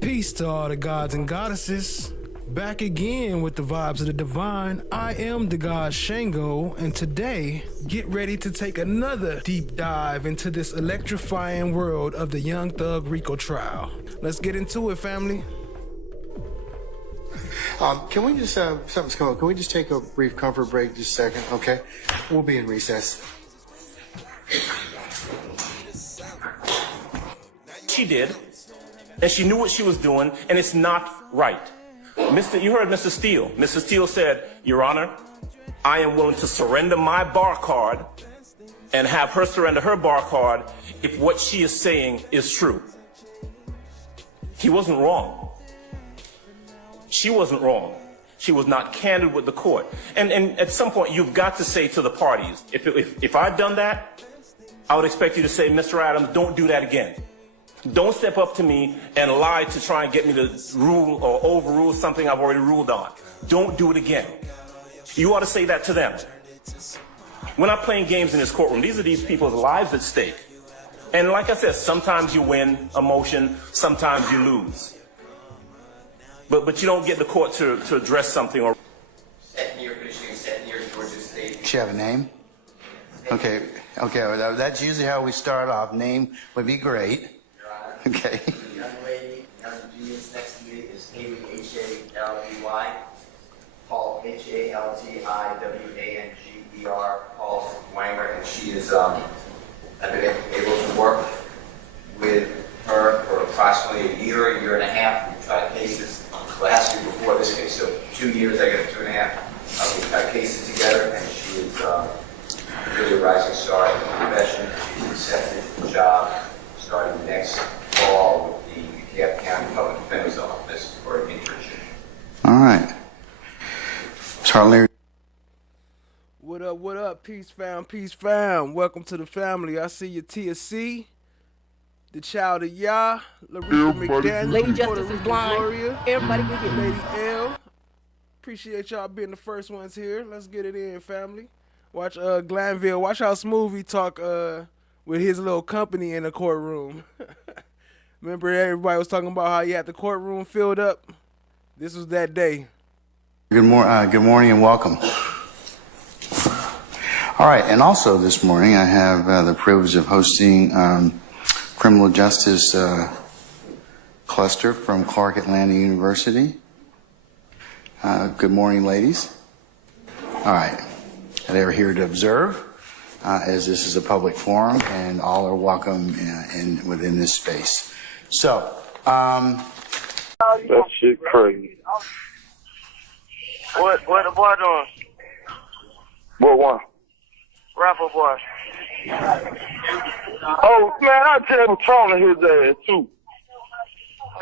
Peace to all the gods and goddesses. Back again with the vibes of the divine. I am the god Shango, and today, get ready to take another deep dive into this electrifying world of the Young Thug Rico trial. Let's get into it, family. Can we just, something's come up. Can we just take a brief comfort break just a second, okay? We'll be in recess. She did, and she knew what she was doing, and it's not right. You heard Mr. Steele. Mr. Steele said, Your Honor, I am willing to surrender my bar card and have her surrender her bar card if what she is saying is true. He wasn't wrong. She wasn't wrong. She was not candid with the court. And at some point, you've got to say to the parties, if I'd done that, I would expect you to say, Mr. Adams, don't do that again. Don't step up to me and lie to try and get me to rule or overrule something I've already ruled on. Don't do it again. You ought to say that to them. We're not playing games in this courtroom. These are these people's lives at stake. And like I said, sometimes you win a motion, sometimes you lose. But you don't get the court to address something or... Second year finishing, second year Georgia State. Does she have a name? Okay, well, that's usually how we start off. Name would be great. Your Honor. Okay. The young lady, young genius next to me is Amy, H-A-L-E-Y. Paul, H-A-L-T-I-W-A-N-G-E-R. Paul Wanger, and she is, I've been able to work with her for approximately a year and a half. We've tried cases last year before this case, so 2 years, I got 2.5. We've tried cases together, and she is really a rising star in the profession. She's accepted the job starting next fall with the DeKalb County Public Defender's Office for an internship. All right. Charlie. What up, peace fam. Welcome to the family. I see you, TSC, the child of Yah, Larissa McDaniel, Lady Justice is blind. Gloria, Everybody can get Lady L. Appreciate y'all being the first ones here. Let's get it in, family. Watch Glanville. Watch how smooth he talk with his little company in the courtroom. Remember everybody was talking about how he had the courtroom filled up? This was that day. Good morning and welcome. All right, and also this morning I have the privilege of hosting criminal justice cluster from Clark Atlanta University. Good morning, ladies. All right, they're here to observe, as this is a public forum, and all are welcome within this space. So, that shit crazy. What the boy doing? What one? Rapper boy. Oh, man, I just was talking to his ass, too.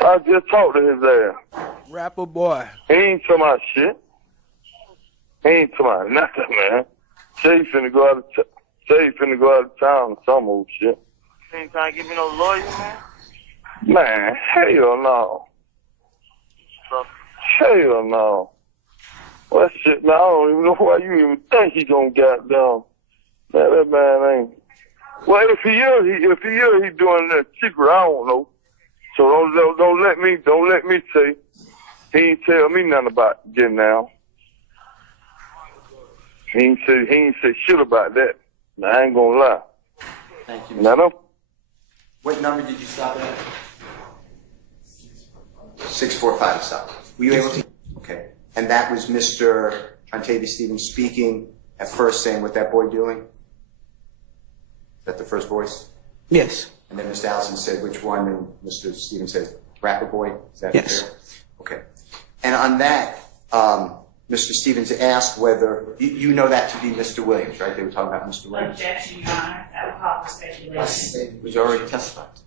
I just talked to his ass. Rapper boy. He ain't talking about shit. He ain't talking about nothing, man. Say he finna go out of town or some old shit. You ain't trying to give me no lawyer, man? Man, hell no. So, Hell no. Well, shit, man, I don't even know why you even think he gonna goddamn. Man, that man ain't. Well, if he is, he doing that secret. I don't know. So don't let me say he ain't tell me nothing about getting down. He ain't say shit about that. Now, I ain't gonna lie. Thank you. Now, What number did you stop at? 645 stop. Were you able to? Okay. And that was Mr. Jontavious Stevens speaking at first, saying what that boy doing? Is that the first voice? Yes. And then Mr. Allison said which one, and Mr. Stevens said rapper boy. Is that Yes. fair? Okay. And on that, Mr. Stevens asked whether you know that to be Mr. Williams, right? They were talking about Mr. Williams. Objection, Your Honor. That would call for speculation. It was already testified.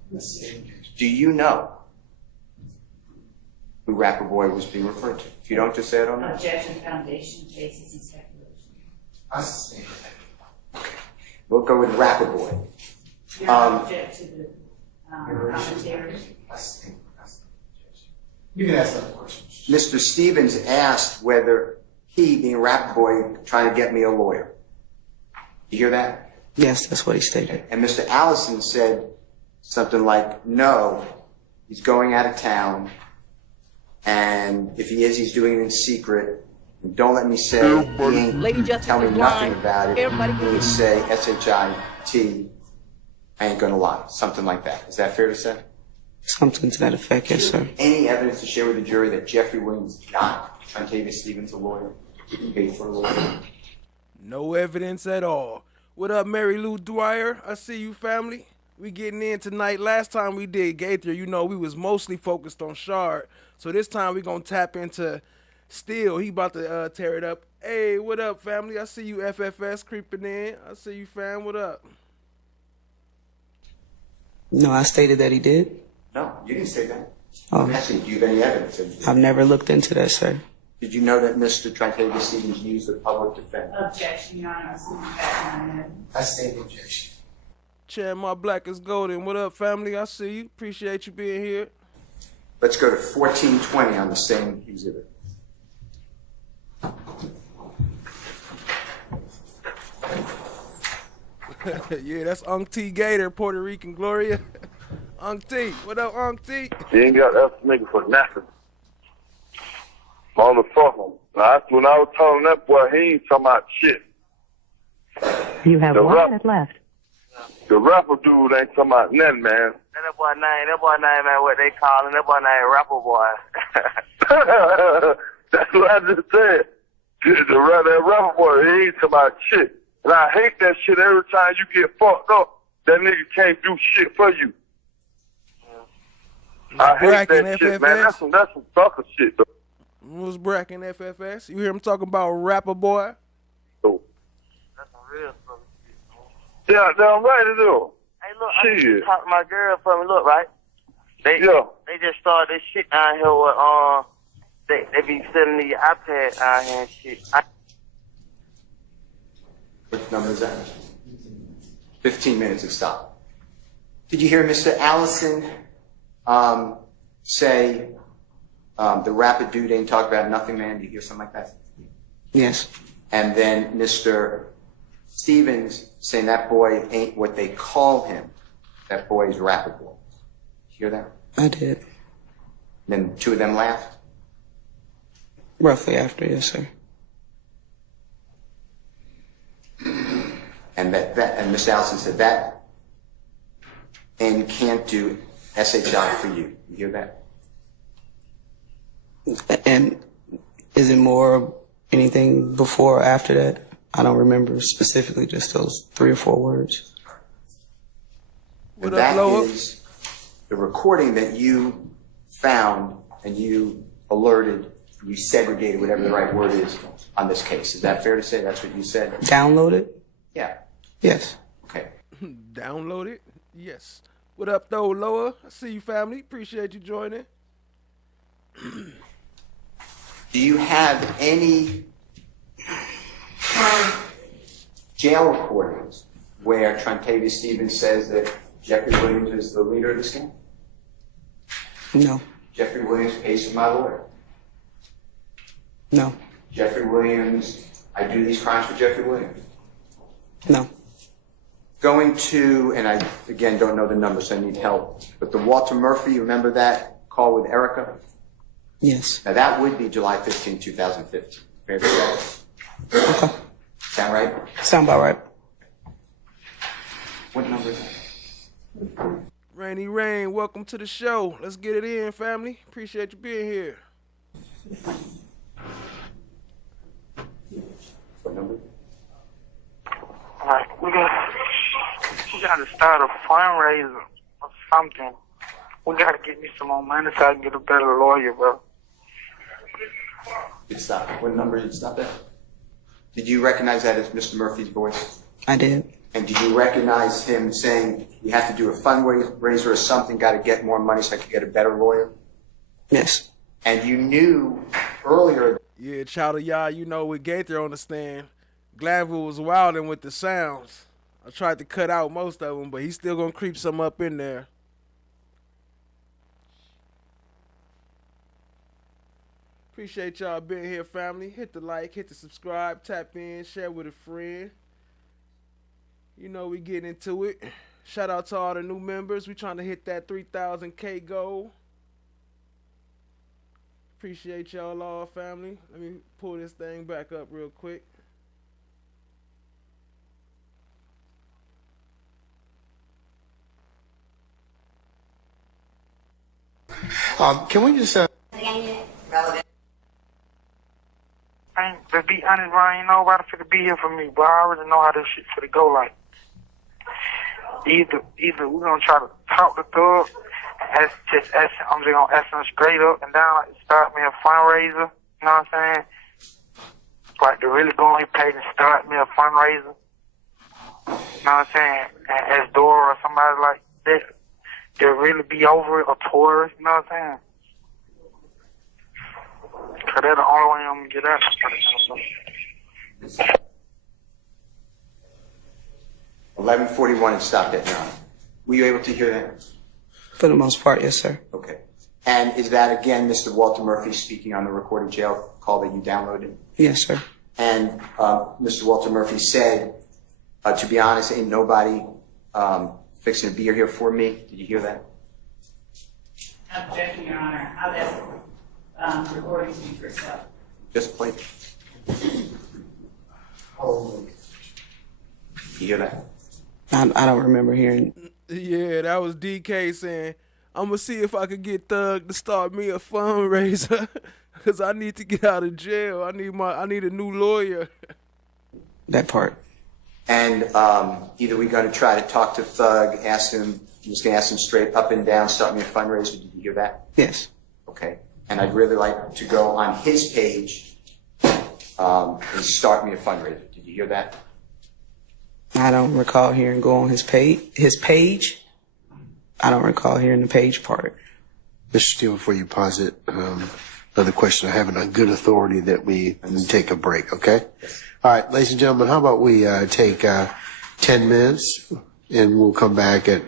Do you know who rapper boy was being referred to? If you don't, just say I don't know. Objection, foundation, basis, and speculation. Okay. We'll go with rapper boy. You don't object to the commentary? you can ask that question. Mr. Stevens asked whether he, being rapper boy, trying to get me a lawyer. You hear that? Yes, that's what he stated. And Mr. Allison said something like, no, he's going out of town, and if he is, he's doing it in secret. And don't let me say he ain't Lady Justice tell me is nothing blind. about it. Everybody He ain't say S-H-I-T, I ain't gonna lie. Something like that. Is that fair to say? Something to that effect, yes, sir. Any evidence to share with the jury that Jeffrey Williams is not Trentavious Stevens, a lawyer, he paid for a lawyer? No evidence at all. What up, Mary Lou Dwyer? I see you, family. We getting in tonight. Last time we did Gaither, you know, we was mostly focused on Shard. So this time we gonna tap into Steele. He about to tear it up. Hey, what up, family? I see you, FFS, creeping in. I see you, fam. What up? No, I stated that he did. No, you didn't say that. Oh. I'm asking, do you have any evidence? I've never looked into that, sir. Did you know that Mr. Trentavious Stevens used the public defender? Objection, Your Honor. I state objection. Chan, my black is golden. What up, family? I see you. Appreciate you being here. Let's go to 1420 on the same exhibit. Yeah, that's Unc T Gator, Puerto Rican Gloria. Unc T, what up, Unc T? You ain't got that nigga for nothing. Motherfucker. When I was telling that boy, he ain't talking about shit. You have The 1 rap- minute left. The rapper dude ain't talking about nothing, man. That boy name, man, what they call him, that boy name Rapper Boy. That's what I just said. That rapper boy, he ain't talking about shit. And I hate that shit every time you get fucked up. That nigga can't do shit for you. I hate Bracken that shit, FFS. man. That's some sucker shit, though. What's Bracken FFS? You hear him talking about Rapper Boy? So, That's some real stuff. yeah, damn right it is. Hey, look, I Shit. just talked to my girl for me. Look, right? They just started this shit down here with, they be selling the iPad out here and shit. What number is that? 15 minutes of stop. Did you hear Mr. Allison say the rapid dude ain't talk about nothing, man? Did you hear something like that? Yes. And then Mr. Stevens saying that boy ain't what they call him. That boy is rapid boy. Hear that? I did. Then two of them laughed. Roughly after, yes, sir. And and Mr. Allison said that and can't do SHI for you. You hear that? And is it more anything before or after that? I don't remember specifically, just those 3 or 4 words. What And up, that Loa? is the recording that you found and you alerted, you segregated, whatever the right word is, on this case. Is that fair to say? That's what you said? Download it? Yeah. Yes. Okay. Download it? Yes. What up, though, Loa? I see you, family. Appreciate you joining. Do you have any jail recordings where Trentavious Stevens says that Jeffrey Williams is the leader of this gang? No. Jeffrey Williams pays for my lawyer. No. Jeffrey Williams, I do these crimes for Jeffrey Williams. No. Going to, and I, again, don't know the numbers, so I need help, but the Walter Murphy, remember that call with Erica? Yes. Now that would be July 15, 2015. Fair to say? Okay. Sound right? Sound about right. What number is that? Rainy Rain, welcome to the show. Let's get it in, family. Appreciate you being here. What number? Like, we gotta start a fundraiser or something. We gotta get me some more money so I can get a better lawyer, bro. It stopped. What number did it stop at? Did you recognize that as Mr. Murphy's voice? I did. And did you recognize him saying, you have to do a fundraiser or something, got to get more money so I can get a better lawyer? Yes. And you knew earlier. Yeah, Child of Yah, you know, with Gaither on the stand, Glanville was wilding with the sounds. I tried to cut out most of them, but he's still going to creep some up in there. Appreciate y'all being here, family. Hit the like, hit the subscribe, tap in, share with a friend. You know we getting into it. Shout out to all the new members. We trying to hit that 3,000K goal. Appreciate y'all all, family. Let me pull this thing back up real quick. Can we just... To be honest, Ryan, ain't nobody finna be here for me, but I already know how this shit finna go. Like, either we gonna try to talk to Thug, I'm just gonna ask him straight up and down, like, start me a fundraiser. You know what I'm saying? Like, to really go on his page and start me a fundraiser. You know what I'm saying? And as Dora or somebody like that, to really be over it, or tourist. You know what I'm saying? Cause that's the only way I'm gonna get out. 11:41 and stopped at 9. Were you able to hear that? For the most part, yes, sir. Okay. And is that, again, Mr. Walter Murphy speaking on the recorded jail call that you downloaded? Yes, sir. And Mr. Walter Murphy said, to be honest, ain't nobody fixing a beer here for me. Did you hear that? Objection, Your Honor. I'll let recording speak for itself. Just play. Oh. You hear that? I don't remember hearing. Yeah, that was DK saying, I'm going to see if I could get Thug to start me a fundraiser because I need to get out of jail. I need a new lawyer. That part. And either we're going to try to talk to Thug, ask him, just going to ask him straight up and down, start me a fundraiser. Did you hear that? Yes. Okay. And I'd really like to go on his page and start me a fundraiser. Did you hear that? I don't recall hearing go on his page. I don't recall hearing the page part. Mr. Steele, before you pause it, another question. I have it on good authority that we take a break, okay? Yes. All right, ladies and gentlemen, how about we take 10 minutes and we'll come back at...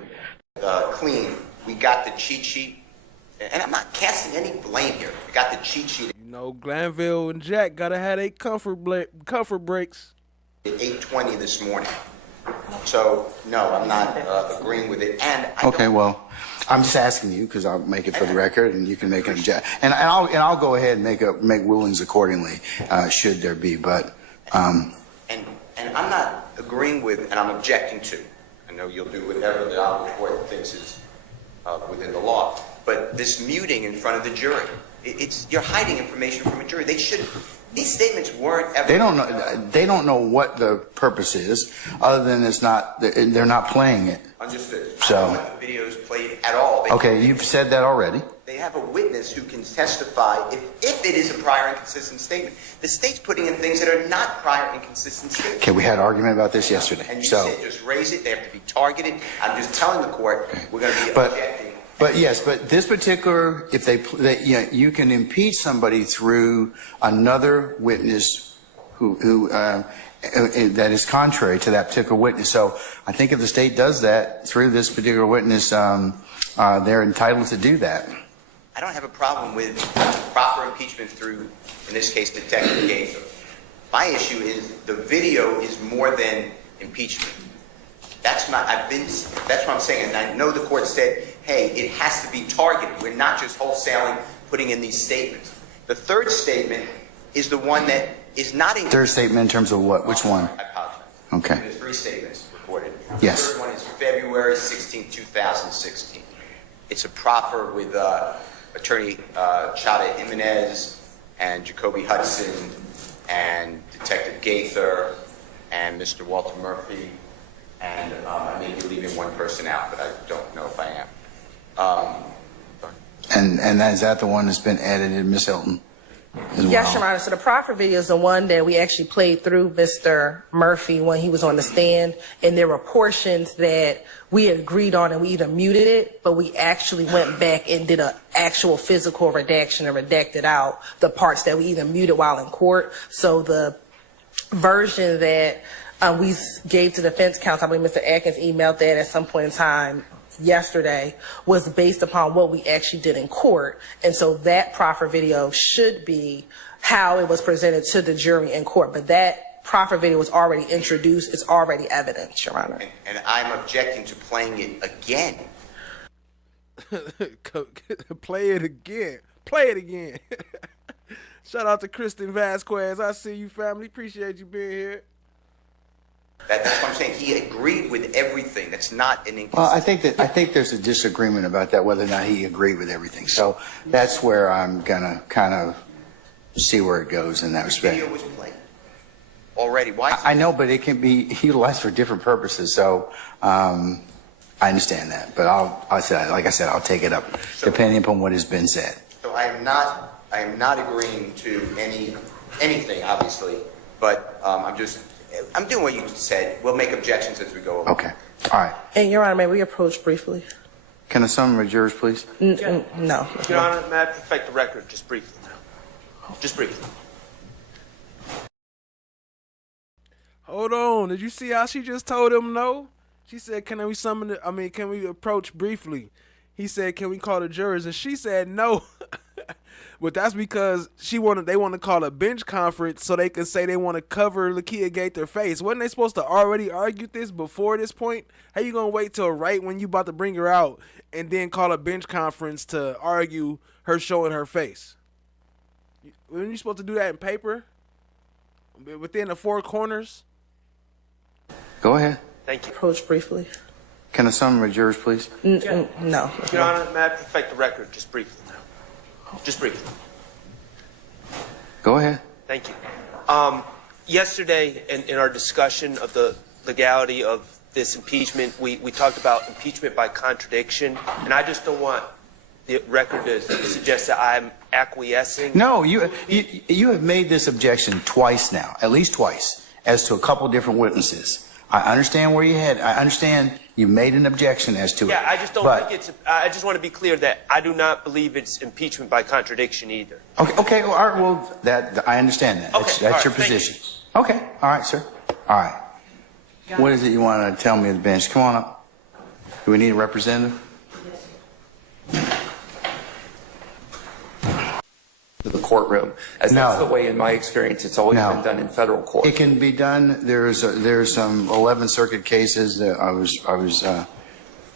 Clean. We got the cheat sheet. And I'm not casting any blame here. We got the cheat sheet. You know, Glanville and Jack got to have their comfort breaks. At 8:20 this morning. So, no, I'm not agreeing with it. And Okay, well, I'm just asking you because I'll make it for the record, and you can make an objection. And I'll go ahead and make rulings accordingly, should there be. But and I'm not agreeing with, and I'm objecting to. I know you'll do whatever the honorable court thinks is within the law. But this muting in front of the jury, you're hiding information from a jury. They should. These statements weren't ever. they don't know what the purpose is, other than they're not playing it. Understood. So I don't want the videos played at all. Okay, you've said that already. They have a witness who can testify if it is a prior inconsistent statement. The state's putting in things that are not prior inconsistent statements. Okay, we had an argument about this yesterday. And you said just raise it. They have to be targeted. I'm just telling the court we're going to be objecting. But yes, but this particular, if you can impeach somebody through another witness who that is contrary to that particular witness. So I think if the state does that through this particular witness, they're entitled to do that. I don't have a problem with proper impeachment through, in this case, Detective Gaither. My issue is the video is more than impeachment. That's what I'm saying. And I know the court said, hey, it has to be targeted. We're not just wholesaling putting in these statements. The third statement is the one that is not in. Third statement in terms of what? Which one? I apologize. Okay. There's 3 statements recorded. Yes. The third one is February 16, 2016. It's a proffer with Attorney Chada Jimenez and Jacoby Hudson and Detective Gaither and Mr. Walter Murphy. And I may be leaving one person out, but I don't know if I am. And is that the one that's been edited, Ms. Hilton? Yes, Your Honor. So the proffer video is the one that we actually played through Mr. Murphy when he was on the stand, and there were portions that we had agreed on and we either muted it, but we actually went back and did an actual physical redaction and redacted out the parts that we either muted while in court. So the version that we gave to defense counsel, I believe Mr. Atkins emailed that at some point in time yesterday, was based upon what we actually did in court. And so that proffer video should be how it was presented to the jury in court. But that proffer video was already introduced. It's already evidence, Your Honor. And I'm objecting to playing it again. Play it again. Play it again. Shout out to Kristen Vasquez. I see you, family. Appreciate you being here. That's what I'm saying. He agreed with everything. That's not an inconsistency. Well, I think there's a disagreement about that, whether or not he agreed with everything. So that's where I'm gonna kind of see where it goes in that respect. Video was played already. Why? I know, but it can be utilized for different purposes. So I understand that, but like I said, I'll take it up depending upon what has been said. So I am not agreeing to anything, obviously, but I'm doing what you said. We'll make objections as we go over. Okay. All right. And Your Honor, may we approach briefly? Can I summon the jurors, please? No. Your Honor, may I perfect the record just briefly? Just briefly. Hold on. Did you see how she just told him no? She said, can we approach briefly? He said, can we call the jurors? And she said no. But that's because they want to call a bench conference so they can say they want to cover Lakia Gaither face. Wasn't they supposed to already argue this before this point? How you going to wait till right when you about to bring her out and then call a bench conference to argue her showing her face? Weren't you supposed to do that in paper? Within the four corners? Go ahead. Thank you. Approach briefly. Can I summon the jurors, please? No. Your Honor, may I perfect the record just briefly? Just briefly. Go ahead. Thank you. Yesterday, in our discussion of the legality of this impeachment, we talked about impeachment by contradiction, and I just don't want the record to suggest that I'm acquiescing. No, you have made this objection twice now, at least twice, as to a couple different witnesses. I understand where you head. I understand you made an objection as to it. Yeah, I just don't think it's. I just want to be clear that I do not believe it's impeachment by contradiction either. Okay. Well, all right, well, that I understand that. Okay, That's your position. Okay. All right, sir. All right. What is it you want to tell me at the bench? Come on up. Do we need a representative? To the courtroom, as that's the way, in my experience, it's always been done in federal court. It can be done. There's some 11th Circuit cases that I was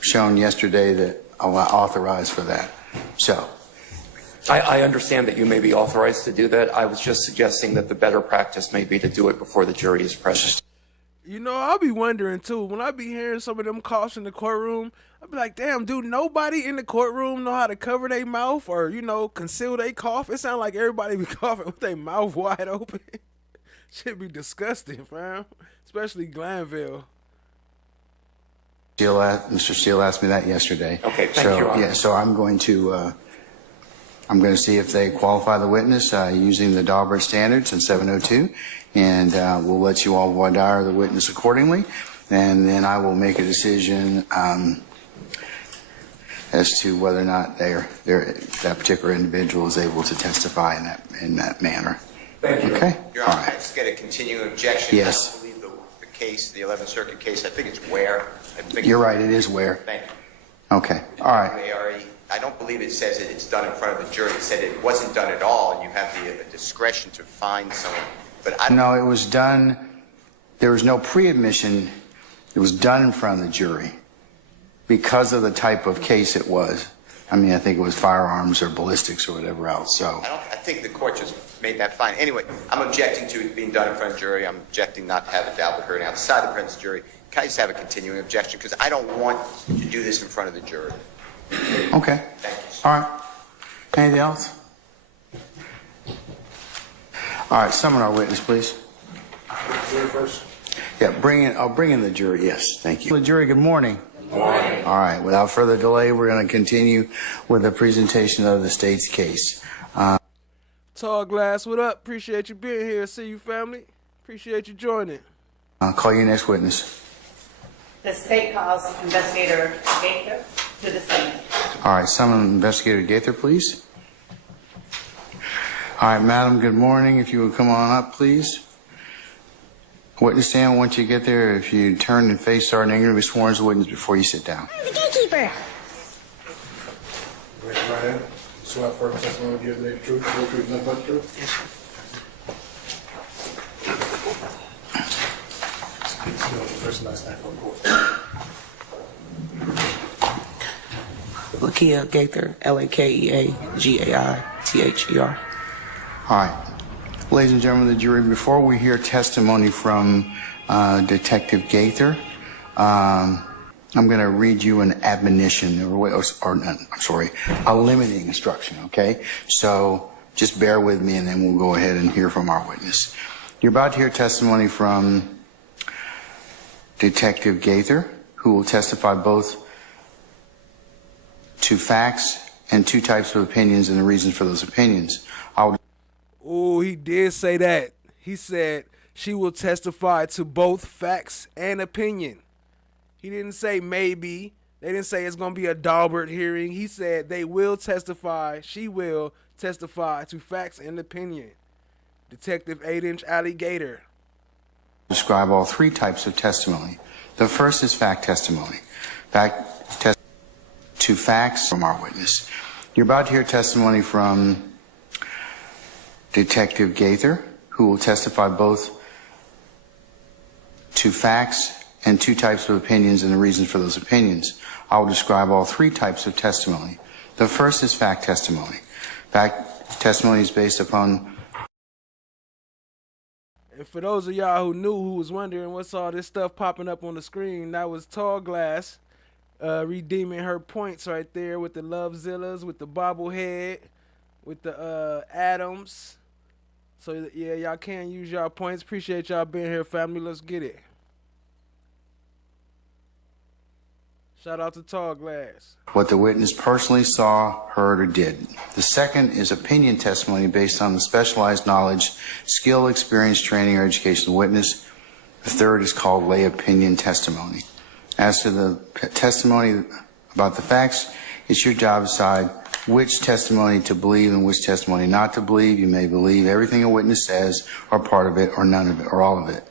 shown yesterday that I'm authorized for that. So, I understand that you may be authorized to do that. I was just suggesting that the better practice may be to do it before the jury is present. You know, I'll be wondering too, when I be hearing some of them coughs in the courtroom, I'll be like, damn, dude, nobody in the courtroom know how to cover their mouth or, conceal their cough. It sounds like everybody be coughing with their mouth wide open. Should be disgusting, fam. Especially Glanville. Mr. Steele asked me that yesterday. Okay, thank you, Ron. Yeah, so I'm going to see if they qualify the witness using the Daubert standards in 702, and we'll let you all voir dire the witness accordingly, and then I will make a decision as to whether or not that particular individual is able to testify in that manner. Thank you. Okay. Your Honor, I just get a continuing objection. Yes. I don't believe the case, the 11th Circuit case. I think it's Ware. You're right. It is Ware. Thank you. Okay. All right. I don't believe it says it's done in front of the jury. It said it wasn't done at all, and you have the discretion to find someone. But No, it was done. There was no pre-admission. It was done in front of the jury because of the type of case it was. I mean, I think it was firearms or ballistics or whatever else. So I think the court just made that fine. Anyway, I'm objecting to it being done in front of the jury. I'm objecting not to have it dealt with heard outside the presence of the jury. Can I just have a continuing objection? Because I don't want to do this in front of the jury. Okay. Thank you. All right. Anything else? All right. Summon our witness, please. First. Yeah. I'll bring in the jury. Yes. Thank you. The jury. Good morning. Good morning. All right. Without further delay, we're going to continue with the presentation of the state's case. Tall Glass, what up? Appreciate you being here. See you, family. Appreciate you joining. I'll call your next witness. The state calls Investigator GAITHER to the stand. All right. Summon Investigator GAITHER, please. All right, madam, good morning. If you would come on up, please. Witness stand, once you get there, if you turn and face Sergeant Ingram, be sworn as a witness before you sit down. The gatekeeper. Raise your right hand. Swear firm testimony to give the truth, the whole truth, nothing but the truth. Yes, sir. First and last name for the court. Lakia Gaither, Lakeagai. THER. All right. Ladies and gentlemen of the jury, before we hear testimony from Detective Gaither, I'm going to read you an admonition, a limiting instruction, okay? So just bear with me and then we'll go ahead and hear from our witness. You're about to hear testimony from Detective Gaither, who will testify both to facts and two types of opinions and the reasons for those opinions. Oh, he did say that. He said she will testify to both facts and opinion. He didn't say maybe. They didn't say it's going to be a Daubert hearing. He said they will testify. She will testify to facts and opinion. Detective 8-inch Alligator. Describe all three types of testimony. The first is fact testimony. To facts from our witness. You're about to hear testimony from Detective Gaither, who will testify both to facts and two types of opinions and the reasons for those opinions. I will describe all three types of testimony. The first is fact testimony. Fact testimony is based upon... And for those of y'all who was wondering what's all this stuff popping up on the screen, that was Tall Glass redeeming her points right there with the Lovezillas, with the bobblehead, with the Adams. So yeah, y'all can use y'all points. Appreciate y'all being here, family. Let's get it. Shout out to Tall Glass. What the witness personally saw, heard, or did. The second is opinion testimony based on the specialized knowledge, skill, experience, training, or education of the witness. The third is called lay opinion testimony. As to the testimony about the facts, it's your job to decide which testimony to believe and which testimony not to believe. You may believe everything a witness says, or part of it, or none of it, or all of it.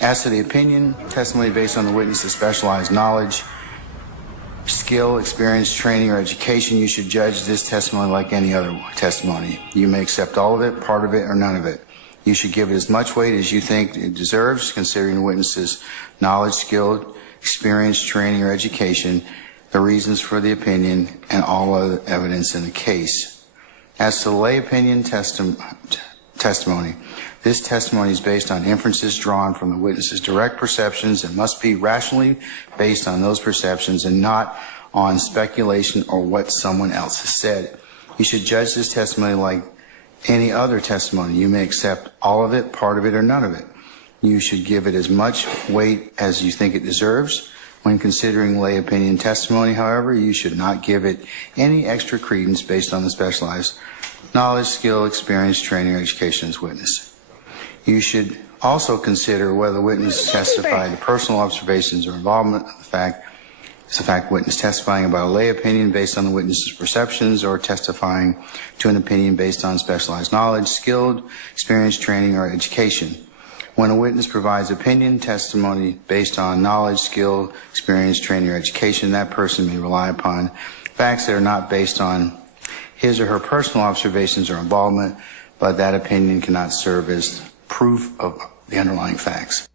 As to the opinion, testimony based on the witness's specialized knowledge, skill, experience, training, or education, you should judge this testimony like any other testimony. You may accept all of it, part of it, or none of it. You should give it as much weight as you think it deserves, considering the witness's knowledge, skill, experience, training, or education, the reasons for the opinion, and all other evidence in the case. As to the lay opinion testimony, this testimony is based on inferences drawn from the witness's direct perceptions and must be rationally based on those perceptions and not on speculation or what someone else has said. You should judge this testimony like any other testimony. You may accept all of it, part of it, or none of it. You should give it as much weight as you think it deserves. When considering lay opinion testimony, however, you should not give it any extra credence based on the specialized knowledge, skill, experience, training, or education as witness. You should also consider whether the witness testified to personal observations or involvement of the fact. Is the fact witness testifying about a lay opinion based on the witness's perceptions or testifying to an opinion based on specialized knowledge, skilled, experience, training, or education. When a witness provides opinion testimony based on knowledge, skill, experience, training, or education, that person may rely upon facts that are not based on his or her personal observations or involvement, but that opinion cannot serve as proof of the underlying facts.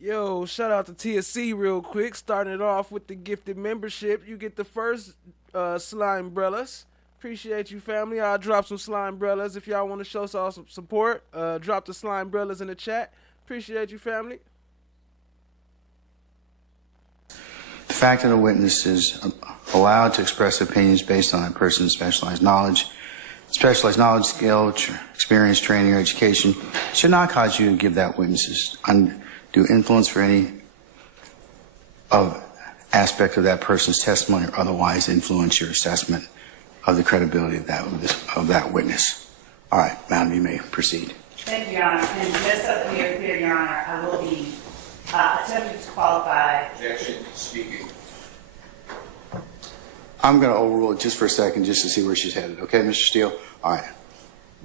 Yo, shout out to TSC real quick. Starting it off with the gifted membership. You get the first slime umbrellas. Appreciate you, family. I'll drop some slime umbrellas if y'all want to show some support. Drop the slime umbrellas in the chat. Appreciate you, family. The fact that a witness is allowed to express opinions based on a person's specialized knowledge, skill, experience, training, or education should not cause you to give that witness's undue influence for any aspect of that person's testimony or otherwise influence your assessment of the credibility of that witness. All right, madam, you may proceed. Thank you, Your Honor. And just so that we are clear, Your Honor, I will be attempting to qualify. Objection, speaking. I'm going to overrule it just for a second just to see where she's headed. Okay, Mr. Steele? All right.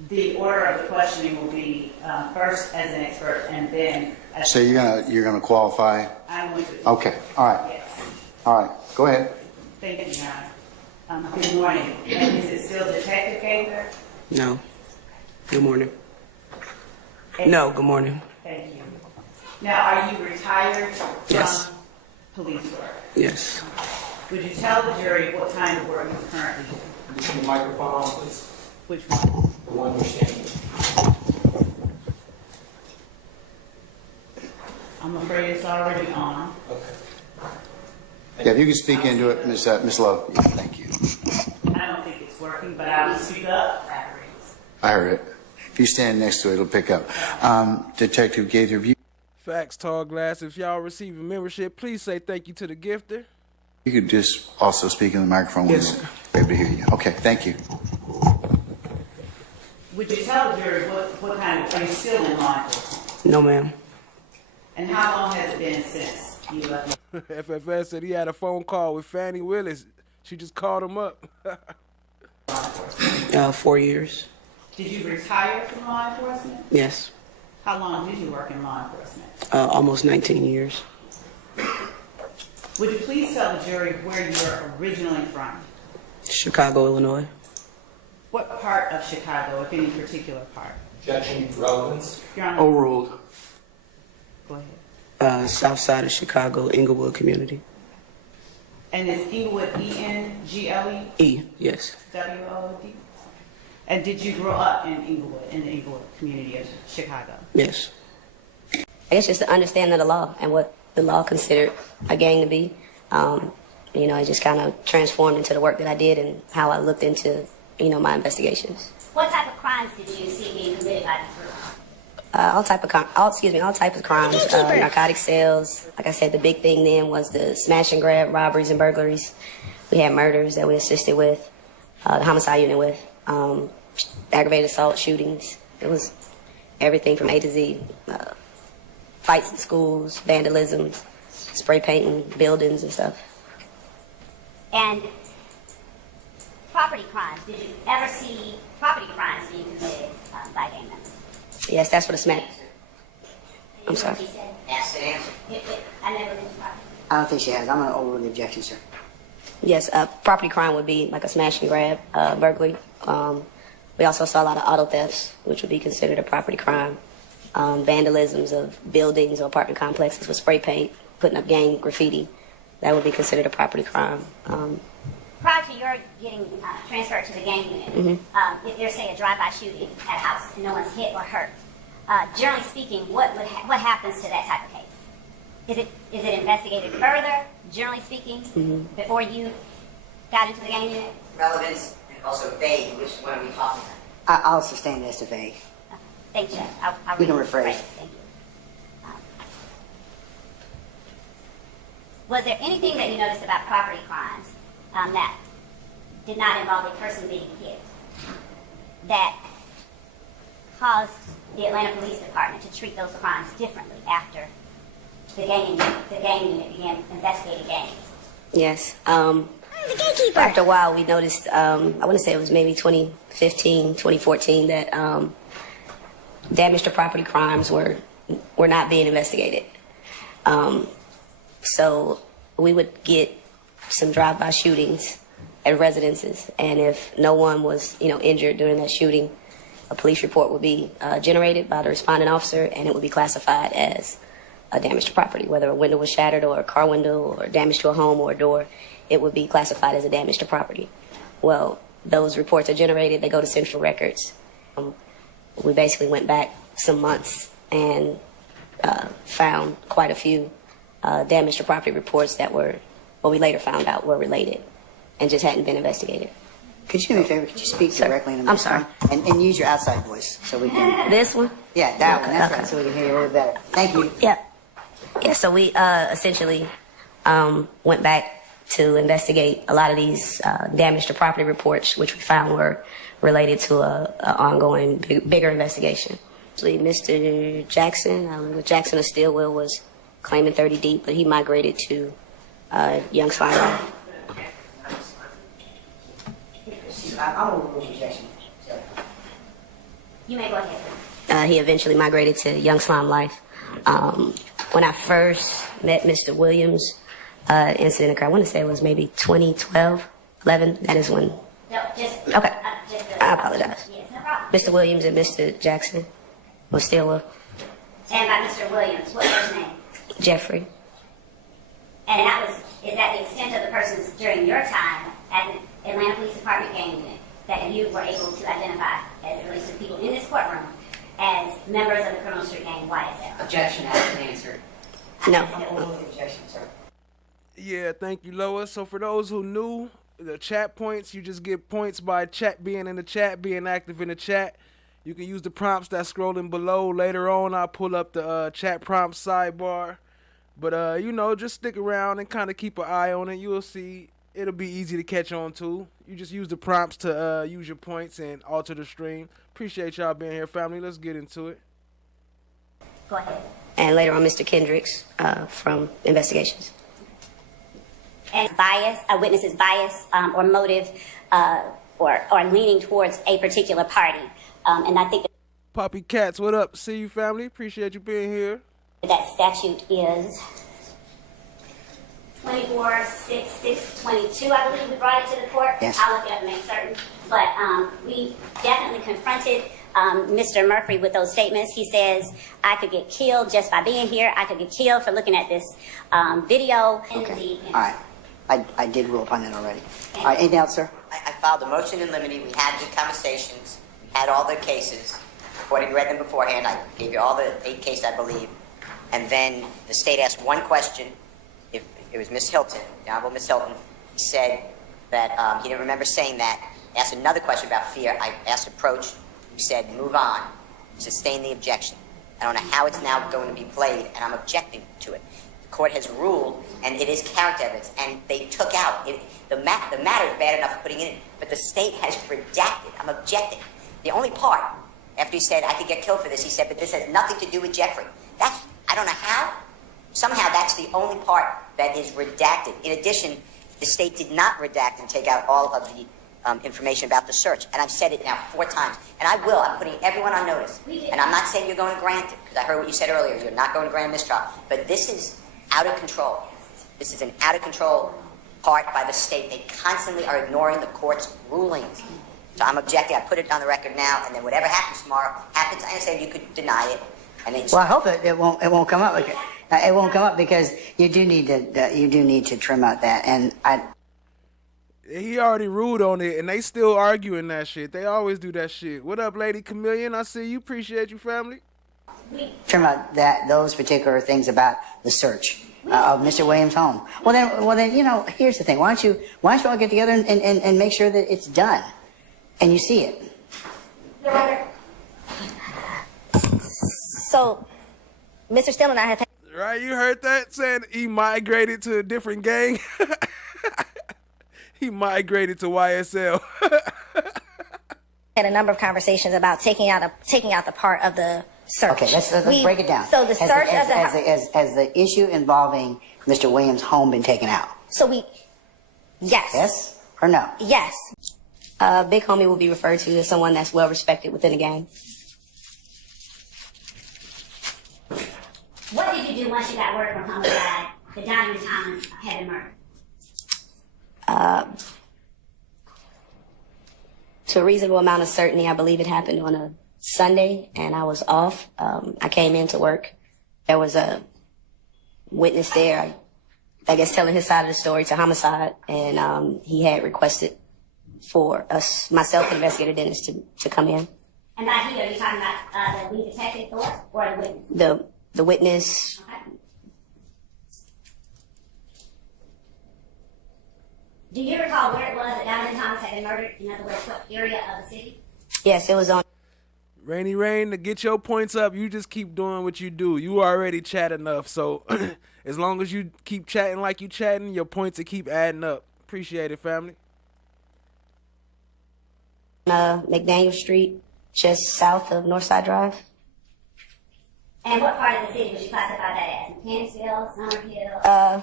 The order of the questioning will be first as an expert and then as... So you're gonna qualify? I'm going to... Okay, all right. Yes. All right, go ahead. Thank you, Your Honor. Good morning. And is it still Detective Gaither? No. Good morning. No, good morning. Thank you. Now, are you retired Yes. from police work? Yes. Would you tell the jury what kind of work you currently do? Turn the microphone on, please. Which one? The one you're standing. I'm afraid it's already on. Yeah, if you could speak into it, Miss Lowe. Yeah, thank you. I don't think it's working, but I will speak up. I heard it. If you stand next to it, it'll pick up. Detective Gaither, if Facts, Tall Glass. If y'all receive a membership, please say thank you to the gifter. you could just also speak in the microphone. Yes, We'll be able to hear you. Okay, thank you. Would you tell the jury what kind of, are you still in law enforcement? No, ma'am. And how long has it been since you left? FFS said he had a phone call with Fannie Willis. She just called him up. 4 years. Did you retire from law enforcement? Yes. How long did you work in law enforcement? Almost 19 years. Would you please tell the jury where you were originally from? Chicago, Illinois. What part of Chicago, if any particular part? Objection, relevance. Your Honor. Overruled. Go ahead. South side of Chicago, Inglewood community. And is Inglewood E-N-G-L-E? E, yes. W-O-O-D? And did you grow up in Inglewood, in the Inglewood community of Chicago? Yes. I guess just to understand the law and what the law considered a gang to be. You know, it just kind of transformed into the work that I did and how I looked into, you know, my investigations. What type of crimes did you see being committed by this group? All type of crimes, narcotic sales. Like I said, the big thing then was the smash and grab robberies and burglaries. We had murders that we assisted with, the homicide unit with, aggravated assault, shootings. It was everything from A to Z. Fights in schools, vandalism, spray painting buildings and stuff. And property crimes. Did you ever see property crimes being committed by gang members? Yes, that's what it's meant. I'm sorry. She said. Ask and answer. I never been to property. I don't think she has. I'm going to overrule the objection, sir. Yes, property crime would be like a smash and grab, burglary. We also saw a lot of auto thefts, which would be considered a property crime. Vandalisms of buildings or apartment complexes with spray paint, putting up gang graffiti. That would be considered a property crime. Prior to your getting transferred to the gang unit, if there's, say, a drive-by shooting at a house and no one's hit or hurt, generally speaking, what happens to that type of case? Is it investigated further, generally speaking, before you got into the gang unit? Relevance and also vague. Which one are we talking about? I'll sustain this to vague. Thank you. I'll You can read the rephrase. phrase. Thank you. Was there anything that you noticed about property crimes that did not involve a person being hit that caused the Atlanta Police Department to treat those crimes differently after the gang unit began investigating gangs? Yes. After a while, we noticed, I want to say it was maybe 2015, 2014, that damage to property crimes were not being investigated. So we would get some drive-by shootings at residences, and if no one was, injured during that shooting, a police report would be generated by the responding officer, and it would be classified as a damage to property, whether a window was shattered or a car window or damage to a home or a door. It would be classified as a damage to property. Well, those reports are generated. They go to central records. We basically went back some months and found quite a few damage to property reports that were, what we later found out were related and just hadn't been investigated. Could you do me a favor? Could you speak directly in the I'm sorry. microphone? And use your outside voice so we can... This one? Yeah, that one. That's Okay. right, so we can hear you a little better. Thank you. Yeah. Yeah, so we essentially went back to investigate a lot of these damage to property reports, which we found were related to a ongoing bigger investigation. Actually, Mr. Jackson, Jackson of Stillwell, was claiming 30 deep, but he migrated to Young Slime. I'll overrule the objection. You may go ahead. He eventually migrated to Young Slime Life. When I first met Mr. Williams, incident occurred, I want to say it was maybe 2012, 11. That is when. No, just... Okay. I apologize. Yes, no problem. Mr. Williams and Mr. Jackson was still And by Mr. Williams, what was his name? Jeffrey. And is that the extent of the persons during your time at the Atlanta Police Department gang unit that you were able to identify as it relates to people in this courtroom as members of the criminal street gang YSL? Objection has been answered. No. Objection, sir. Yeah, thank you, Lois. So for those who knew, the chat points, you just get points by chat being in the chat, being active in the chat. You can use the prompts that's scrolling below. Later on, I'll pull up the chat prompt sidebar. But, you know, just stick around and kind of keep an eye on it. You'll see it'll be easy to catch on to. You just use the prompts to use your points and alter the stream. Appreciate y'all being here, family. Let's get into it. Go ahead. And later on, Mr. Kendricks from investigations. And bias, a witness's bias or motive or leaning towards a particular party. And I think Poppy Cats, what up? See you, family. Appreciate you being here. that statute is 246622, I believe we brought it to the court. Yes. I'll look it up and make certain. But we definitely confronted Mr. Murphy with those statements. He says, I could get killed just by being here. I could get killed for looking at this video. Okay. All right. I did rule upon that already. All right. Anything else, sir? I filed a motion in limine. We had good conversations. We had all the cases. I've already read them beforehand. I gave you all the 8 cases, I believe. And then the state asked one question. If it was Miss Hilton, the Honorable Miss Hilton, he said that he didn't remember saying that. Asked another question about fear. I asked approach. He said, move on. Sustain the objection. I don't know how it's now going to be played, and I'm objecting to it. The court has ruled, and it is character evidence, and they took out. The matter is bad enough for putting it in, but the state has redacted. I'm objecting. The only part, after he said, I could get killed for this, he said, but this has nothing to do with Jeffrey. That's, I don't know how. Somehow that's the only part that is redacted. In addition, the state did not redact and take out all of the information about the search. And I've said it now 4 times. And I will. I'm putting everyone on notice. And I'm not saying you're going to grant it, because I heard what you said earlier. You're not going to grant a mistrial. But this is out of control. This is an out of control part by the state. They constantly are ignoring the court's rulings. So I'm objecting. I put it on the record now. And then whatever happens tomorrow happens. I understand you could deny it. And then Well, I hope it won't come up. It won't come up because you do need to trim out that. And He already ruled on it, and they still arguing that shit. They always do that shit. What up, Lady Chameleon? I see you. Appreciate you, family. trim out those particular things about the search of Mr. Williams' home. Well then, you know, here's the thing. Why don't you all get together and make sure that it's done, and you see it. So, Mr. Steele and I have Right, you heard that? Saying he migrated to a different gang. He migrated to YSL. had a number of conversations about taking out the part of the search. Okay, let's break it down. So the search of the has the issue involving Mr. Williams' home been taken out? Yes. Yes or no? Yes. Big Homie will be referred to as someone that's well respected within the gang. What did you do once you got word from homicide that Donovan Thomas had been murdered? To a reasonable amount of certainty, I believe it happened on a Sunday, and I was off. I came into work. There was a witness there, I guess telling his side of the story to homicide, and he had requested for myself and investigator Dennis to come in. And by he, are you talking about the lead detective or the witness? The witness. Okay. Do you recall where it was that Donovan Thomas had been murdered? In other words, what area of the city? Yes, it was on. Rainy Rain, to get your points up, you just keep doing what you do. You already chat enough, so as long as you keep chatting like you chatting, your points will keep adding up. Appreciate it, family. McDaniel Street, just south of Northside Drive. And what part of the city would you classify that as? Mechanicsville, Summerhill? I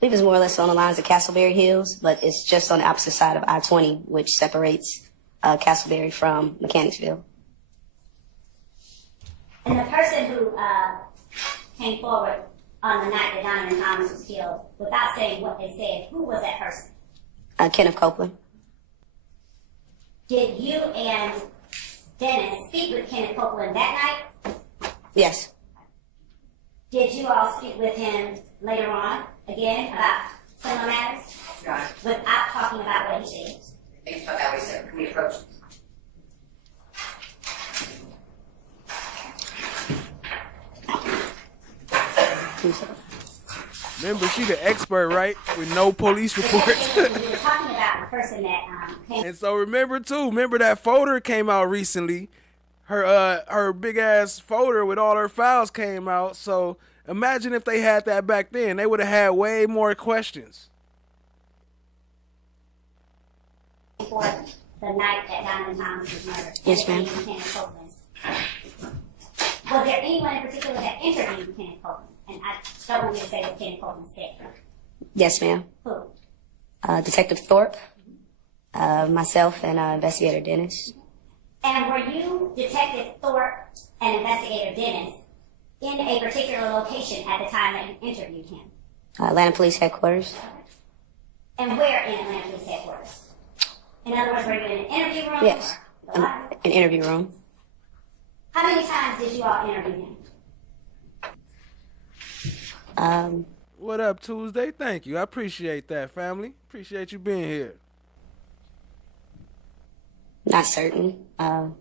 believe it's more or less on the lines of Castleberry Hills, but it's just on the opposite side of I-20, which separates Castleberry from Mechanicsville. And the person who came forward on the night that Donovan Thomas was killed, without saying what they said, who was that person? Kenneth Copeland. Did you and Dennis speak with Kenneth Copeland that night? Yes. Did you all speak with him later on, again, about similar matters? Right. Without talking about what he said? YoungThug-YSL, can we approach? Remember, she the expert, right? With no police reports. We were talking about the person that came. And so remember that folder came out recently. Her big ass folder with all her files came out. So imagine if they had that back then. They would have had way more questions. For the night that Diamond Thomas was murdered. Yes, ma'am. Was there anyone in particular that interviewed Lieutenant Copeland? And I don't want you to say what Lieutenant Copeland said. Yes, ma'am. Who? Detective Thorpe, myself, and Investigator Dennis. And were you Detective Thorpe and Investigator Dennis in a particular location at the time that you interviewed him? Atlanta Police Headquarters. And where in Atlanta Police Headquarters? In other words, were you in an interview room? Yes, Or an interview room. how many times did you all interview him? What up, Tuesday? Thank you. I appreciate that, family. Appreciate you being here. Not certain. At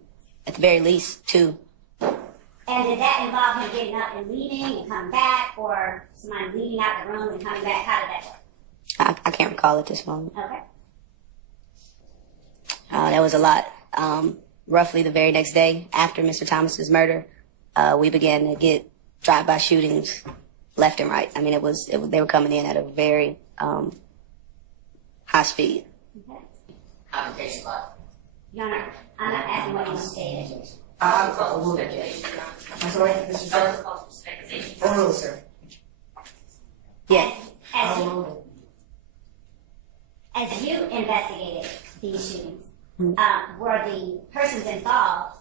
the very least, 2. And did that involve him getting up and leaving and coming back, or somebody leaving out the room and coming back? How did that work? I can't recall at this moment. Okay. That was a lot. Roughly the very next day after Mr. Thomas's murder, we began to get drive-by shootings left and right. I mean, they were coming in at a very high speed. Application log. Your Honor, I'm not asking what you want to say. I'm sorry, Mr. Jones. Oh, sir. Yes. As you investigated these shootings, were the persons involved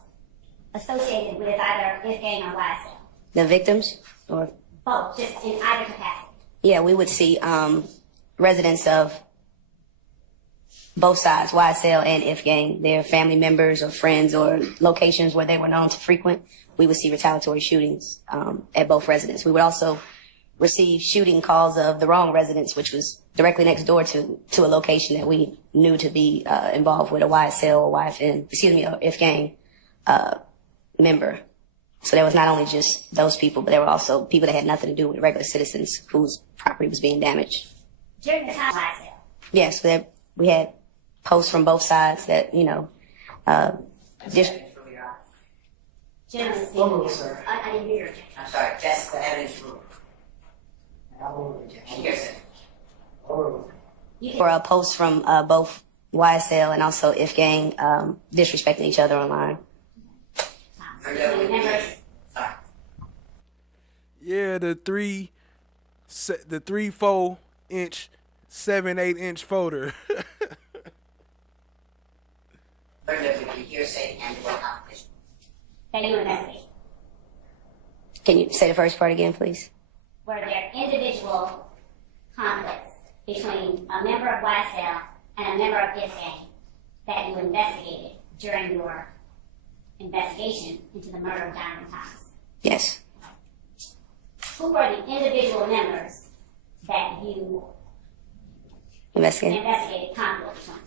associated with either IFGANG or YSL? The victims? Or Both, just in either capacity. yeah, we would see residents of both sides, YSL and IFGANG, their family members or friends or locations where they were known to frequent. We would see retaliatory shootings at both residences. We would also receive shooting calls of the wrong residence, which was directly next door to a location that we knew to be involved with a YSL or IFGANG member. So there was not only just those people, but there were also people that had nothing to do with regular citizens whose property was being damaged. During the time YSL? Yes, we had posts from both sides that, just Generally One speaking, sir. I didn't hear you. I'm sorry, that's the evidence rule. And here's it. for a post from both YSL and also IFGANG disrespecting each other online. Yeah, the 3-4 inch, 7-8 inch folder. Hearsay and what competition. That you investigate. Can you say the first part again, please? Were there individual conflicts between a member of YSL and a member of IFGANG that you investigated during your investigation into the murder of Diamond Thomas? Yes. Who were the individual members that you investigated conflict between?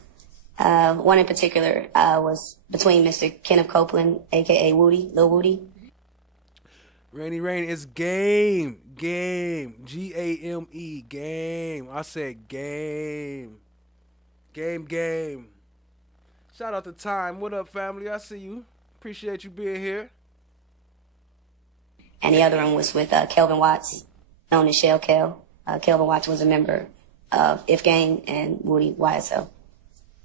One in particular was between Mr. Kenneth Copeland, a.k.a. Woody, Lil Woody. Rainy Rain is game. G-A-M-E, game. I said game. Game. Shout out to Time. What up, family? I see you. Appreciate you being here. And the other one was with Kelvin Watts, known as Shell Kel. Kelvin Watts was a member of IFGANG and Woody YSL.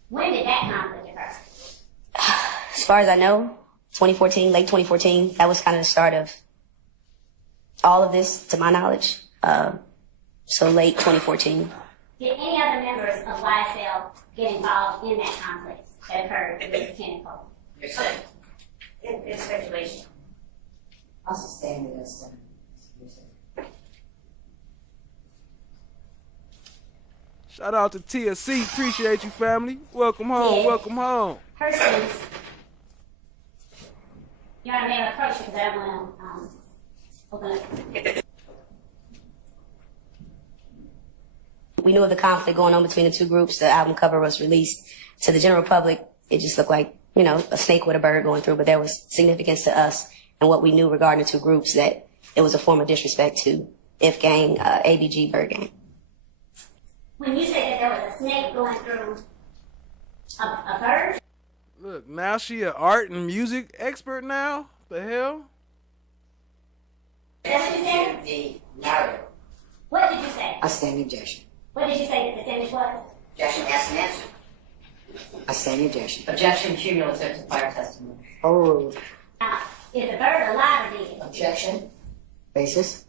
When did that conflict occur? As far as I know, 2014, late 2014, that was kind of the start of all of this, to my knowledge. So late 2014. Did any other members of YSL get involved in that conflict that occurred with Kenneth Copeland? You're saying? It's speculation. I'll sustain this. Shout out to TSC. Appreciate you, family. Welcome home. Yeah. Welcome home. Persons, Your Honor, may I approach you because I don't want to open up. We knew of the conflict going on between the two groups. The album cover was released To the general public, it just looked like, you know, a snake with a bird going through, but there was significance to us and what we knew regarding the two groups, that it was a form of disrespect to If Gang, ABG, Bird Gang. When you say that there was a snake going through a bird? Look, now she an art and music expert now? The hell? Is that what you said? The narrative. What did you say? I stand the objection. What did you say that the sentence was? Objection, ask and answer. I stand the objection. Objection cumulative to prior testimony. Overruled. Is the bird alive or dead? Objection. Basis.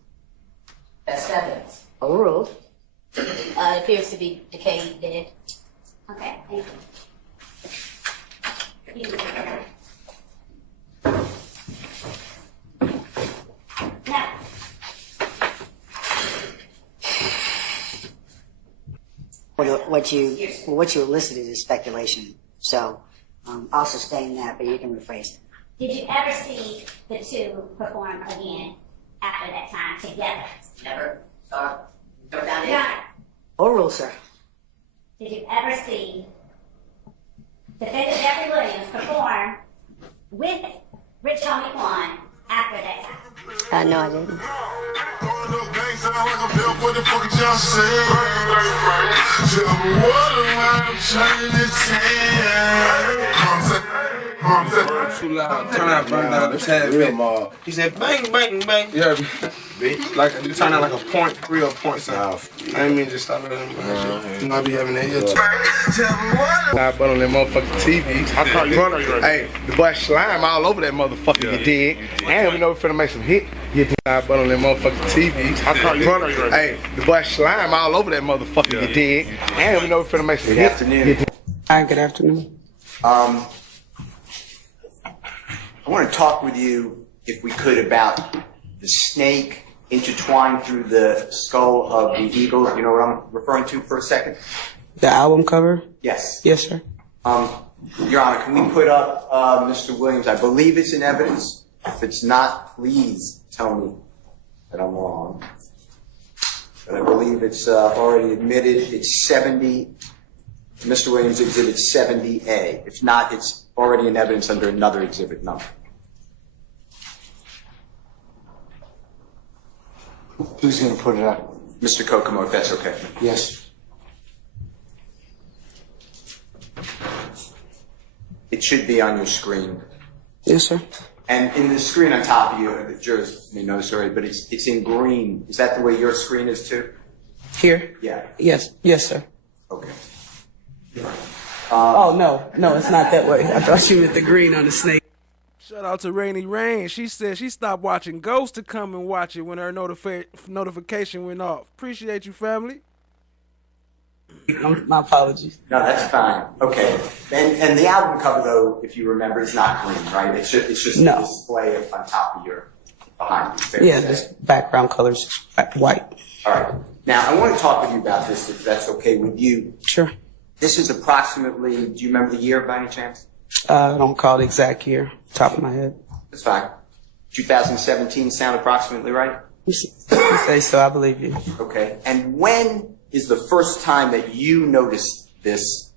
Best evidence. Overruled. It appears to be decayed, dead. Okay, thank you. Now, What you elicited is speculation. So I'll sustain that, but you can rephrase it. did you ever see the two perform again after that time together? Never saw. Never found Your it. Honor, Overruled, sir. did you ever see defendant Jeffrey Williams perform with Rich Homie Quan after that time? No, I didn't. Too loud. Turn out, burn out the tab. He said, bang, bang, bang. You heard me? Like, you turn out like a .3 or .7. I ain't mean just stop it. You know, I be having that here too. I butt on that motherfucking TV. I call you. Hey, the boy slime all over that motherfucker, you dig? And we know we finna make some hit. You dig? I butt on that motherfucking TV. I call you. Hey, the boy slime all over that motherfucker, you dig? And we know we finna make some hit. Good afternoon. Hi, good afternoon. I want to talk with you, if we could, about the snake intertwined through the skull of the eagle. You know what I'm referring to for a second? The album cover? Yes. Yes, sir. Your Honor, can we put up Mr. Williams? I believe it's in evidence. If it's not, please tell me that I'm wrong. But I believe it's already admitted. It's 70. Mr. Williams, Exhibit 70A. If not, it's already in evidence under another exhibit number. Who's going to put it up? Mr. Kokomo, if that's okay. Yes. It should be on your screen. Yes, sir. And in the screen on top of you, the jurors may notice already, but it's in green. Is that the way your screen is too? Here? Yeah. Yes. Yes, sir. Okay. Oh, no, it's not that way. I thought you meant the green on the snake. Shout out to Rainy Rain. She said she stopped watching Ghost to come and watch it when her notification went off. Appreciate you, family. My apologies. No, that's fine. Okay. And the album cover, though, if you remember, is not green, right? It's just No. a display on top of your, behind you. Fair Yeah, to say. just background colors, white. All right. Now, I want to talk with you about this, if that's okay with you. Sure. This is approximately, do you remember the year by any chance? I don't recall the exact year, top of my head. That's fine. 2017 sound approximately right? You say so, I believe you. Okay. And when is the first time that you noticed this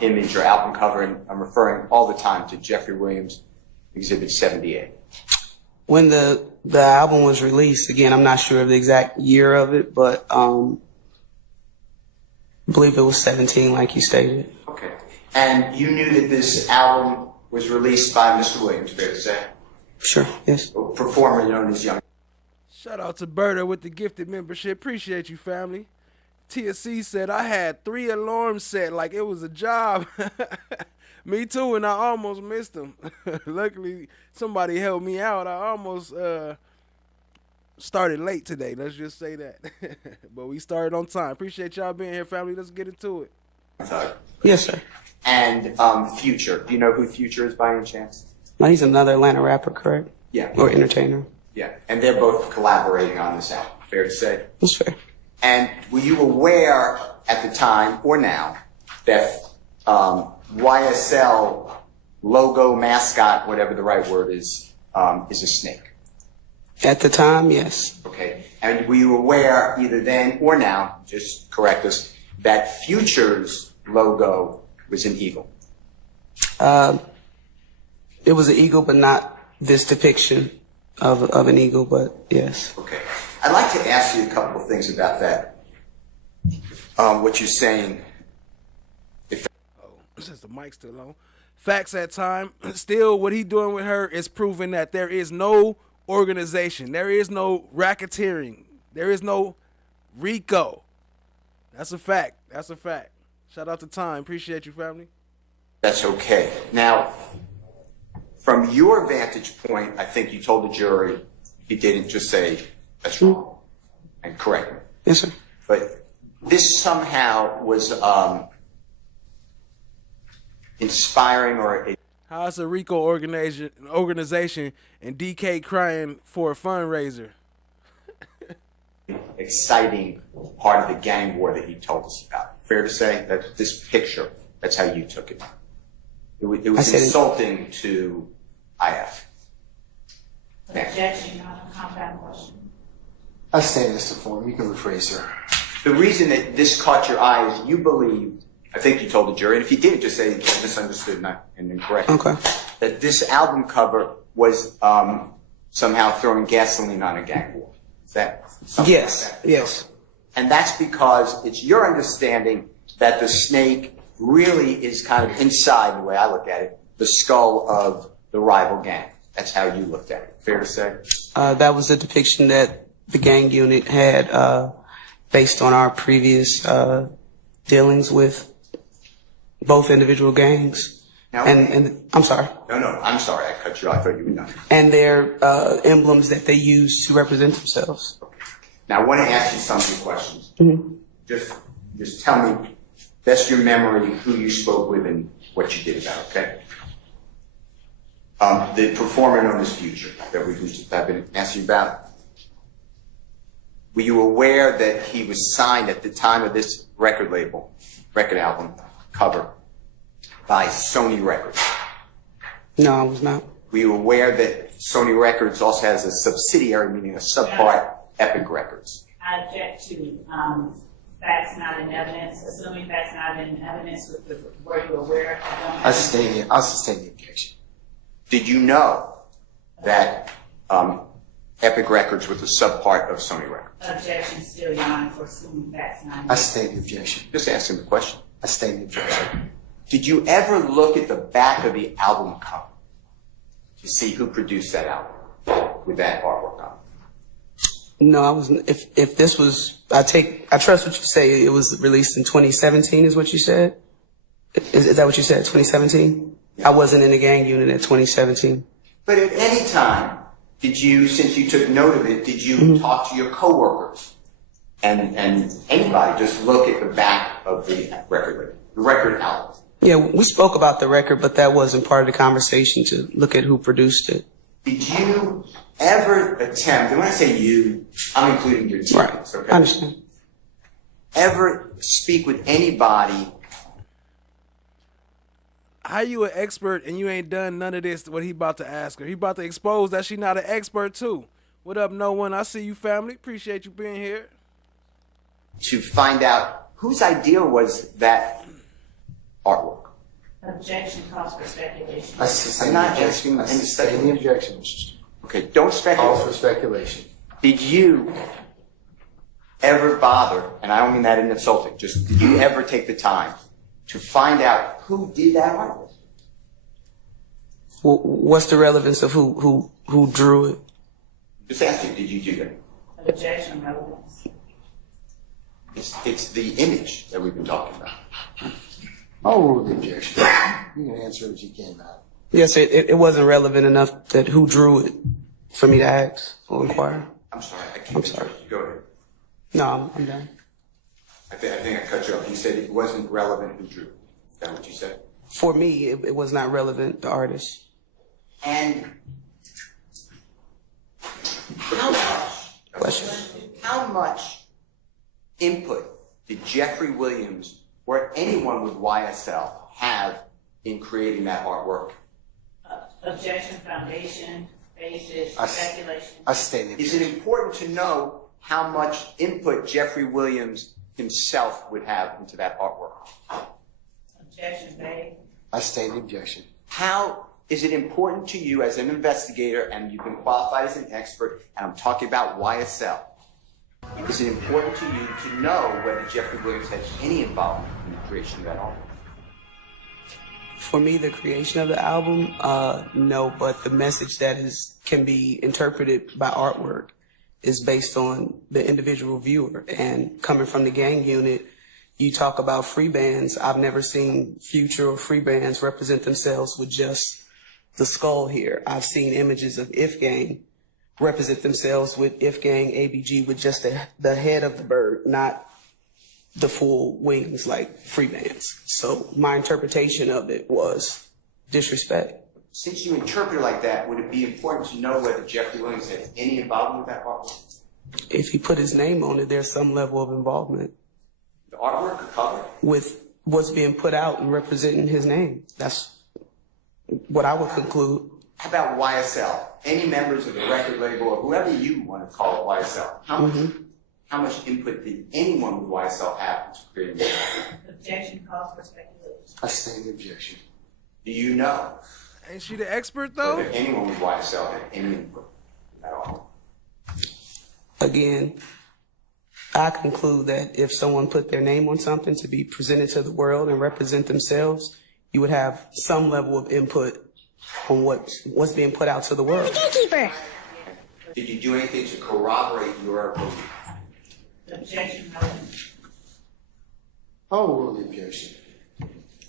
image or album cover? And I'm referring all the time to Jeffrey Williams, Exhibit 78. When the album was released, again, I'm not sure of the exact year of it, but I believe it was 17, like you stated. Okay. And you knew that this album was released by Mr. Williams, fair to say? Sure, yes. A performer known as Young. Shout out to Berta with the gifted membership. Appreciate you, family. TSC said, I had 3 alarms set like it was a job. Me too, and I almost missed them. Luckily, somebody helped me out. I almost started late today. Let's just say that. But we started on time. Appreciate y'all being here, family. Let's get into it. Yes, sir. And Future. Do you know who Future is by any chance? Now, he's another Atlanta rapper, correct? Yeah. Or entertainer. Yeah. And they're both collaborating on this album, fair to say? That's fair. And were you aware at the time, or now, that YSL logo, mascot, whatever the right word is a snake? At the time, yes. Okay. And were you aware, either then or now, just correct us, that Future's logo was an eagle? It was an eagle, but not this depiction of an eagle, but yes. Okay. I'd like to ask you a couple of things about that. What you're saying. Since the mic's still on. Facts at time. Still, what he doing with her is proving that there is no organization. There is no racketeering. There is no RICO. That's a fact. That's a fact. Shout out to Time. Appreciate you, family. That's okay. Now, from your vantage point, I think you told the jury, he didn't just say, that's wrong, and correct me. Yes, sir. But this somehow was inspiring or... How's a RICO organization and DK crying for a fundraiser? exciting part of the gang war that he told us about. Fair to say that this picture, that's how you took it. It was insulting to IF. Objection, not a compound question. I stand this to form. You can rephrase her. The reason that this caught your eye is you believed, I think you told the jury, and if you didn't, just say you misunderstood and incorrect. Okay. That this album cover was somehow throwing gasoline on a gang war. Is that something yes, like that? Yes. And that's because it's your understanding that the snake really is kind of inside, the way I look at it, the skull of the rival gang. That's how you looked at it. Fair to say? That was the depiction that the gang unit had based on our previous dealings with both individual gangs. Now, and I'm sorry. No, I'm sorry. I cut you off. I thought you were done. And their emblems that they use to represent themselves. Now, I want to ask you some of your questions. Mm-hmm. Just tell me, best your memory, who you spoke with and what you did about it, okay? The performer known as Future that I've been asking about. Were you aware that he was signed at the time of this record album cover by Sony Records? No, I was not. Were you aware that Sony Records also has a subsidiary, meaning a subpart, Epic Records? I object to facts not in evidence, assuming facts not in evidence were you aware? I'll sustain the objection. Did you know that Epic Records was a subpart of Sony Records? Objection still, Your Honor, for assuming facts not in I sustain the objection. Just asking the question. I sustain the objection. Did you ever look at the back of the album cover to see who produced that album with that artwork on? No, I wasn't. If this was, I trust what you say. It was released in 2017, is what you said. Is that what you said? 2017. I wasn't in the gang unit at 2017. But at any time, did you, since you took note of it, did you talk to your coworkers and anybody just look at the back of the record album? Yeah, we spoke about the record, but that wasn't part of the conversation to look at who produced it. Did you ever attempt, and when I say you, I'm including your team, right? Okay? I understand. Ever speak with anybody? How you an expert and you ain't done none of this, what he about to ask her? He about to expose that she not an expert too. What up, no one? I see you, family. Appreciate you being here. To find out whose idea was that artwork. Objection calls for speculation. I'm not asking any speculation. The objection, Mr. Okay, don't speculate. Calls for speculation. Did you ever bother, and I don't mean that in insulting, just did you ever take the time to find out who did that artwork? Well, what's the relevance of who drew it? Just asking, did you do that? Objection relevance. It's the image that we've been talking about. I'll rule the objection. You can answer as you can now. Yes, it wasn't relevant enough that who drew it for me to ask or inquire. I'm sorry. I'm sorry. Go ahead. No, I'm done. I think I cut you off. You said it wasn't relevant who drew. Is that what you said? For me, it was not relevant, the artist. And how much input did Jeffrey Williams or anyone with YSL have in creating that artwork? Objection, foundation, basis, speculation. I sustain the objection. Is it important to know how much input Jeffrey Williams himself would have into that artwork? Objection made. I state the objection. How is it important to you as an investigator, and you've been qualified as an expert, and I'm talking about YSL, is it important to you to know whether Jeffrey Williams had any involvement in the creation of that album? For me, the creation of the album, no, but the message that can be interpreted by artwork is based on the individual viewer. And coming from the gang unit, you talk about free bands. I've never seen Future or free bands represent themselves with just the skull here. I've seen images of If Gang represent themselves with If Gang, ABG, with just the head of the bird, not the full wings like free bands. So my interpretation of it was disrespect. Since you interpret it like that, would it be important to know whether Jeffrey Williams had any involvement with that artwork? If he put his name on it, there's some level of involvement. The artwork, the cover? With what's being put out and representing his name. That's what I would conclude. How about YSL? Any members of the record label, or whoever you want to call it YSL, how much input did anyone with YSL have into creating this? Objection calls for speculation. I state the objection. Do you know Ain't she the expert though? whether anyone with YSL had any input at all? Again, I conclude that if someone put their name on something to be presented to the world and represent themselves, you would have some level of input on what's being put out to the world. Gatekeeper. Did you do anything to corroborate your belief? Objection noted. Oh, the objection.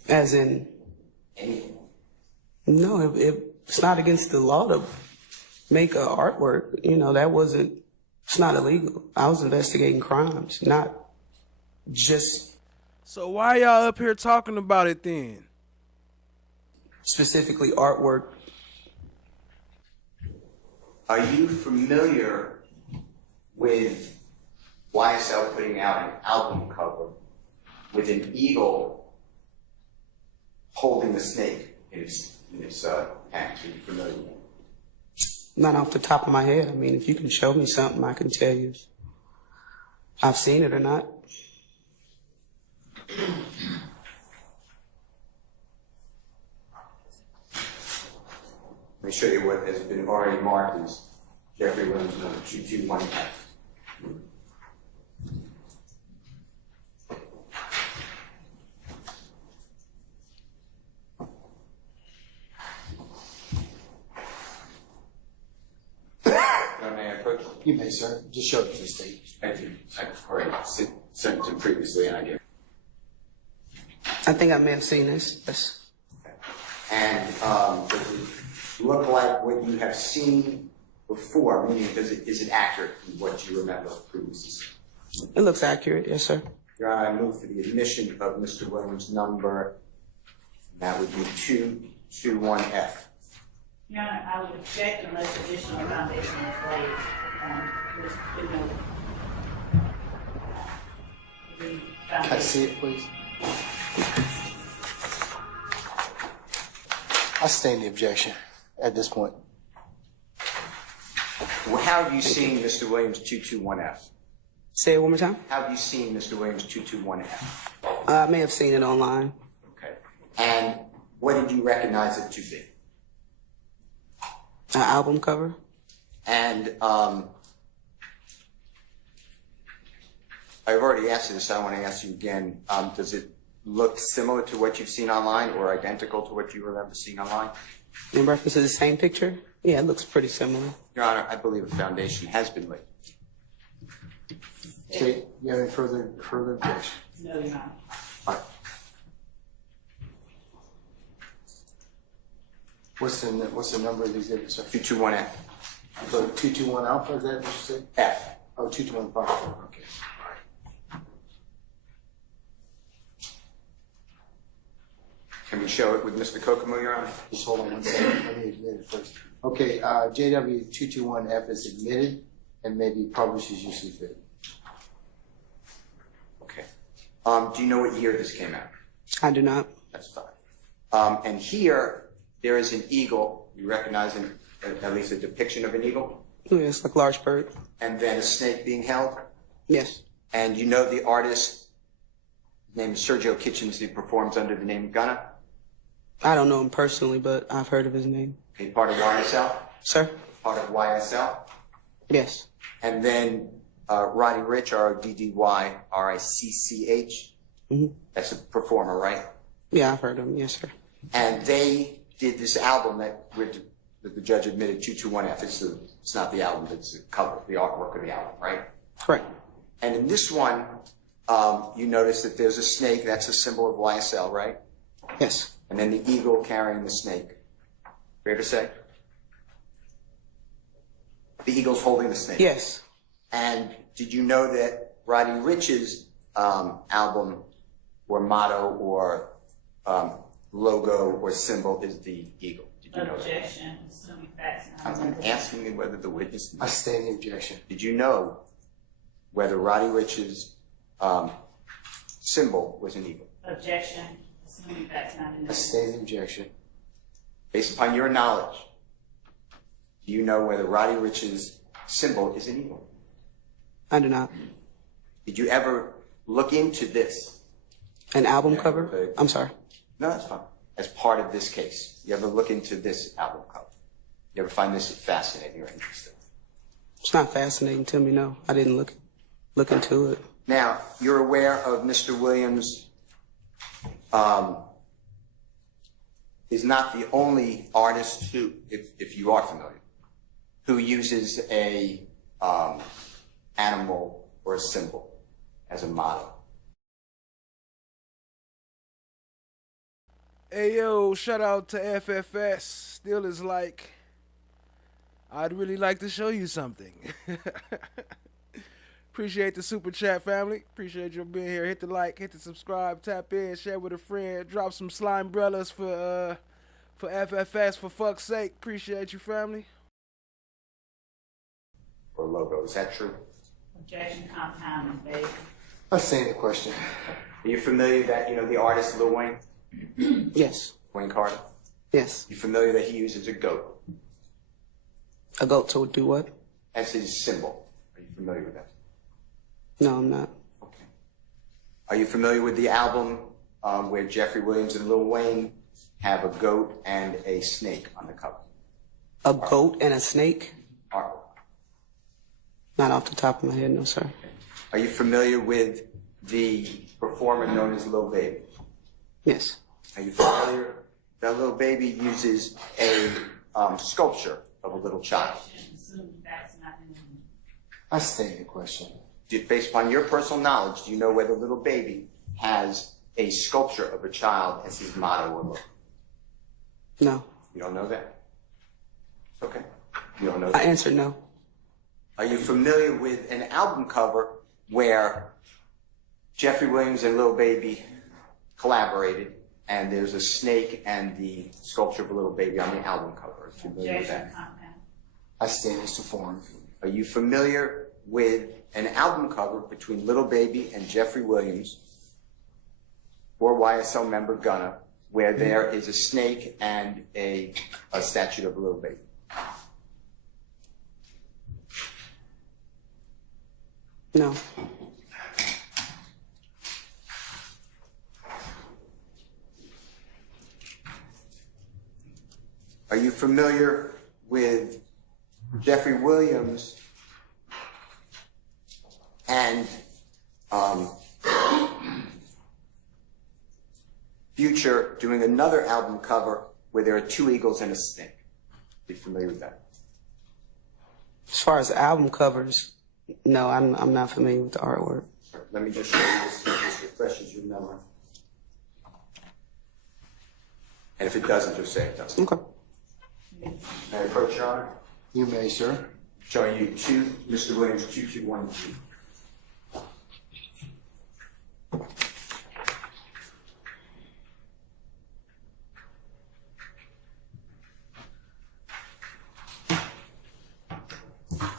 As in, Anything? no, it's not against the law to make a artwork. You know, it's not illegal. I was investigating crimes, not just So why y'all up here talking about it then? specifically artwork. Are you familiar with YSL putting out an album cover with an eagle holding the snake in its hand? Are you familiar with that? Not off the top of my head. I mean, if you can show me something, I can tell you if I've seen it or not. Let me show you what has been already marked as Jeffrey Williams number 221F. May I approach? You may, sir. Just show it to the stage. Thank you. I've already sent it to previously, and I get. I think I may have seen this. Yes. And does it look like what you have seen before? Meaning, is it accurate in what you remember previously? It looks accurate, yes, sir. Your Honor, I move for the admission of Mr. Williams' number. That would be 221F. Your Honor, I would object unless additional foundation is laid. This denote the Can I foundation. see it, please? I state the objection at this point. Well, how have you seen Mr. Williams' 221F? Say it one more time. How have you seen Mr. Williams' 221F? I may have seen it online. Okay. And what did you recognize it to be? An album cover. And I've already asked you this, I want to ask you again. Does it look similar to what you've seen online or identical to what you remember seeing online? In reference to the same picture? Yeah, it looks pretty similar. Your Honor, I believe a foundation has been laid. Okay, you have any further objection? No, Your Honor. All right. What's the number of these exhibits, sir? 221F. So 221 alpha, is that what you said? F. Oh, 221 alpha, okay. Can we show it with Mr. Kokomo, Your Honor? Just hold on one second. Let me admit it first. Okay, JW221F is admitted and may be published as you see fit. Okay. Do you know what year this came out? I do not. That's fine. And here, there is an eagle. You recognize at least a depiction of an eagle? Oh, yeah, it's like large bird. And then a snake being held? Yes. And you know the artist His name is Sergio Kitchens. He performs under the name Gunna. I don't know him personally, but I've heard of his name. Okay, part of YSL? Sir? Part of YSL? Yes. And then Roddy Ricch, R-O-D-D-Y-R-I-C-C-H. Mm-hmm. That's a performer, right? Yeah, I've heard of him. Yes, sir. And they did this album that the judge admitted 221F. It's not the album, it's the cover, the artwork of the album, right? Correct. And in this one, you notice that there's a snake. That's a symbol of YSL, right? Yes. And then the eagle carrying the snake. Fair to say? The eagle's holding the snake. Yes. And did you know that Roddy Ricch's album or motto or logo or symbol is the eagle? Did you know that? Objection, assuming facts not I'm asking you whether the witness... I stand the objection. Did you know whether Roddy Ricch's symbol was an eagle? Objection, assuming facts not I stand the objection. Based upon your knowledge, do you know whether Roddy Ricch's symbol is an eagle? I do not. Did you ever look into this? An album cover? I'm sorry. No, that's fine. As part of this case, you ever look into this album cover? You ever find this fascinating or interesting? It's not fascinating to me, no. I didn't look into it. Now, you're aware of Mr. Williams is not the only artist who, if you are familiar, who uses a animal or a symbol as a motto. Hey yo, shout out to FFS. Still is like, I'd really like to show you something. Appreciate the super chat, family. Appreciate you being here. Hit the like, hit the subscribe, tap in, share with a friend. Drop some slime brellas for FFS for fuck's sake. Appreciate you, family. Or logo, is that true? Objection, compounding, baby. I stand the question. Are you familiar that, the artist Lil Wayne? Yes. Wayne Carter? Yes. You familiar that he uses a goat? A goat to do what? As his symbol. Are you familiar with that? No, I'm not. Okay. Are you familiar with the album where Jeffrey Williams and Lil Wayne have a goat and a snake on the cover? A goat and a snake? Artwork. Not off the top of my head, no, sir. Are you familiar with the performer known as Lil Baby? Yes. Are you familiar that Lil Baby uses a sculpture of a little child? Assuming facts not I stand the question. Based upon your personal knowledge, do you know whether Lil Baby has a sculpture of a child as his motto or logo? No. You don't know that? It's okay. You don't know that? I answered no. Are you familiar with an album cover where Jeffrey Williams and Lil Baby collaborated, and there's a snake and the sculpture of a little baby on the album cover? Are you familiar with that? I stand as to form. Are you familiar with an album cover between Lil Baby and Jeffrey Williams or YSL member Gunna, where there is a snake and a statue of a little baby? No. Are you familiar with Jeffrey Williams and Future doing another album cover where there are two eagles and a snake? Are you familiar with that? As far as album covers, no, I'm not familiar with the artwork. Let me just show you this. This refreshes your memory. And if it doesn't, just say it doesn't. Okay. May I approach, Your Honor? You may, sir. Showing you Mr. Williams 2212.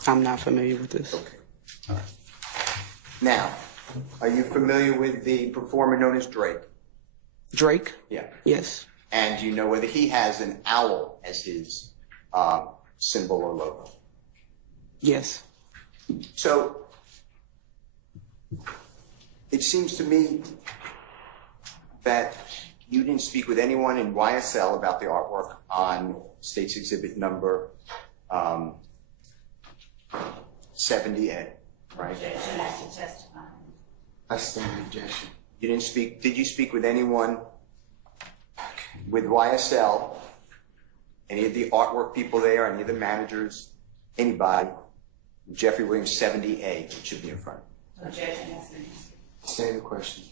I'm not familiar with this. Okay. All right. Now, are you familiar with the performer known as Drake? Drake? Yeah. Yes. And do you know whether he has an owl as his symbol or logo? Yes. So, it seems to me that you didn't speak with anyone in YSL about the artwork on State's Exhibit number 70A, right? I stand objection. You didn't speak. Did you speak with anyone with YSL? Any of the artwork people there? Any of the managers? Anybody? Jeffrey Williams 70A, it should be in front. Stand the question.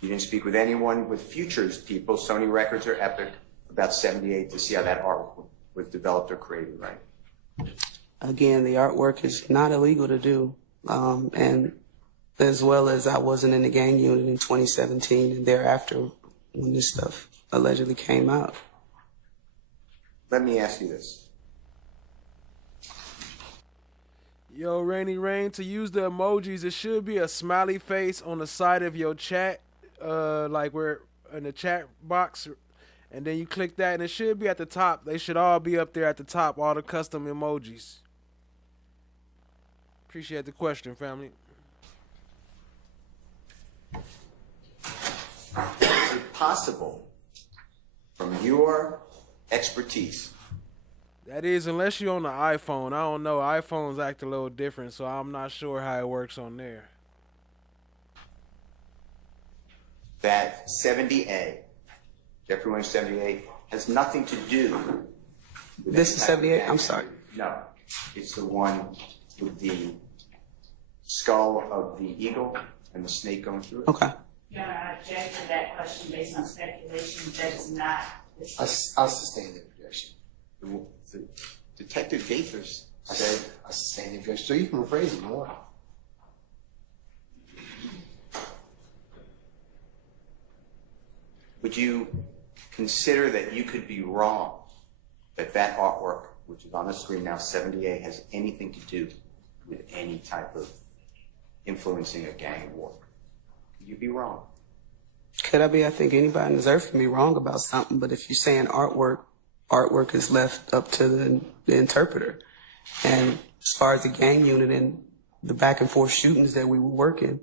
You didn't speak with anyone with Futures people, Sony Records or Epic, about 78 to see how that artwork was developed or created, right? Again, the artwork is not illegal to do. And as well as I wasn't in the gang unit in 2017 and thereafter when this stuff allegedly came out. Let me ask you this. Yo, Rainy Rain, to use the emojis, it should be a smiley face on the side of your chat, like where in the chat box, and then you click that, and it should be at the top. They should all be up there at the top, all the custom emojis. Appreciate the question, family. Is it possible, from your expertise, That is, unless you're on the iPhone. I don't know. iPhones act a little different, so I'm not sure how it works on there. that 70A, Jeffrey Williams 78, has nothing to do with This is any type of 78? gang? I'm sorry. No, it's the one with the skull of the eagle and the snake going through it. Okay. Your Honor, I object to that question based on speculation. That is not the truth. I'll sustain the objection. The Detective GAITHER said, I sustain the objection. So you can rephrase it more. would you consider that you could be wrong, that that artwork, which is on the screen now, 78, has anything to do with any type of influencing a gang war? Could you be wrong? Could I be? I think anybody on this earth can be wrong about something, but if you're saying artwork is left up to the interpreter. And as far as the gang unit and the back and forth shootings that we were working,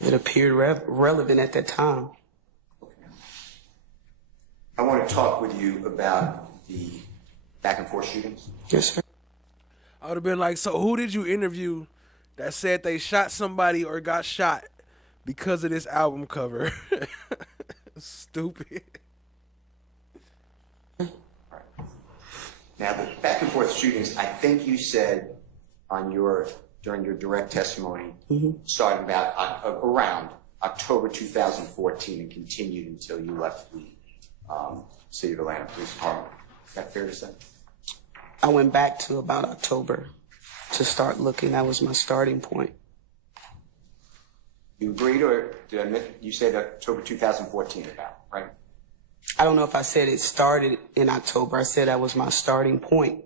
it appeared relevant at that time. I want to talk with you about the back and forth shootings. Yes, sir. I would have been like, so who did you interview that said they shot somebody or got shot because of this album cover? Stupid. Now, the back and forth shootings, I think you said during your direct testimony, started about around October 2014 and continued until you left the City of Atlanta Police Department. Is that fair to say? I went back to about October to start looking. That was my starting point. You agreed, or did I admit you said October 2014 about, right? I don't know if I said it started in October. I said that was my starting point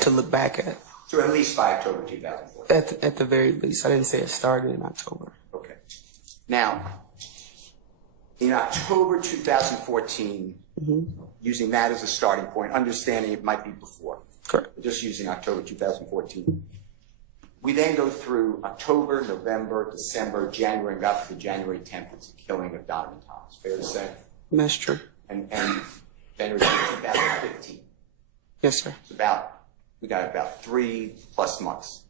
to look back at. So at least by October 2014. At the very least. I didn't say it started in October. Okay. Now, in October 2014, using that as a starting point, understanding it might be before. Correct. But just using October 2014. We then go through October, November, December, January, and got to the January 10th. It's the killing of Donovan Thomas. Fair to say? That's true. And January 2015. Yes, sir. We got about 3+ months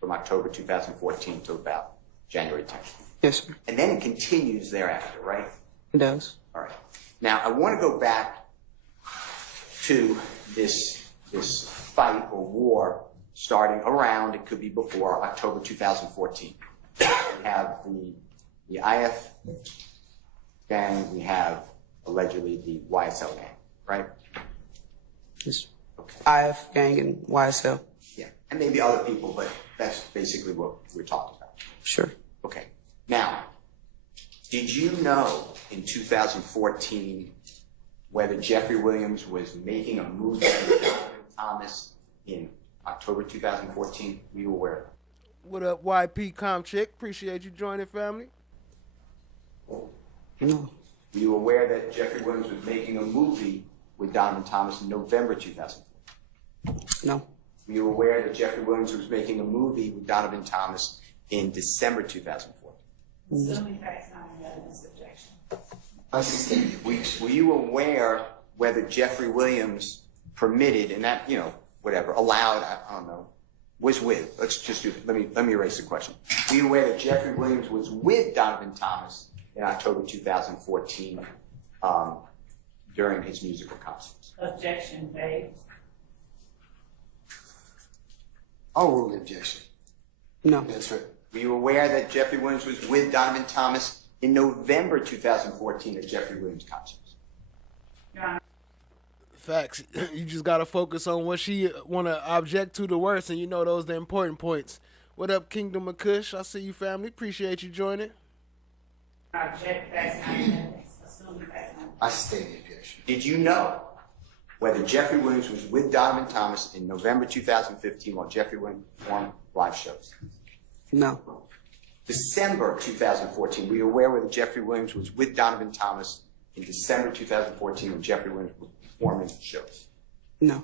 from October 2014 to about January 10th. Yes, sir. And then it continues thereafter, right? It does. All right. Now, I want to go back to this fight or war starting around, it could be before, October 2014. We have the IF gang, we have allegedly the YSL gang, right? Yes. Okay. IF gang and YSL. Yeah, and maybe other people, but that's basically what we're talking about. Sure. Okay. Now, did you know in 2014 whether Jeffrey Williams was making a move with Donovan Thomas in October 2014? Were you aware of that? What up, YP Com Chick? Appreciate you joining, family. No. Were you aware that Jeffrey Williams was making a movie with Donovan Thomas in November 2014? No. Were you aware that Jeffrey Williams was making a movie with Donovan Thomas in December 2014? Assuming facts, not evidence, objection. I sustain the Were you aware whether Jeffrey Williams permitted, and that, whatever, allowed, I don't know, was with, let's just do, let me erase the question. Were you aware that Jeffrey Williams was with Donovan Thomas in October 2014 during his musical concerts? Objection, vague. I'll rule the objection. No. That's right. Were you aware that Jeffrey Williams was with Donovan Thomas in November 2014 at Jeffrey Williams concerts? Your Honor. Facts. You just gotta focus on what she wanna object to the worst, and those the important points. What up, Kingdom of Kush? I see you, family. Appreciate you joining. Object, facts not in evidence. Assuming facts not. I sustain the objection. Did you know whether Jeffrey Williams was with Donovan Thomas in November 2015 while Jeffrey Williams performed live shows? No. December 2014, were you aware whether Jeffrey Williams was with Donovan Thomas in December 2014 when Jeffrey Williams was performing shows? No.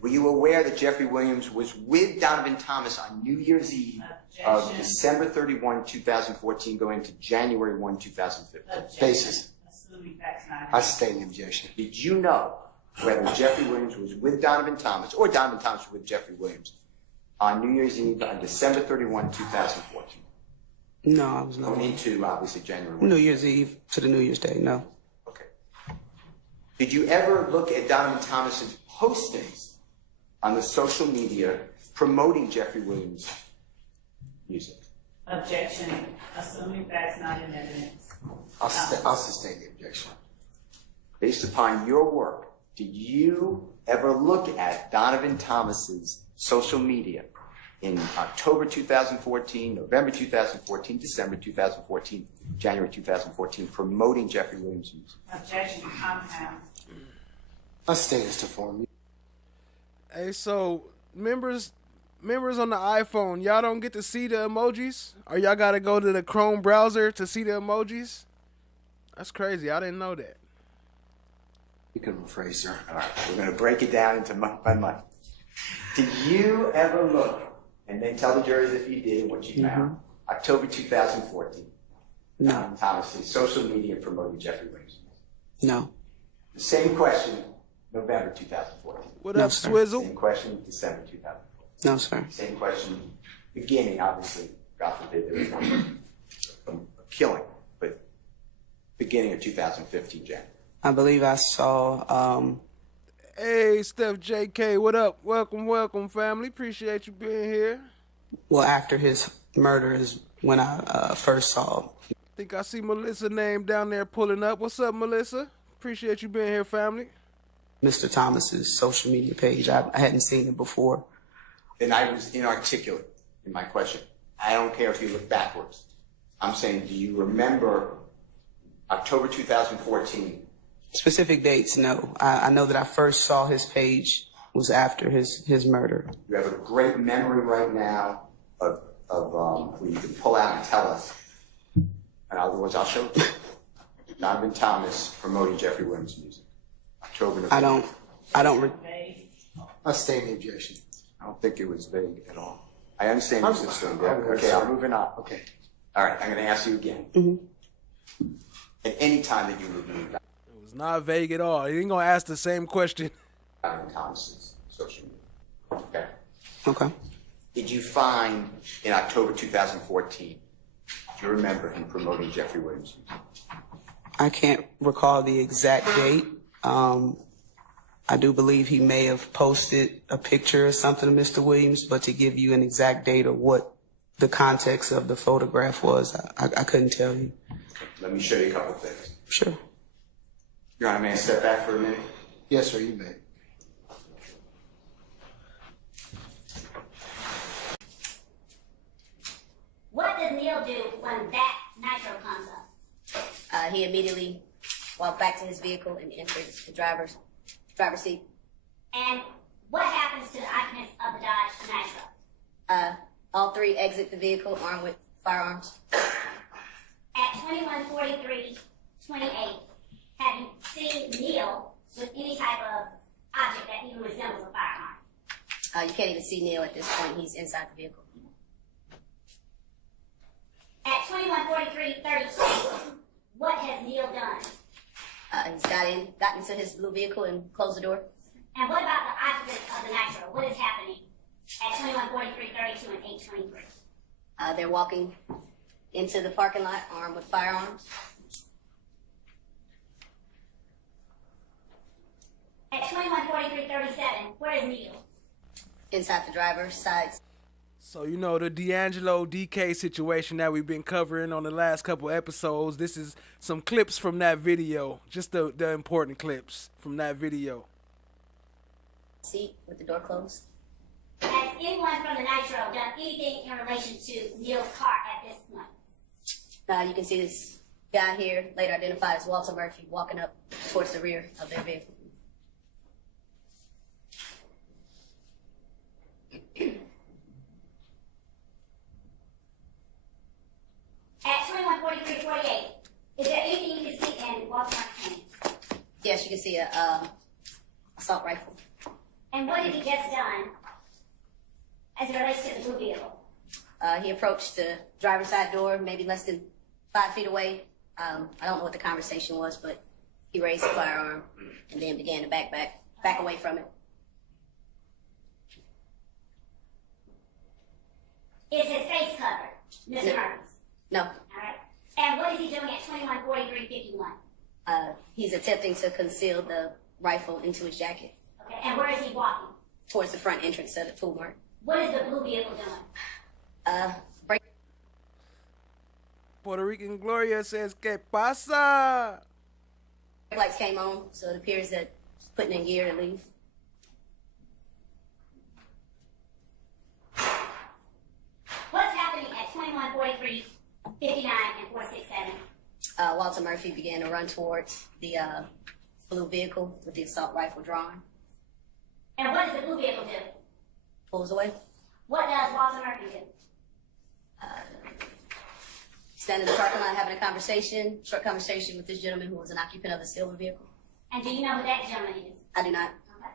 Were you aware that Jeffrey Williams was with Donovan Thomas on New Year's Eve of December 31, 2014, going to January 1, 2015? Basis. Assuming facts not in I evidence. sustain the objection. Did you know whether Jeffrey Williams was with Donovan Thomas or Donovan Thomas was with Jeffrey Williams on New Year's Eve on December 31, 2014? No, I was not. Going into, obviously, January 1. New Year's Eve to the New Year's Day, no. Okay. Did you ever look at Donovan Thomas's postings on the social media promoting Jeffrey Williams' music? Objection, assuming facts not in evidence. I'll sustain the objection. Based upon your work, did you ever look at Donovan Thomas's social media in October 2014, November 2014, December 2014, January 2014, promoting Jeffrey Williams' music? Objection, compound. I sustain this to form. Hey, so members on the iPhone, y'all don't get to see the emojis, or y'all gotta go to the Chrome browser to see the emojis? That's crazy. I didn't know that. You can rephrase, sir. All right, we're going to break it down into month by month. Did you ever look, and then tell the juries if you did, what you found, October 2014, No. Thomas's social media promoting Jeffrey Williams? No. The same question, November 2014. What No, up, sir. Swizzle? Same question, December 2014. No, sir. Same question, beginning, obviously, God forbid there was a killing, but beginning of 2015, January. I believe I saw, Hey, Steph JK, what up? Welcome, family. Appreciate you being here. well, after his murder is when I first saw Think I see Melissa name down there pulling up. What's up, Melissa? Appreciate you being here, family. Mr. Thomas's social media page. I hadn't seen it before. And I was inarticulate in my question. I don't care if you look backwards. I'm saying, do you remember October 2014? Specific dates, no. I know that I first saw his page was after his murder. You have a great memory right now of where you can pull out and tell us. In other words, I'll show it to you. Donovan Thomas promoting Jeffrey Williams' music. October, November. I don't. I sustain the objection. I don't think it was vague at all. I understand you still there. I'm Okay, sorry. I'm moving on. Okay. All right, I'm going to ask you again. At any time that you reviewed It was not vague at all. He ain't gonna ask the same question. Donovan Thomas's social media, okay? Okay. Did you find in October 2014, do you remember him promoting Jeffrey Williams' music? I can't recall the exact date. I do believe he may have posted a picture or something of Mr. Williams, but to give you an exact date or what the context of the photograph was, I couldn't tell you. Let me show you a couple of things. Sure. Your Honor, may I step back for a minute? Yes, sir, you may. What does Neil do when that nitro comes up? He immediately walked back to his vehicle and entered the driver's seat. And what happens to the occupants of the Dodge Nitro? All three exit the vehicle armed with firearms. At 21:43:28, have you seen Neil with any type of object that even resembles a firearm? You can't even see Neil at this point. He's inside the vehicle. At 21:43:32, got into his blue vehicle and closed the door. And what about the occupants of the Nitro? What is happening at 2143, 32, and 823? They're walking into the parking lot armed with firearms. At 2143, 37, where is Neil? Inside the driver's side. So, you know, the D'Angelo DK situation that we've been covering on the last couple episodes, this is some clips from that video. Just the important clips from that video. Seat with the door closed. Has anyone from the Nitro done anything in relation to Neil's car at this point? You can see this guy here, later identified as Walter Murphy, walking up towards the rear of their vehicle. At 2143, 48, is there anything you can see in Walter Murphy's hands? Yes, you can see a assault rifle. And what had he just done as it relates to the blue vehicle? He approached the driver's side door, maybe less than 5 feet away. I don't know what the conversation was, but he raised the firearm and then began to back away from it. Is his face covered, Mr. Murphy's? No. All right. And what is he doing at 2143, 51? He's attempting to conceal the rifle into his jacket. Okay. And where is he walking? Towards the front entrance of the food mart. What is the blue vehicle doing? Break. Puerto Rican Gloria says, ¿Qué pasa? Lights came on, so it appears that it's putting in gear to leave. What's happening at 2143, 59, and 467? Walter Murphy began to run towards the blue vehicle with the assault rifle drawn. And what does the blue vehicle do? Pulls away. What does Walter Murphy do? Stand in the parking lot having a short conversation with this gentleman who was an occupant of the silver vehicle. And do you know who that gentleman is? I do not. Okay.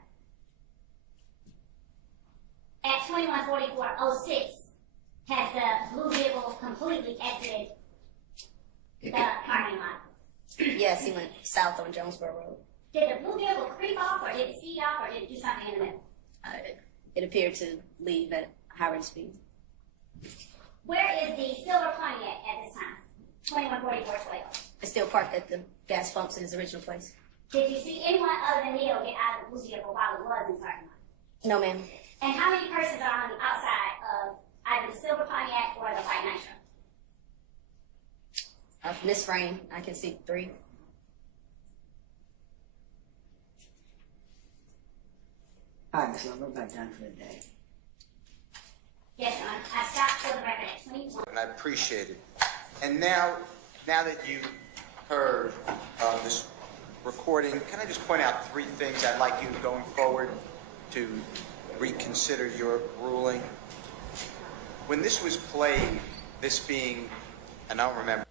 At 2144, 06, has the blue vehicle completely exited the parking lot? Yes, he went south on Jonesboro Road. Did the blue vehicle creep off, or did it speed off, or did it do something in the middle? It appeared to leave at a high rate of speed. Where is the silver Pontiac at this time? 2144, 12. It's still parked at the gas pumps in his original place. Did you see anyone other than Neil get out of the blue vehicle while it was in the parking lot? No, ma'am. And how many persons are on the outside of either the silver Pontiac or the white Nitro? From this frame, I can see 3. All right, so we're back down for the day. Yes, Your Honor. I stopped for the record at 21. And I appreciate it. And now that you've heard this recording, can I just point out 3 things I'd like you going forward to reconsider your ruling? When this was played, this being, and I don't remember.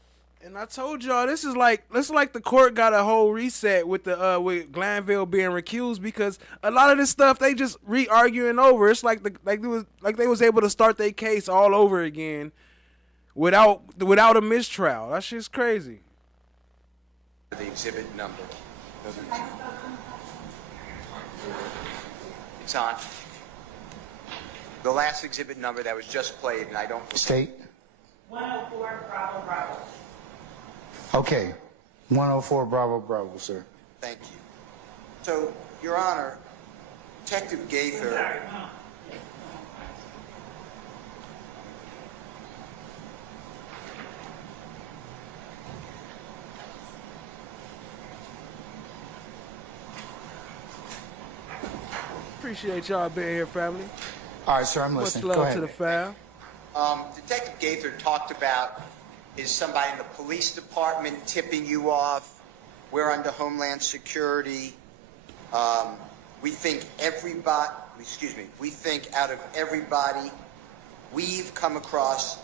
And I told y'all this is like the court got a whole reset with the with Glanville being recused, because a lot of this stuff they just re-arguing over. It's like they was able to start their case all over again without a mistrial. That shit's crazy. The exhibit number. It's on. The last exhibit number that was just played, and I don't. State. 104 Bravo Bravo. Okay. 104 Bravo Bravo, sir. Thank you. So, Your Honor, Detective Gaither. Appreciate y'all being here, family. All right, sir, I'm listening. Much Go love ahead. to the fam. Detective Gaither talked about, is somebody in the police department tipping you off? We're under Homeland Security. We think we think out of everybody we've come across,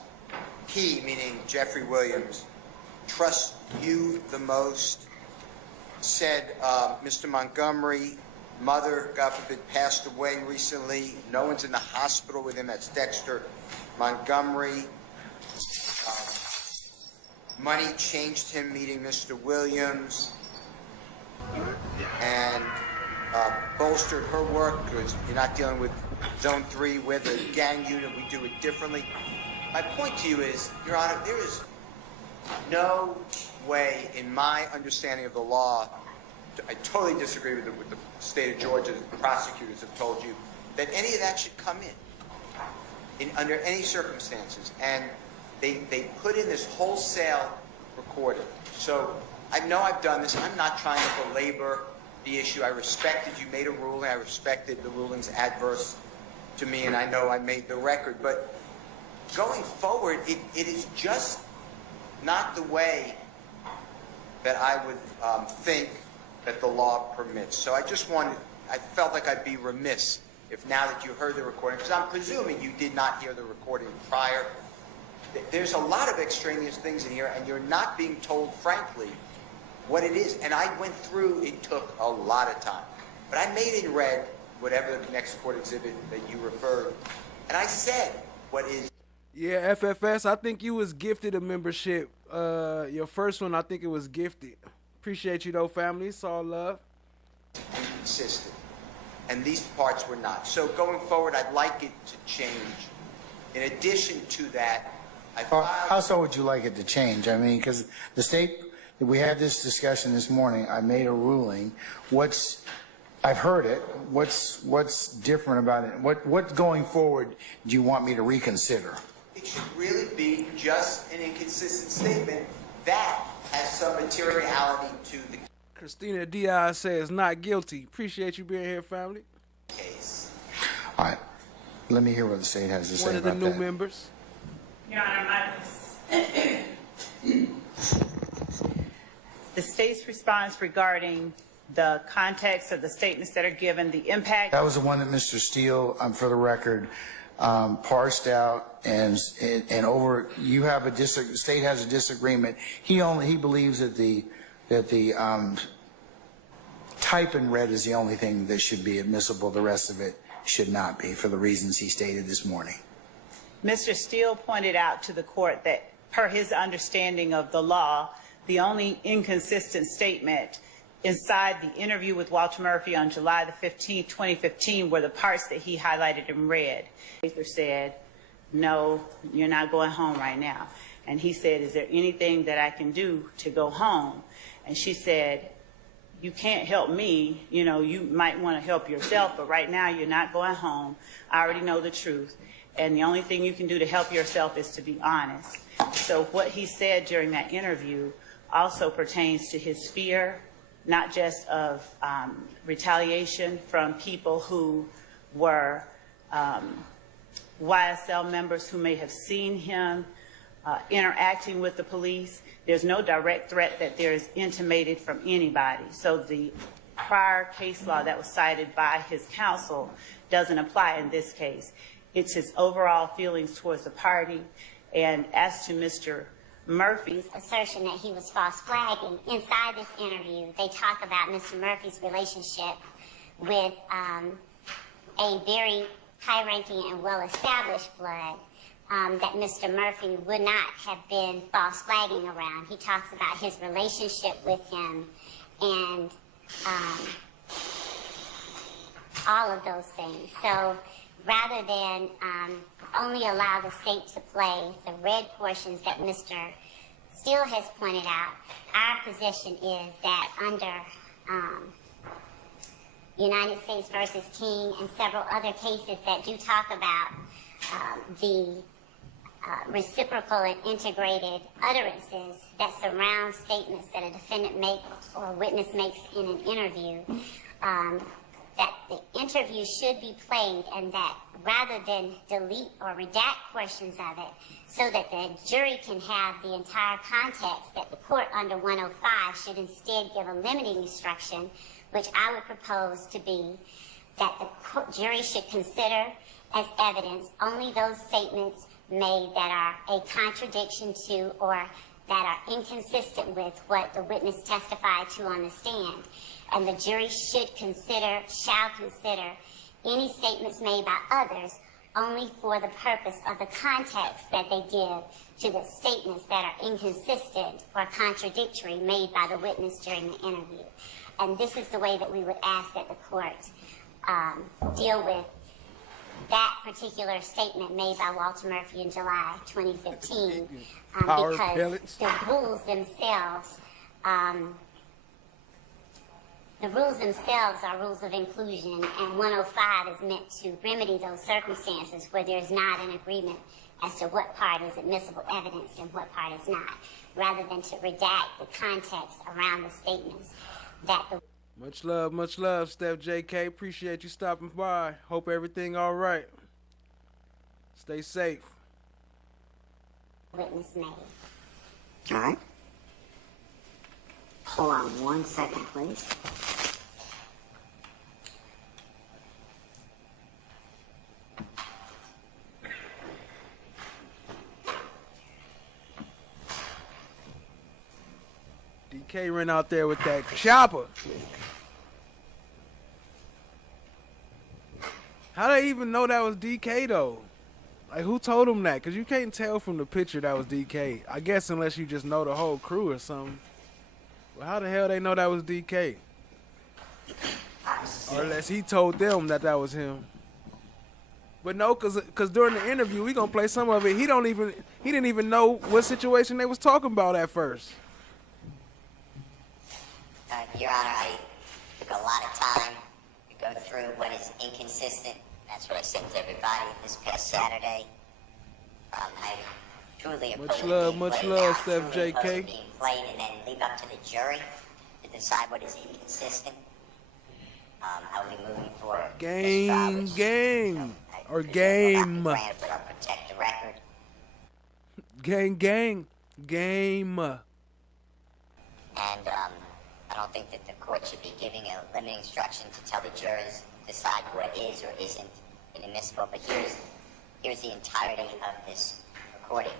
he, meaning Jeffrey Williams, trusts you the most, said Mr. Montgomery, mother, God forbid, passed away recently. No one's in the hospital with him. That's Dexter Montgomery. Money changed him meeting Mr. Williams. and bolstered her work because you're not dealing with Zone 3 with a gang unit. We do it differently. My point to you is, Your Honor, there is no way in my understanding of the law, I totally disagree with what the state of Georgia prosecutors have told you, that any of that should come in under any circumstances. And they put in this wholesale recording. So I know I've done this. I'm not trying to belabor the issue. I respected you made a ruling. I respected the rulings adverse to me, and I know I made the record. But going forward, it is just not the way that I would think that the law permits. So I felt like I'd be remiss if now that you heard the recording, because I'm presuming you did not hear the recording prior. There's a lot of extraneous things in here, and you're not being told, frankly, what it is. And I went through, it took a lot of time. But I made in red whatever the next court exhibit that you referred, and I said what is. Yeah, FFS, I think you was gifted a membership. Your first one, I think it was gifted. Appreciate you though, family. It's all love. Consistent. And these parts were not. So going forward, I'd like it to change. In addition to that, I filed... How so would you like it to change? I mean, because the state, we had this discussion this morning. I made a ruling. I've heard it. What's different about it? What going forward do you want me to reconsider? It should really be just an inconsistent statement that has some materiality to the Christina Diaz says not guilty. Appreciate you being here, family. case. All right. Let me hear what the state has to say One of the about new that. members. Your Honor, the state's response regarding the context of the statements that are given, the impact. That was the one that Mr. Steele, for the record, parsed out and over. You have the state has a disagreement. He believes that the type in red is the only thing that should be admissible. The rest of it should not be, for the reasons he stated this morning. Mr. Steele pointed out to the court that per his understanding of the law, the only inconsistent statement inside the interview with Walter Murphy on July the 15th, 2015 were the parts that he highlighted in red. GAITHER said, no, you're not going home right now. And he said, is there anything that I can do to go home? And she said, you can't help me. You know, you might want to help yourself, but right now you're not going home. I already know the truth. And the only thing you can do to help yourself is to be honest. So what he said during that interview also pertains to his fear, not just of retaliation from people who were YSL members who may have seen him interacting with the police. There's no direct threat that there is intimated from anybody. So the prior case law that was cited by his counsel doesn't apply in this case. It's his overall feelings towards the party. And as to Mr. Murphy's assertion that he was false flagging, inside this interview, they talk about Mr. Murphy's relationship with a very high-ranking and well-established blood that Mr. Murphy would not have been false flagging around. He talks about his relationship with him and all of those things. So rather than only allow the state to play the red portions that Mr. Steele has pointed out, our position is that under United States versus King and several other cases that do talk about the reciprocal and integrated utterances that surround statements that a defendant makes or a witness makes in an interview, that the interview should be played and that rather than delete or redact portions of it so that the jury can have the entire context, that the court under 105 should instead give a limiting instruction, which I would propose to be that the jury should consider as evidence only those statements made that are a contradiction to or that are inconsistent with what the witness testified to on the stand. And the jury shall consider any statements made by others only for the purpose of the context that they give to the statements that are inconsistent or contradictory made by the witness during the interview. And this is the way that we would ask that the court deal with that particular statement made by Walter Murphy in July 2015, Power because pellets. the rules themselves are rules of inclusion, and 105 is meant to remedy those circumstances where there's not an agreement as to what part is admissible evidence and what part is not, rather than to redact the context around the statements that the Much love, Steph JK. Appreciate you stopping by. Hope everything all right. Stay safe. witness made. All right. Hold on 1 second, please. DK ran out there with that chopper. How they even know that was DK though? Like, who told him that? Because you can't tell from the picture that was DK. I guess unless you just know the whole crew or something. Well, how the hell they know that was DK? Or unless he told them that that was him. But no, cause during the interview, we gonna play some of it. He didn't even know what situation they was talking about at first. Your Honor, I took a lot of time to go through what is inconsistent. That's what I said to everybody this past Saturday. I truly Much love, Steph JK. being played and then leave up to the jury to decide what is inconsistent. I'll be moving for Game. Or grant, game. but I'll protect the record. Game. And I don't think that the court should be giving a limiting instruction to tell the jurors decide what is or isn't inadmissible. But here's the entirety of this recording.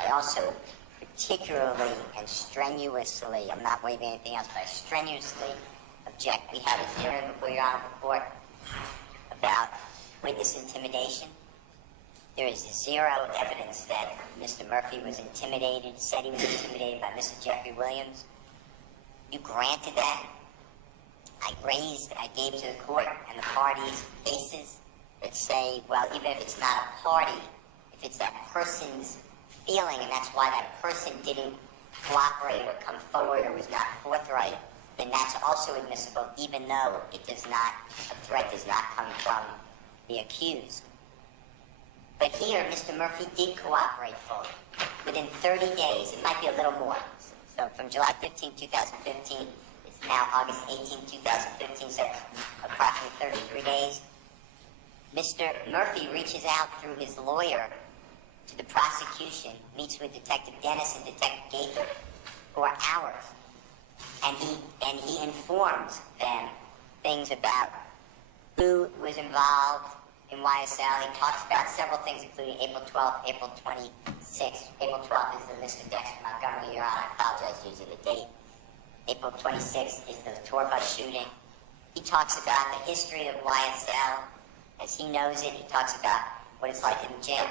I also particularly and strenuously, I'm not waiving anything else, but I strenuously object. We had a hearing before Your Honor report about witness intimidation. There is zero evidence that Mr. Murphy was intimidated, said he was intimidated by Mr. Jeffrey Williams. You granted that. I gave to the court and the parties cases that say, well, even if it's not a party, if it's that person's feeling, and that's why that person didn't cooperate or come forward or was not forthright, then that's also admissible, even though a threat does not come from the accused. But here, Mr. Murphy did cooperate fully. Within 30 days, it might be a little more. So from July 15, 2015, it's now August 18, 2015, so approximately 33 days. Mr. Murphy reaches out through his lawyer to the prosecution, meets with Detective Dennis and Detective Gaither for hours. And he informs them things about who was involved in YSL. He talks about several things, including April 12th, April 26th. April 12th is the Mr. Dexter Montgomery, Your Honor, I apologize for using the date. April 26th is the tour bus shooting. He talks about the history of YSL as he knows it. He talks about what it's like in jail.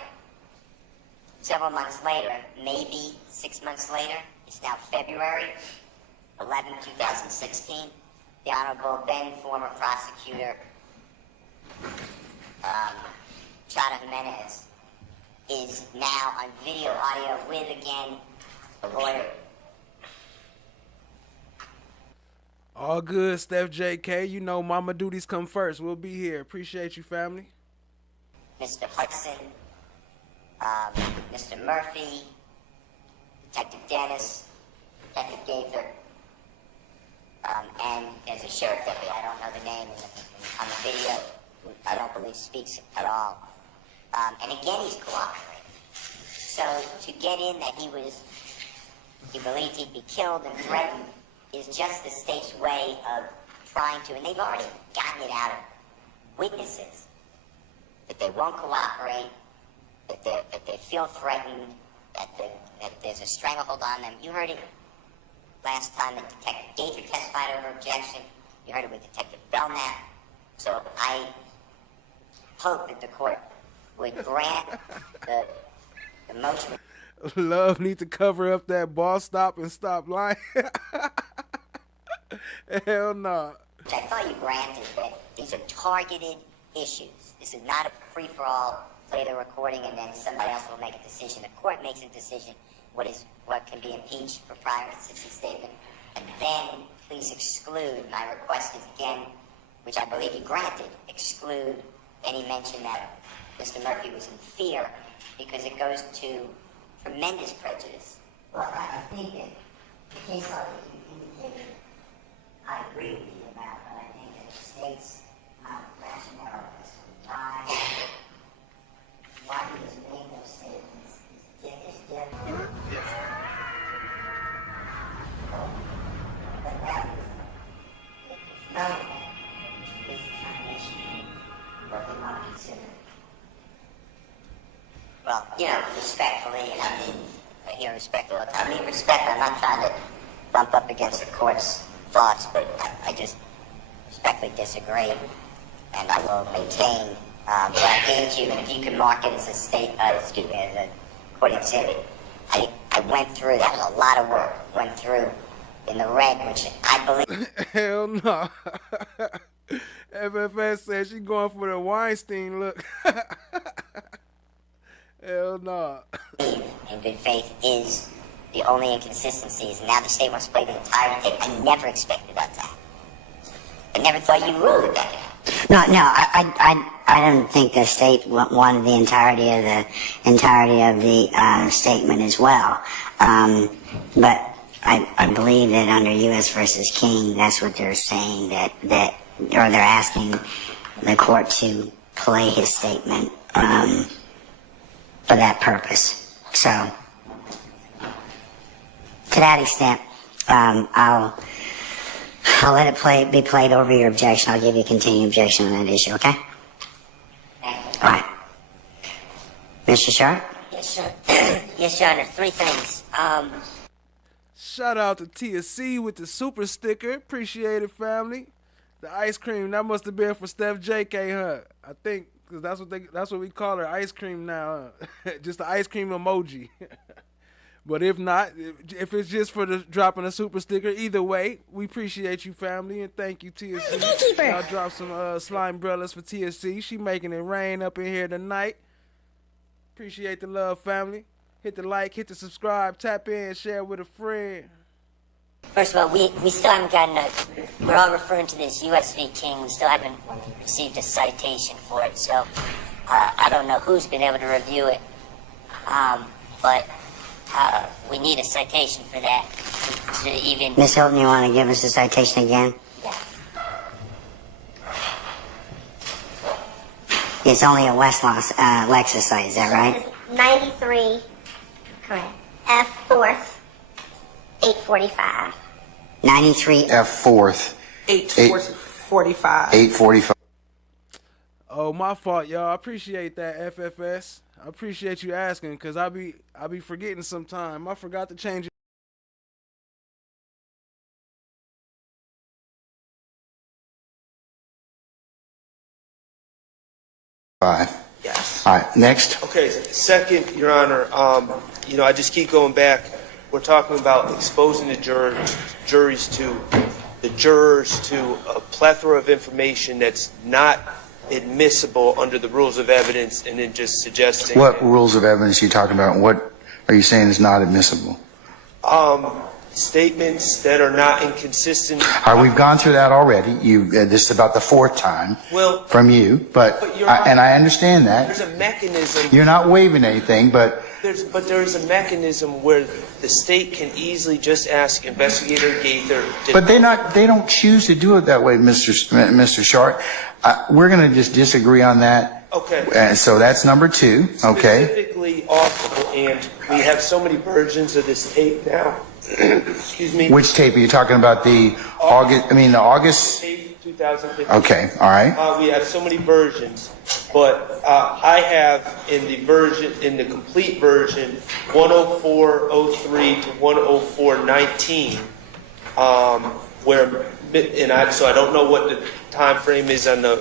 Several months later, maybe 6 months later, it's now February 11, 2016, the Honorable then former prosecutor Chada Jimenez is now on video audio with, again, the lawyer. All good, Steph JK. You know mama duties come first. We'll be here. Appreciate you, family. Mr. Hudson, Mr. Murphy, Detective Dennis, Detective Gaither, and there's a sheriff deputy, I don't know the name on the video, I don't believe speaks at all. And again, he's cooperating. So to get in that he believed he'd be killed and threatened is just the state's way of trying to, and they've already gotten it out of witnesses, that they won't cooperate, that they feel threatened, that there's a stranglehold on them. You heard it last time that Detective Gaither testified over objection. You heard it with Detective Belknap. So I hope that the court would grant the motion. Love need to cover up that ball stop and stop lying. Hell no. Which I thought you granted, that these are targeted issues. This is not a free-for-all, play the recording and then somebody else will make a decision. The court makes a decision what can be impeached for prior consistent statement. And then please exclude, my request is again, which I believe you granted, exclude any mention that Mr. Murphy was in fear, because it goes to tremendous prejudice. Well, I think that the case law that you indicated, I agree with you about, but I think that the state's rationale as to why he was making those statements is different. But that is none of that is determination what they want to consider. Well, respectfully, and I mean, respectful. I mean, respect, I'm not trying to bump up against the court's thoughts, but I just respectfully disagree, and I will maintain what I gave you, and if you could mark it as as a court exhibit. I went through, that was a lot of work, went through in the red, which I believe. Hell no. FFS said she going for the Weinstein look. Hell no. In good faith is the only inconsistencies. Now the state wants to play the entire tape. I never expected that to happen. I never thought you ruled it that. No, I don't think the state wanted the entirety of the statement as well. But I believe that under U.S. versus King, that's what they're saying, or they're asking the court to play his statement for that purpose. So, to that extent, I'll let it be played over your objection. I'll give you a continuing objection on that issue, okay? All right. Mr. Sharp? Yes, sir. Yes, Your Honor. 3 things. Shout out to TSC with the super sticker. Appreciate it, family. The ice cream, that must have been for Steph JK, huh? I think, because that's what we call her, ice cream now, huh? Just the ice cream emoji. But if not, if it's just for the dropping a super sticker, either way, we appreciate you, family, and thank you, TSC. Y'all drop some slime umbrellas for TSC. She making it rain up in here tonight. Appreciate the love, family. Hit the like, hit the subscribe, tap in, share with a friend. First of all, we still haven't gotten we're all referring to this U.S. v. King. We still haven't received a citation for it, so I don't know who's been able to review it, but we need a citation for that to even... Ms. Hilton, you want to give us a citation again? Yeah. It's only a Westlaw Lexus site, is that right? 93, correct. F 4th, 845. 93 F 4th. 845. 845. Oh, my fault, y'all. I appreciate that, FFS. I appreciate you asking, because I be forgetting sometime. I forgot to change it. Yes. All right, next. Okay, second, Your Honor, I just keep going back. We're talking about exposing the jurors to a plethora of information that's not admissible under the rules of evidence, and then just suggesting... What rules of evidence are you talking about? What are you saying is not admissible? Statements that are not inconsistent. All right, we've gone through that already. This is about the 4th time from you, but I understand that. There's a mechanism. You're not waiving anything, but there is a mechanism where the state can easily just ask Investigator Gaither. But they don't choose to do it that way, Mr. Sharp. We're going to just disagree on that. Okay. So that's number 2. Okay. Specifically, also, and we have so many versions of this tape now. Excuse me. Which tape are you talking about? The August. Tape 2015. Okay. All right. We have so many versions, but I have in the complete version, 10403 to 10419, so I don't know what the time frame is on the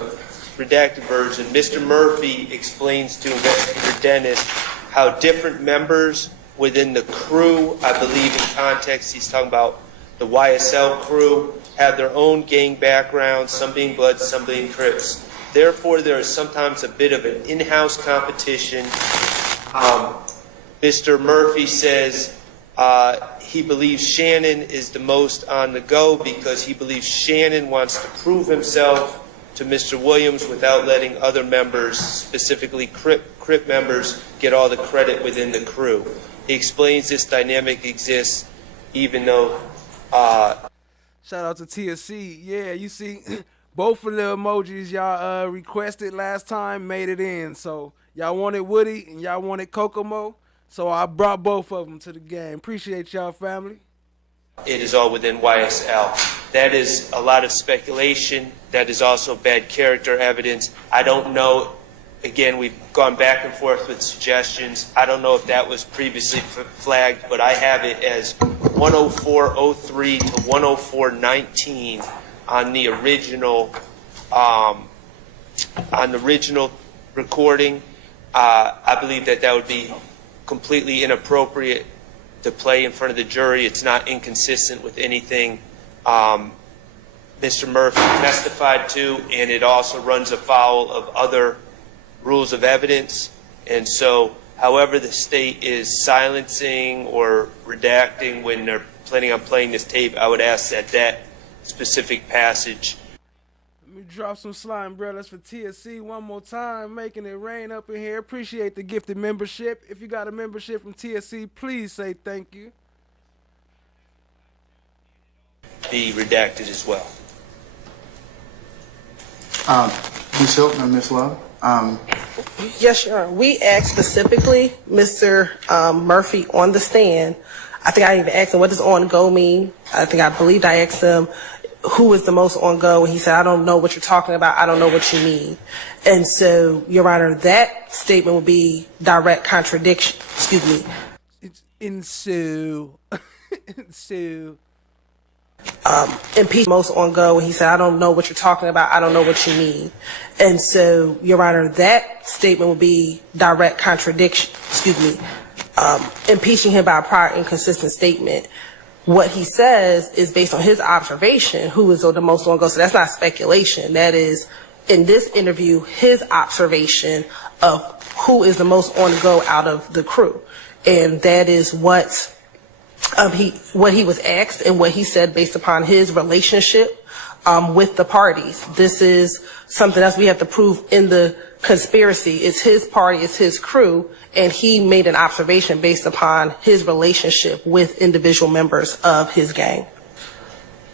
redacted version. Mr. Murphy explains to Investigator Dennis how different members within the crew, I believe in context, he's talking about The YSL crew have their own gang backgrounds, some being Bloods, some being Crips. Therefore, there is sometimes a bit of an in-house competition. Mr. Murphy says he believes Shannon is the most on the go because he believes Shannon wants to prove himself to Mr. Williams without letting other members, specifically Crip members, get all the credit within the crew. He explains this dynamic exists even though... Shout out to TSC. Yeah, you see, both of the emojis y'all requested last time made it in. So y'all wanted Woody and y'all wanted Kokomo. So I brought both of them to the game. Appreciate y'all, family. It is all within YSL. That is a lot of speculation. That is also bad character evidence. I don't know. Again, we've gone back and forth with suggestions. I don't know if that was previously flagged, but I have it as 104.03 to 104.19 on the original recording. I believe that would be completely inappropriate to play in front of the jury. It's not inconsistent with anything Mr. Murphy testified to, and it also runs afoul of other rules of evidence. And so, however the state is silencing or redacting when they're planning on playing this tape, I would ask that specific passage. Let me drop some slime brothers for TSC one more time, making it rain up in here. Appreciate the gifted membership. If you got a membership from TSC, please say thank you. Be redacted as well. Ms. Hilton and Ms. Love? Yes, Your Honor. We asked specifically Mr. Murphy on the stand. I think I even asked him, what does on go mean? I believed I asked him, who is the most on go? And he said, I don't know what you're talking about. I don't know what you mean. And so, Your Honor, that statement would be direct contradiction. Excuse me. It's ensue. Ensue. Impeach most on go, and he said, I don't know what you're talking about. I don't know what you mean. And so, Your Honor, that statement would be direct contradiction. Excuse me. Impeaching him by a prior inconsistent statement. What he says is based on his observation, who is the most on go. So that's not speculation. That is, in this interview, his observation of who is the most on go out of the crew. And that is what he was asked and what he said based upon his relationship with the parties. This is something else we have to prove in the conspiracy. It's his party, it's his crew, and he made an observation based upon his relationship with individual members of his gang.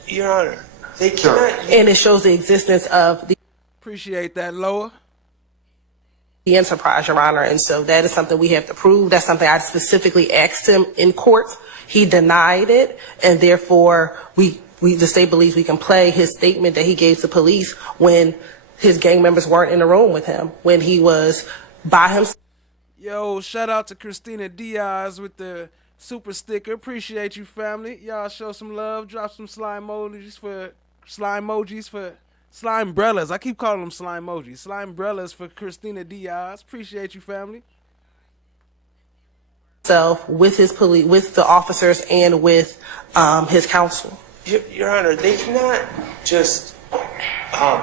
Your Honor, they cannot... And it shows the existence of the... Appreciate that, Loa. The enterprise, Your Honor, and so that is something we have to prove. That's something I specifically asked him in court. He denied it, and therefore the state believes we can play his statement that he gave to police when his gang members weren't in the room with him, when he was by himself. Yo, shout out to Christina Diaz with the super sticker. Appreciate you, family. Y'all show some love. Drop some slime emojis for slime brellas. I keep calling them slime emojis. Slime brellas for Christina Diaz. Appreciate you, family. With his police, with the officers, and with his counsel. Your Honor, they cannot just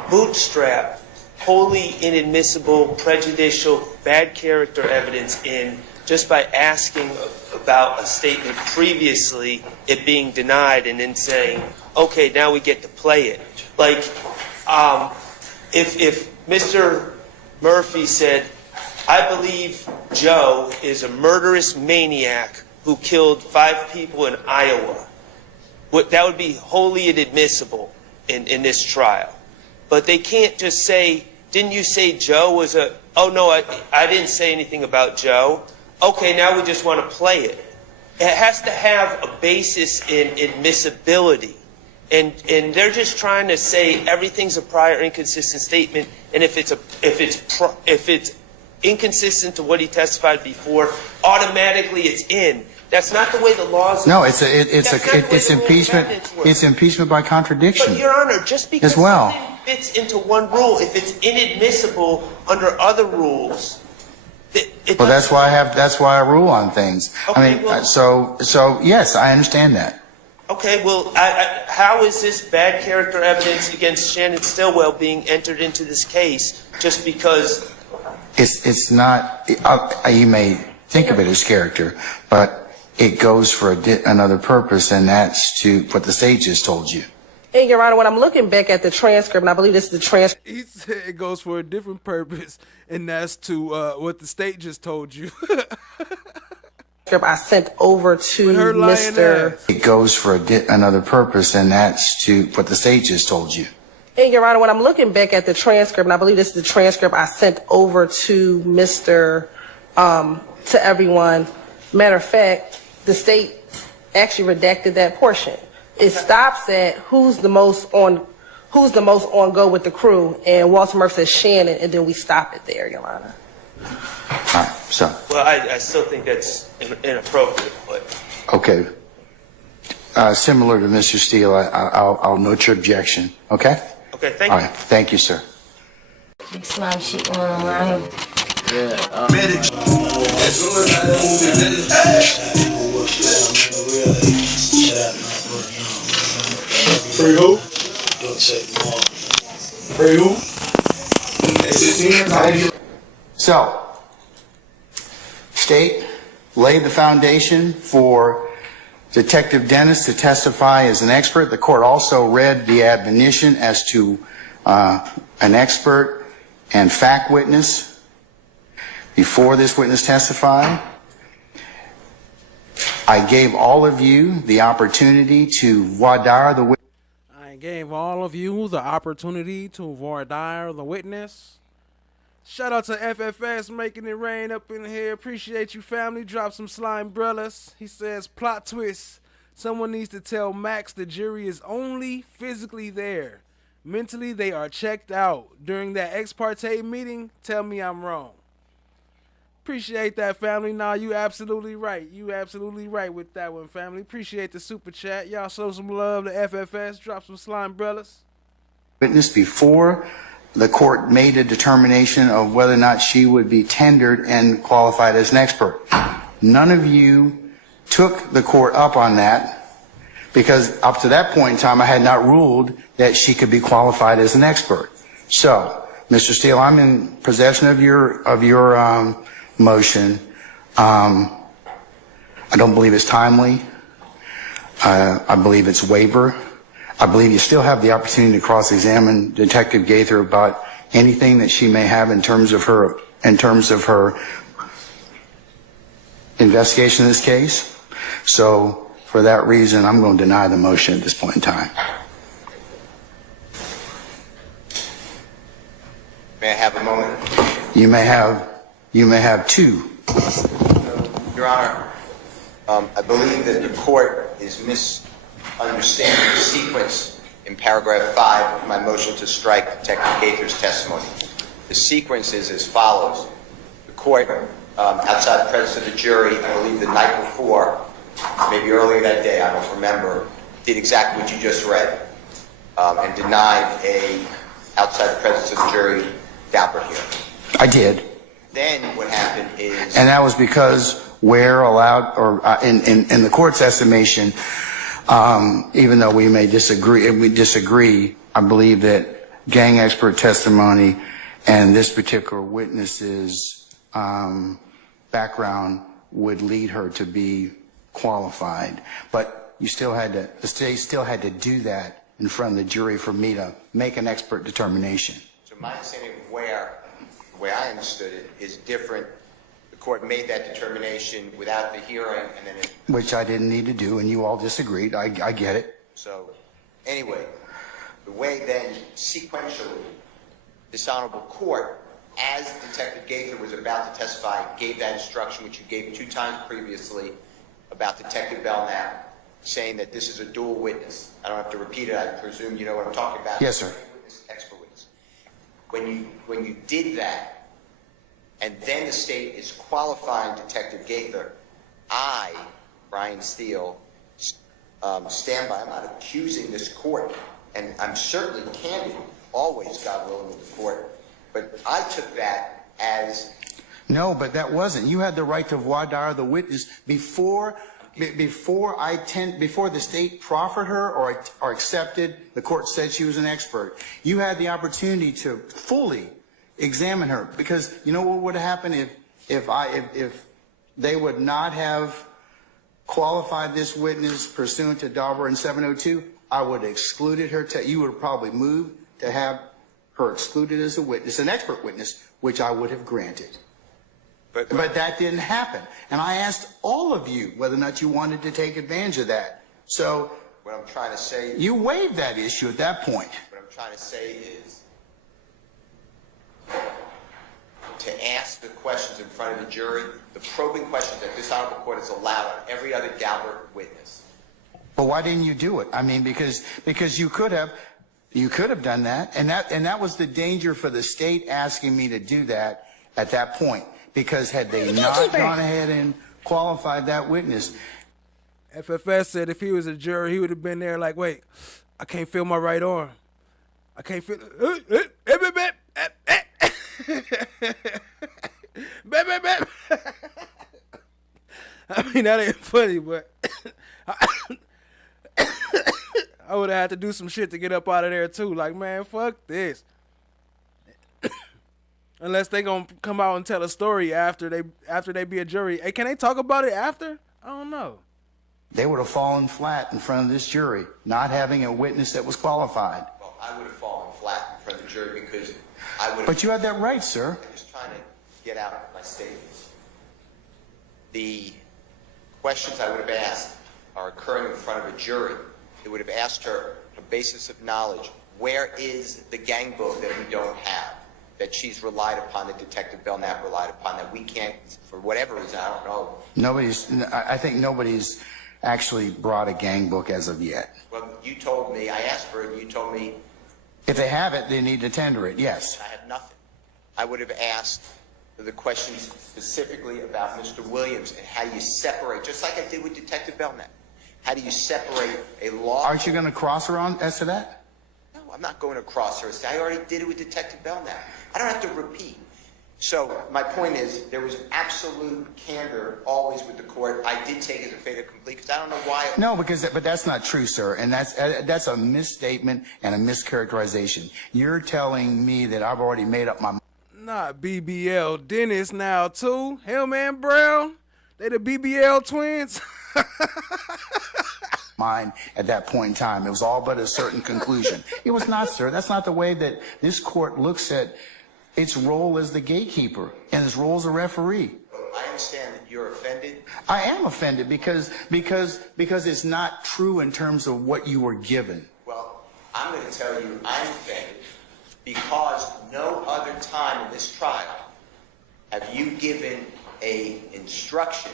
bootstrap wholly inadmissible, prejudicial, bad character evidence in just by asking about a statement previously, it being denied, and then saying, okay, now we get to play it. Like, if Mr. Murphy said, I believe Joe is a murderous maniac who killed 5 people in Iowa, that would be wholly inadmissible in this trial. But they can't just say, didn't you say Joe was a... Oh, no, I didn't say anything about Joe. Okay, now we just want to play it. It has to have a basis in admissibility. And they're just trying to say everything's a prior inconsistent statement, and if it's inconsistent to what he testified before, automatically it's in. That's not the way the laws... No, it's impeachment. It's impeachment by contradiction. But, Your Honor, just because as well. Something fits into one rule, if it's inadmissible under other rules, well, that's why I rule on things. Okay, I mean, so yes, I understand that. Okay, well, how is this bad character evidence against Shannon Stillwell being entered into this case just because? It's not, you may think of it as character, but it goes for another purpose, and that's to what the state just told you. And Your Honor, when I'm looking back at the transcript, and I believe this is the transcript. He said it goes for a different purpose, and that's to what the state just told you. I sent over to Mr. It goes for another purpose, and that's to what the state just told you. And Your Honor, when I'm looking back at the transcript, and I believe this is the transcript I sent over to Mr. To everyone. Matter of fact, the state actually redacted that portion. It stops at who's the most on go with the crew, and Walter Murphy says Shannon, and then we stop it there, Your Honor. All right, so. Well, I still think that's inappropriate, but. Okay. Similar to Mr. Steele, I'll note your objection. Okay? Okay, thank All you. right, thank you, sir. Big slime shit going on around here. Yeah, medics. As soon as I moved Free who? Free who? So, state laid the foundation for Detective Dennis to testify as an expert. The court also read the admonition as to an expert and fact witness before this witness testified. I gave all of you the opportunity to voir dire the witness. I gave all of you the opportunity to voir dire the witness. Shout out to FFS making it rain up in here. Appreciate you, family. Drop some slime brothers. He says, plot twist. Someone needs to tell Max the jury is only physically there. Mentally, they are checked out. During that ex parte meeting, tell me I'm wrong. Appreciate that, family. Nah, you absolutely right. You absolutely right with that one, family. Appreciate the super chat. Y'all show some love to FFS. Drop some slime brothers. Witness before the court made a determination of whether or not she would be tendered and qualified as an expert. None of you took the court up on that because up to that point in time I had not ruled that she could be qualified as an expert. So, Mr. Steele, I'm in possession of your motion. I don't believe it's timely. I believe it's waiver. I believe you still have the opportunity to cross-examine Detective Gaither about anything that she may have in terms of her investigation of this case. So, for that reason, I'm going to deny the motion at this point in time. May I have a moment? You may have two. Your Honor, I believe that the court is misunderstanding the sequence in paragraph 5 of my motion to strike Detective Gaither's testimony. The sequence is as follows. The court, outside the presence of the jury, I believe the night before, maybe earlier that day, I don't remember, did exactly what you just read and denied outside the presence of the jury, Daubert hearing. I did. Then what happened is... And that was because we're allowed, or in the court's estimation, even though we may disagree, I believe that gang expert testimony and this particular witness's background would lead her to be qualified. But the state still had to do that in front of the jury for me to make an expert determination. So my understanding of the way I understood it is different. The court made that determination without the hearing, and then Which I didn't need to do, and you all disagreed. I get it. So, anyway, the way then, sequentially, this honorable court, as Detective Gaither was about to testify, gave that instruction, which you gave 2 times previously, about Detective Belknap, saying that this is a dual witness. I don't have to repeat it. I presume you know what I'm talking about. Yes, sir. Expert witness. When you did that, and then the state is qualifying Detective Gaither, I, Brian Steele, stand by. I'm not accusing this court, and I'm certainly candid, always, God willing, with the court, but I took that as... No, but that wasn't. You had the right to voir dire the witness before before the state proffered her or accepted, the court said she was an expert. You had the opportunity to fully examine her, because you know what would have happened if they would not have qualified this witness pursuant to Dauber and 702. I would have excluded her. You would have probably moved to have her excluded as a witness, an expert witness, which I would have granted. But that didn't happen. And I asked all of you whether or not you wanted to take advantage of that. So What I'm trying to say, you waived that issue at that point. what I'm trying to say is to ask the questions in front of the jury, the probing questions that this honorable court has allowed on every other Daubert witness. But why didn't you do it? I mean, because you could have done that, and that was the danger for the state asking me to do that at that point. Because had they not gone ahead and qualified that witness, FFS said if he was a juror, he would have been there like, wait, I can't feel my right arm. I can't feel. I mean, that ain't funny, but I would have had to do some shit to get up out of there too. Like, man, fuck this. Unless they gonna come out and tell a story after they be a jury. Hey, can they talk about it after? I don't know. they would have fallen flat in front of this jury, not having a witness that was qualified. Well, I would have fallen flat in front of the jury because I would have... But you had that right, sir. I'm just trying to get out my statements. The questions I would have asked are occurring in front of a jury. It would have asked her a basis of knowledge. Where is the gang book that we don't have, that she's relied upon, that Detective Belknap relied upon, that we can't, for whatever reason, I don't know. I think nobody's actually brought a gang book as of yet. Well, you told me, I asked for it, you told me... If they have it, they need to tender it, yes. I have nothing. I would have asked the questions specifically about Mr. Williams and how do you separate, just like I did with Detective Belknap, how do you separate a law... Aren't you going to cross her on as to that? No, I'm not going to cross her. I already did it with Detective Belknap. I don't have to repeat. So my point is, there was absolute candor always with the court. I did take it as a fait accompli because I don't know why. No, but that's not true, sir, and that's a misstatement and a mischaracterization. You're telling me that I've already made up my mind. Not BBL Dennis now too. Hellman Brown, they the BBL twins. Mind at that point in time. It was all but a certain conclusion. It was not, sir. That's not the way that this court looks at its role as the gatekeeper and its role as a referee. I understand that you're offended. I am offended because it's not true in terms of what you were given. Well, I'm going to tell you I'm offended because no other time in this trial have you given a instruction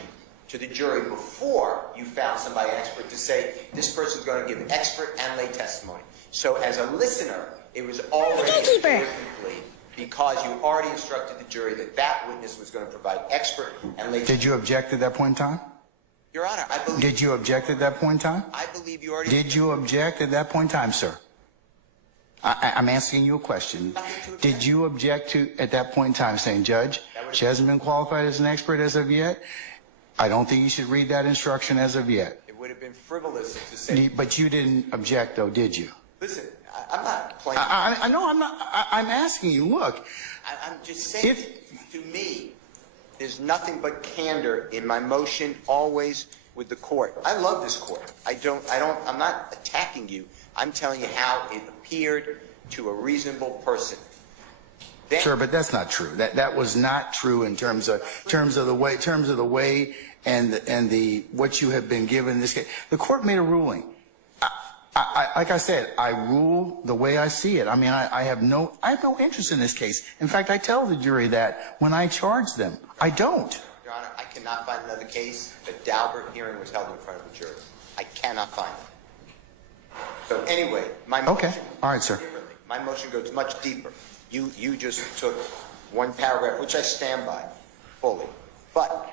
to the jury before you found somebody expert to say this person's going to give expert and lay testimony. So as a listener, it was already complete because you already instructed the jury that that witness was going to provide expert and lay testimony. Did you object at that point in time? Your Honor, I believe... Did you object at that point in time? I believe you already... Did you object at that point in time, sir? I'm asking you a question. Did you object to at that point in time saying, Judge, she hasn't been qualified as an expert as of yet? I don't think you should read that instruction as of yet. It would have been frivolous to say... But you didn't object, though, did you? Listen, I'm not playing... I know I'm not... I'm asking you, look. I'm just saying, to me, there's nothing but candor in my motion always with the court. I love this court. I'm not attacking you. I'm telling you how it appeared to a reasonable person. Sure, but that's not true. That was not true in terms of the way and the what you have been given in this case. The court made a ruling. Like I said, I rule the way I see it. I mean, I have no interest in this case. In fact, I tell the jury that when I charge them. I don't. Your Honor, I cannot find another case that Daubert hearing was held in front of the jury. I cannot find it. So anyway, my motion... Okay. All right, sir. My motion goes much deeper. You just took one paragraph, which I stand by fully. But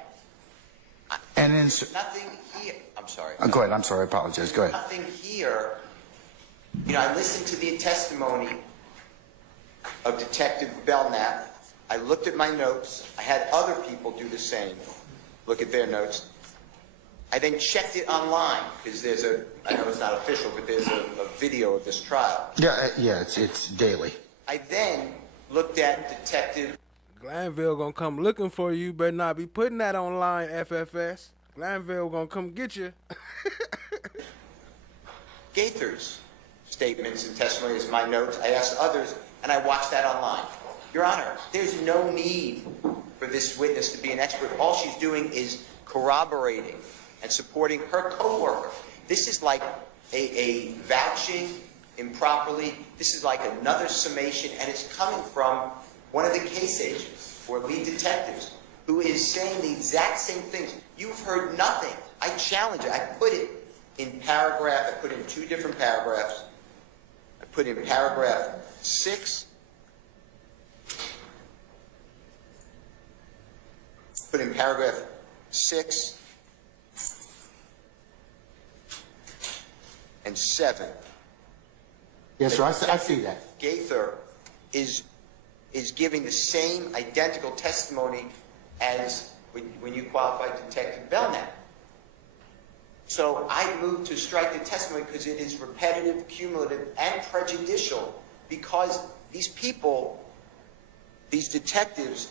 and then nothing here. I'm sorry. Go ahead. I'm sorry. I apologize. Go ahead. Nothing here. You know, I listened to the testimony of Detective Belknap. I looked at my notes. I had other people do the same. Look at their notes. I then checked it online because there's I know it's not official, but there's a video of this trial. Yeah, it's daily. I then looked at Detective. Glanville gonna come looking for you. Better not be putting that online, FFS. Glanville gonna come get you. GAITHER's statements and testimonies, my notes. I asked others, and I watched that online. Your Honor, there's no need for this witness to be an expert. All she's doing is corroborating and supporting her coworker. This is like a vouching improperly. This is like another summation, and it's coming from one of the case agents or lead detectives who is saying the exact same things. You've heard nothing. I challenge it. I put it in paragraph. I put it in 2 different paragraphs. I put in paragraph 6. Put in paragraph 6 and 7. Yes, sir. I see that. GAITHER is giving the same identical testimony as when you qualified Detective Belknap. So I moved to strike the testimony because it is repetitive, cumulative, and prejudicial because these people, these detectives,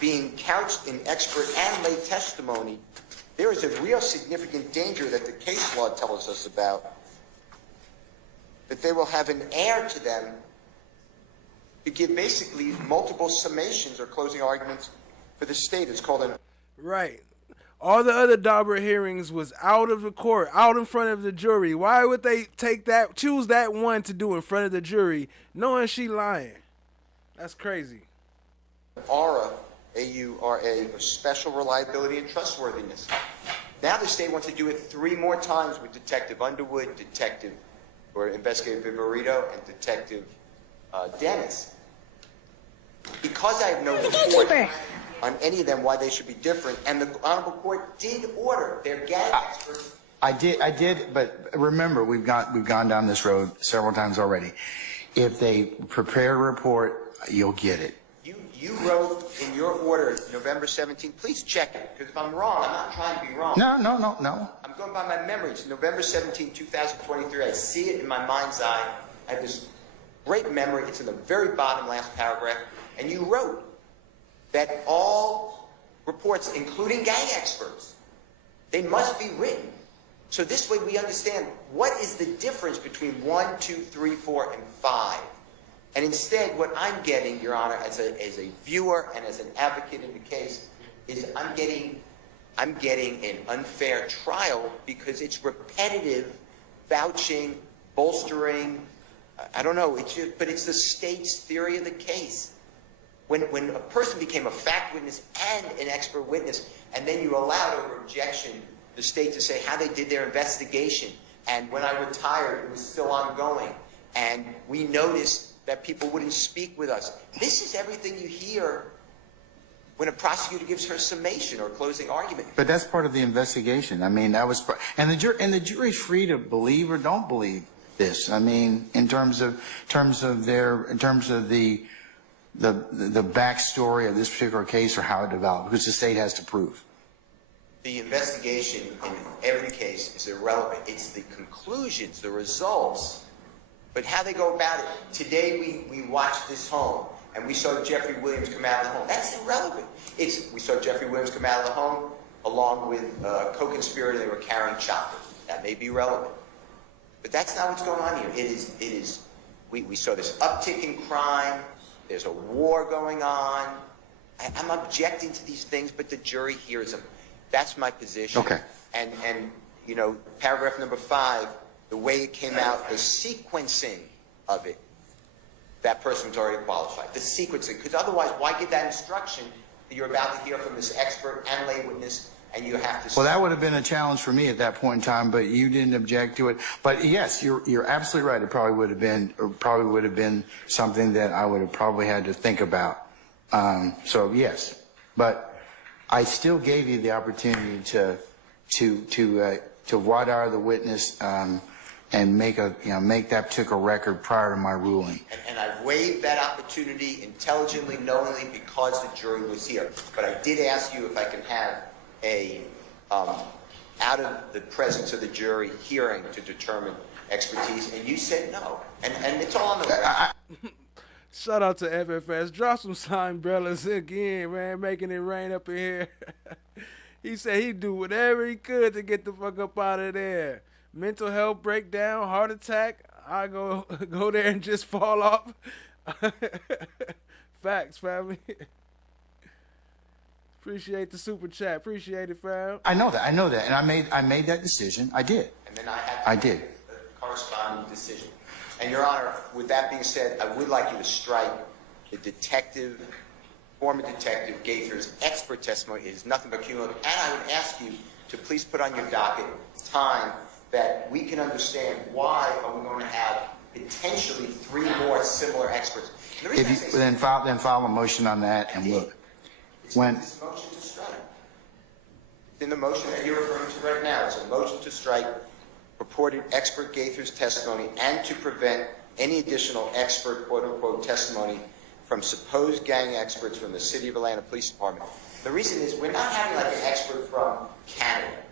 being couched in expert and lay testimony, there is a real significant danger that the case law tells us about, that they will have an heir to them to give basically multiple summations or closing arguments for the state. It's called an... Right. All the other Dauber hearings was out of the court, out in front of the jury. Why would they choose that one to do in front of the jury, knowing she lying? That's crazy. AURA, A-U-R-A, of special reliability and trustworthiness. Now the state wants to do it 3 more times with Detective Underwood, Investigator Viverito, and Detective Dennis. Because I have no report on any of them why they should be different, and the Honorable Court did order their gang experts. I did, but remember, we've gone down this road several times already. If they prepare a report, you'll get it. You wrote in your order November 17th. Please check it, because if I'm wrong, I'm not trying to be wrong. No. I'm going by my memory. It's November 17, 2023. I see it in my mind's eye. I have this great memory. It's in the very bottom last paragraph. And you wrote that all reports, including gang experts, they must be written. So this way we understand what is the difference between 1, 2, 3, 4, and 5. And instead, what I'm getting, Your Honor, as a viewer and as an advocate in the case, is I'm getting an unfair trial because it's repetitive, vouching, bolstering. I don't know, but it's the state's theory of the case. When a person became a fact witness and an expert witness, and then you allowed over objection the state to say how they did their investigation, and when I retired, it was still ongoing, and we noticed that people wouldn't speak with us. This is everything you hear when a prosecutor gives her summation or closing argument. But that's part of the investigation. I mean, that was and the jury's free to believe or don't believe this. I mean, in terms of the backstory of this particular case or how it developed, because the state has to prove. The investigation in every case is irrelevant. It's the conclusions, the results, but how they go about it. Today we watched this home, and we saw Jeffrey Williams come out of the home. That's irrelevant. We saw Jeffrey Williams come out of the home along with a co-conspirator. They were carrying chocolate. That may be relevant. But that's not what's going on here. We saw this uptick in crime. There's a war going on. I'm objecting to these things, but the jury hears them. That's my position. Okay. And you know, paragraph number 5, the way it came out, the sequencing of it, that person was already qualified. The sequencing, because otherwise, why give that instruction that you're about to hear from this expert and lay witness, and you have to... Well, that would have been a challenge for me at that point in time, but you didn't object to it. But yes, you're absolutely right. It probably would have been something that I would have probably had to think about. So yes, but I still gave you the opportunity to voir dire the witness and make that particular record prior to my ruling. And I waived that opportunity intelligently, knowingly, because the jury was here. But I did ask you if I could have a out of the presence of the jury hearing to determine expertise, and you said no. And it's all on the record. Shout out to FFS. Drop some umbrellas again, man. Making it rain up in here. He said he'd do whatever he could to get the fuck up out of there. Mental health breakdown, heart attack. I go there and just fall off. Facts, family. Appreciate the super chat. Appreciate it, fam. I know that, and I made that decision. I did. And then I had I to did. make a corresponding decision. And Your Honor, with that being said, I would like you to strike the former detective Gaither's expert testimony. It is nothing but cumulative. And I would ask you to please put on your docket time that we can understand why are we going to have potentially 3 more similar experts. The reason I say Then file a motion on that, and look. When this motion to strike. It's in the motion that you're referring to right now. It's a motion to strike purported expert Gaither's testimony and to prevent any additional expert, quote-unquote, testimony from supposed gang experts from the City of Atlanta Police Department. The reason is we're not having like an expert from Canada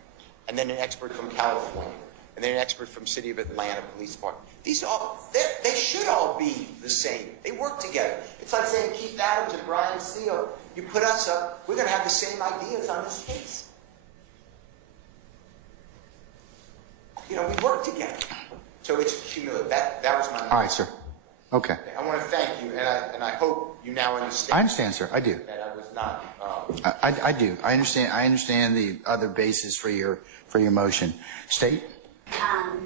and then an expert from California and then an expert from City of Atlanta Police Department. They should all be the same. They work together. It's like saying Keith Adams and Brian Steele, you put us up, we're going to have the same ideas on this case. You know, we work together. So it's cumulative. That was my... All right, sir. Okay. I want to thank you, and I hope you now understand. I understand, sir. I do. That I was not... I do. I understand the other basis for your motion. State? I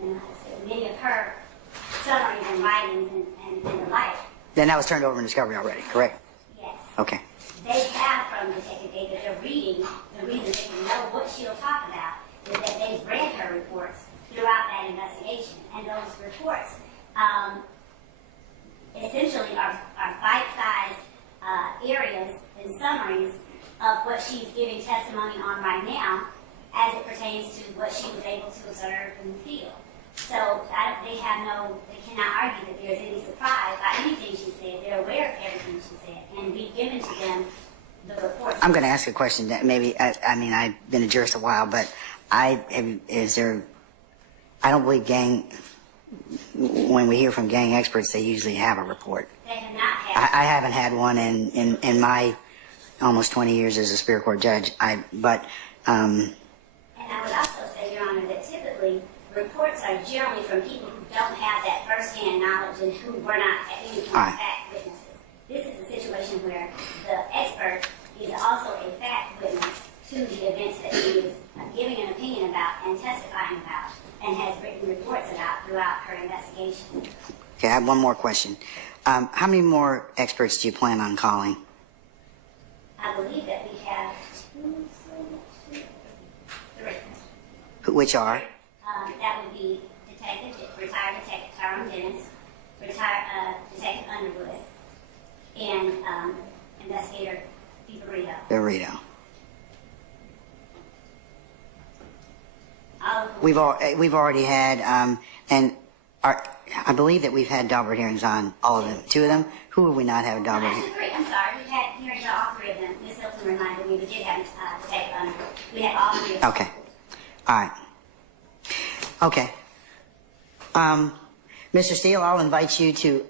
don't know how to say it. Many of her summaries and writings and the like. Then that was turned over in discovery already, correct? Yes. Okay. They have from Detective Gaither, they're reading, the reason they can know what she'll talk about is that they've read her reports throughout that investigation. And those reports essentially are bite-sized areas and summaries of what she's giving testimony on right now as it pertains to what she was able to observe in the field. So they cannot argue that there's any surprise by anything she said. They're aware of everything she said, and we've given to them the reports. I'm going to ask a question that maybe, I've been a jurist a while, but I don't believe when we hear from gang experts, they usually have a report. They have not had. I haven't had one in my almost 20 years as a Superior Court judge. And I would also say, Your Honor, that typically reports are generally from people who don't have that first-hand knowledge and who were not at any point fact witnesses. This is a situation where the expert is also a fact witness to the events that she is giving an opinion about and testifying about and has written reports about throughout her investigation. Okay, I have one more question. How many more experts do you plan on calling? I believe that we have 3. Which are? That would be retired Detective Tyrone Dennis, retired Detective Underwood, and Investigator Burrito. We've already had, I believe that we've had Daubert hearings on all of them. 2 of them. Who have we not had Daubert hearings? 3. I'm sorry. We've had hearings on all 3 of them. Ms. Hilton reminded me we did have Detective Underwood. We had all 3 of them. Okay. All right. Okay. Mr. Steele, I'll invite you to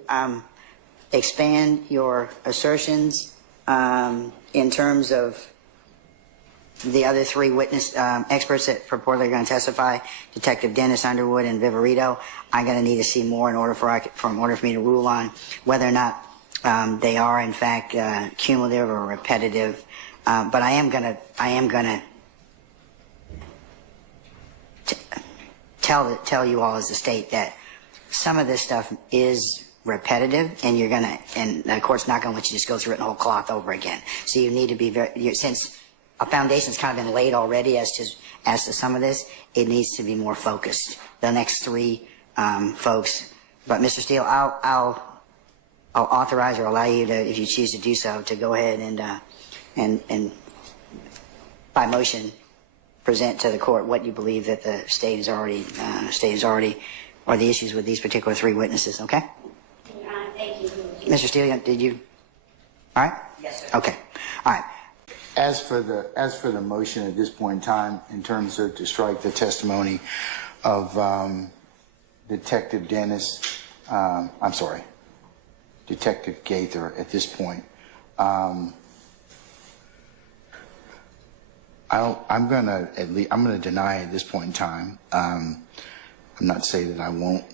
expand your assertions in terms of the other 3 witness experts that purportedly are going to testify, Detective Dennis, Underwood, and Viverito. I'm going to need to see more in order for me to rule on whether or not they are in fact cumulative or repetitive. But I am going to tell you all as the state that some of this stuff is repetitive, and and the court's not going to let you just go through it in whole cloth over again. So you need to be since a foundation's kind of been laid already as to some of this, it needs to be more focused. The next 3 folks, but Mr. Steele, I'll authorize or allow you to, if you choose to do so, to go ahead and by motion present to the court what you believe that the state is already or the issues with these particular 3 witnesses. Okay. Your Honor, thank you. Mr. Steele, did you? All right. Yes, sir. Okay. All right. As for the motion at this point in time, in terms of to strike the testimony of Detective Gaither at this point, I'm gonna deny at this point in time. I'm not saying that I won't,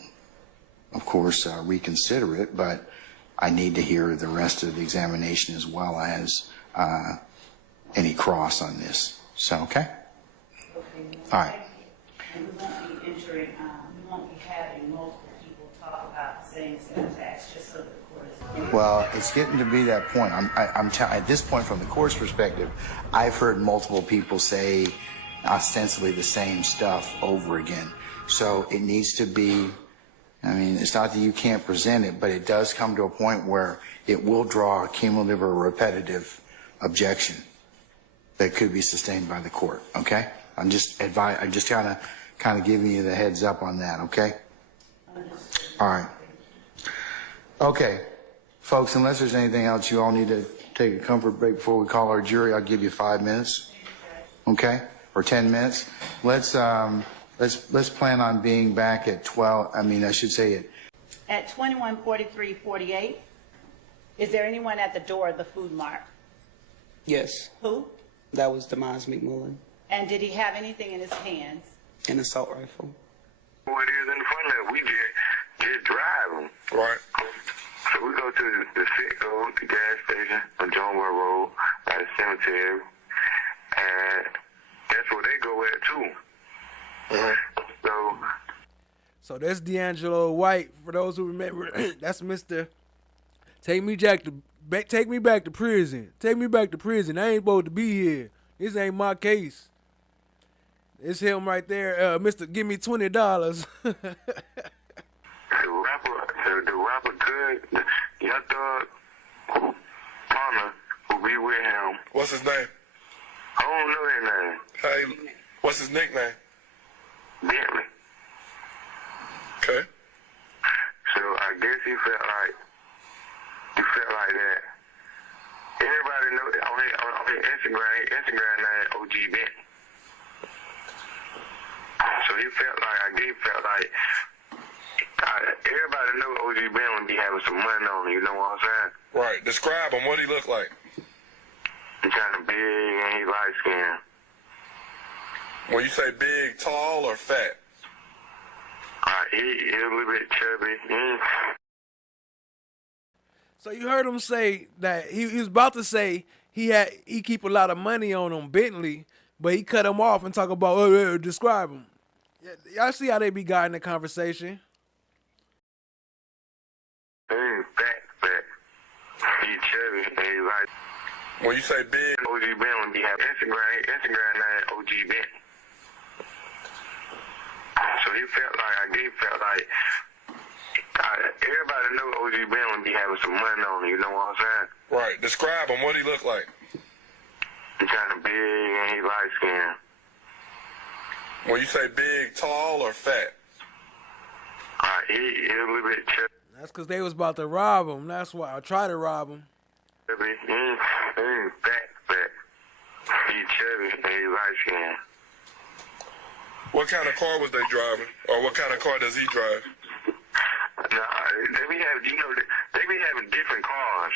of course, reconsider it, but I need to hear the rest of the examination as well as any cross on this. So, okay? All right. And we won't be entering, we won't be having multiple people talk about same-sex acts just so that the court is. Well, it's getting to be that point. At this point, from the court's perspective, I've heard multiple people say ostensibly the same stuff over again. So it needs to be, I mean, it's not that you can't present it, but it does come to a point where it will draw a cumulative or repetitive objection that could be sustained by the court. Okay? I'm just kind of giving you the heads up on that. Okay? All right. Okay, folks. Unless there's anything else, you all need to take a comfort break before we call our jury. I'll give you 5 minutes. Okay? Or 10 minutes. Let's plan on being back at 12. I mean, I should say it. At 21:43:48, is there anyone at the door of the food mart? Yes. Who? That was Demise McMullen. And did he have anything in his hands? An assault rifle. What is in front of it? We just driving. Right. So we go to the Citgo, the gas station on Jonesboro Road, by the cemetery, and that's where they go at too. So that's D'Angelo White. For those who remember, that's Mr. Take me back to prison. Take me back to prison. I ain't supposed to be here. This ain't my case. It's him right there. Mr. Give me $20. The rapper good. YoungThug partner will be with him. What's his name? I don't know his name. Hey, what's his nickname? Bentley. Okay. So I guess he felt like that. Everybody know that on his Instagram name OG Bentley. So he felt like everybody know OG Bentley be having some money on him, you know what I'm saying? Right. Describe him. What he look like? He kind of big and he light skinned. When you say big, tall, or fat? He a little bit chubby. So you heard him say that he was about to say he keep a lot of money on him, Bentley, but he cut him off and talk about describe him. Y'all see how they be guiding the conversation? He fat. He chubby and he light. When you say big, OG Bentley be having Instagram name OG Bentley. So he felt like everybody know OG Bentley be having some money on him, you know what I'm saying? Right. Describe him. What he look like? He kind of big and he light skinned. When you say big, tall, or fat? He a little bit chubby. That's because they was about to rob him. That's why I try to rob him. He fat. He chubby and he light skinned. What kind of car was they driving? Or what kind of car does he drive? They be having different cars,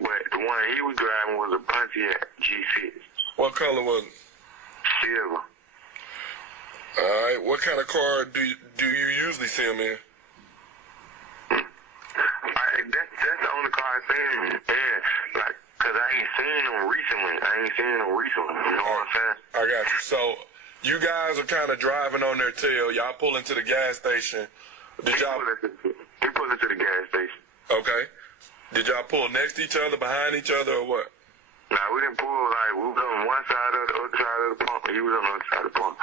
but the one he was driving was a Pontiac G6. What color was it? Silver. All right. What kind of car do you usually see him in? That's the only car I seen him in. Yeah, like, cause I ain't seen him recently. You know what I'm saying? I got you. So you guys are kind of driving on their tail. Y'all pull into the gas station. He pulled into the gas station. Okay. Did y'all pull next to each other, behind each other, or what? Nah, we didn't pull. Like, we was on one side of the other side of the pump, and he was on the other side of the pump.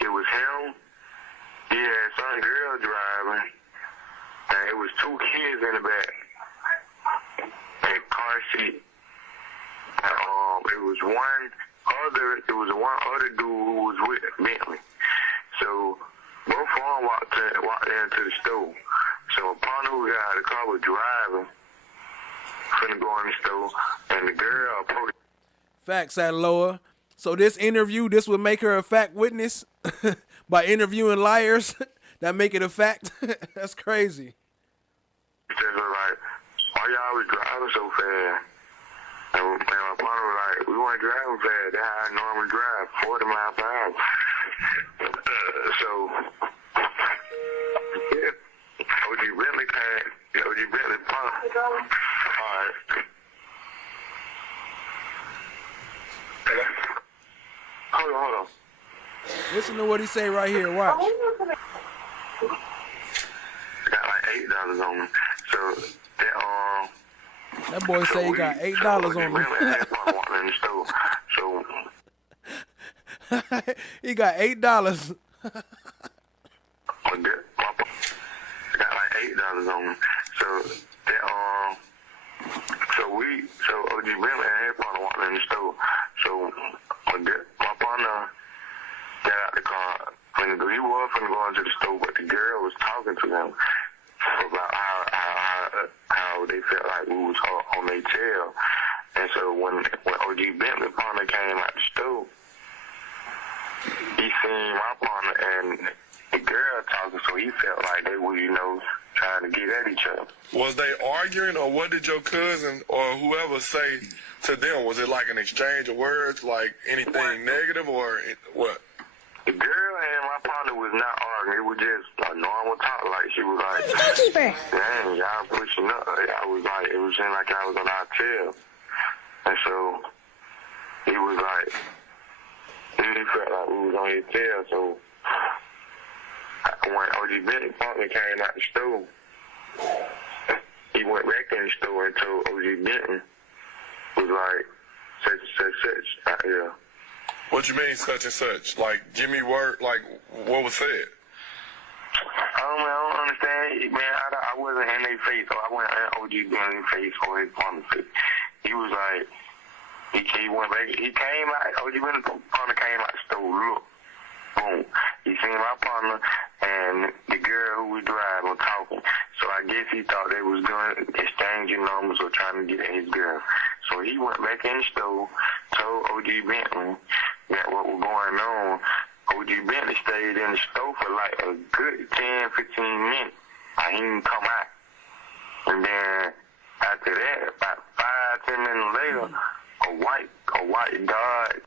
It was him. He had some girl driving, and it was two kids in the back. And car seat. It was one other dude who was with Bentley. So both of them walked into the store. So upon who got out of the car was driving, finna go in the store, and the girl approached. Facts at Loa. So this interview, this would make her a fact witness by interviewing liars that make it a fact. That's crazy. Just was like, why y'all was driving so fast? And my partner was like, we weren't driving fast. That's how I normally drive, 40 miles per hour. So, yeah, OG Bentley came. OG Bentley pumped. All right. Hold on. Listen to what he say right here. Watch. Got like $8 on me. So That boy say he got $8 on him. He got $8. I got like $8 on me. So OG Bentley and his partner walked in the store. So my partner got out the car. He was finna go into the store, but the girl was talking to him about how they felt like we was on their tail. And so when OG Bentley partner came out the store, he seen my partner and the girl talking, so he felt like they were, trying to get at each other. Was they arguing, or what did your cousin or whoever say to them? Was it like an exchange of words, like anything negative, or what? The girl and my partner was not arguing. It was just a normal talk. Like, she was like, dang, y'all pushing up. I was like, it was seeming like I was on our tail. And so he was like, he felt like we was on his tail. So when OG Bentley partner came out the store, he went back in the store and told OG Bentley was like, such out here. What you mean, such and such? Like, give me word, like, what was said? I don't understand, man. I wasn't in their face, so I went in OG Bentley's face or his partner's face. He was like, he went back, he came out, OG Bentley's partner came out the store, look, boom. He seen my partner and the girl who was driving talking. So I guess he thought they was doing exchanging numbers or trying to get at his girl. So he went back in the store, told OG Bentley that what was going on. OG Bentley stayed in the store for like a good 10, 15 minutes. I didn't come out. And then after that, about 5, 10 minutes later, a white Dodge.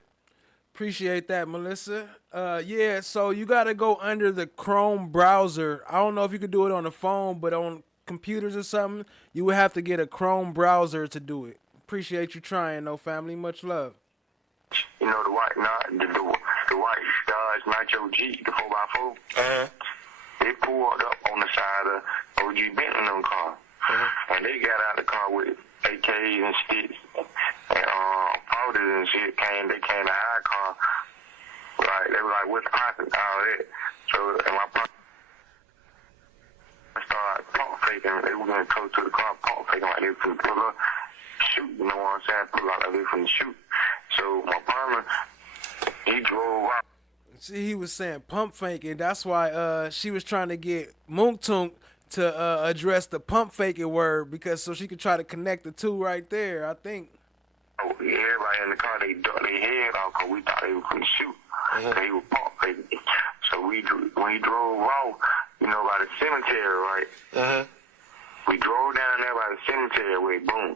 Appreciate that, Melissa. Yeah, so you got to go under the Chrome browser. I don't know if you could do it on the phone, but on computers or something, you would have to get a Chrome browser to do it. Appreciate you trying, though, family. Much love. The white Dodge Nitro G, the 4x4. They pulled up on the side of OG Bentley's car, and they got out the car with AKs and sticks and powders and shit. They came to our car. Like, they were like, what's poppin'? All that. So, and my partner started pump faking. They were going to go to the car, pump faking like they were from pull up, shoot. You know what I'm saying? Pull out like they from the shoot. So, my partner, he drove out. See, he was saying pump faking. That's why she was trying to get YoungThug to address the pump faking word, because so she could try to connect the two right there, I think. Everybody in the car, they ducked their head off because we thought they were going to shoot. They were pump faking. So when he drove off, by the cemetery, right? We drove down there by the cemetery way, boom.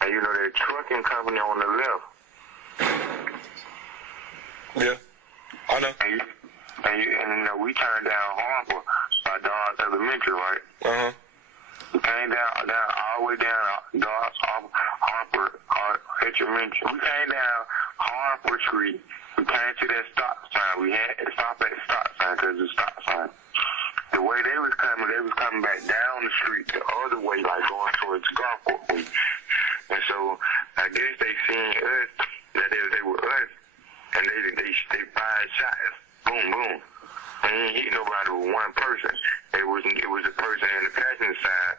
And that trucking company on the left. Yeah, I know. And we turned down Harper by Dodge Elementary, right? We came down all the way down Dodge Harper Elementary. We came down Harper Street. We came to that stop sign. We had to stop at the stop sign because it's a stop sign. The way they was coming back down the street the other way, like going towards Gulfport way. And so I guess they seen us, that they were us, and they fired shots. Boom, boom. They didn't hit nobody with one person. It was a person in the passenger side.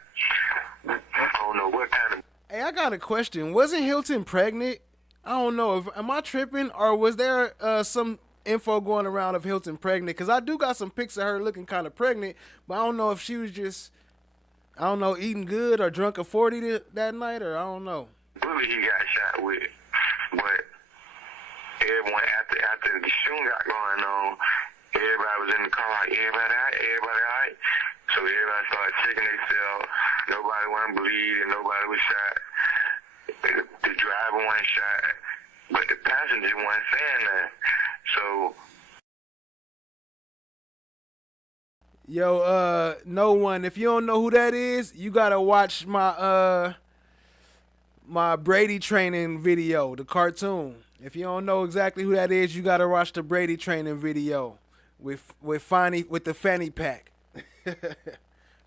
I don't know what kind of. Hey, I got a question. Wasn't Hilton pregnant? I don't know. Am I tripping, or was there some info going around of Hilton pregnant? Because I do got some pics of her looking kind of pregnant, but I don't know if she was just, eating good or drunk a 40 that night, or I don't know. Really, he got shot with, but everyone after the shooting got going on, everybody was in the car like, everybody all right, everybody all right. So everybody started checking themselves. Nobody wasn't bleeding, nobody was shot. The driver wasn't shot, but the passenger wasn't saying that. So Yo, no one. If you don't know who that is, you gotta watch my my Brady training video, the cartoon. If you don't know exactly who that is, you gotta watch the Brady training video with the fanny pack.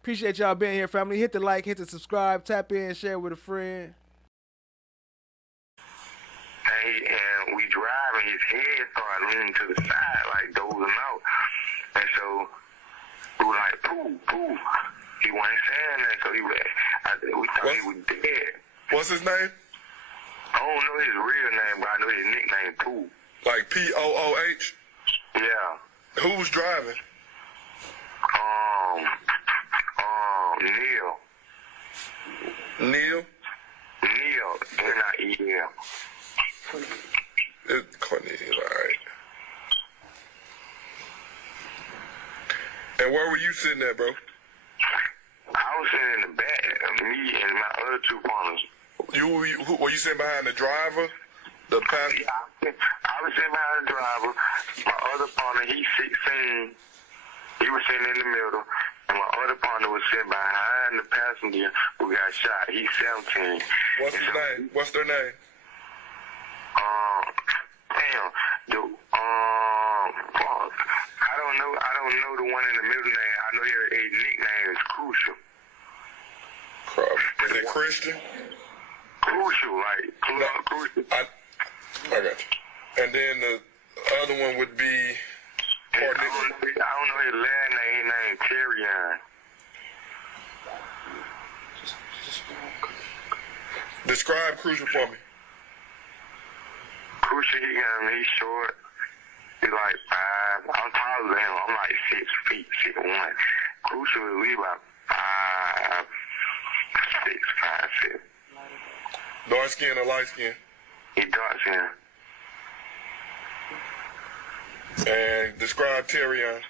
Appreciate y'all being here, family. Hit the like, hit the subscribe, tap in, share with a friend. and we driving, his head started leaning to the side, like dozing out. And so we were like, pooh, pooh. He wasn't saying that, so we thought he was dead. What's his name? I don't know his real name, but I know his nickname, Pooh. Like P-O-O-H? Yeah. Who was driving? Neil. Neil? Neil, N-I-E-L. It's Cornelius, all right. And where were you sitting at, bro? I was sitting in the back, me and my other two partners. Were you sitting behind the driver? The passenger? I was sitting behind the driver. My other partner, he's 16. He was sitting in the middle. And my other partner was sitting behind the passenger who got shot. He's 17. What's his name? What's their name? Fuck. I don't know the one in the middle name. I know his nickname is Crucial. Is it Christian? Crucial, like Crucial. I got you. And then the other one would be I don't know his last name. His name Terrion. Describe Crucial for me. Crucial, he's short. He's like 5. I'm taller than him. I'm like 6 feet, 6'1". Crucial is we about 5, 6, 5, 6. Dark skin or light skin? He dark skin. And describe Terrion.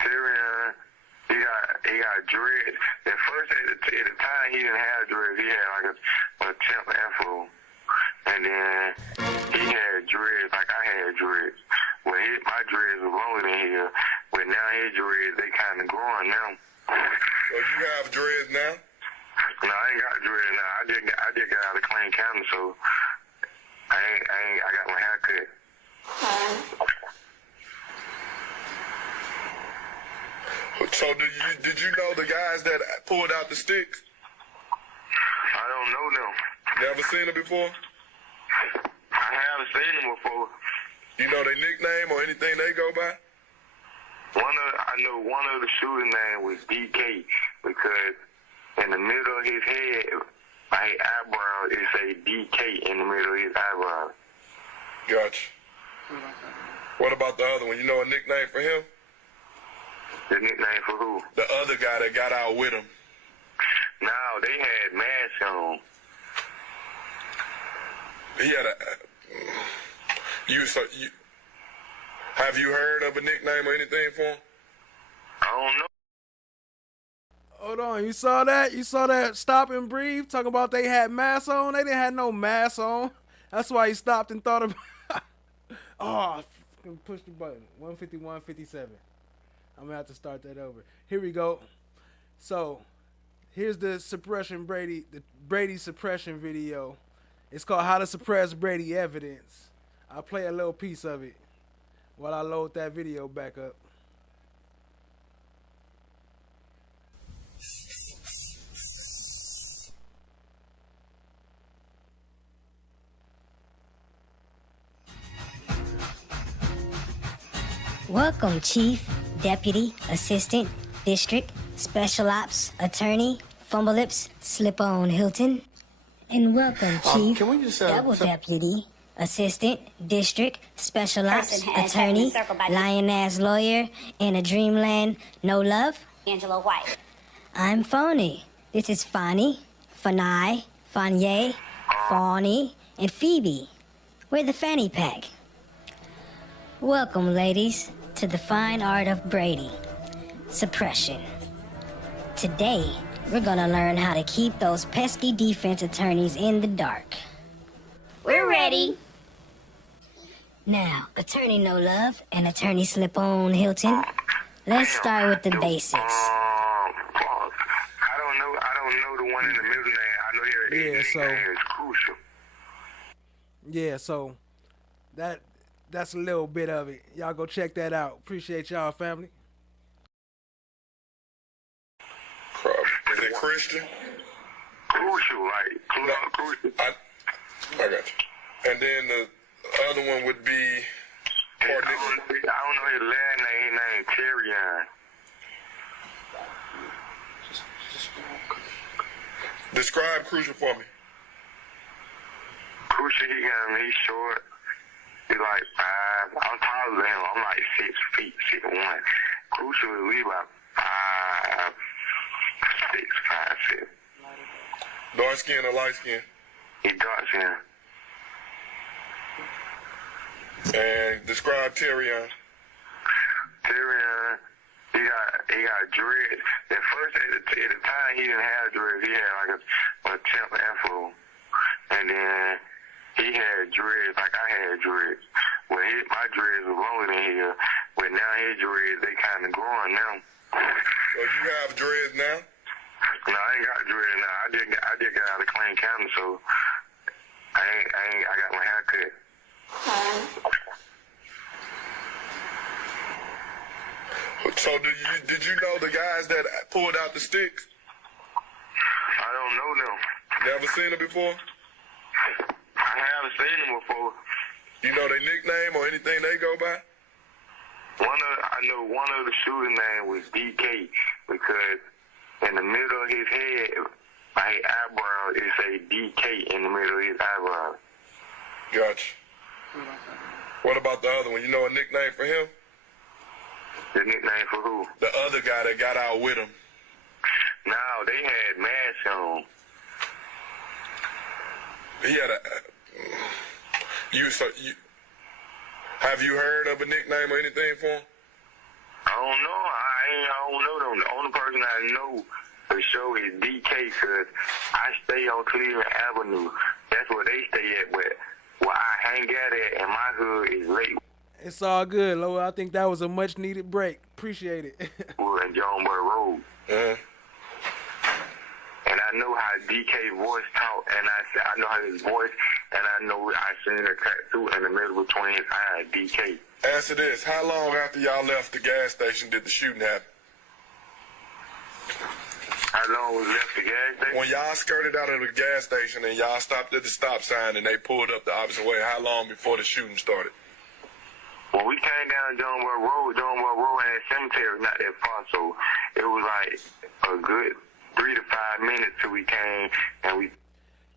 Terrion, he got dreads. At first, at the time, he didn't have dreads. He had like a temp afro. And then he had dreads like I had dreads. Well, my dreads were longer than his. But now his dreads, they kind of growing now. So you have dreads now? No, I ain't got dreads now. I just got out of Clean County, so I got my hair cut. So did you know the guys that pulled out the sticks? I don't know them. Never seen them before? I haven't seen them before. You know their nickname or anything they go by? I know one of the shooter name was DK because in the middle of his head, my eyebrow, it say DK in the middle of his eyebrow. Gotcha. What about the other one? You know a nickname for him? The nickname for who? The other guy that got out with him. No, they had masks on. He had have you heard of a nickname or anything for him? I don't know. Hold on, you saw that? You saw that stop and breathe? Talking about they had masks on? They didn't have no masks on. That's why he stopped and thought about oh, push the button. 151.57. I'm gonna have to start that over. Here we go. So here's the Brady suppression video. It's called How to Suppress Brady Evidence. I'll play a little piece of it while I load that video back up. Welcome, Chief, Deputy, Assistant, District, Special Ops, Attorney, Fumble Lips, Slip-On Hilton. And welcome, Chief, Can we just, Double Deputy, Assistant, District, Special Ops, Person has Attorney, been circled by- Lion-Ass Lawyer, in a dreamland, no love. Angela White. I'm Phony. This is Fonny, Fanai, Fanye, Fawny, and Phoebe. We're the fanny pack. Welcome, ladies, to the fine art of Brady. Suppression. Today, we're gonna learn how to keep those pesky defense attorneys in the dark. We're ready. Now, Attorney No Love and Attorney Slip-On Hilton, let's start with the basics. I don't know the one in the middle name. I know his name is Crucial. Yeah, so that's a little bit of it. Y'all go check that out. Appreciate y'all, family. Is it Christian? Crucial, like crucial. I got you. And then the other one would be. I don't know his last name. His name Terrion. Describe Crucial for me. Crucial, he's short. He's like 5. I'm taller than him. I'm like 6 feet, 6'1". Crucial is we about 5'6", 5'6". Dark skin or light skin? He dark skin. And describe Terrion. Terrion, he got dreads. At first, at the time, he didn't have dreads. He had like a temp afro. And then he had dreads like I had dreads. Well, my dreads was longer than his. But now his dreads, they kind of growing now. So you have dreads now? No, I ain't got dreads now. I just got out of Clayton County, so I got my hair cut. So did you know the guys that pulled out the sticks? I don't know them. Never seen them before? I haven't seen them before. You know their nickname or anything they go by? I know one of the shooter name was DK because in the middle of his head, by his eyebrow, it say DK in the middle of his eyebrow. Gotcha. What about the other one? You know a nickname for him? The nickname for who? The other guy that got out with him. No, they had masks on. He had have you heard of a nickname or anything for him? I don't know. I don't know them. The only person I know for sure is DK because I stay on Cleveland Avenue. That's where they stay at, but where I hang out at in my hood is late. It's all good, Lowell. I think that was a much needed break. Appreciate it. We're in Jonesboro Road. Uh-huh. And I know how DK voice talk, and I know how his voice, and I know I seen a tattoo in the middle between his eyes, DK. Answer this. How long after y'all left the gas station did the shooting happen? How long was left the gas station? When y'all skirted out of the gas station and y'all stopped at the stop sign and they pulled up the opposite way, how long before the shooting started? Well, we came down Jonesboro Road and cemetery, not that far, so it was like a good 3 to 5 minutes till we came and we.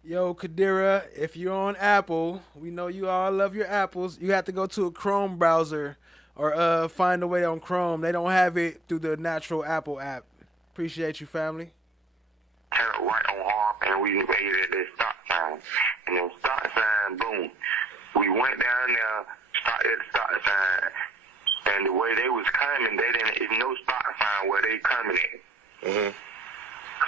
Yo, Kadira, if you're on Apple, we know you all love your apples. You have to go to a Chrome browser or find a way on Chrome. They don't have it through the natural Apple app. Appreciate you, family. Turned right on off and we made it at that stop sign. And then stop sign, boom. We went down there, stopped at the stop sign, and the way they was coming, it's no stop sign where they coming at. Mm-hmm.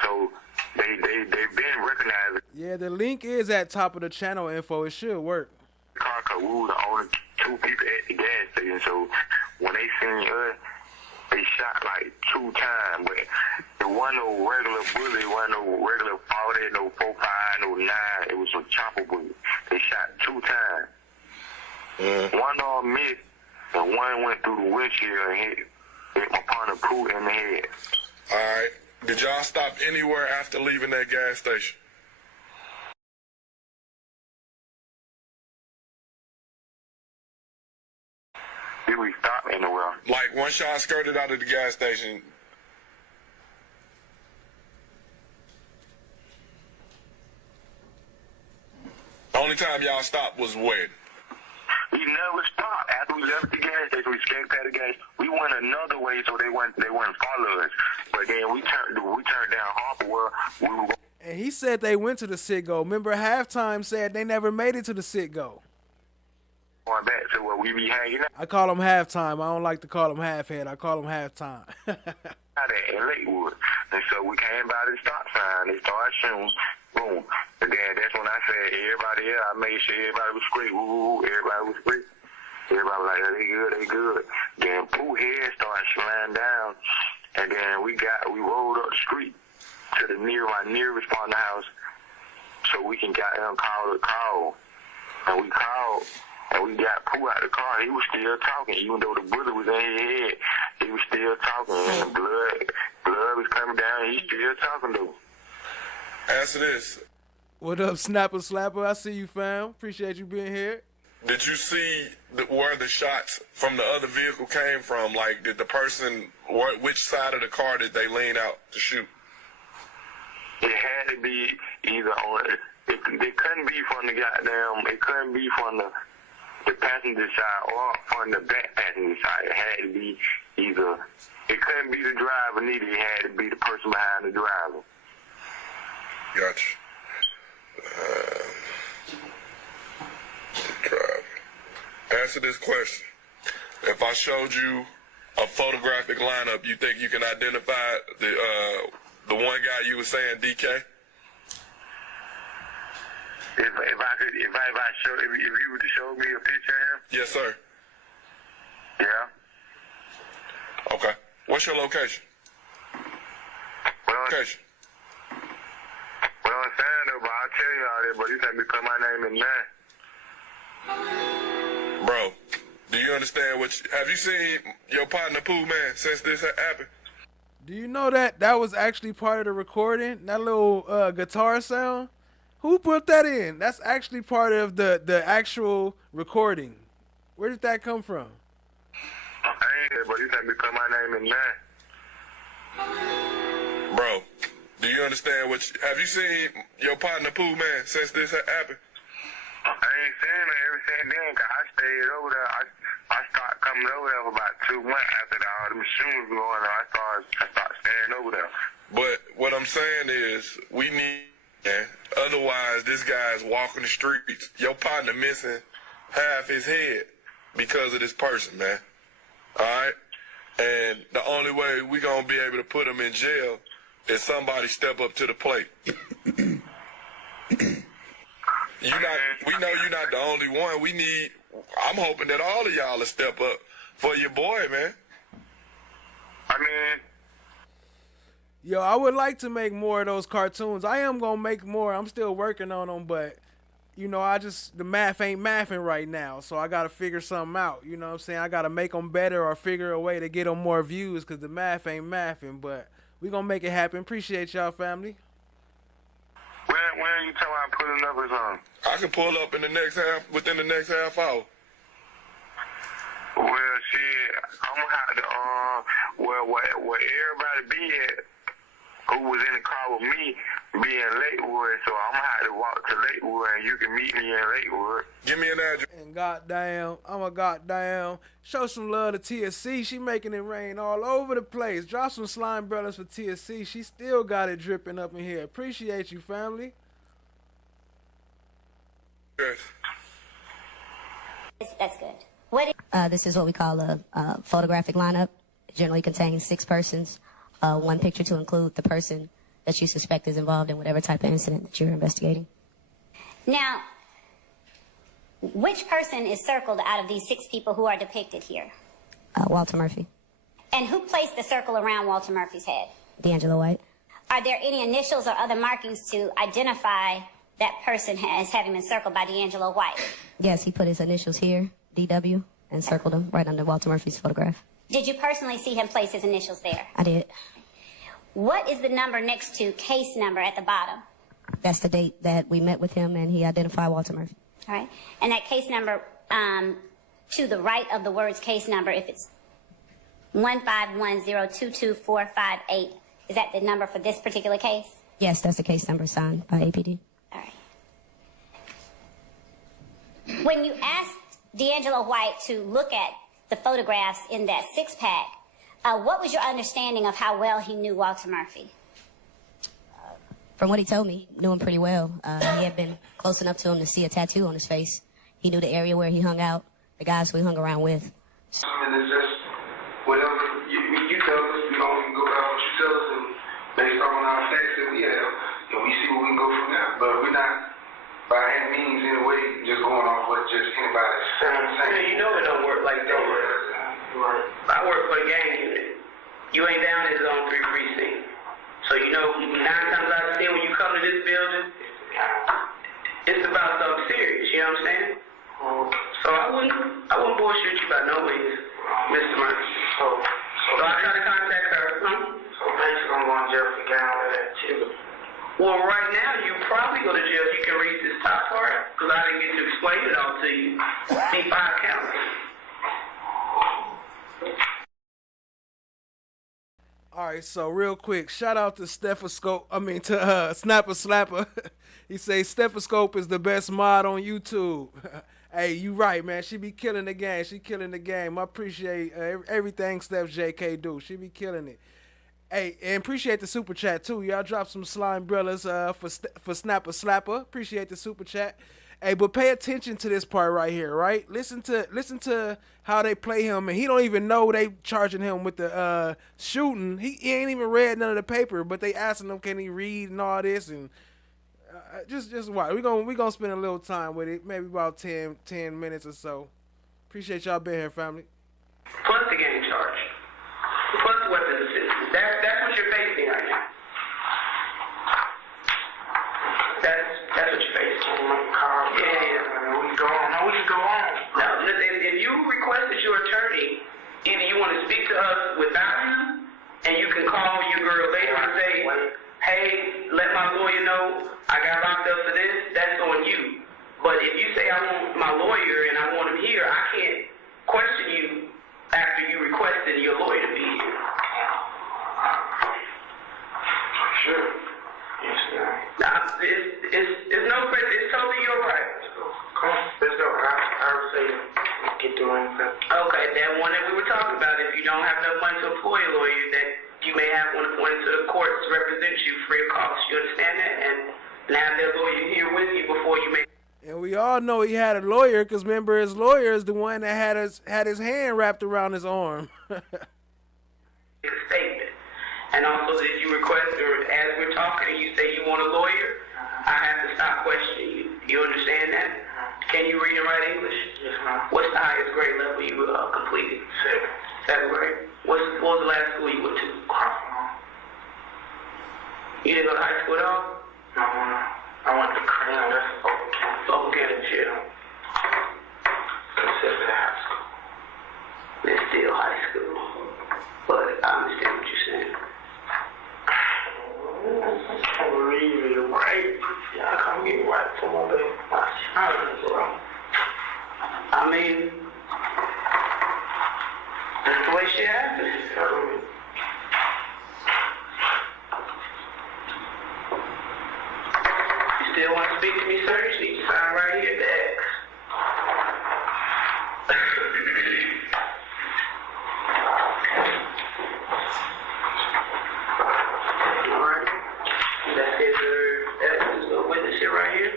So they've been recognized. Yeah, the link is at top of the channel info. It should work. We were the only 2 people at the gas station, so when they seen us, they shot like 2 times, but it wasn't no regular bullet, it wasn't no regular 40, no 4.5, no 9. It was some chopper bullet. They shot 2 times. One of them missed, and one went through the windshield and hit my partner Pooh in the head. All right. Did y'all stop anywhere after leaving that gas station? Did we stop anywhere? Like once y'all skirted out of the gas station. The only time y'all stopped was when? We never stopped. After we left the gas station, we skated past the gas. We went another way so they wouldn't follow us. But then we turned down Harper where we were going. And he said they went to the sit-go. Remember, halftime said they never made it to the sit-go. Going back to where we be hanging out I call them halftime. I don't like to call them half-head. I call them halftime. in Lakewood. And so we came by the stop sign. They started shooting. Boom. And then that's when I said, everybody here, I made sure everybody was straight. Woo, everybody was straight. Everybody was like, yeah, they good, they good. Then Pooh head started sliding down. And then we rolled up the street to my near responder house so we can get them call the call. And we called, and we got Pooh out of the car. He was still talking, even though the bullet was in his head. He was still talking, and the blood was coming down. He still talking though. Answer this. What up, Snapper Slapper? I see you, fam. Appreciate you being here. Did you see where the shots from the other vehicle came from? Like, did the person, which side of the car did they lean out to shoot? It had to be either on it couldn't be from the goddamn, it couldn't be from the passenger side or from the back passenger side. It had to be either, it couldn't be the driver neither. It had to be the person behind the driver. Gotcha. Driver. Answer this question. If I showed you a photographic lineup, you think you can identify the one guy you were saying, DK? If you would show me a picture of him? Yes, sir. Yeah. Okay. What's your location? Location. Well, I'm saying though, but I'll tell you all that, but you think me put my name in there. Bro, do you understand have you seen your partner Pooh, man, since this happened? Do you know that was actually part of the recording? That little guitar sound? Who put that in? That's actually part of the actual recording. Where did that come from? I ain't here, but you think me put my name in there. Bro, do you understand have you seen your partner Pooh, man, since this happened? I ain't seen him ever since then, cause I stayed over there. I started coming over there for about 2 months after all the machines was going on. I started staying over there. But what I'm saying is, we need, man. Otherwise, this guy's walking the streets. Your partner missing half his head because of this person, man. All right? And the only way we gonna be able to put him in jail is somebody step up to the plate. We know you're not the only one. I'm hoping that all of y'all will step up for your boy, man. I mean, yo, I would like to make more of those cartoons. I am gonna make more. I'm still working on them, but you know, the math ain't mathing right now, so I gotta figure something out. You know what I'm saying? I gotta make them better or figure a way to get them more views, cause the math ain't mathing. But we gonna make it happen. Appreciate y'all, family. When you talking about putting numbers on? I can pull up within the next half hour. Well, shit, I'm gonna have to, where everybody be at, who was in the car with me, be in Lakewood, so I'm gonna have to walk to Lakewood and you can meet me in Lakewood. Give me an address. And goddamn, show some love to TSC. She making it rain all over the place. Drop some slime brothers for TSC. She still got it dripping up in here. Appreciate you, family. Yes. That's good. This is what we call a photographic lineup. It generally contains 6 persons, one picture to include the person that you suspect is involved in whatever type of incident that you're investigating. Now, which person is circled out of these 6 people who are depicted here? Walter Murphy. And who placed the circle around Walter Murphy's head? D'Angelo White. Are there any initials or other markings to identify that person as having been circled by D'Angelo White? Yes, he put his initials here, DW, and circled them right under Walter Murphy's photograph. Did you personally see him place his initials there? I did. What is the number next to case number at the bottom? That's the date that we met with him and he identified Walter Murphy. All right. And that case number, to the right of the words case number, if it's 151022458, is that the number for this particular case? Yes, that's the case number signed by APD. All right. When you asked D'Angelo White to look at the photographs in that 6-pack, what was your understanding of how well he knew Walter Murphy? From what he told me, he knew him pretty well. He had been close enough to him to see a tattoo on his face. He knew the area where he hung out. the guys we hung around with. And it's just whatever you tell us, we don't go by what you tell us, and based on our facts that we have, and we see where we can go from there. But we're not by any means, in a way, just going off what just anybody's saying. You know it don't work like that. Right. I work for the gang unit. You ain't down in zone 3 precinct. So you know, 9 times out of 10 when you come to this building, it's about something serious, you know what I'm saying? So I wouldn't bullshit you by no means, Mr. Murphy. So I try to contact her. So basically I'm going to jail for gang all that too. Well, right now you probably go to jail. You can read this top part because I didn't get to explain it all to you. See 5 counts. All right, so real quick, shout out to Snapper Slapper. He say Stethoscope is the best mod on YouTube. Hey, you right, man. She be killing the game. She killing the game. I appreciate everything Steph JK do. She be killing it. Hey, and appreciate the super chat too. Y'all drop some slime brothers for Snapper Slapper. Appreciate the super chat. Hey, but pay attention to this part right here, right? Listen to how they play him, and he don't even know they charging him with the shooting. He ain't even read none of the paper, but they asking him, can he read and all this, and just watch. We gonna spend a little time with it, maybe about 10 minutes or so. Appreciate y'all being here, family. Plus the gang charge. Plus the weapons assistance. That's what you're facing right now. That's what you're facing. We can go on. Now, if you requested your attorney, either you want to speak to us without him, and you can call your girl later and say, hey, let my lawyer know I got locked up for this, that's on you. But if you say I want my lawyer and I want him here, I can't question you after you requested your lawyer to be here. Sure. Yes, sir. Nah, it's no question. It's totally your right. Come on, let's go. I would say get doing that. Okay, that one that we were talking about, if you don't have enough money to employ a lawyer, that you may have one appointed to the court to represent you free of cost. You understand that? And have that lawyer here with you before you make. And we all know he had a lawyer, because remember his lawyer is the one that had his hand wrapped around his arm. Statement. And also, if you request, or as we're talking, and you say you want a lawyer, I have to stop questioning you. You understand that? Can you read and write English? Yes, ma'am. What's the highest grade level you completed? 7th grade. What was the last school you went to? You didn't go to high school at all? No. I went to Crayon. That's Open County Jail. Considered high school. It's still high school. But I understand what you're saying. I can't read it right. Yeah, I can't get it right for my baby. I mean, that's the way shit happens. You still want to speak to me, sir? You need to sign right here at the X. Alright. That's it, sir. That's the witness here right here.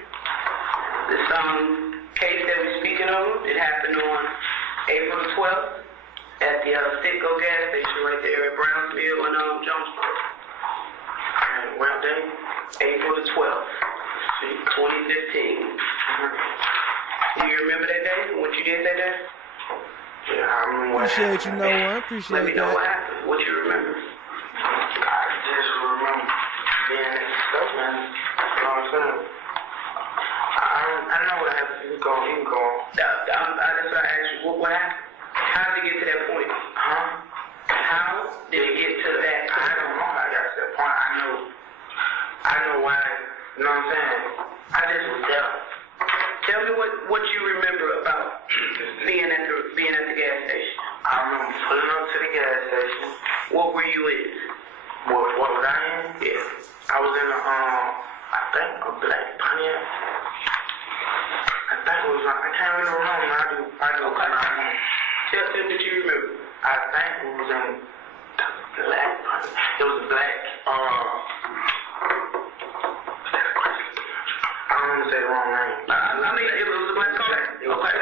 This case that we're speaking of, it happened on April the 12th at the Sitco gas station right there at Brownsville and Jonesboro. And what day? April the 12th, 2015. Do you remember that day? What you did that day? Yeah, I remember. Appreciate you, no one. Appreciate Let me know that. what happened. What you remember? I just remember being at the stuff, man. You know what I'm saying? I know what happened. You can go on. That's what I asked you. What happened? How did it get to that point? Huh? How did it get to that point? I don't know how I got to that point. I know why. You know what I'm saying? I just was there. Tell me what you remember about being at the gas station. I remember pulling up to the gas station. What were you in? What was I in? Yeah. I was in I think a black Pontiac. I think it was. I can't really remember. I do. Okay. Tell me what you remember. I think it was in black. It was black. I don't want to say the wrong name. I mean, it was a black car. It was black.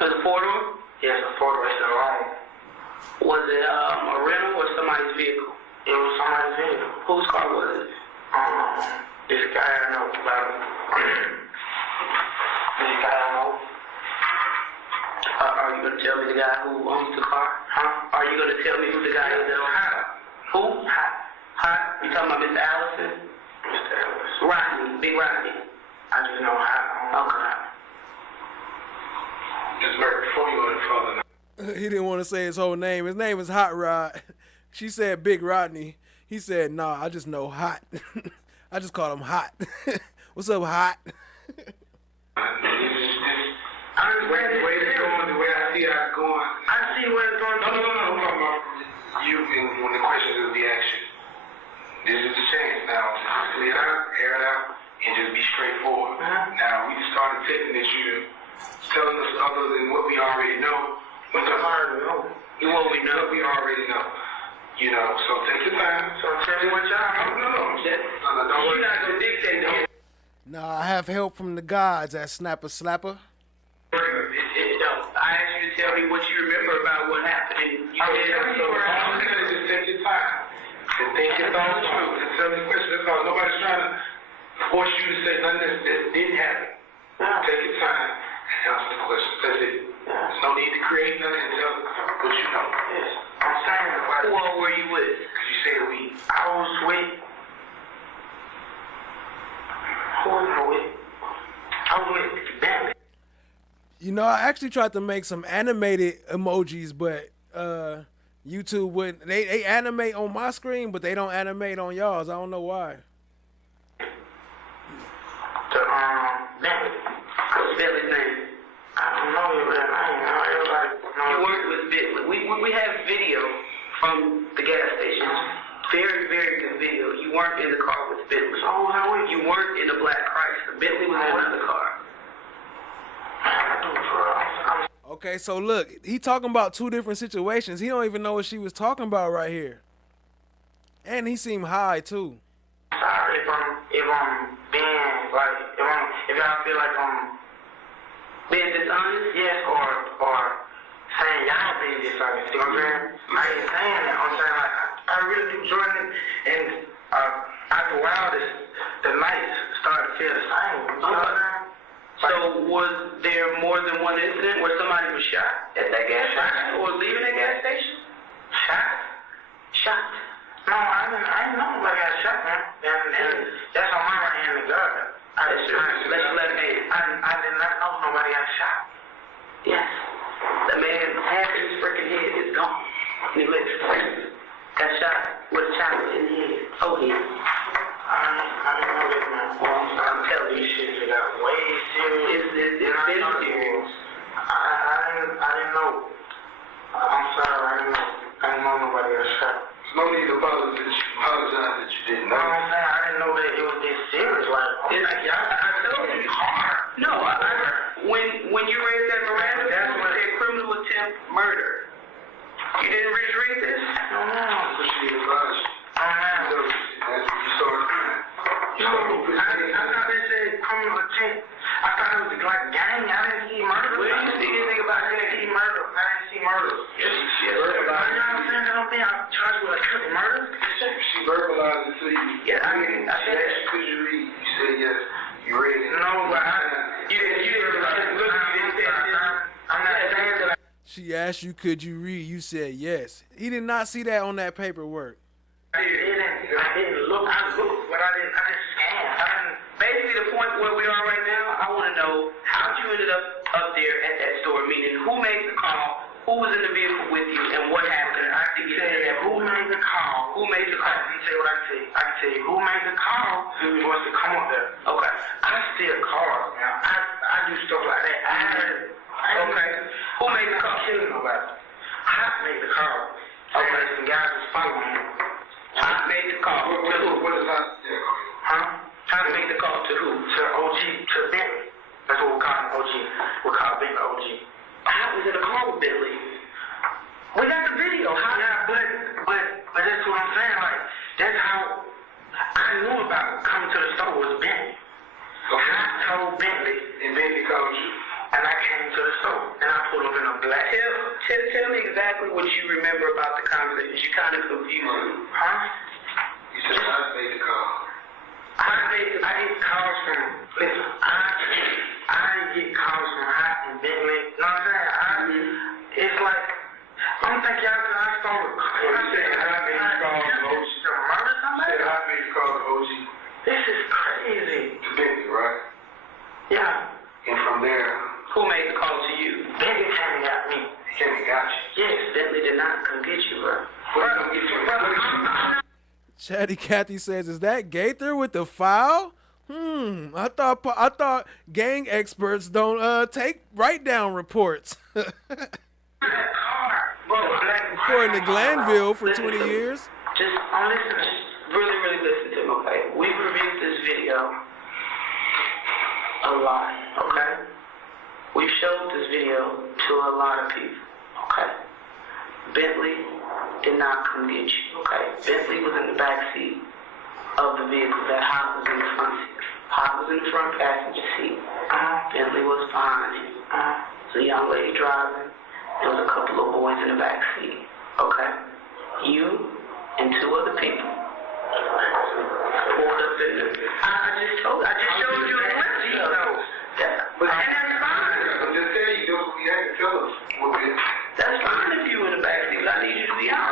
Was it four-door? Yes, a photo. It's the loan. Was it a rental or somebody's vehicle? It was somebody's vehicle. Whose car was it? This guy I know about him. This guy I know. Are you going to tell me the guy who owns the car? Huh? Are you going to tell me who the guy is that owns the car? Who? Hot. You talking about Mr. Allison? Mr. Allison. Rodney. Big Rodney. I just know Hot. Okay. Just before you go any further. He didn't want to say his whole name. His name is Hot Rod. She said Big Rodney. He said, nah, I just know Hot. I just call him Hot. What's up, Hot? The way it's going, the way I see how it's going. I see where it's going. No. I'm talking about you and when the questions will be asked you. This is the chance now to just clear it out, air it out, and just be straightforward. Now, we started taking this year, telling us other than what we already know. What we already know. What we know. What we already know. You know, so take your time. So tell me what y'all know. No. You're not going to dictate that. Nah, I have help from the gods at Snapper Slapper. I asked you to tell me what you remember about what happened. I'm telling you where I'm going to just take your time. And think it all through. And tell me questions. That's all. Nobody's trying to force you to say nothing that didn't happen. Take your time and answer the questions. That's it. There's no need to create nothing and tell what you know. Yes. I'm saying about Who all were you with? Because you said we. I was with. Who was I with? I was with Bentley. You know, I actually tried to make some animated emojis, but YouTube wouldn't. They animate on my screen, but they don't animate on y'all's. I don't know why. Bentley. What's Bentley's name? I don't know your real name. Everybody knows. You worked with Bentley. We have video from the gas station. Very, very good video. You weren't in the car with Bentley. Oh, how are you? You weren't in a black Chrysler. Bentley was in another car. Okay, so look, he talking about two different situations. He don't even know what she was talking about right here. And he seemed high too. Sorry if I'm being like if y'all feel like I'm being dishonest, yes, or saying y'all being dishonest. You know what I'm saying? I ain't saying that. I'm saying like I really do join it, and after a while, the nights started to feel the same. You know what I'm saying? So was there more than one incident where somebody was shot at that gas station or leaving the gas station? Shot? No, I didn't know nobody got shot, man. And that's on my right hand to God. Let's let him. I did not know nobody got shot. Yes. The man, half his freaking head is gone. And he looks got shot with a chopper in the head. Oh, yeah. I didn't know that, man. Well, I'm telling you, shit got way serious. It's been serious. I didn't know. I'm sorry, I didn't know nobody got shot. No need to apologize that you didn't know. I'm saying I didn't know that it was this serious. Like, I told you. No, when you read that Miranda, that's what said criminal attempt murder. You didn't read this? No. But she advised you. That's what you started doing. No, I thought they said criminal attempt. I thought it was like gang. I didn't see murder. Where did you see anything about I didn't see murder. Yes. You know what I'm saying? I don't think I'm charged with attempted murder. She verbalized it to you. Yeah, I said that. Could you read? You said yes. You read it. No, but you didn't look. I'm not saying that. She asked you, could you read? You said yes. He did not see that on that paperwork. I didn't look. I looked, but I didn't scan. Basically, the point where we are right now, I want to know how you ended up there at that store, meaning who made the call, who was in the vehicle with you, and what happened. I can tell you that who made the call. Who made the call? Let me tell you what I can tell you. I can tell you who made the call was to come up there. Okay. I steal cars now. I do stuff like that. Okay. Who made the call? I'm killing nobody. Hot made the call. Okay. Some guys was following him. Hot made the call. What is Hot? Huh? Hot made the call to who? To OG, to Bentley. That's what we call him, OG. We call Bentley OG. Hot was in a car with Bentley. We got the video. Yeah, but that's what I'm saying. Like, that's how I knew about coming to the store was Bentley. So I told Bentley, and Bentley called you. And I came to the store, and I Chatty Cathy says, "Is that Gaither with the file? I thought gang experts don't write down reports." According to Glanville for 20 years. Just listen, just really, really listen to me, okay? We've reviewed this video a lot, okay? We've showed this video to a lot of people, okay? Bentley did not come get you, okay? Bentley was in the back seat of the vehicle. That Hop was in the front seat. Hop was in the front passenger seat. Bentley was behind him. So a young lady driving. There was a couple of boys in the back seat, okay? You and two other people pulled up in the... I just showed you a glimpse, though. But that's fine. I'm just telling you, we had to tell us what it is. That's fine if you in the back seat, but I need you to be honest.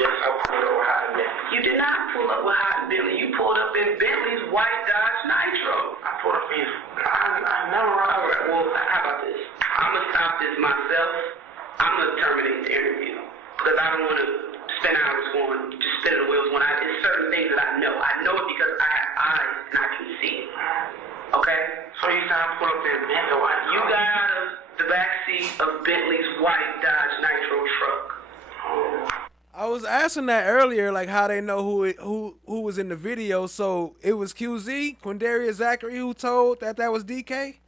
Yes, I pulled up with Hot and Bentley. You did not pull up with Hot and Bentley. You pulled up in Bentley's white Dodge Nitro. I pulled up in... I never... All right, well, how about this? I'm going to stop this myself. I'm going to terminate the interview. Because I don't want to spend hours going, just spinning the wheels when it's certain things that I know. I know it because I have eyes and I can see it. Okay? So you said I pulled up in Bentley. You got out of the back seat of Bentley's white Dodge Nitro truck. I was asking that earlier, like how they know who was in the video. So it was QZ, Quindarius Zachary, who told that was DK.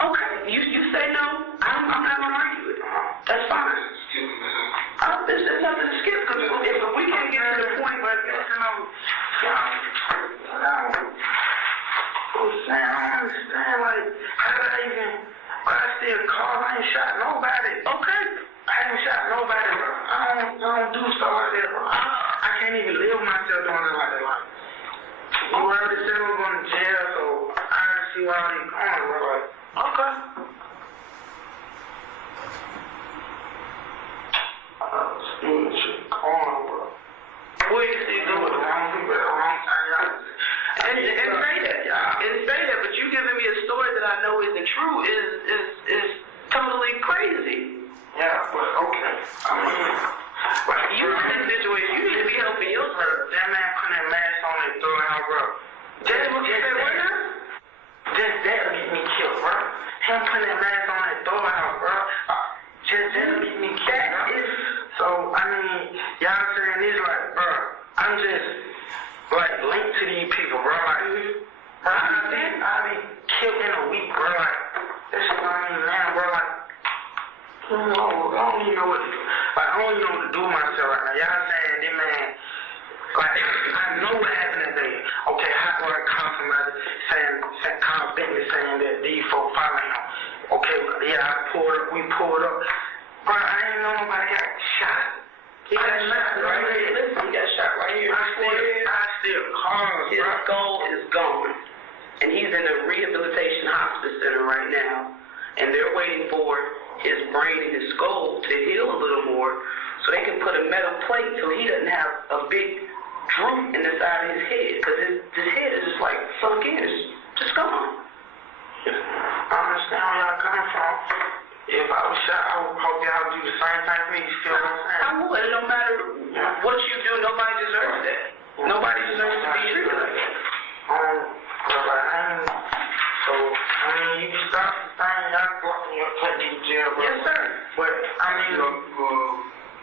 Okay, you say no. I'm not gonna argue it. That's fine. There's nothing to skip because if we can't get to the point, but I don't understand. Like, how did I even? I still call. I ain't shot nobody. Okay. I ain't shot nobody, bro. I don't do stuff like that, bro. I can't even live myself doing it like that. Like, you already said I'm going to jail, so I already see why they going, bro. Like, okay. Stupid shit going, bro. What you see doing the wrong people at the wrong time, and say that, y'all. And say that, but you giving me a story that I know isn't true is totally crazy. Yeah, but okay. I mean, like you in this situation, you need to be helping yourself. That man putting that mask on and throwing out, bro. Just what now? Just that'll get me killed, bro. Him putting that mask on and throwing out, bro. Just that'll get me killed, bro. So I mean, y'all saying this like, bro, I'm just like linked to these people, bro. Like, bro, I'll be killed in a week, bro. Like, this is what I mean, man, bro. Like. I don't even know what to do. Like, I don't even know what to do with myself right now. Y'all saying this man, like, I know what happened that day. Okay, Hot Rod called somebody called Bentley saying that these folks following him. Okay, yeah, we pulled up. Bro, I ain't know nobody got shot. He got shot right here. Listen, he got shot right here. I still call, bro. His skull is gone. And he's in a rehabilitation hospice center right now. And they're waiting for his brain and his skull to heal a little more so they can put a metal plate so he doesn't have a big droop in the side of his head because his head is just like sunk in. It's just gone. I understand where y'all coming from. If I was shot, I would hope y'all do the same thing for me. You feel what I'm saying? I would. No matter what you do, nobody deserves that. Nobody deserves to be treated like that. So, I mean, you can stop the thing, y'all go up and put me in jail, bro. Yes, sir. But, I mean,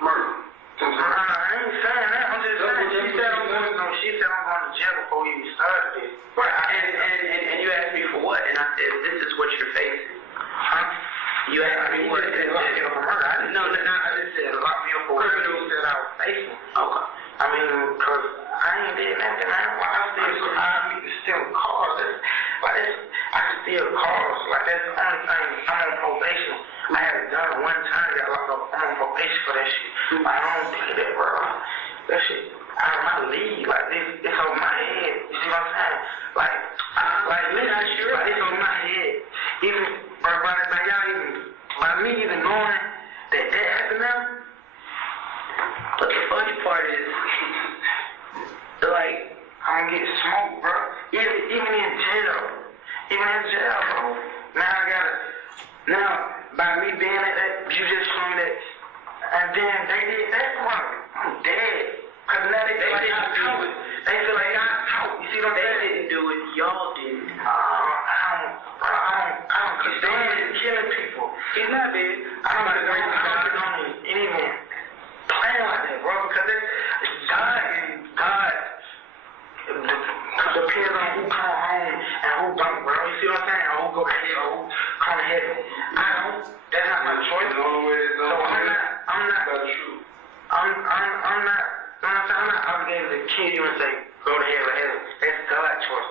murder. I ain't saying that. I'm just saying, she said I'm going to jail before we even started this. Right. And you asked me for what? And I said, this is what you're facing. Huh? You asked me what? No, I just said, lock me up for criminal that I was facing. Okay. I mean, because I ain't did nothing, man. Why I need to steal cars? I steal cars. Like, that's the only thing. I'm on probation. I haven't done it one time. Got locked up. I'm on probation for that shit. Like, I don't do that, bro. That shit out of my league. Like, it's over my head. You see what I'm saying? Like, it's over my head. Even, bro, by y'all even, by me even knowing that happened now. But the funny part is, like, I'm getting smoked, bro. Even in jail. Bro. Now by me being at that, you just showing that I then they did that one. I'm dead. Cause now they feel like y'all do it. They feel like y'all talk. You see what I'm saying? They didn't do it. Y'all did. I don't condone killing people. He's not dead. I don't condone any man playing like that, bro. Because God depends on who come home and who don't, bro. You see what I'm saying? Or who go to hell, or who come to heaven. I don't. That's not my choice. So I'm not obligated to kill you and say go to hell or heaven. That's God's choice.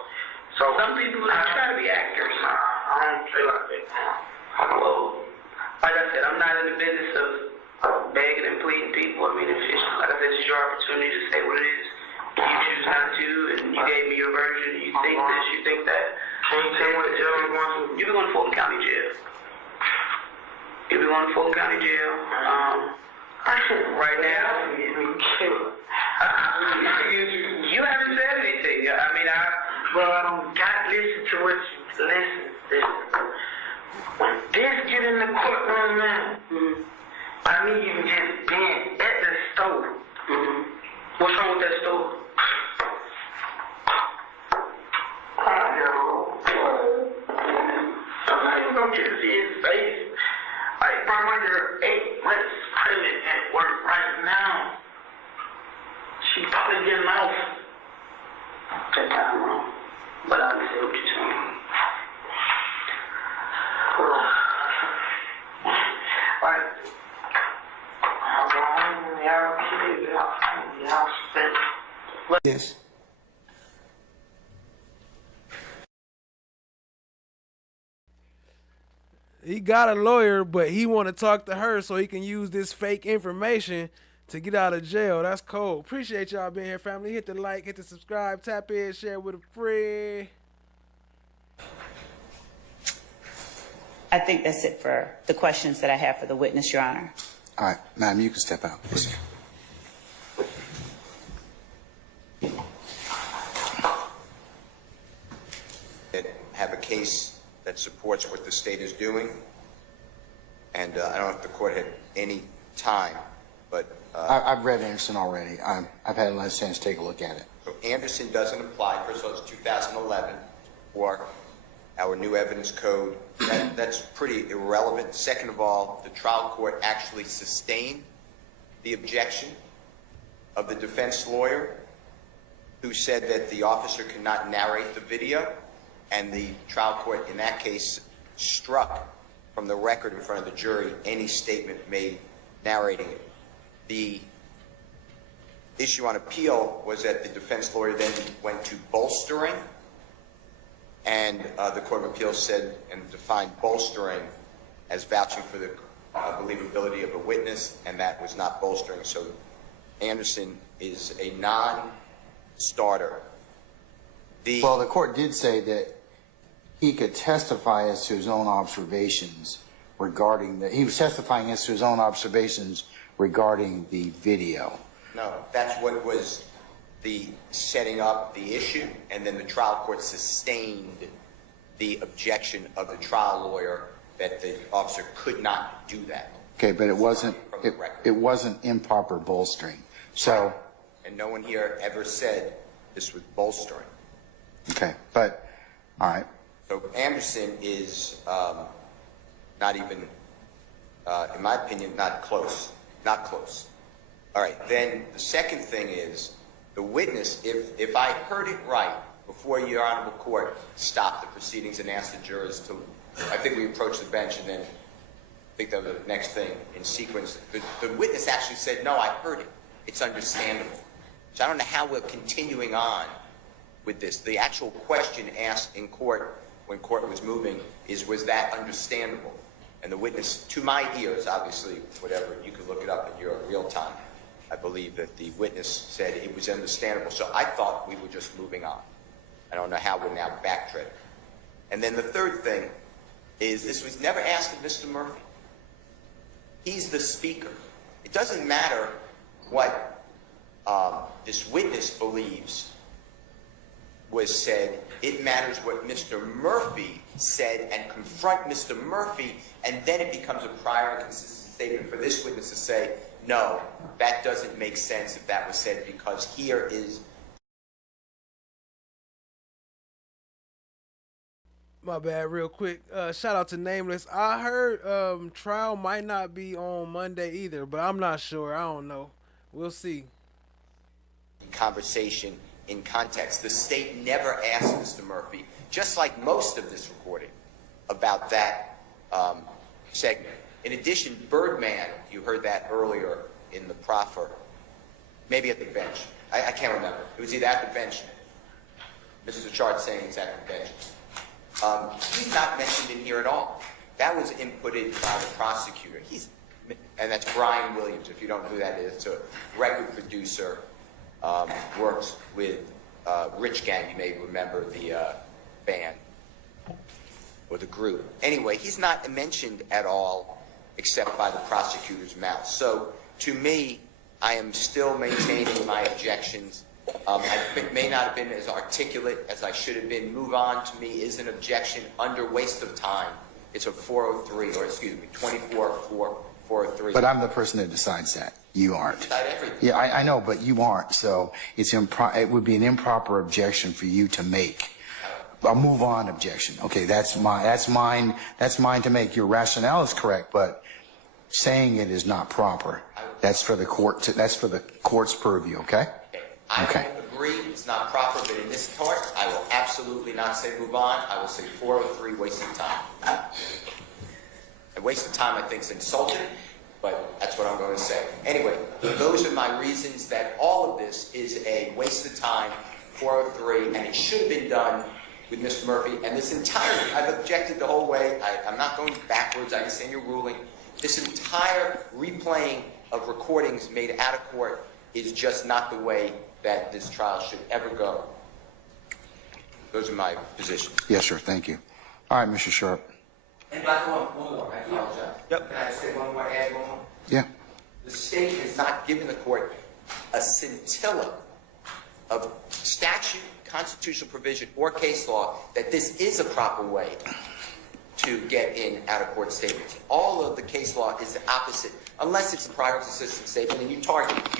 So some people try to be actors. I don't feel like that. Well, like I said, I'm not in the business of begging and pleading people. I mean, if it's, like I said, it's your opportunity to say what it is. You choose not to, and you gave me your version. You think this, you think that. Can you tell me what jail I'm going to? You'll be going to Fulton County Jail. You'll be going to Fulton County Jail. Right now, you haven't said anything. I mean, I don't got to listen to what you listen. When this get in the courtroom, man, I need you just being at the stove. What's wrong with that stove? I'm not even gonna get to see his face. Like, bro, my girl 8 months pregnant at work right now. She probably getting off. That time wrong. But I can say what you're telling me. Like, I'll go home, y'all kids, y'all spend. Yes. He got a lawyer, but he want to talk to her so he can use this fake information to get out of jail. That's cold. Appreciate y'all being here, family. Hit the like, hit the subscribe, tap in, share with a friend. I think that's it for the questions that I have for the witness, Your Honor. All right, ma'am, you can step out, please. Have a case that supports what the state is doing, and I don't know if the court had any time, but I've read Anderson already. I've had a nice chance to take a look at it. So Anderson doesn't apply. First of all, it's 2011 or our new evidence code. That's pretty irrelevant. Second of all, the trial court actually sustained the objection of the defense lawyer, who said that the officer could not narrate the video, and the trial court in that case struck from the record in front of the jury any statement made narrating it. The issue on appeal was that the defense lawyer then went to bolstering, and the Court of Appeals said and defined bolstering as vouching for the believability of a witness, and that was not bolstering. So Anderson is a non-starter. Well, the court did say that he could testify as to his own observations regarding he was testifying as to his own observations regarding the video. No, that's what was the setting up the issue, and then the trial court sustained the objection of the trial lawyer that the officer could not do that. Okay, but it wasn't improper bolstering. So, and no one here ever said this was bolstering. Okay, but all right. So Anderson is not even, in my opinion, not close. Not close. All right. Then the second thing is the witness. If I heard it right before Your Honorable Court stopped the proceedings and asked the jurors to, I think we approached the bench and then I think that was the next thing in sequence. The witness actually said, "No, I heard it. It's understandable." So I don't know how we're continuing on with this. The actual question asked in court when court was moving is, was that understandable? And the witness, to my ears, obviously, whatever, you can look it up in your real time. I believe that the witness said it was understandable. So I thought we were just moving on. I don't know how we're now backtracking. And then the third thing is this was never asked of Mr. Murphy. He's the speaker. It doesn't matter what this witness believes was said. It matters what Mr. Murphy said, and confront Mr. Murphy, and then it becomes a prior and consistent statement for this witness to say, no, that doesn't make sense if that was said, because here is... My bad, real quick. Shout out to Nameless. I heard trial might not be on Monday either, but I'm not sure. I don't know. We'll see. Conversation in context. The state never asked Mr. Murphy, just like most of this recording, about that segment. In addition, Birdman, you heard that earlier in the proffer, maybe at the bench. I can't remember. It was either at the bench. Mr. Chart saying it's at the bench. He's not mentioned in here at all. That was inputted by the prosecutor. And that's Brian Williams, if you don't know who that is. It's a record producer, works with Rich Gang. You may remember the band or the group. Anyway, he's not mentioned at all except by the prosecutor's mouth. So to me, I am still maintaining my objections. I may not have been as articulate as I should have been. Move on, to me, is an objection under waste of time. It's a 403, or excuse me, 403. But I'm the person that decides that. You aren't. Decide everything. Yeah, I know, but you aren't. So it would be an improper objection for you to make. A move on objection. Okay, that's mine to make. Your rationale is correct, but saying it is not proper. That's for the court. That's for the court's purview. Okay. I don't agree it's not proper, but in this court, I will absolutely not say move on. I will say 403, waste of time. A waste of time, I think, is insulting, but that's what I'm going to say. Anyway, those are my reasons that all of this is a waste of time, 403, and it should have been done with Mr. Murphy. And this entire, I've objected the whole way. I'm not going backwards. I understand your ruling. This entire replaying of recordings made out of court is just not the way that this trial should ever go. Those are my positions. Yes, sir. Thank you. All right, Mr. Sharp. And by the way, one more. I apologize. Yep. Can I say one more, add one more? Yeah. The state has not given the court a scintilla of statute, constitutional provision, or case law that this is a proper way to get in out-of-court statements. All of the case law is the opposite, unless it's a prior consistent statement, and you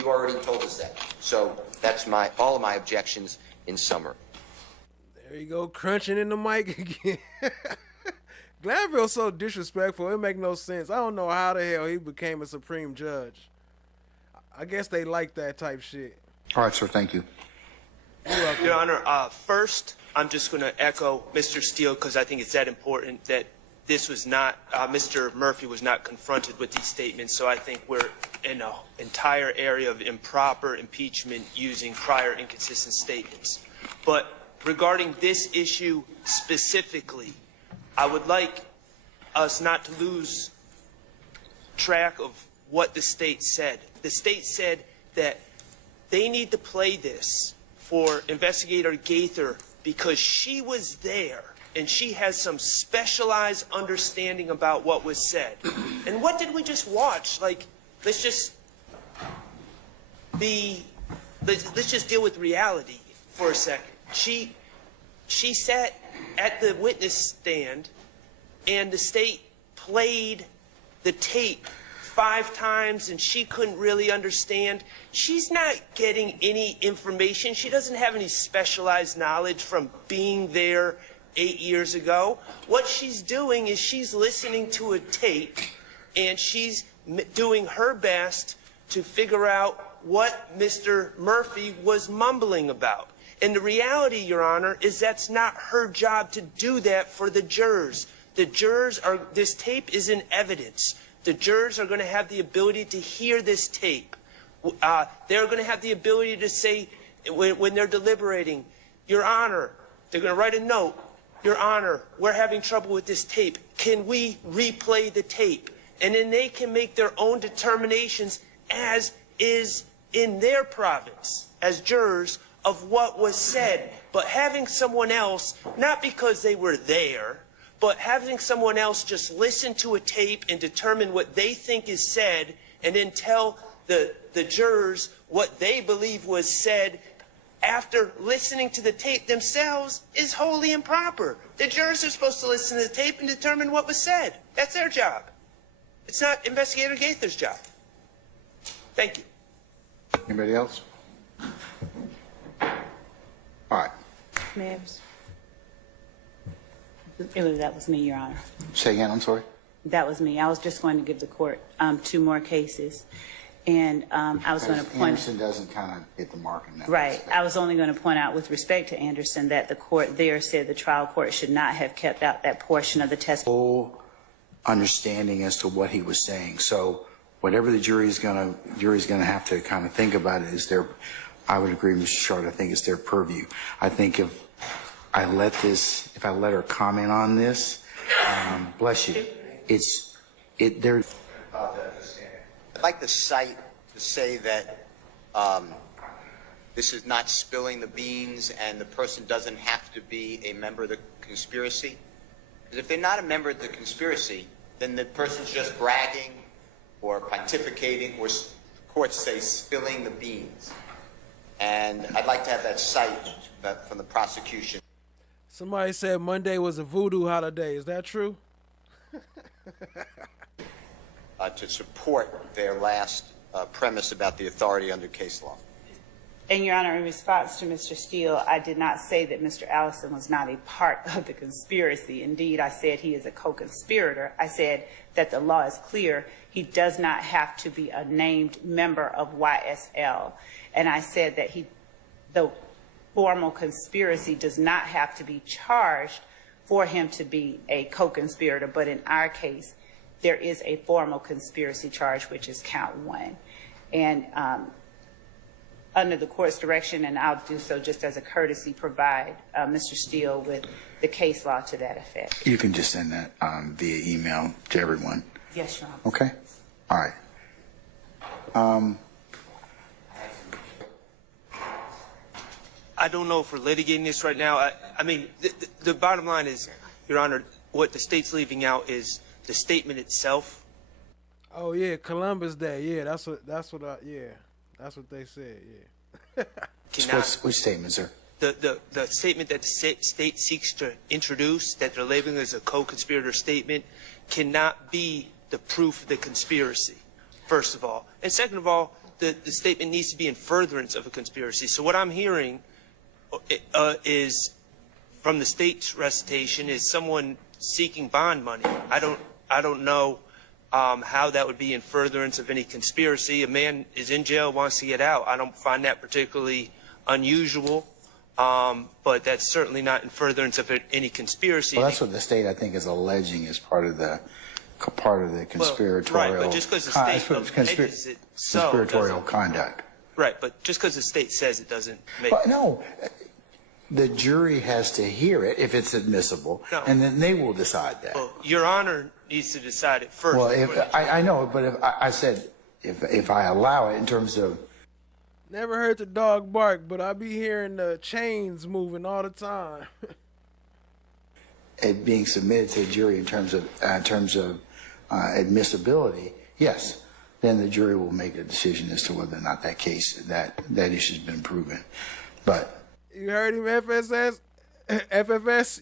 already told us that. So that's all of my objections in summary. There you go, crunching in the mic again. Glanville's so disrespectful, it make no sense. I don't know how the hell he became a Supreme Judge. I guess they like that type shit. All right, sir. Thank you. Your Honor, first, I'm just going to echo Mr. Steele because I think it's that important that this was not, Mr. Murphy was not confronted with these statements. So I think we're in an entire area of improper impeachment using prior inconsistent statements. But regarding this issue specifically, I would like us not to lose track of what the state said. The state said that they need to play this for Investigator Gaither because she was there and she has some specialized understanding about what was said. And what did we just watch? Like, let's just deal with reality for a second. She sat at the witness stand and the state played the tape 5 times and she couldn't really understand. She's not getting any information. She doesn't have any specialized knowledge from being there 8 years ago. What she's doing is she's listening to a tape and she's doing her best to figure out what Mr. Murphy was mumbling about. And the reality, Your Honor, is that's not her job to do that for the jurors. The jurors are, this tape is in evidence. The jurors are going to have the ability to hear this tape. They're going to have the ability to say, when they're deliberating, Your Honor, they're going to write a note, Your Honor, we're having trouble with this tape. Can we replay the tape? And then they can make their own determinations as is in their province as jurors of what was said. But having someone else, not because they were there, but having someone else just listen to a tape and determine what they think is said and then tell the jurors what they believe was said after listening to the tape themselves is wholly improper. The jurors are supposed to listen to the tape and determine what was said. That's their job. It's not Investigator Gaither's job. Thank you. Anybody else? All right. That was me, Your Honor. Say again, I'm sorry. That was me. I was just going to give the court 2 more cases. And I was going to point... Anderson doesn't kind of hit the mark in that. Right. I was only going to point out with respect to Anderson that the court there said the trial court should not have kept out that portion of the testimony. Full understanding as to what he was saying. So whatever the jury's going to have to kind of think about it is their, I would agree, Mr. Short, I think it's their purview. I think if I let her comment on this, bless you, they're... I'd like the cite to say that this is not spilling the beans and the person doesn't have to be a member of the conspiracy. Because if they're not a member of the conspiracy, then the person's just bragging or pontificating, or courts say spilling the beans. And I'd like to have that cite from the prosecution. Somebody said Monday was a voodoo holiday. Is that true? To support their last premise about the authority under case law. And, Your Honor, in response to Mr. Steele, I did not say that Mr. Allison was not a part of the conspiracy. Indeed, I said he is a co-conspirator. I said that the law is clear. He does not have to be a named member of YSL. And I said that the formal conspiracy does not have to be charged for him to be a co-conspirator. But in our case, there is a formal conspiracy charge, which is count 1. And under the court's direction, and I'll do so just as a courtesy, provide Mr. Steele with the case law to that effect. You can just send that via email to everyone. Yes, Your Honor. Okay? All right. I don't know if we're litigating this right now. I mean, the bottom line is, Your Honor, what the state's leaving out is the statement itself. Oh yeah, Columbus Day. Yeah, that's what they said. Yeah. Which statement, sir? The statement that the state seeks to introduce, that they're labeling as a co-conspirator statement, cannot be the proof of the conspiracy, first of all. And second of all, the statement needs to be in furtherance of a conspiracy. So what I'm hearing is, from the state's recitation, is someone seeking bond money. I don't know how that would be in furtherance of any conspiracy. A man is in jail, wants to get out. I don't find that particularly unusual, but that's certainly not in furtherance of any conspiracy. Well, that's what the state, I think, is alleging as part of the conspiratorial. Well, right, but just because the state alleges it, conspiratorial conduct. Right, but just because the state says it doesn't make. But no, the jury has to hear it if it's admissible, and then they will decide that. Well, Your Honor needs to decide it first. Well, I know, but if I said if I allow it in terms of. Never heard the dog bark, but I be hearing the chains moving all the time. It being submitted to the jury in terms of admissibility, yes, then the jury will make a decision as to whether or not that case that issue has been proven. But you heard him, FFS.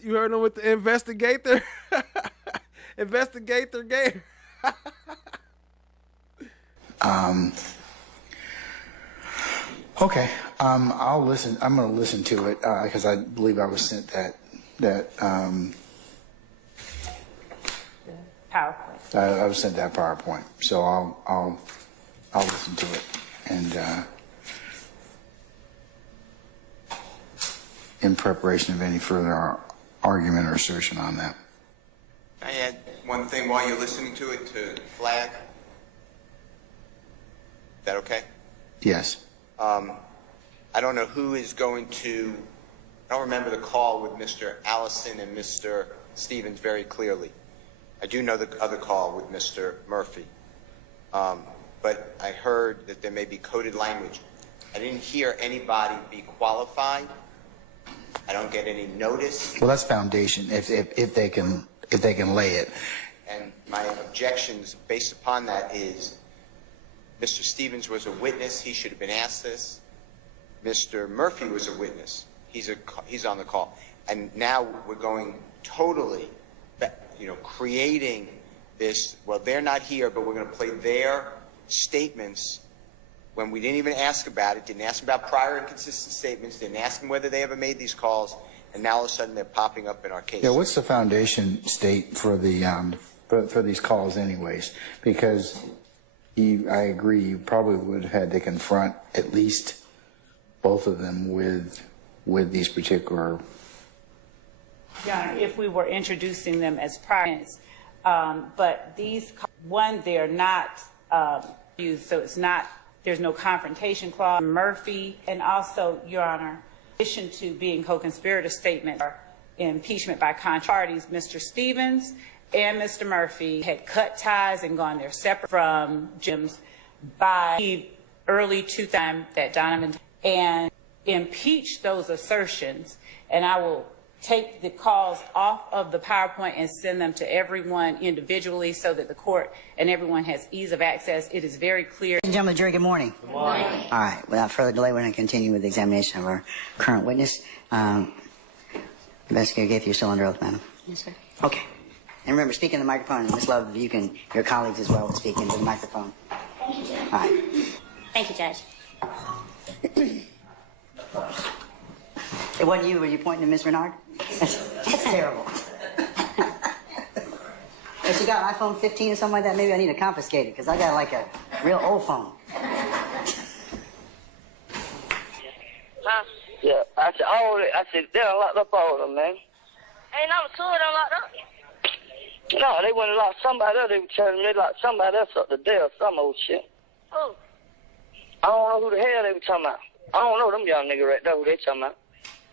You heard him with the investigator. Investigator Gator. Okay, I'll listen. I'm going to listen to it because I believe I was sent that PowerPoint. I was sent that PowerPoint, so I'll listen to it and in preparation of any further argument or assertion on that. Can I add one thing while you're listening to it to flag? Is that okay? Yes. I don't know who is going to, I don't remember the call with Mr. Allison and Mr. Stevens very clearly. I do know the other call with Mr. Murphy. But I heard that there may be coded language. I didn't hear anybody be qualified. I don't get any notice. Well, that's foundation if they can lay it. And my objections based upon that is Mr. Stevens was a witness. He should have been asked this. Mr. Murphy was a witness. He's on the call. And now we're going totally, creating this, well, they're not here, but we're going to play their statements when we didn't even ask about it, didn't ask about prior inconsistent statements, didn't ask them whether they ever made these calls, and now all of a sudden they're popping up in our case. Yeah, what's the foundation state for the for these calls, anyways? Because I agree, you probably would have had to confront at least both of them with these particular. Your Honor, if we were introducing them as prior, but these they're not used, so it's not. There's no confrontation clause. Murphy, and also, Your Honor, in addition to being co-conspirator statements or impeachment by contrary parties, Mr. Stevens and Mr. Murphy had cut ties and gone their separate from Jim's by early 2000 that Donovan and impeached those assertions. And I will take the calls off of the PowerPoint and send them to everyone individually so that the court and everyone has ease of access. It is very clear. Ladies and gentlemen of the jury, good morning. Good morning. All right, without further delay, we're going to continue with the examination of our current witness. Investigator Gaither, you're still under oath, madam? Yes, sir. Okay. And remember, speak in the microphone. Ms. Love, you can, your colleagues as well, speak into the microphone. Thank you, Judge. All right. Thank you, Judge. It wasn't you, were you pointing to Ms. Renard? That's terrible. If you got an iPhone 15 or something like that, maybe I need to confiscate it, because I got like a real old phone. Yeah, I said, they're locked up all of them, man. Ain't number 2 of them locked up? No, they went and locked somebody else. They were telling me they locked somebody else up to death or some old shit. Who? I don't know who the hell they were talking about. I don't know them young niggas right there who they talking about.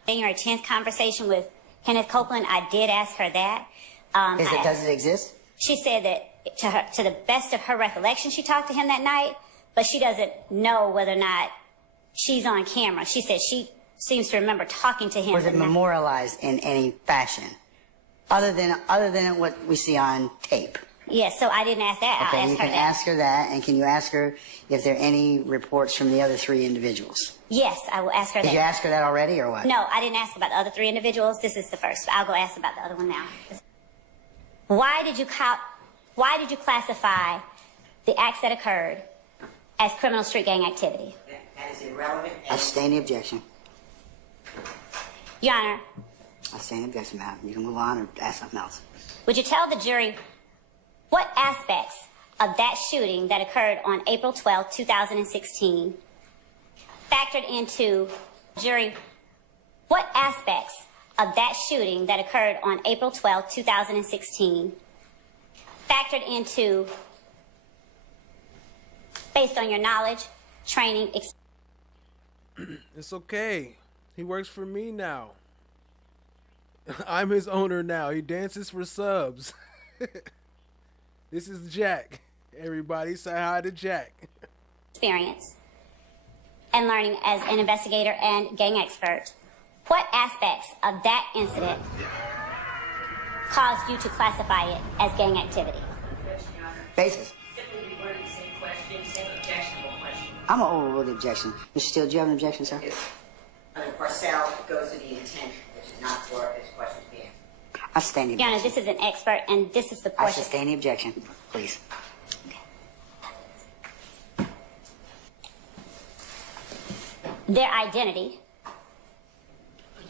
January 10th conversation with Kenneth Copeland, I did ask her that. Does it exist? She said that to the best of her recollection, she talked to him that night, but she doesn't know whether or not she's on camera. She said she seems to remember talking to him. Was it memorialized in any fashion, other than what we see on tape? Yes, so I didn't ask that. Okay, I'll you ask her can that. ask her that, and can you ask her if there are any reports from the other 3 individuals? Yes, I will ask her that. Did you ask her that already, or what? No, I didn't ask about the other 3 individuals. This is the first. I'll go ask about the other one now. Why did you classify the acts that occurred as criminal street gang activity? That is irrelevant. I sustain the objection. Your Honor, I sustain the objection, madam. You can move on or ask something else. would you tell the jury what aspects of that shooting that occurred on April 12, 2016 factored into what aspects of that shooting that occurred on April 12, 2016 factored into, based on your knowledge, training, It's okay. He works for me now. I'm his owner now. He dances for subs. This is Jack. Everybody say hi to Jack. experience and learning as an investigator and gang expert, what aspects of that incident caused you to classify it as gang activity? Basis. I'm going to overrule the objection. Mr. Steele, do you have an objection, sir? Under Parcell, it goes to the intent, which is not for this question to be answered. I sustain the Your Honor, objection. this is an expert, and this is the I portion. sustain the objection, please. Their identity.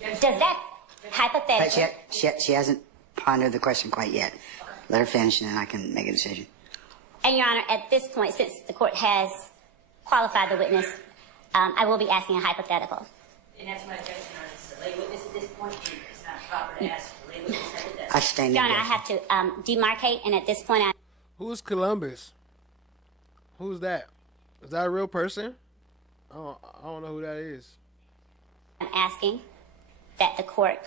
Does that hypothetically? She hasn't pondered the question quite yet. Let her finish, and then I can make a decision. And Your Honor, at this point, since the court has qualified the witness, I will be asking a hypothetical. And that's my objection, Your Honor. It's a lay witness at this point, and it's not proper to ask a lay witness hypothetical. I sustain the Your Honor, I objection. have to demarcate, and at this point, Who's Columbus? Who's that? Is that a real person? I don't know who that is. I'm asking that the court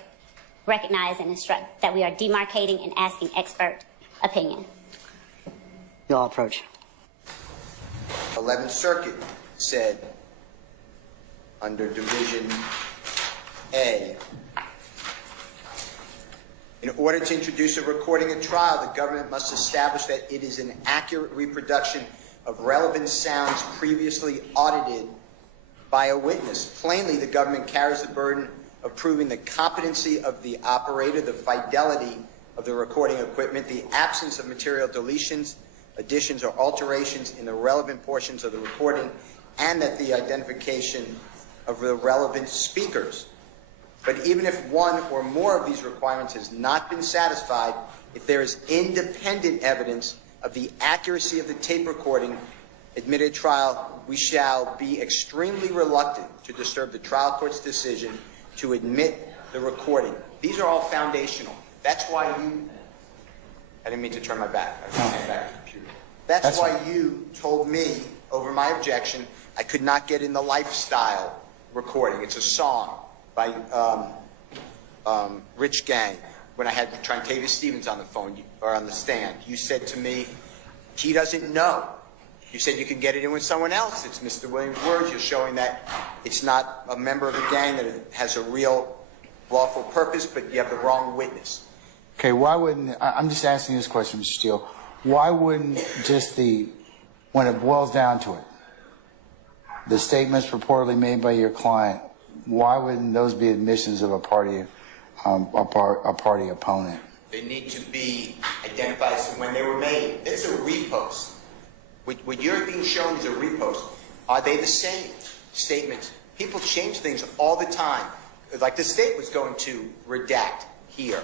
recognize and instruct that we are demarcating and asking expert opinion. You all approach. 11th Circuit said under Division A, in order to introduce a recording at trial, the government must establish that it is an accurate reproduction of relevant sounds previously audited by a witness. Plainly, the government carries the burden of proving the competency of the operator, the fidelity of the recording equipment, the absence of material deletions, additions, or alterations in the relevant portions of the recording, and that the identification of the relevant speakers. But even if one or more of these requirements has not been satisfied, if there is independent evidence of the accuracy of the tape recording admitted at trial, we shall be extremely reluctant to disturb the trial court's decision to admit the recording. These are all foundational. That's why you... I didn't mean to turn my back. I was standing back to the computer. That's why you told me, over my objection, I could not get in the lifestyle recording. It's a song by Rich Gang. When I had Trentavious Stevens on the phone, or on the stand, you said to me, he doesn't know. You said you can get it in with someone else. It's Mr. Williams' words. You're showing that it's not a member of a gang, that it has a real lawful purpose, but you have the wrong witness. Okay, why wouldn't, I'm just asking this question, Mr. Steele, why wouldn't just when it boils down to it, the statements purportedly made by your client, why wouldn't those be admissions of a party opponent? They need to be identified as to when they were made. It's a repost. What you're being shown is a repost. Are they the same statements? People change things all the time. Like the state was going to redact here.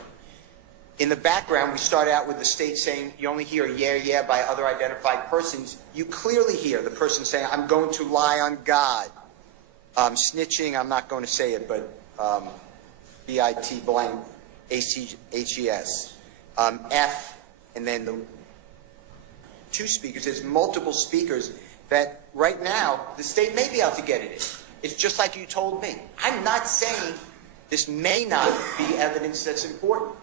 In the background, we start out with the state saying you only hear yeah, yeah by other identified persons. You clearly hear the person saying, I'm going to lie on God. Snitching, I'm not going to say it, but B-I-T blank A-C-H-E-S. F, and then the two speakers. There's multiple speakers that right now the state may be able to get it in. It's just like you told me. I'm not saying this may not be evidence that's important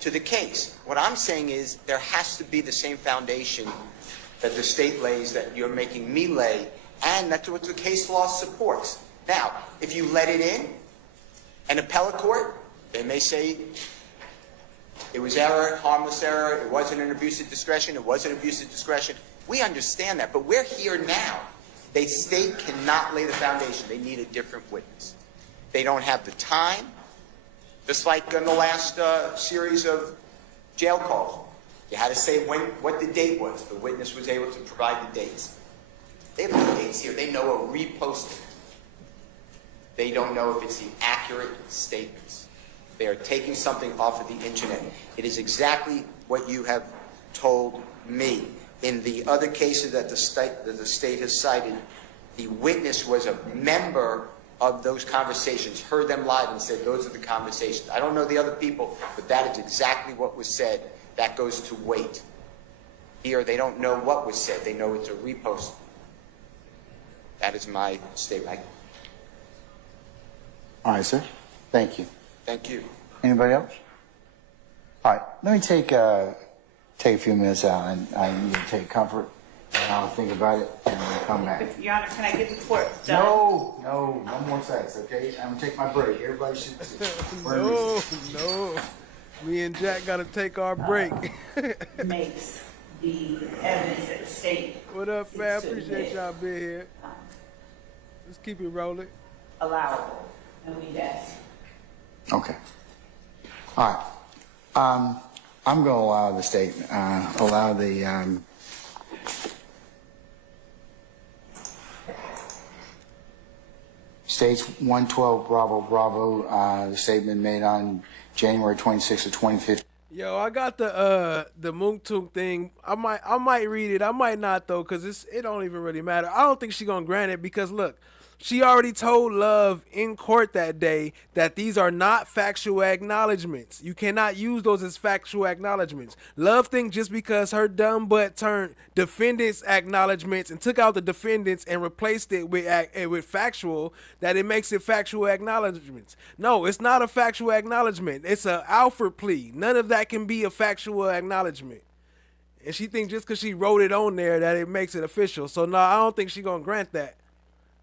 to the case. What I'm saying is there has to be the same foundation that the state lays, that you're making me lay, and that's what the case law supports. Now, if you let it in, an appellate court, they may say it was error, harmless error, it wasn't an abuse of discretion, it was an abuse of discretion. We understand that, but we're here now. The state cannot lay the foundation. They need a different witness. They don't have the time. Just like in the last series of jail calls. You had to say what the date was. The witness was able to provide the dates. They have the dates here. They know a reposting. They don't know if it's the accurate statements. They are taking something off of the internet. It is exactly what you have told me. In the other cases that the state has cited, the witness was a member of those conversations, heard them live and said, those are the conversations. I don't know the other people, but that is exactly what was said. That goes to weight. Here, they don't know what was said. They know it's a repost. That is my statement. All right, sir. Thank you. Thank you. Anybody else? All right. Let me take a few minutes out, and I need to take comfort, and I'll think about it, and we'll come back. Your Honor, can I give the court? No more sex, okay? I'm going to take my break. Everybody should No. Me and Jack got to take our break. Makes the evidence that the state... What up, fam? Appreciate y'all being here. Let's keep it rolling. Allowable. And we ask. Okay. All right. I'm going to allow the statement, allow the States 112 Bravo, the statement made on January 26th of 2015. Yo, I got the YoungThug thing. I might read it. I might not though, cause it don't even really matter. I don't think she gonna grant it because look, she already told Love in court that day that these are not factual acknowledgments. You cannot use those as factual acknowledgments. Love think just because her dumb butt turned defendants' acknowledgments and took out the defendants and replaced it with factual, that it makes it factual acknowledgments. No, it's not a factual acknowledgment. It's an Alford plea. None of that can be a factual acknowledgment. And she thinks just because she wrote it on there that it makes it official. So no, I don't think she's going to grant that.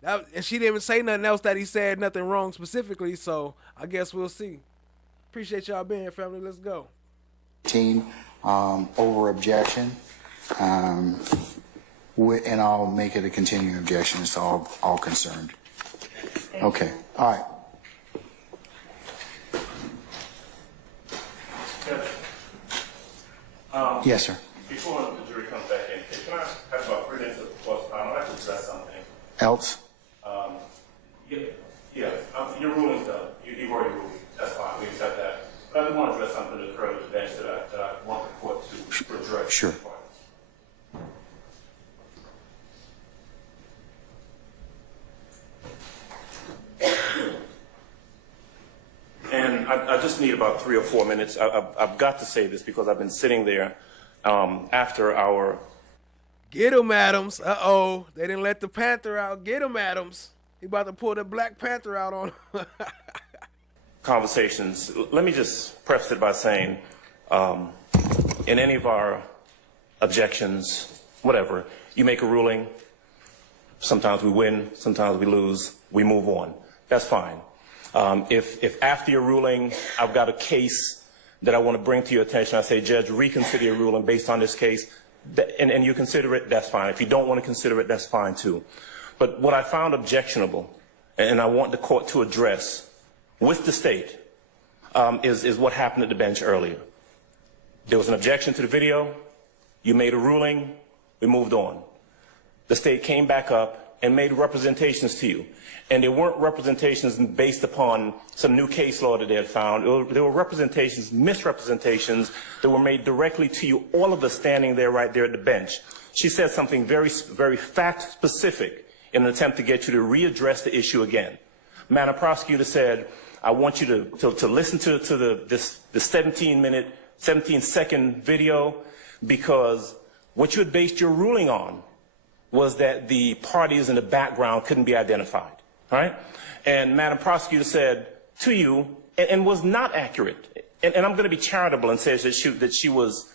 And she didn't even say nothing else that he said nothing wrong specifically, so I guess we'll see. Appreciate y'all being here, family. Let's go. Over objection, and I'll make it a continuing objection to all concerned. Okay, all right. Yes, sir. Before the jury comes back in, can I have about 3 minutes of course time? I'd like to address something. else? Your ruling's done. You've already ruled. That's fine. We accept that. But I do want to address something that occurred at the bench that I want the court to address. Sure. And I just need about 3 or 4 minutes. I've got to say this because I've been sitting there after our... Get him, Adams. Uh-oh. They didn't let the Panther out. Get him, Adams. He about to pull the Black Panther out on him. conversations. Let me just preface it by saying, in any of our objections, whatever, you make a ruling. Sometimes we win, sometimes we lose. We move on. That's fine. If after your ruling, I've got a case that I want to bring to your attention, I say, Judge, reconsider your ruling based on this case, and you consider it, that's fine. If you don't want to consider it, that's fine too. But what I found objectionable, and I want the court to address with the state, is what happened at the bench earlier. There was an objection to the video. You made a ruling. We moved on. The state came back up and made representations to you. And they weren't representations based upon some new case law that they had found. There were representations, misrepresentations that were made directly to you, all of us standing there right there at the bench. She said something very, very fact-specific in an attempt to get you to readdress the issue again. Madam Prosecutor said, I want you to listen to the 17-second video, because what you had based your ruling on was that the parties in the background couldn't be identified. All right? And Madam Prosecutor said to you, and was not accurate, and I'm going to be charitable and say that she was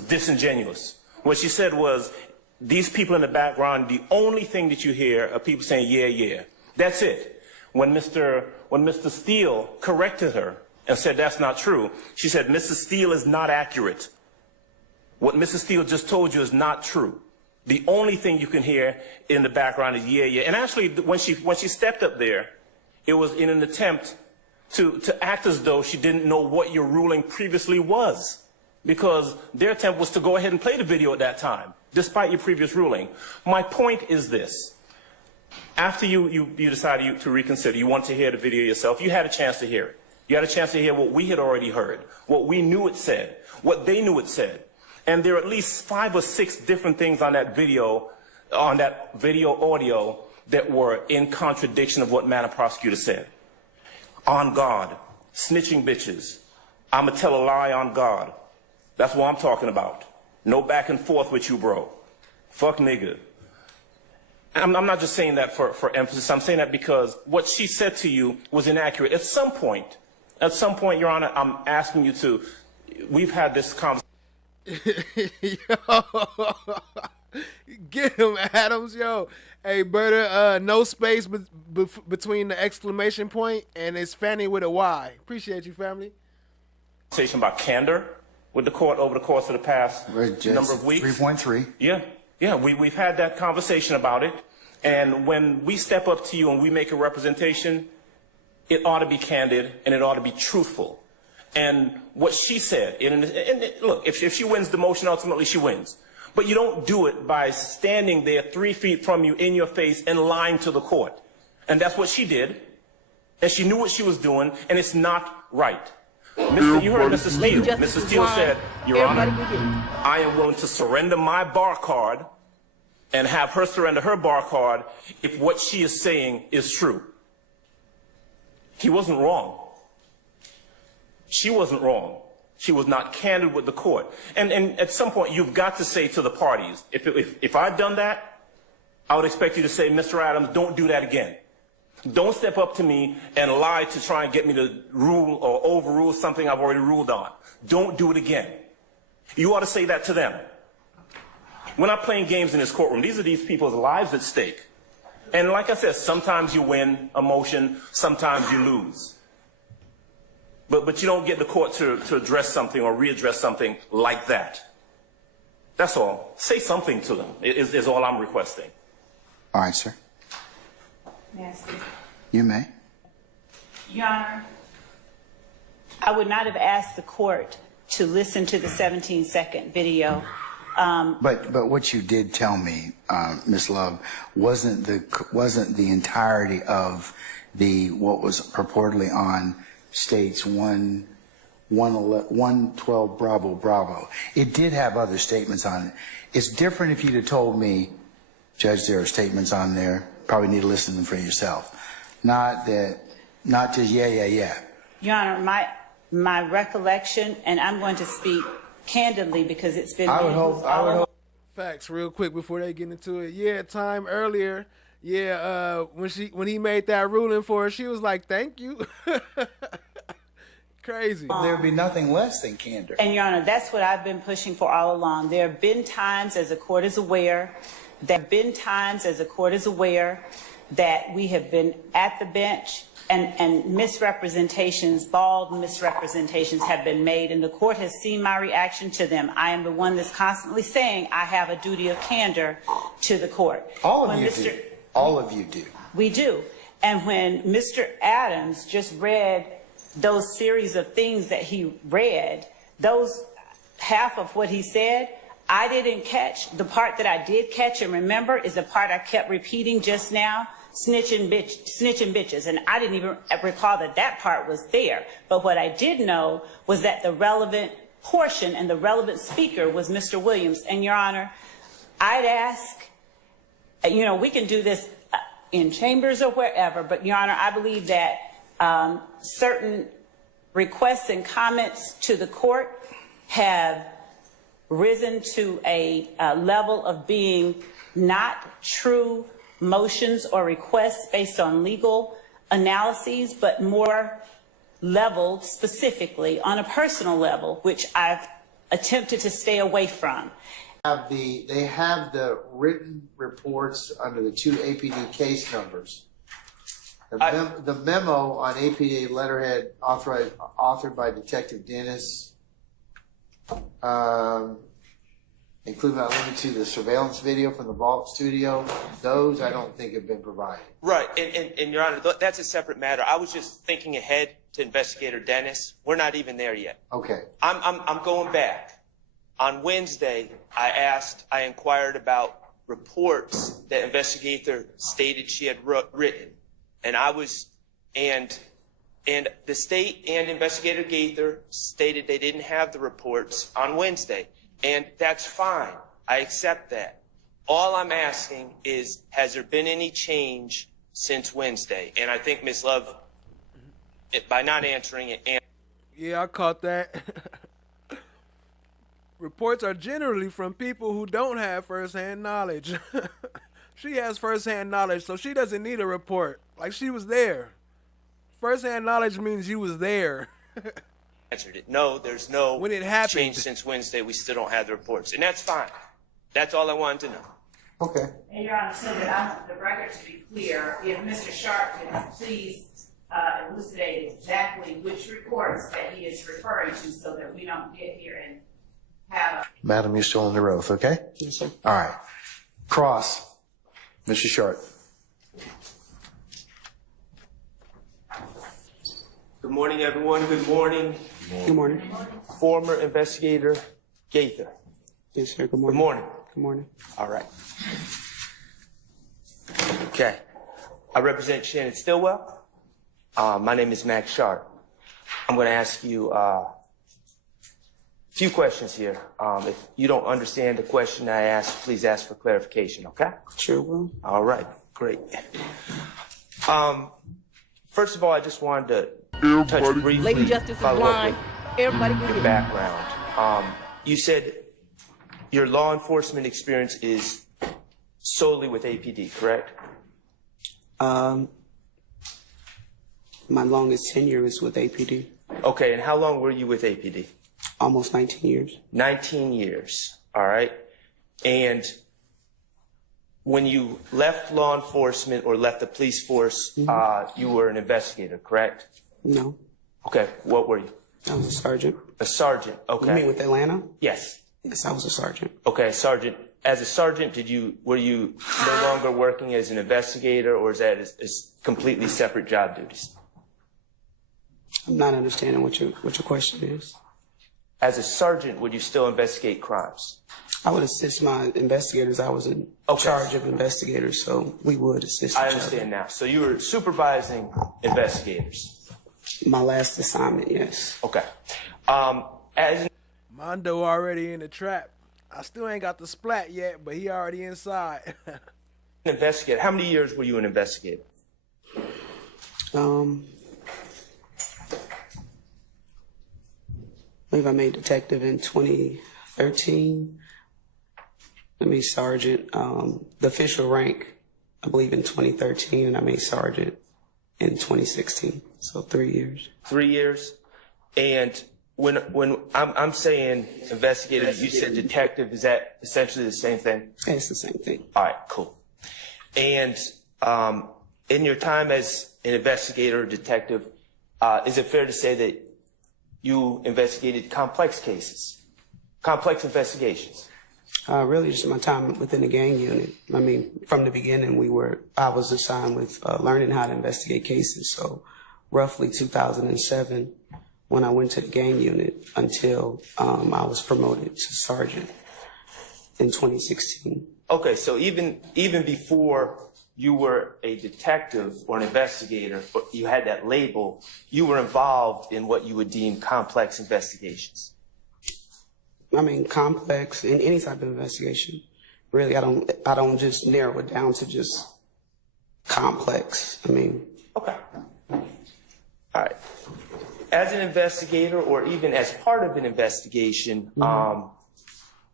disingenuous. What she said was, these people in the background, the only thing that you hear are people saying, yeah, yeah. That's it. When Mr. Steele corrected her and said that's not true, she said, Mrs. Steele is not accurate. What Mrs. Steele just told you is not true. The only thing you can hear in the background is yeah, yeah. And actually, when she stepped up there, it was in an attempt to act as though she didn't know what your ruling previously was, because their attempt was to go ahead and play the video at that time, despite your previous ruling. My point is this. After you decided to reconsider, you want to hear the video yourself, you had a chance to hear it. You had a chance to hear what we had already heard, what we knew it said, what they knew it said. And there are at least 5 or 6 different things on that video audio that were in contradiction of what Madam Prosecutor said. On God, snitching bitches, I'ma tell a lie on God. That's what I'm talking about. No back and forth with you, bro. Fuck nigga. And I'm not just saying that for emphasis. I'm saying that because what she said to you was inaccurate. At some point, Your Honor, I'm asking you to, we've had this conversation. Yo, get him, Adams. Yo, hey, brother, no space between the exclamation point and it's Fanny with a Y. Appreciate you, family. Conversation about candor with the court over the course of the past number of weeks. 3.3. Yeah, we've had that conversation about it. And when we step up to you and we make a representation, it ought to be candid and it ought to be truthful. And what she said, and look, if she wins the motion, ultimately she wins. But you don't do it by standing there 3 feet from you in your face and lying to the court. And that's what she did. And she knew what she was doing, and it's not right. You heard Mr. Steele. Mr. Steele said, Your Honor, I am willing to surrender my bar card and have her surrender her bar card if what she is saying is true. He wasn't wrong. She wasn't wrong. She was not candid with the court. And at some point, you've got to say to the parties, if I'd done that, I would expect you to say, Mr. Adams, don't do that again. Don't step up to me and lie to try and get me to rule or overrule something I've already ruled on. Don't do it again. You ought to say that to them. We're not playing games in this courtroom. These are these people's lives at stake. And like I said, sometimes you win a motion, sometimes you lose. But you don't get the court to address something or readdress something like that. That's all. Say something to them is all I'm requesting. All right, sir. May I speak? You may. Your Honor, I would not have asked the court to listen to the 17-second video But what you did tell me, Ms. Love, wasn't the entirety of what was purportedly on states 112 Bravo Bravo. It did have other statements on it. It's different if you'd have told me, Judge, there are statements on there. Probably need to listen to them for yourself. Not just yeah. Your Honor, my recollection, and I'm going to speak candidly because it's been. I would hope. Facts, real quick before they get into it. Yeah, time earlier. Yeah, when he made that ruling for her, she was like, "Thank you." Crazy. There would be nothing less than candor. And Your Honor, that's what I've been pushing for all along. There have been times, as the court is aware, that we have been at the bench and misrepresentations, bald misrepresentations have been made, and the court has seen my reaction to them. I am the one that's constantly saying I have a duty of candor to the court. All of you do. We do. And when Mr. Adams just read those series of things that he read, those half of what he said, I didn't catch. The part that I did catch and remember is the part I kept repeating just now, snitching bitches. And I didn't even recall that part was there. But what I did know was that the relevant portion and the relevant speaker was Mr. Williams. And Your Honor, I'd ask, we can do this in chambers or wherever, but Your Honor, I believe that certain requests and comments to the court have risen to a level of being not true motions or requests based on legal analyses, but more leveled specifically on a personal level, which I've attempted to stay away from. They have the written reports under the 2 APD case numbers. The memo on APD letterhead authored by Detective Dennis, including not limited to the surveillance video from the Vault Studio, those I don't think have been provided. Right, and Your Honor, that's a separate matter. I was just thinking ahead to Investigator Dennis. We're not even there yet. Okay. I'm going back. On Wednesday, I inquired about reports that Investigator stated she had written. And and the state and Investigator Gaither stated they didn't have the reports on Wednesday. And that's fine. I accept that. All I'm asking is, has there been any change since Wednesday? And I think Ms. Love, by not answering it. Yeah, I caught that. Reports are generally from people who don't have first-hand knowledge. She has first-hand knowledge, so she doesn't need a report. Like, she was there. First-hand knowledge means you was there. Answered it. No, there's no when it happened. Change since Wednesday. We still don't have the reports. And that's fine. That's all I wanted to know. Okay. And Your Honor, so that I want the record to be clear, if Mr. Sharp could please elucidate exactly which reports that he is referring to so that we don't get here and have a... Madam, you're still under oath, okay? Yes, sir. All right. Cross. Mr. Sharp. Good morning, everyone. Good morning. Good morning. Former Investigator Gaither. Yes, sir. Good morning. Good morning. Good morning. All right. Okay. I represent Shannon Stillwell. My name is Max Sharp. I'm going to ask you a few questions here. If you don't understand the question I asked, please ask for clarification, okay? Sure will. All right. Great. First of all, I just wanted to touch briefly. Lady Justice is blind. Everybody get your it. background. You said your law enforcement experience is solely with APD, correct? My longest tenure is with APD. Okay, and how long were you with APD? Almost 19 years. 19 years, all right? And when you left law enforcement or left the police force, you were an investigator, correct? No. Okay, what were you? I was a sergeant. A sergeant, okay. You mean with Atlanta? Yes. Yes, I was a sergeant. Okay, sergeant. As a sergeant, were you no longer working as an investigator, or is that as completely separate job duties? I'm not understanding what your question is. as a sergeant, would you still investigate crimes? I would assist my investigators. I was in charge of investigators, so we would assist each I other. understand now. So you were supervising investigators. My last assignment, yes. Okay. Mondo already in the trap. I still ain't got the splat yet, but he already inside. An investigator. How many years were you an investigator? I believe I made detective in 2013. I made sergeant. The official rank, I believe, in 2013, and I made sergeant in 2016. So 3 years. 3 years. And when I'm saying investigator, you said detective. Is that essentially the same thing? It's the same thing. All right, cool. And in your time as an investigator or detective, is it fair to say that you investigated complex cases, complex investigations? Really, just my time within the gang unit. I mean, from the beginning, I was assigned with learning how to investigate cases. So, roughly 2007, when I went to the gang unit, until I was promoted to sergeant in 2016. Okay, so even before you were a detective or an investigator, but you had that label, you were involved in what you would deem complex investigations. I mean, complex in any type of investigation. Really, I don't just narrow it down to just complex. I mean. Okay. All right. As an investigator, or even as part of an investigation,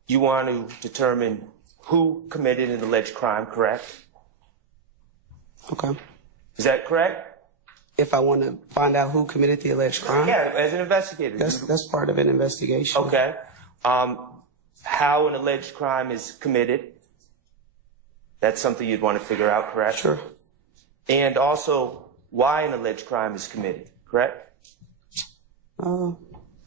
you want to determine who committed an alleged crime, correct? Okay. Is that correct? If I want to find out who committed the alleged crime? Yeah, as an investigator. That's part of an investigation. Okay. How an alleged crime is committed, that's something you'd want to figure out, correct? Sure. And also, why an alleged crime is committed, correct?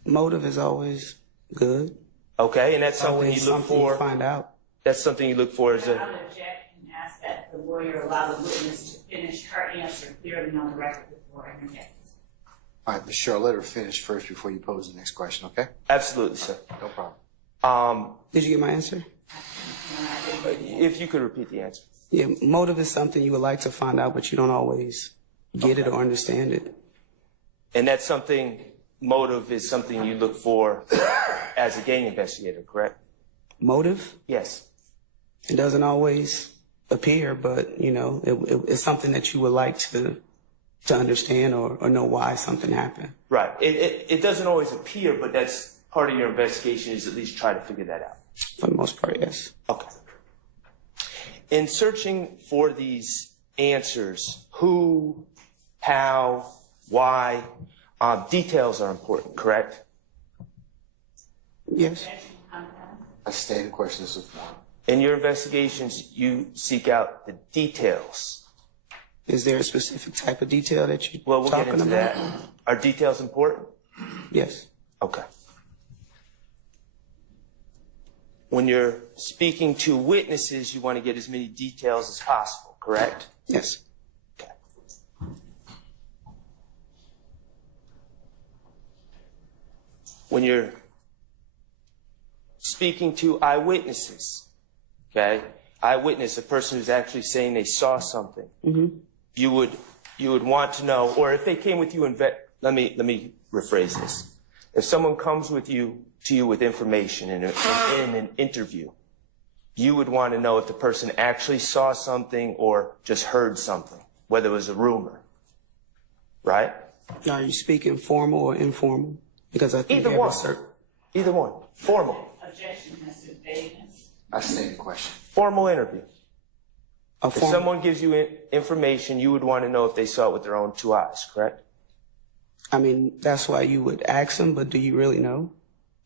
Motive is always good. Okay, and that's something Always you look something for. you find out. That's something you look for as I a. would object and ask that the lawyer allow the witness to finish her answer clearly on the record before I interject. All right, Ms. Cheryl, let her finish first before you pose the next question, okay? Absolutely, sir. No problem. Did you get my answer? If you could repeat the answer. Yeah, motive is something you would like to find out, but you don't always get it or understand it. And that's something, motive is something you look for as a gang investigator, correct? Motive? Yes. It doesn't always appear, but, you know, it's something that you would like to understand or know why something happened. Right. It doesn't always appear, but that's part of your investigation, is at least try to figure that out. For the most part, yes. Okay. In searching for these answers, who, how, why, details are important, correct? Yes. I stated questions of form. In your investigations, you seek out the details. Is there a specific type of detail that you're Well, we'll talking get into about? that. Are details important? Yes. Okay. When you're speaking to witnesses, you want to get as many details as possible, correct? Yes. Okay. When you're speaking to eyewitnesses, okay? Eyewitness, a person who's actually saying they saw something. Mm-hmm. You would want to know, or if they came with you let me rephrase this. If someone comes to you with information in an interview, you would want to know if the person actually saw something or just heard something, whether it was a rumor, right? Are you speaking formal or informal? Because I think Either one. Either one. Formal. Objection, Mr. Davis. I stated the question. Formal interview. If someone gives you information, you would want to know if they saw it with their own two eyes, correct? I mean, that's why you would ask them, but do you really know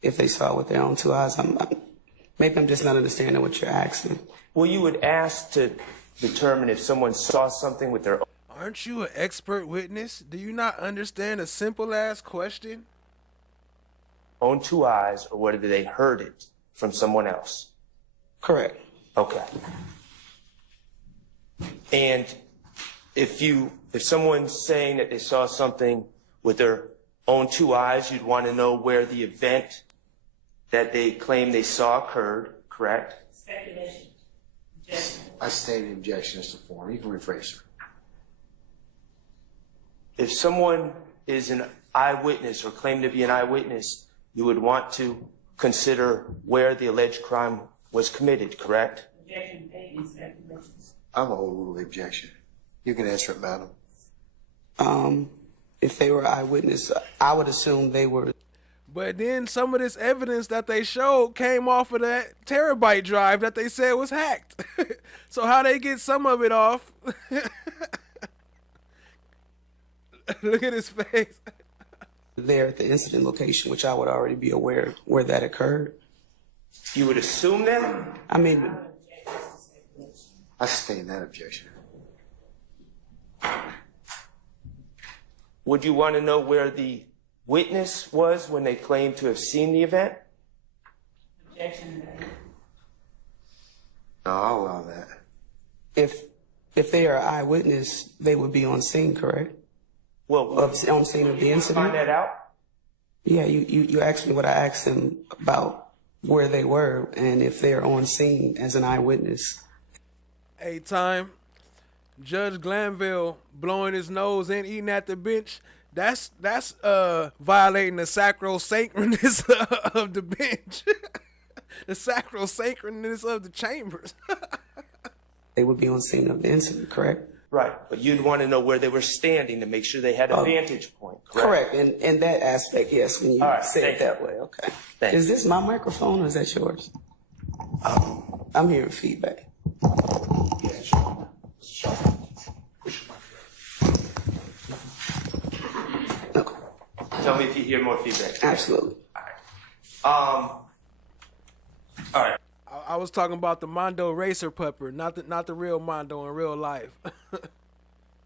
if they saw it with their own two eyes? Maybe I'm just not understanding what you're asking. Well, you would ask to determine if someone saw something with their own. Aren't you an expert witness? Do you not understand a simple-ass question? Own two eyes, or whether they heard it from someone else. Correct. Okay. And if someone's saying that they saw something with their own two eyes, you'd want to know where the event that they claim they saw occurred, correct? Speculation. I stated objection as to form. You can rephrase it. If someone is an eyewitness or claimed to be an eyewitness, you would want to consider where the alleged crime was committed, correct? Objection taken. Speculation. I'm a overrule the objection. You can answer it, madam. If they were eyewitness, I would assume they were. But then some of this evidence that they showed came off of that terabyte drive that they said was hacked. So how they get some of it off? Look at his face. There at the incident location, which I would already be aware where that occurred. You would assume that? I mean, I sustain that objection. Would you want to know where the witness was when they claimed to have seen the event? Objection. No, I'll allow that. If they are eyewitness, they would be on scene, correct? Well, on scene of the incident. Find that out. Yeah, you asked me what I asked them about where they were and if they're on scene as an eyewitness. Hey, time. Judge Glanville blowing his nose and eating at the bench. That's violating the sacrosanctness of the bench. The sacrosanctness of the chambers. They would be on scene of the incident, correct? Right, but you'd want to know where they were standing to make sure they had a vantage point, correct? Correct, in that aspect, yes, when you say it that way, okay. Thanks. Is this my microphone or is that yours? I'm hearing feedback. Yeah, sure. Tell me if you hear more feedback. Absolutely. All right. I was talking about the Mondo Racer pupper, not the real Mondo in real life.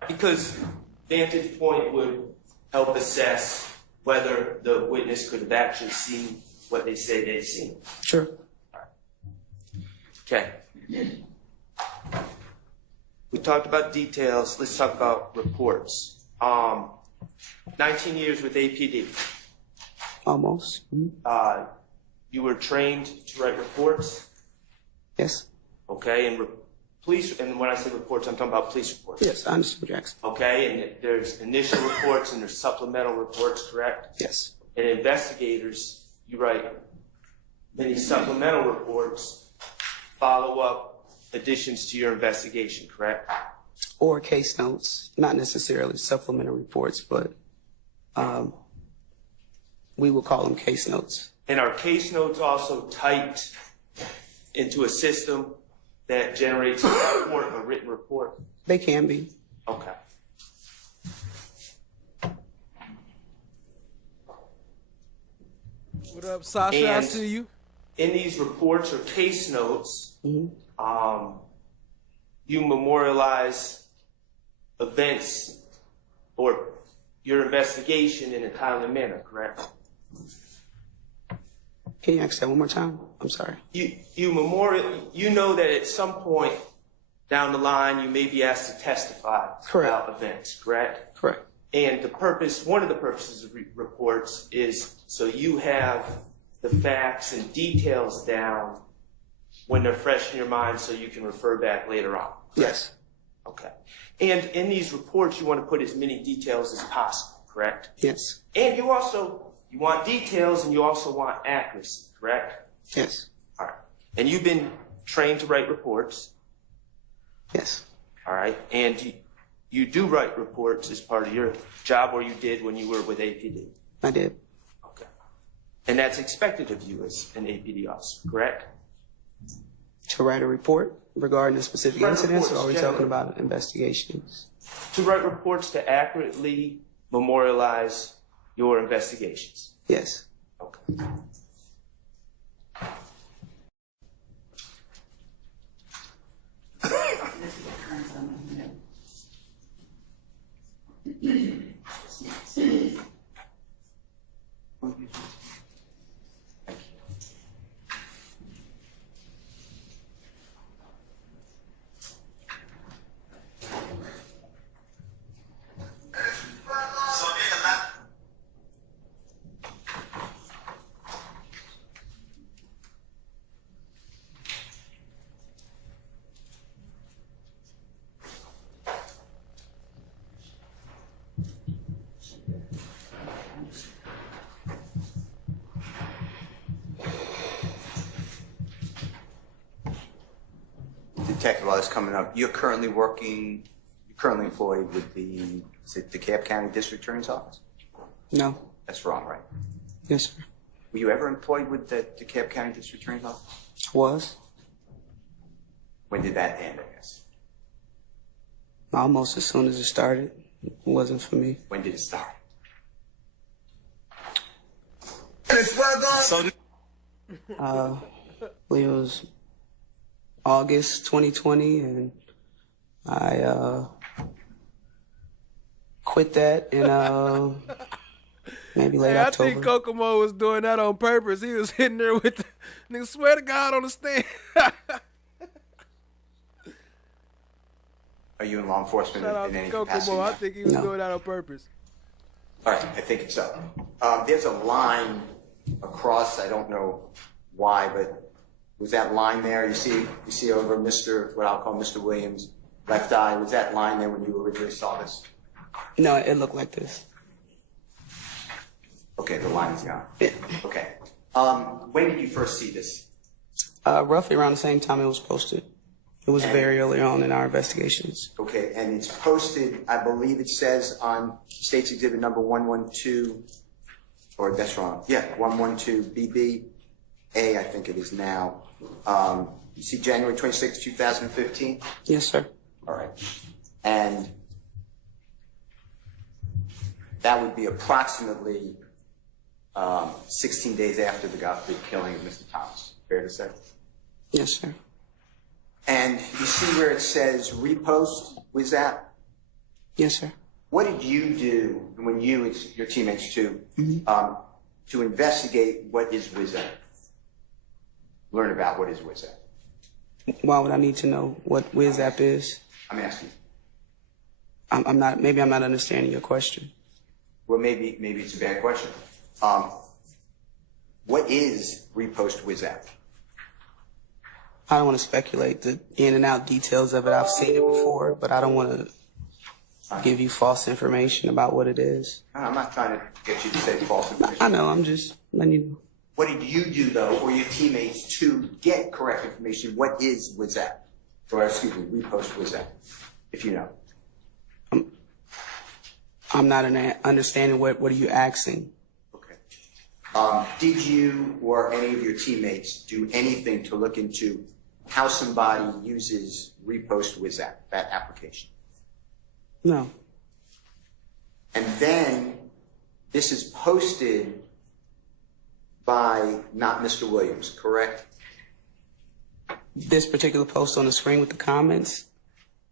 Because vantage point would help assess whether the witness could have actually seen what they say they've seen. Sure. Okay. We talked about details. Let's talk about reports. 19 years with APD. Almost. You were trained to write reports? Yes. Okay, and police, and when I say reports, I'm talking about police reports. Yes, I understand what you're asking. Okay, and there's initial reports and there's supplemental reports, correct? Yes. And investigators, you write many supplemental reports, follow-up additions to your investigation, correct? Or case notes, not necessarily supplemental reports, but we will call them case notes. And are case notes also typed into a system that generates a report, a written report? They can be. Okay. What up, Sasha? I see you. In these reports or case notes, you memorialize events or your investigation in a timely manner, correct? Can you ask that one more time? I'm sorry. You know that at some point down the line you may be asked to testify about events, correct? Correct. And one of the purposes of reports is so you have the facts and details down when they're fresh in your mind so you can refer back later on. Yes. Okay. And in these reports you want to put as many details as possible, correct? Yes. And you want details and you also want accuracy, correct? Yes. All right. And you've been trained to write reports? Yes. All right. And you do write reports as part of your job, or you did when you were with APD? I did. Okay. And that's expected of you as an APD officer, correct? To write a report regarding a specific incident, or are we generally talking about investigations? To write reports to accurately memorialize your investigations. Yes. Okay. Detective, while it's coming up, you're currently employed with the DeKalb County District Attorney's Office? No. That's wrong, right? Yes, sir. Were you ever employed with the DeKalb County District Attorney's Office? Was. When did that end, I guess? Almost as soon as it started. It wasn't for me. When did it start? I believe it was August 2020, and I quit that in maybe late I October. think Kokomo was doing that on purpose. He was hitting there with the nigga, swear to God on the stand. Are you in law enforcement Shout out in to any Kokomo. capacity? I now? think he was doing that on purpose. All right, I think it's up. There's a line across, I don't know why, but was that line there? You see over what I'll call Mr. Williams' left eye. Was that line there when you originally saw this? No, it looked like this. Okay, the line is gone. Okay. When did you first see this? Roughly around the same time it was posted. It was very early on in our investigations. Okay, and it's posted, I believe it says on State's Exhibit number 112, or that's wrong. Yeah, 112 BB-A, I think it is now. You see January 26, 2015? Yes, sir. All right. And that would be approximately 16 days after the Godfrey killing of Mr. Thomas. Fair to say? Yes, sir. And you see where it says repost? Was that? Yes, sir. What did you do when it's your teammates too, to investigate what is WizApp? Learn about what is WizApp. Why would I need to know what WizApp is? I'm asking. Maybe I'm not understanding your question. Well, maybe it's a bad question. What is repost WizApp? I don't want to speculate the in and out details of it. I've seen it before, but I don't want to give you false information about what it is. I'm not trying to get you to say false information. I know, I'm just letting you know. What did you do, though, or your teammates, to get correct information? What is WizApp? Or, excuse me, repost WizApp, if you know. I'm not understanding what are you asking? Okay. Did you or any of your teammates do anything to look into how somebody uses repost WizApp, that application? No. And then this is posted by not Mr. Williams, correct? This particular post on the screen with the comments,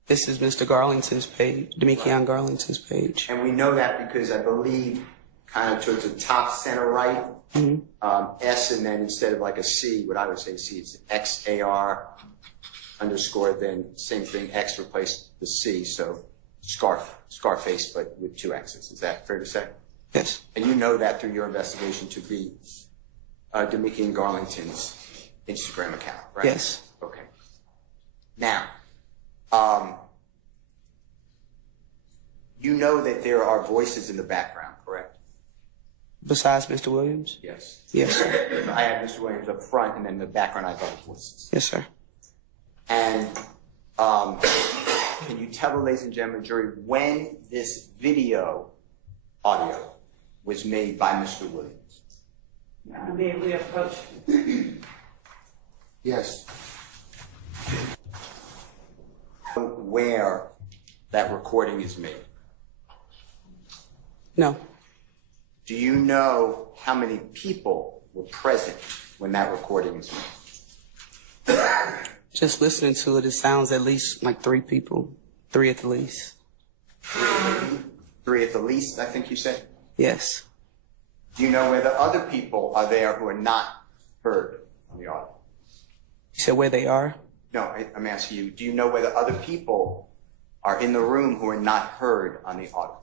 this is Mr. Garlington's page, Demekion Garlington's page. And we know that because I believe kind of towards the top center right, S, and then instead of like a C, what I would say C, it's XAR underscore, then same thing, X replaced the C, so Scarface, but with two X's. Is that fair to say? Yes. And you know that through your investigation to be Demekion Garlington's Instagram account, right? Yes. Okay. Now, you know that there are voices in the background, correct? Besides Mr. Williams? Yes. Yes, sir. I have Mr. Williams up front, and then in the background I have other voices. Yes, sir. And can you tell the ladies and gentlemen jury when this audio was made by Mr. Williams? May we approach? Yes. Where that recording is made? No. Do you know how many people were present when that recording was made? Just listening to it, it sounds at least like 3 people. 3 at the least. 3 at the least, I think you said? Yes. Do you know whether other people are there who are not heard on the audio? You said where they are? No, I'm asking you, do you know whether other people are in the room who are not heard on the audio?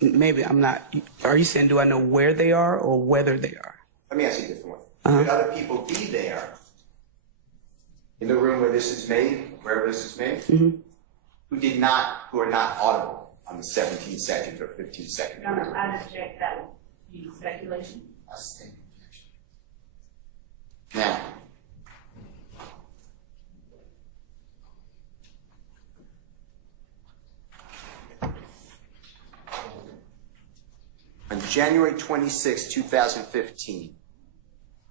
Maybe I'm not. Are you saying do I know where they are or whether they are? Let me ask you a different way. Could other people be there in the room where this is made, wherever this is made, who are not audible on the 17 second or 15 second? No, I object. That would be speculation. Now, January 26, 2015,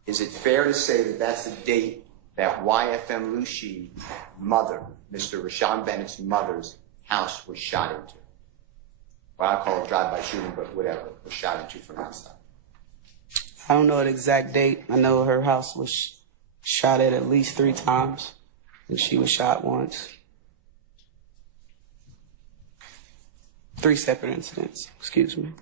is it fair to say that that's the date that YFM Lucy mother, Mr. Rashawn Bennett's mother's house was shot into? Well, I call it drive-by shooting, but whatever, was shot into from outside. I don't know an exact date. I know her house was shot at least 3 times, and she was shot once. 3 separate incidents, excuse me.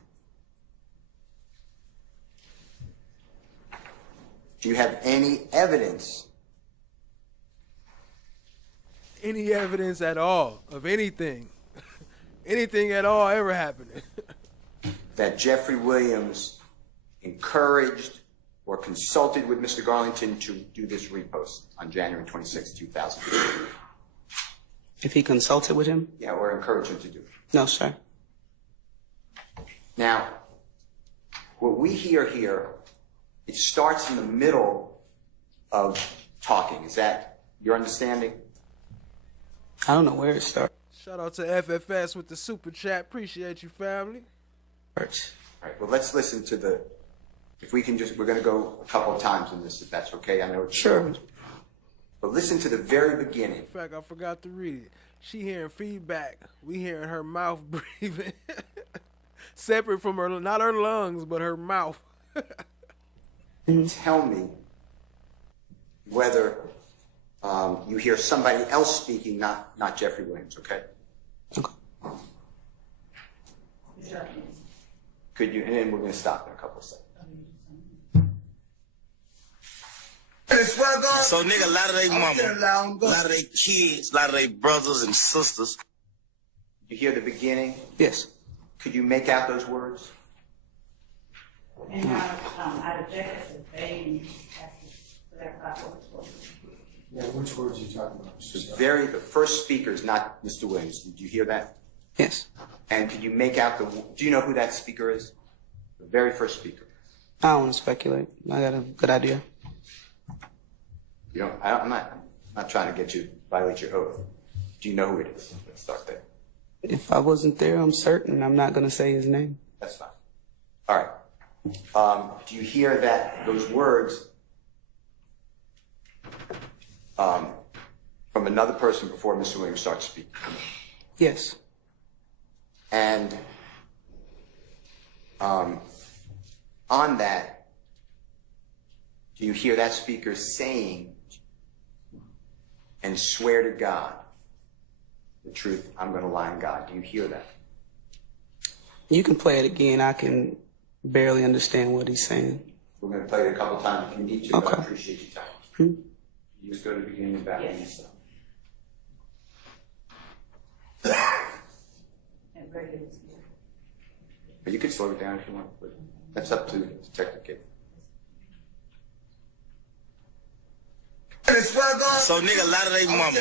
Do you have any evidence? Any evidence at all of anything? Anything at all ever happening? That Jeffrey Williams encouraged or consulted with Mr. Garlington to do this repost on January 26, 2015? If he consulted with him? Yeah, or encouraged him to do it. No, sir. Now, what we hear here, it starts in the middle of talking. Is that your understanding? I don't know where it starts. Shout out to FFS with the super chat. Appreciate you, family. All right, well, let's listen to the, if we can just, we're going to go a couple of times in this, if that's okay. I know it's sure. But listen to the very beginning. In fact, I forgot to read it. She hearing feedback. We hearing her mouth breathing. Separate from her, not her lungs, but her mouth. Tell me whether you hear somebody else speaking, not Jeffrey Williams, okay? Okay. Could you, and then we're going to stop in a couple of seconds. So, nigga, a lot of they mama, a lot of they kids, a lot of they brothers and sisters. You hear the beginning? Yes. Could you make out those words? And I object to they Yeah, which words are you talking about? The first speaker is not Mr. Williams. Did you hear that? Yes. And could you make out do you know who that speaker is? The very first speaker. I don't want to speculate. I got a good idea. You know, I'm not trying to get you to violate your oath. Do you know who it is? Let's start there. If I wasn't there, I'm certain I'm not going to say his name. That's fine. All right. Do you hear those words from another person before Mr. Williams starts speaking? Yes. And on that, do you hear that speaker saying, and swear to God, the truth, I'm going to lie on God? Do you hear that? You can play it again. I can barely understand what he's saying. We're going to play it a couple times if you need to, Okay. but I appreciate your time. You just go to the beginning and back and stuff. But you can slow it down if you want, but that's up to Detective Gaither. So, nigga, a lot of they mama,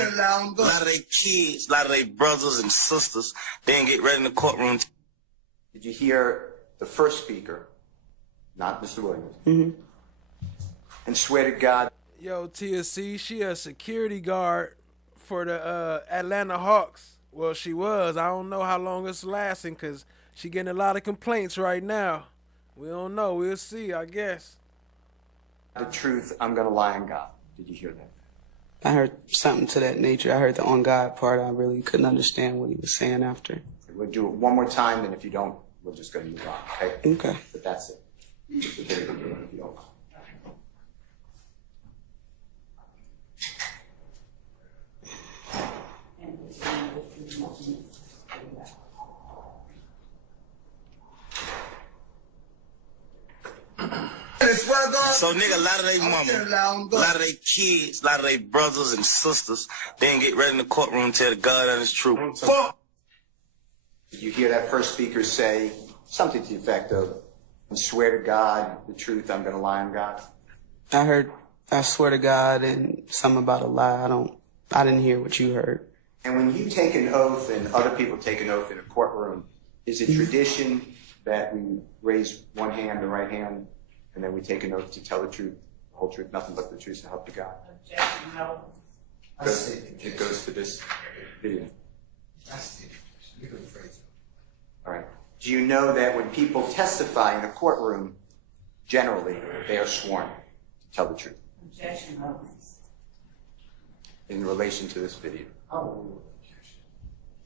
a lot of they kids, a lot of they brothers and sisters, they didn't get ready in the courtroom. Did you hear the first speaker, not Mr. Williams, and swear to God? Yo, TSC, she a security guard for the Atlanta Hawks. Well, she was. I don't know how long it's lasting because she getting a lot of complaints right now. We don't know. We'll see, I guess. The truth, I'm going to lie on God. Did you hear that? I heard something to that nature. I heard the on God part. I really couldn't understand what he was saying after. We'll do it one more time, and if you don't, we're just going to move on, okay? Okay. But that's it. Just the very beginning, if you don't mind. So, nigga, a lot of they mama, a lot of they kids, a lot of they brothers and sisters, they didn't get ready in the courtroom to tell the God honest truth. Did you hear that first speaker say something to the effect of, I swear to God, the truth, I'm going to lie on God? I heard, I swear to God, and something about a lie. I didn't hear what you heard. And when you take an oath and other people take an oath in a courtroom, is it tradition that we raise one hand, the right hand, and then we take an oath to tell the truth, the whole truth, nothing but the truth, to help you God? It goes to this video. All right. Do you know that when people testify in a courtroom, generally, they are sworn to tell the truth? Objection, Owens. In relation to this video.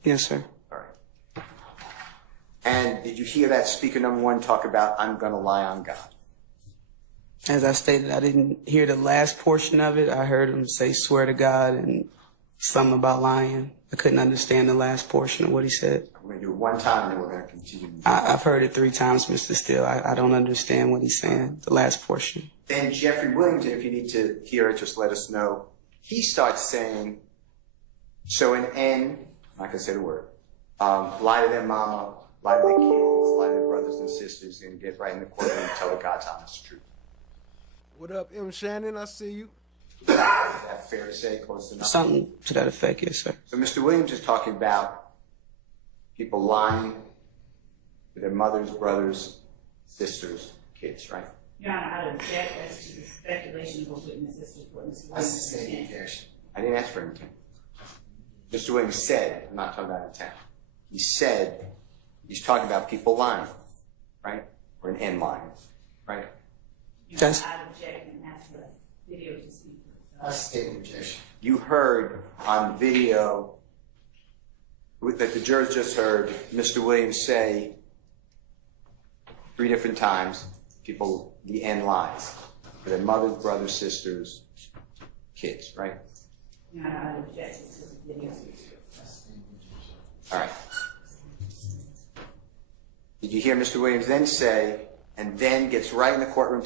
Yes, sir. All right. And did you hear that speaker number one talk about, I'm going to lie on God? As I stated, I didn't hear the last portion of it. I heard him say swear to God and something about lying. I couldn't understand the last portion of what he said. We're going to do it one time and then we're going to continue. I've heard it 3 times, Mr. Steele. I don't understand what he's saying, the last portion. Then Jeffrey Williams, if you need to hear it, just let us know. He starts saying, so an N, I'm not going to say the word, lie to their mama, lie to their kids, lie to their brothers and sisters, and get right in the courtroom and tell the God's honest truth. What up, M. Shannon? I see you. Is that fair to say? Close enough? Something to that effect, yes, sir. So Mr. Williams is talking about people lying to their mothers, brothers, sisters, kids, right? Your Honor, I object as to the speculation of a witness as to what Mr. Williams said. I didn't ask for intent. Mr. Williams said, I'm not talking about intent. He said, he's talking about people lying, right? Or an N lying, right? Your Honor, I object and ask for the video to speak. I state objection. You heard on video that the jurors just heard Mr. Williams say 3 different times, people, the N lies. For their mothers, brothers, sisters, kids, right? Your Honor, I object to the video. All right. Did you hear Mr. Williams then say, and then gets right in the courtroom?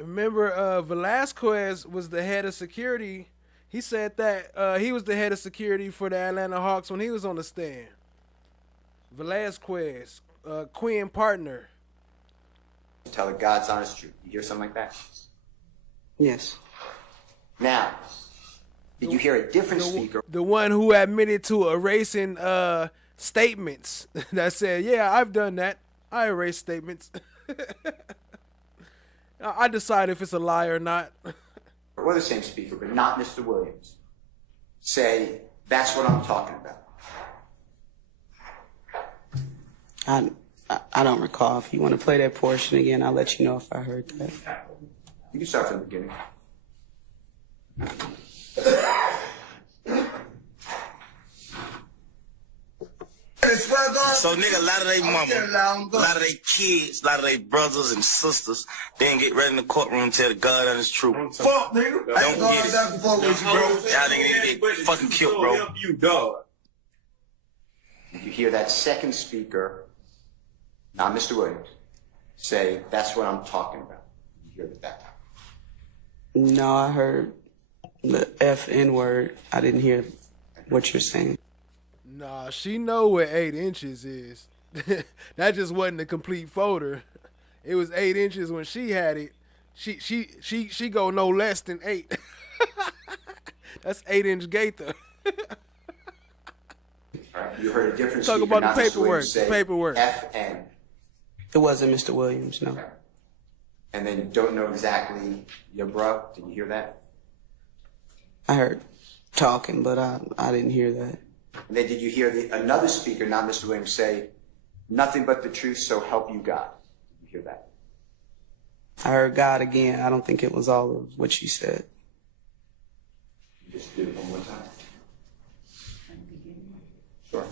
Remember, Velasquez was the head of security. He said that he was the head of security for the Atlanta Hawks when he was on the stand. Velasquez, Quinn partner. Tell the God's honest truth. You hear something like that? Yes. Now, did you hear a different speaker? The one who admitted to erasing statements that said, yeah, I've done that. I erase statements. I decide if it's a lie or not. Or the same speaker, but not Mr. Williams. Say, that's what I'm talking about. I don't recall. If you want to play that portion again, I'll let you know if I heard that. You can start from the beginning. So nigga, a lot of they mama, a lot of they kids, a lot of they brothers and sisters, they ain't get ready in the courtroom and tell the God and his truth. Fuck, nigga. Don't get it. Y'all niggas need to get fucking killed, bro. You dog. Did you hear that second speaker, not Mr. Williams, say, that's what I'm talking about? Did you hear that? No, I heard the F-N word. I didn't hear what you're saying. Nah, she know what 8 inches is. That just wasn't a complete folder. It was 8 inches when she had it. She go no less than 8. That's 8-inch GAITHER. You heard a different Talk speaker, about the not Mr. paperwork. Williams, say Paperwork. FN. It wasn't Mr. Williams, no. And then you don't know exactly your bro. Did you hear that? I heard talking, but I didn't hear that. And then did you hear another speaker, not Mr. Williams, say, nothing but the truth, so help you God? Did you hear that? I heard God again. I don't think it was all of what you said. You just did it one more time. Sure.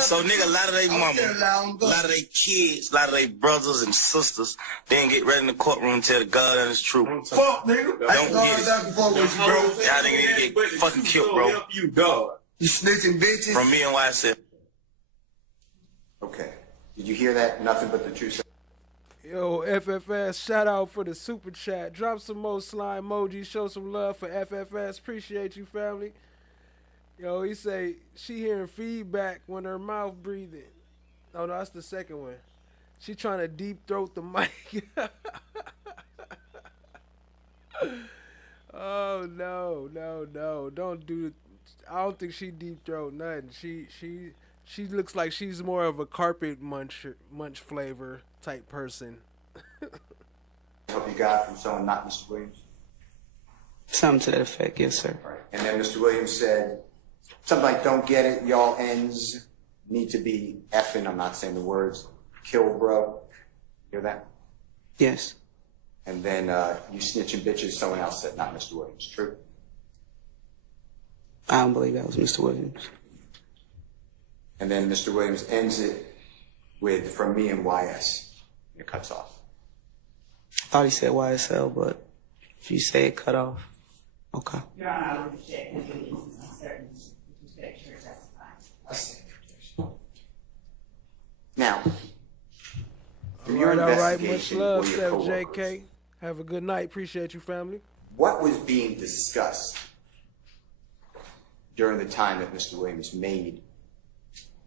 So nigga, a lot of they mama, a lot of they kids, a lot of they brothers and sisters, they ain't get ready in the courtroom and tell the God and his truth. Fuck, nigga. Don't get it. Y'all niggas need to get fucking killed, bro. You dog. You snitching bitches? From me and YSL. Okay. Did you hear that? Nothing but the truth. Yo, FFS, shout out for the super chat. Drop some more slime emojis. Show some love for FFS. Appreciate you, family. Yo, he say she hearing feedback when her mouth breathing. Oh, no, that's the second one. She trying to deep throat the mic. Oh, no. Don't do it. I don't think she deep throat nothing. She looks like she's more of a carpet munch flavor type person. Help you God from someone not Mr. Williams. Something to that effect, yes, sir. All right. And then Mr. Williams said something like, don't get it, y'all ends need to be effing, I'm not saying the words, kill bro. Hear that? Yes. And then you snitching bitches, someone else said, not Mr. Williams. True? I don't believe that was Mr. Williams. And then Mr. Williams ends it with, from me and YS. And it cuts off. I thought he said YSL, but if you say it cut off, okay. Your Honor, I would object that the witness is uncertain with respect to her testifying. Now, All right. Much love, Steph JK. Have a good night. Appreciate you, family. what was being discussed during the time that Mr. Williams made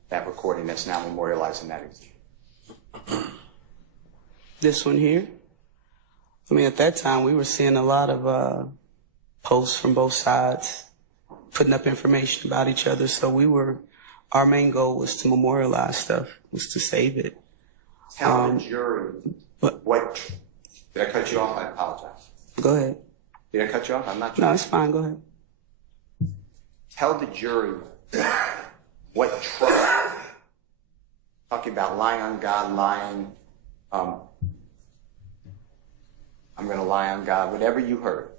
that recording that's now memorialized in that exhibit? This one here? I mean, at that time, we were seeing a lot of posts from both sides, putting up information about each other. So our main goal was to memorialize stuff, was to save it. Tell the jury what. Did I cut you off? I apologize. Go ahead. Did I cut you off? I'm not sure. No, it's fine. Go ahead. Tell the jury what trial. Talking about lying on God, lying. I'm going to lie on God. Whatever you heard.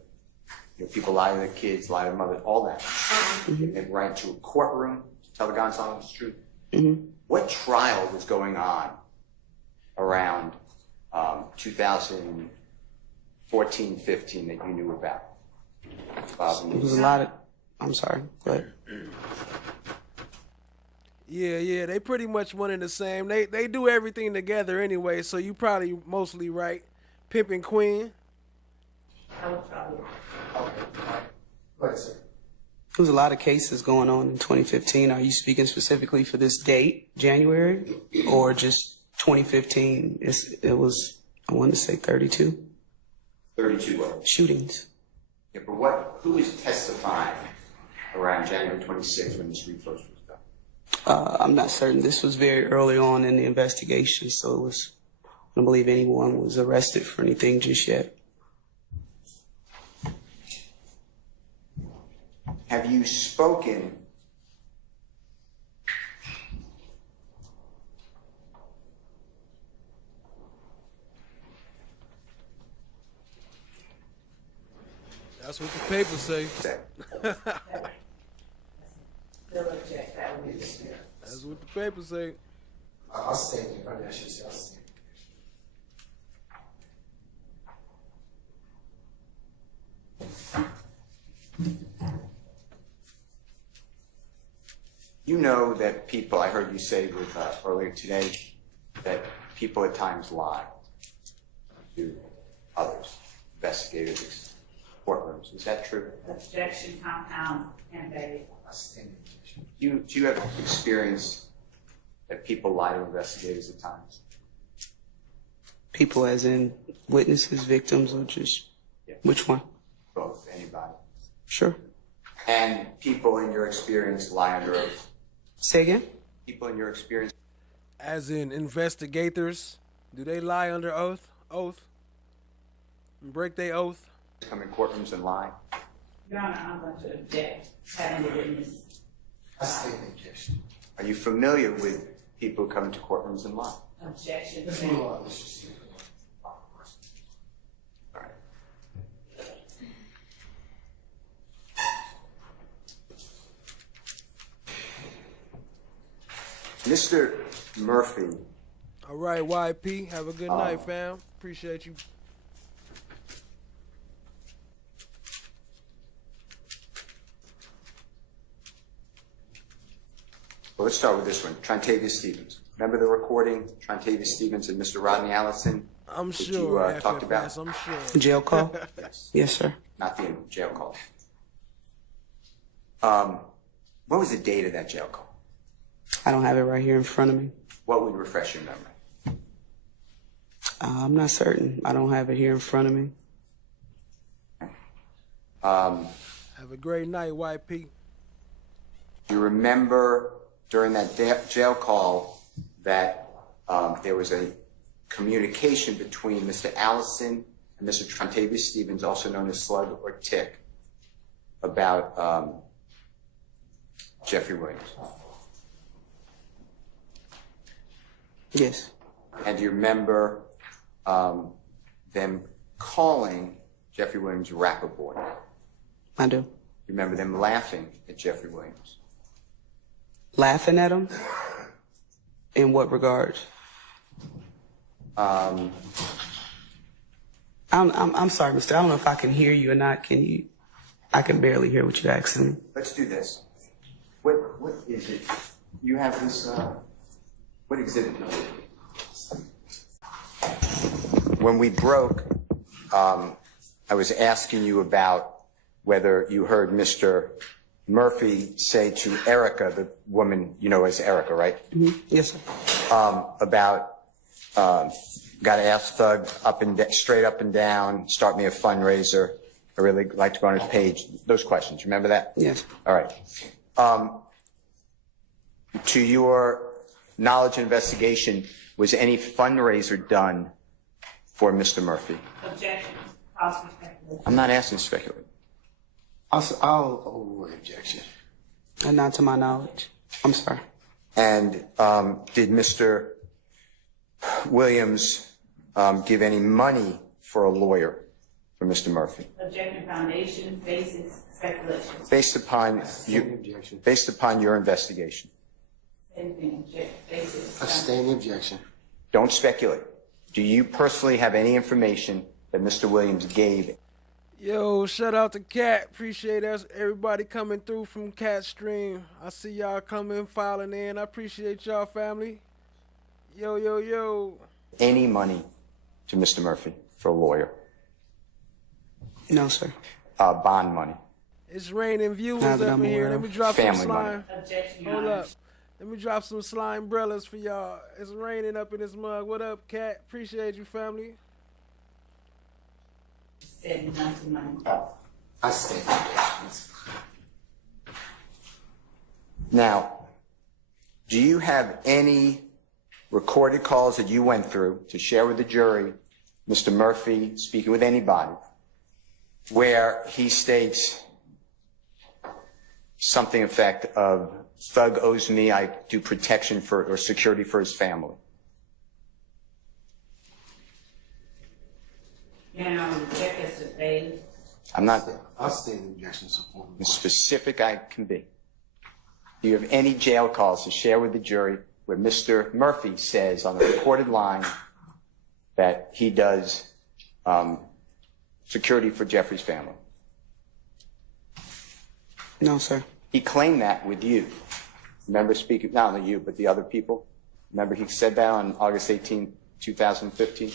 You know, people lie to their kids, lie to their mother, all that. Mm-hmm. And ran to a courtroom to tell the God's honest truth. Mm-hmm. What trial was going on around 2014, 15 that you knew about? It was a lot of. I'm sorry. Go ahead. Yeah, they pretty much one and the same. They do everything together anyway, so you probably mostly right. Pimpin' Queen. There was a lot of cases going on in 2015. Are you speaking specifically for this date, January, or just 2015? It was, I want to say 32. 32 what? Shootings. Yeah, but who was testifying around January 26th when this repost was done? I'm not certain. This was very early on in the investigation, so I don't believe anyone was arrested for anything just yet. Have you spoken That's what the papers say. That's what the papers say. I'll stay in front of that shit. I'll stay. You know that people, I heard you say earlier today, that people at times lie to others, investigators, courtrooms. Is that true? Objection, compound, and they. Do you have experience that people lie to investigators at times? People as in witnesses, victims, or just which one? Both, anybody. Sure. And people in your experience lie under oath? Say again? People in your experience. As in investigators, do they lie under oath? And break their oath? Come in courtrooms and lie? Your Honor, I'm going to object having the witness. Are you familiar with people who come into courtrooms and lie? Objection. Mr. Murphy. All right, YP. Have a good night, fam. Appreciate you. Well, let's start with this one. Trontavious Stevens. Remember the recording? Trontavious Stevens and Mr. Rodney Allison? I'm sure. You talked about? I'm sure. Jail call? Yes. Yes, sir. Not the jail call. What was the date of that jail call? I don't have it right here in front of me. What would refresh your memory? I'm not certain. I don't have it here in front of me. Have a great night, YP. Do you remember during that jail call that there was a communication between Mr. Allison and Mr. Trontavious Stevens, also known as Slug or Tick, about Jeffrey Williams? Yes. And do you remember them calling Jeffrey Williams rapper boy? I do. You remember them laughing at Jeffrey Williams? Laughing at him? In what regard? I'm sorry, mister. I don't know if I can hear you or not. Can you? I can barely hear what you're asking me. Let's do this. What is it? You have this, what exhibit number? When we broke, I was asking you about whether you heard Mr. Murphy say to Erica, the woman you know as Erica, right? Mm-hmm. Yes, sir. About, gotta ask Thug straight up and down, start me a fundraiser. I really like to go on his page. Those questions, remember that? Yes. All right. To your knowledge and investigation, was any fundraiser done for Mr. Murphy? Objection. Cause for speculation. I'm not asking to speculate. I'll overrule objection. And not to my knowledge. I'm sorry. And did Mr. Williams give any money for a lawyer for Mr. Murphy? Objection. Foundation faces speculation. Based upon your investigation. Same thing. Faces. I sustain the objection. Don't speculate. Do you personally have any information that Mr. Williams gave? Yo, shout out to Cat. Appreciate everybody coming through from Cat Stream. I see y'all coming, filing in. I appreciate y'all, family. Yo, yo, yo. Any money to Mr. Murphy for a lawyer? No, sir. Bond money? It's raining viewers Now that up I'm in here. aware Let of. me drop Family some slime. Objection. Your Hold Honor. up. Let me drop some slime umbrellas for y'all. It's raining up in this mug. What up, Cat? Appreciate you, family. Said nothing, money. I sustain the objection. Now, do you have any recorded calls that you went through to share with the jury, Mr. Murphy speaking with anybody, where he states something effect of, Thug owes me, I do protection for or security for his family? Now, object as to fail. I'm not I'll sustain the objection. Support. as specific I can be. Do you have any jail calls to share with the jury where Mr. Murphy says on the recorded line that he does security for Jeffrey's family? No, sir. He claimed that with you. Remember speaking, not only you, but the other people? Remember he said that on August 18, 2015?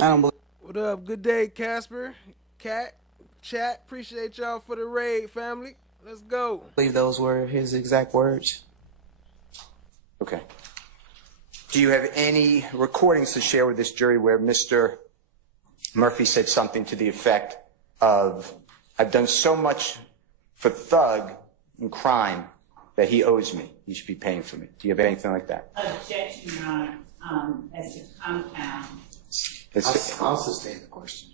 I don't believe. What up? Good day, Casper. Cat. Chat. Appreciate y'all for the raid, family. Let's go. Believe those were his exact words. Okay. Do you have any recordings to share with this jury where Mr. Murphy said something to the effect of, I've done so much for Thug and crime that he owes me. He should be paying for me. Do you have anything like that? Objection, Your Honor, as to compound. I'll sustain the question.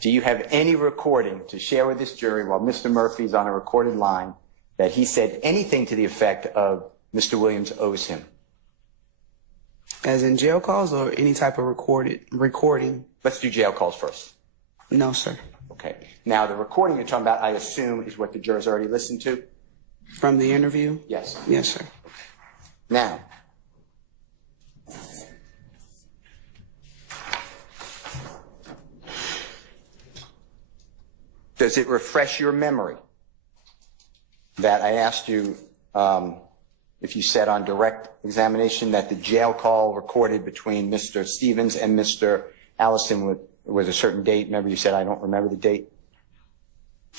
Do you have any recording to share with this jury while Mr. Murphy's on a recorded line that he said anything to the effect of Mr. Williams owes him? As in jail calls or any type of recording? Let's do jail calls first. No, sir. Okay. Now, the recording you're talking about, I assume, is what the jurors already listened to? From the interview? Yes. Yes, sir. Now, does it refresh your memory that I asked you if you said on direct examination that the jail call recorded between Mr. Stevens and Mr. Allison was a certain date? Remember you said, I don't remember the date?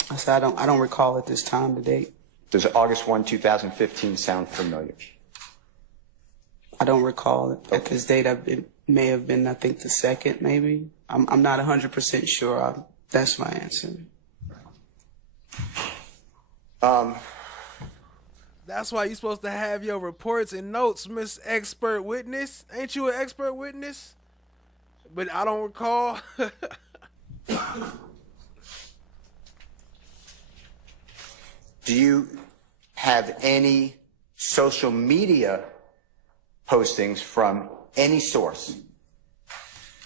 I said, I don't recall at this time the date. Does August 1, 2015 sound familiar? I don't recall it at this date. It may have been, I think, the 2nd, maybe. I'm not 100% sure. That's my answer. That's why you're supposed to have your reports and notes, Miss Expert Witness. Ain't you an expert witness? But I don't recall. Do you have any social media postings from any source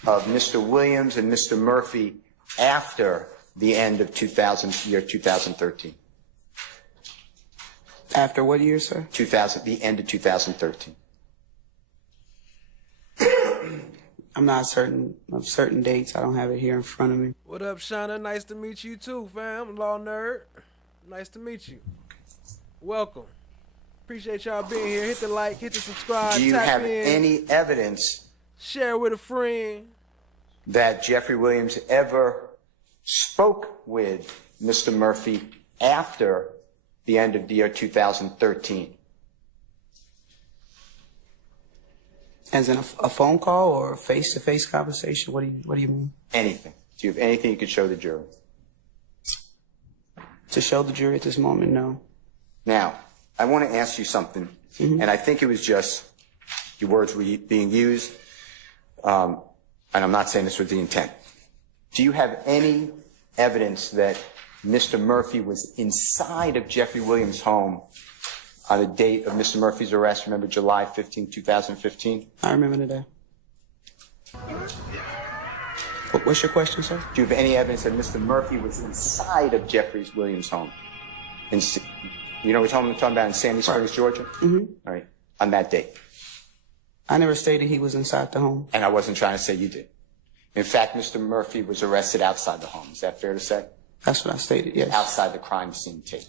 of Mr. Williams and Mr. Murphy after the end of year 2013? After what year, sir? The end of 2013. I'm not certain of certain dates. I don't have it here in front of me. What up, Shauna? Nice to meet you too, fam. Law nerd. Nice to meet you. Welcome. Appreciate y'all being here. Hit the like, hit the subscribe. Do you tap have in, any evidence share with a friend that Jeffrey Williams ever spoke with Mr. Murphy after the end of the year 2013? As in a phone call or a face-to-face conversation? What do you mean? Anything. Do you have anything you could show the jury? To show the jury at this moment, no. Now, I want to ask you something, and I think it was just your words were being used, and I'm not saying this was the intent. Do you have any evidence that Mr. Murphy was inside of Jeffrey Williams' home on the date of Mr. Murphy's arrest? Remember July 15, 2015? I remember the day. What's your question, sir? Do you have any evidence that Mr. Murphy was inside of Jeffrey Williams' home? You know what we're talking about in Sandy Springs, Georgia? Mm-hmm. All right. On that date. I never stated he was inside the home. And I wasn't trying to say you did. In fact, Mr. Murphy was arrested outside the home. Is that fair to say? That's what I stated, yes. Outside the crime scene tape.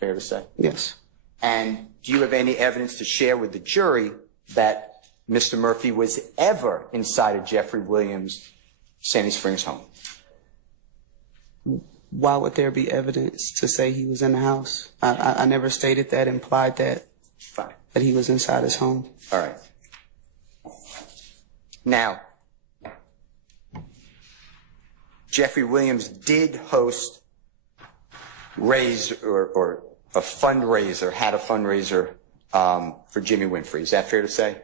Fair to say? Yes. And do you have any evidence to share with the jury that Mr. Murphy was ever inside of Jeffrey Williams' Sandy Springs home? Why would there be evidence to say he was in the house? I never stated that, implied that. Fine. That he was inside his home. All right. Now, Jeffrey Williams did host or a fundraiser, had a fundraiser for Jimmy Winfrey. Is that fair to say?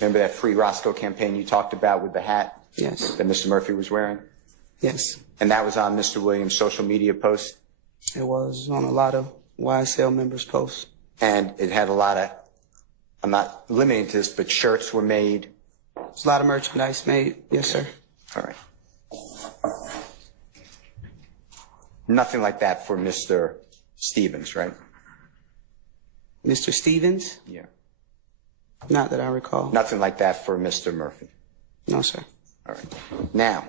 Remember that Free Roscoe campaign you talked about with the hat? Yes. That Mr. Murphy was wearing? Yes. And that was on Mr. Williams' social media posts? It was on a lot of YSL members' posts. And it had a lot of, I'm not limiting to this, but shirts were made? There's a lot of merchandise made. Yes, sir. All right. Nothing like that for Mr. Stevens, right? Mr. Stevens? Yeah. Not that I recall. Nothing like that for Mr. Murphy? No, sir. All right. Now,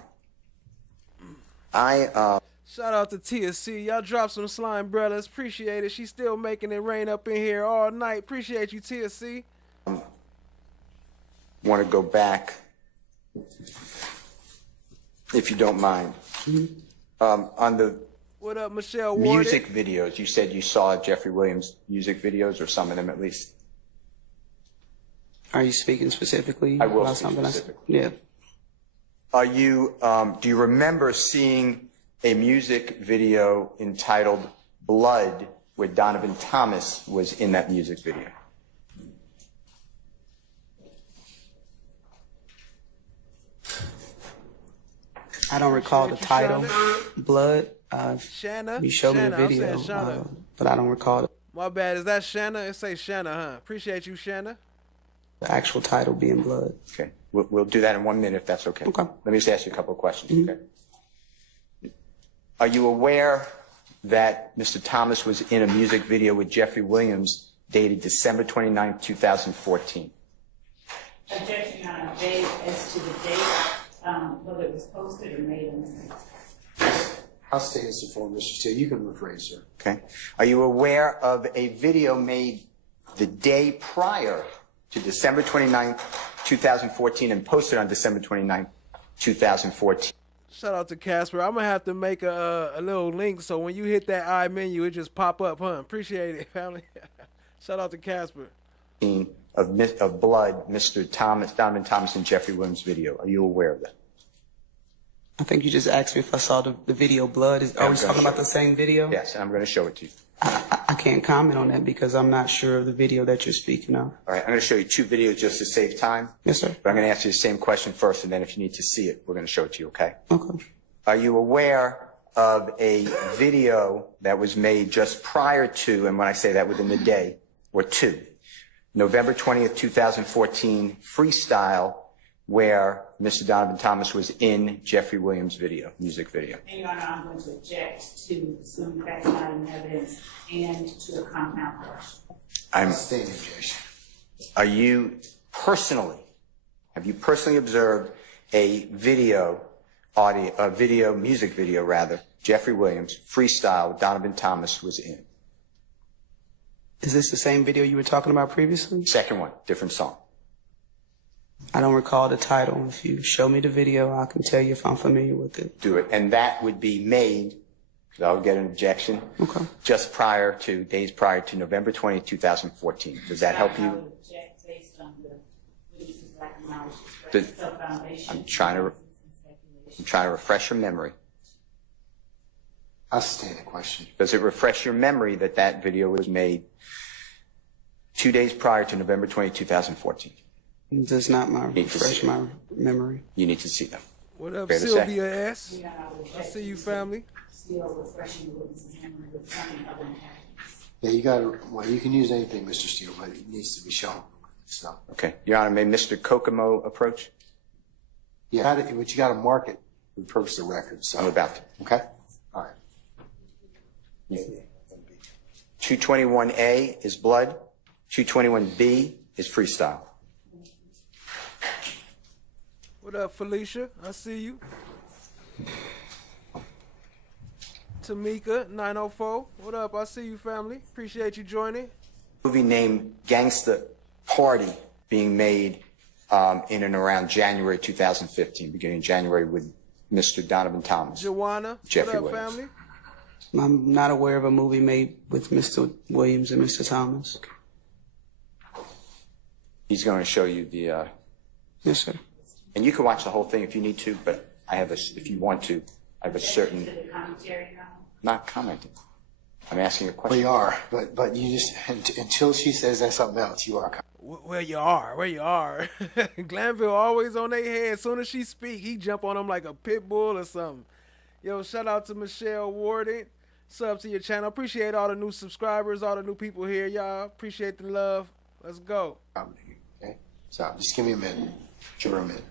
shout out to TSC. Y'all drop some slime, brothers. Appreciate it. She's still making it rain up in here all night. Appreciate you, TSC. Want to go back, if you don't mind. On the what up, Michelle Warden? Music videos, you said you saw Jeffrey Williams' music videos, or some of them at least. Are you speaking specifically I will about speak something? specifically. Yeah. Are you? Do you remember seeing a music video entitled "Blood" where Donovan Thomas was in that music video? I don't recall the title. Blood. Shanna? You showed me the Shanna, I'm video, saying Shanna. but I don't recall it. My bad. Is that Shanna? It say Shanna, huh? Appreciate you, Shanna. The actual title being Blood. Okay. We'll do that in 1 minute if that's okay. Okay. Let me just ask you a couple of questions, okay? Are you aware that Mr. Thomas was in a music video with Jeffrey Williams dated December 29, 2014? Objection, Your Honor. As to the date, whether it was posted or made on the I'll stay as the form, Mr. Steele. You can rephrase, sir. Okay. Are you aware of a video made the day prior to December 29, 2014 and posted on December 29, 2014? Shout out to Casper. I'm going to have to make a little link so when you hit that I menu, it just pop up, huh? Appreciate it, family. Shout out to Casper. Of Blood, Mr. Thomas, Donovan Thomas, and Jeffrey Williams video. Are you aware of that? I think you just asked me if I saw the video Blood. Are we talking about the same video? Yes, and I'm going to show it to you. I can't comment on that because I'm not sure of the video that you're speaking of. All right, I'm going to show you two videos just to save time. Yes, sir. But I'm going to ask you the same question first, and then if you need to see it, we're going to show it to you, okay? Okay. Are you aware of a video that was made just prior to, and when I say that, within the day or two, November 20th, 2014, freestyle, where Mr. Donovan Thomas was in Jeffrey Williams' video, music video. And Your Honor, I'm going to object to some facts not in evidence and to a compound portion. Sustained objection. Are you personally, have you personally observed a music video rather, Jeffrey Williams, freestyle, Donovan Thomas was in? Is this the same video you were talking about previously? Second one, different song. I don't recall the title. If you show me the video, I can tell you if I'm familiar with it. Do it. And that would be made, because I would get an objection, just days prior to November 20th, 2014. Does that help you? I would object based on the witness's lack of knowledge, self-foundation. I'm trying to refresh your memory. I'll sustain the question. Does it refresh your memory that that video was made 2 days prior to November 20, 2014? It does not refresh my memory. You need to see them. What up, Fair to Sylvia say. S? I see you, family. Still refreshing the witness's memory with something other than evidence. Yeah, you got to, well, you can use anything, Mr. Steele, but it needs to be shown. So. Okay. Your Honor, may Mr. Kokomo approach? Yeah, but you got to mark it for the purpose of the record. So. I'm about to. Okay? All right. 221A is blood. 221B is freestyle. What up, Felicia? I see you. Tamika, 904. What up? I see you, family. Appreciate you joining. Movie named Gangsta Party being made in and around January 2015, beginning January with Mr. Donovan Thomas. Joanna, Jeffrey what up, Williams. family? I'm not aware of a movie made with Mr. Williams and Mr. Thomas. He's going to show you the... Yes, sir. And you can watch the whole thing if you need to, but I have if you want to, I have a certain... Not commenting. I'm asking a question. We are, but you just, until she says that's something else, you are. Where you are. Glanville always on their head. As soon as she speak, he jump on them like a pit bull or something. Yo, shout out to Michelle Warden. Sub to your channel. Appreciate all the new subscribers, all the new people here, y'all. Appreciate the love. Let's go. Okay? So, just give me a minute. Give her a minute.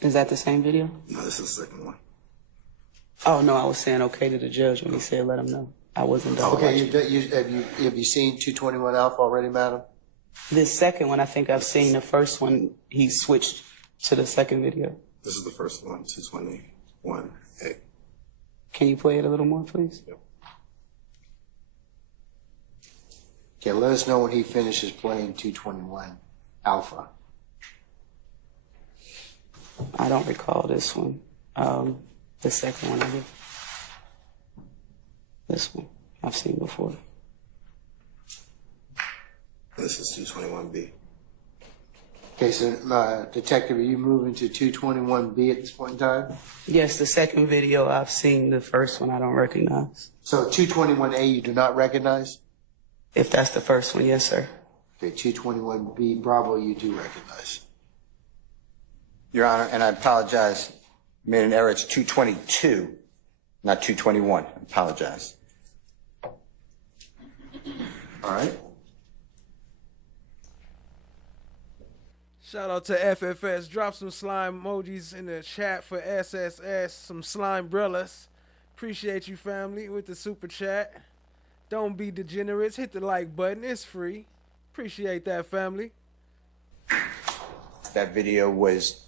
Is that the same video? No, this is the second one. Oh, no, I was saying okay to the judge when he said let him know. I wasn't done. Okay, have you seen 221 Alpha already, madam? This second one, I think I've seen. The first one, he switched to the second video. This is the first one, 221A. Can you play it a little more, please? Yep. Okay, let us know when he finishes playing 221 Alpha. I don't recall this one. The second one I did. This one I've seen before. This is 221B. Okay, so Detective, are you moving to 221B at this point in time? Yes, the second video I've seen. The first one I don't recognize. So 221A you do not recognize? If that's the first one, yes, sir. Okay, 221B Bravo you do recognize. Your Honor, and I apologize, made an error. It's 222, not 221. I apologize. All right. Shout out to FFS. Drop some slime emojis in the chat for SSS. Some slime brellas. Appreciate you, family, with the super chat. Don't be degenerates. Hit the like button. It's free. Appreciate that, family. That video was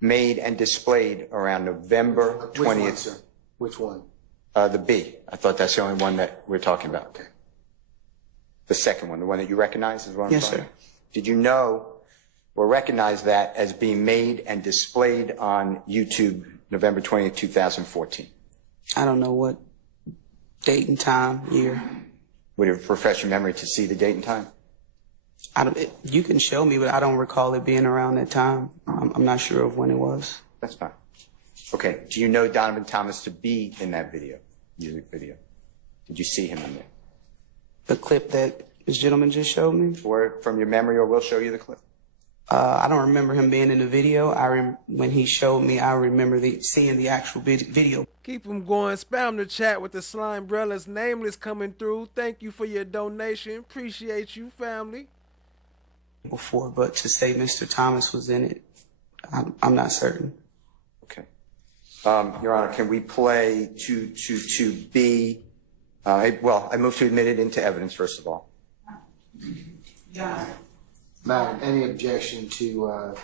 made and displayed around November 20th. Which one, sir? Which one? The B. I thought that's the only one that we're talking about. Okay. The second one, the one that you recognize is what I'm Yes, talking sir. Did you know or recognize that as being made and displayed on YouTube November 20th, 2014? I don't know what date and time, year. Would it refresh your memory to see the date and time? You can show me, but I don't recall it being around that time. I'm not sure of when it was. That's fine. Okay. Do you know Donovan Thomas to be in that video, music video? Did you see him in there? The clip that this gentleman just showed me? Or from your memory, or we'll show you the clip. I don't remember him being in the video. When he showed me, I remember seeing the actual video. Keep them going. Spam the chat with the Slime Brellas. Nameless coming through. Thank you for your donation. Appreciate you, family. Before, but to say Mr. Thomas was in it, I'm not certain. Okay. Your Honor, can we play 222B? Well, I move to admit it into evidence, first of all. Yeah. Madam, any objection to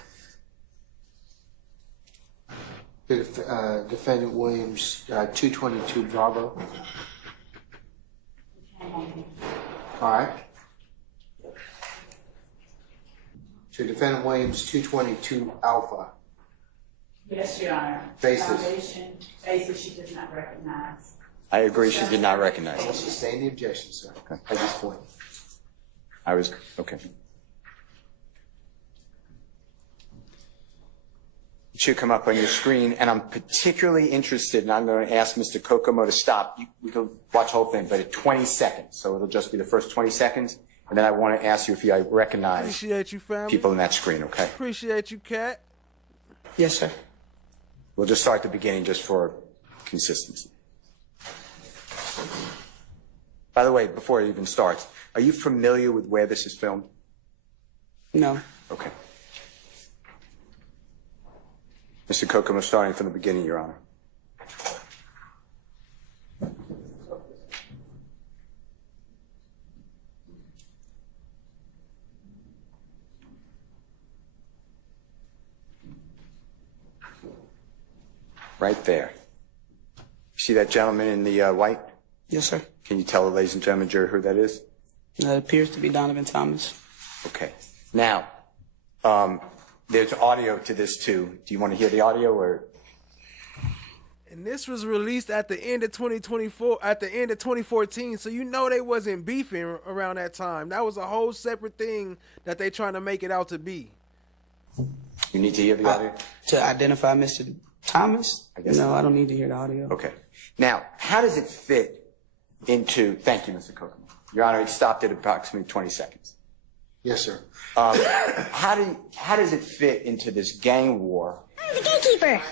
Defendant Williams 222 Bravo? All right. To Defendant Williams 222 Alpha. Yes, Your Honor. Basis. Foundation, basis she does not recognize. I agree, she did not recognize I'll it. sustain the objection, sir. Okay. At this point. Okay. It should come up on your screen, and I'm particularly interested, and I'm going to ask Mr. Kokomo to stop. We can watch the whole thing, but at 20 seconds. So it'll just be the first 20 seconds, and then I want to ask you if you recognize Appreciate you, family. people in that screen, okay? Appreciate you, Cat. Yes, sir. We'll just start at the beginning just for consistency. By the way, before it even starts, are you familiar with where this is filmed? No. Okay. Mr. Kokomo, starting from the beginning, Your Honor. Right there. See that gentleman in the white? Yes, sir. Can you tell the ladies and gentlemen jury who that is? It appears to be Donovan Thomas. Okay. Now, there's audio to this too. Do you want to hear the audio or? And this was released at the end of 2024, at the end of 2014. So you know they wasn't beefing around that time. That was a whole separate thing that they trying to make it out to be. You need to hear the audio? To identify Mr. Thomas? I guess No, not. I don't need to hear the audio. Okay. Now, how does it fit into? Thank you, Mr. Kokomo. Your Honor, it stopped at approximately 20 seconds. Yes, sir. How does it fit into this gang war? I'm the gatekeeper.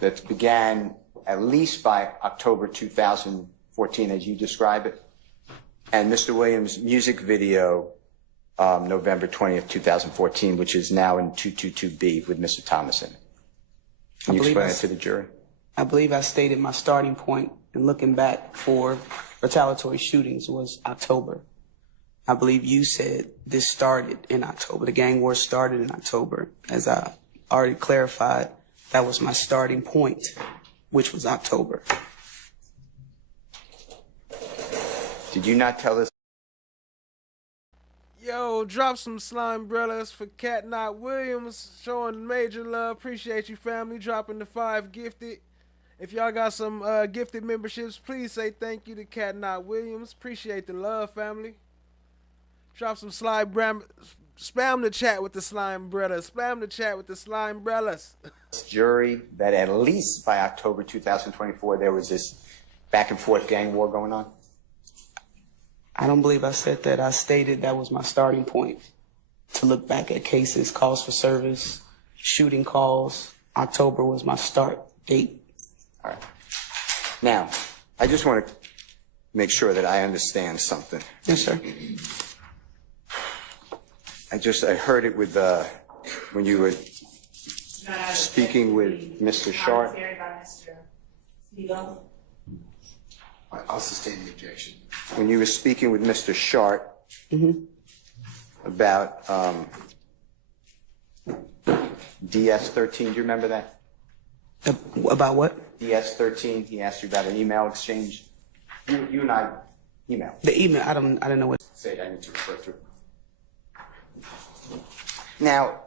That began at least by October 2014, as you describe it, and Mr. Williams' music video, November 20th, 2014, which is now in 222B with Mr. Thomas in it. Can you explain it to the jury? I believe I stated my starting point in looking back for retaliatory shootings was October. I believe you said this started in October. The gang war started in October. As I already clarified, that was my starting point, which was October. Did you not tell us? Yo, drop some Slime Brellas for Cat Not Williams, showing major love. Appreciate you, family. Dropping the 5 gifted. If y'all got some gifted memberships, please say thank you to Cat Not Williams. Appreciate the love, family. Drop some Slime Brellas. Spam the chat with the Slime Brellas. Spam the chat with the Slime Brellas. Jury that at least by October 2024 there was this back and forth gang war going on? I don't believe I said that. I stated that was my starting point to look back at cases, calls for service, shooting calls. October was my start date. All right. Now, I just want to make sure that I understand something. Yes, sir. I heard it with when you were speaking with Mr. Sharp. I'll sustain the objection. When you were speaking with Mr. Sharp about DS-13, do you remember that? About what? DS-13, he asked you about an email exchange. You and I emailed. The email, I don't know what. Say, I need to refer to it. Now,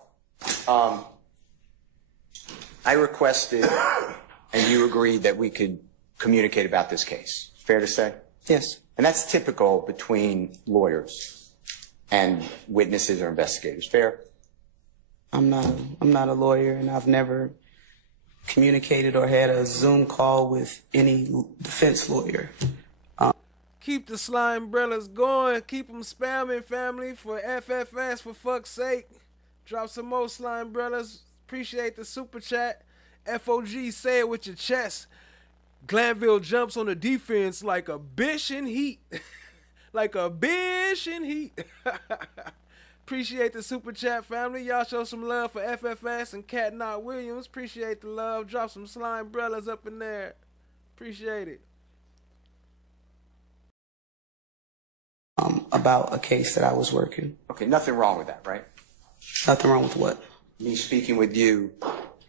I requested, and you agreed that we could communicate about this case. Fair to say? Yes. And that's typical between lawyers and witnesses or investigators. Fair? I'm not a lawyer, and I've never communicated or had a Zoom call with any defense lawyer. Keep the Slime Brellas going. Keep them spamming, family, for FFS, for fuck's sake. Drop some more slime brothers. Appreciate the super chat. FOG, say it with your chest. Glanville jumps on the defense like a bitch in heat. Like a bitch in heat. Appreciate the super chat, family. Y'all show some love for FFS and Cat Knot Williams. Appreciate the love. Drop some slime brothers up in there. Appreciate it. About a case that I was working. Okay, nothing wrong with that, right? Nothing wrong with what? Me speaking with you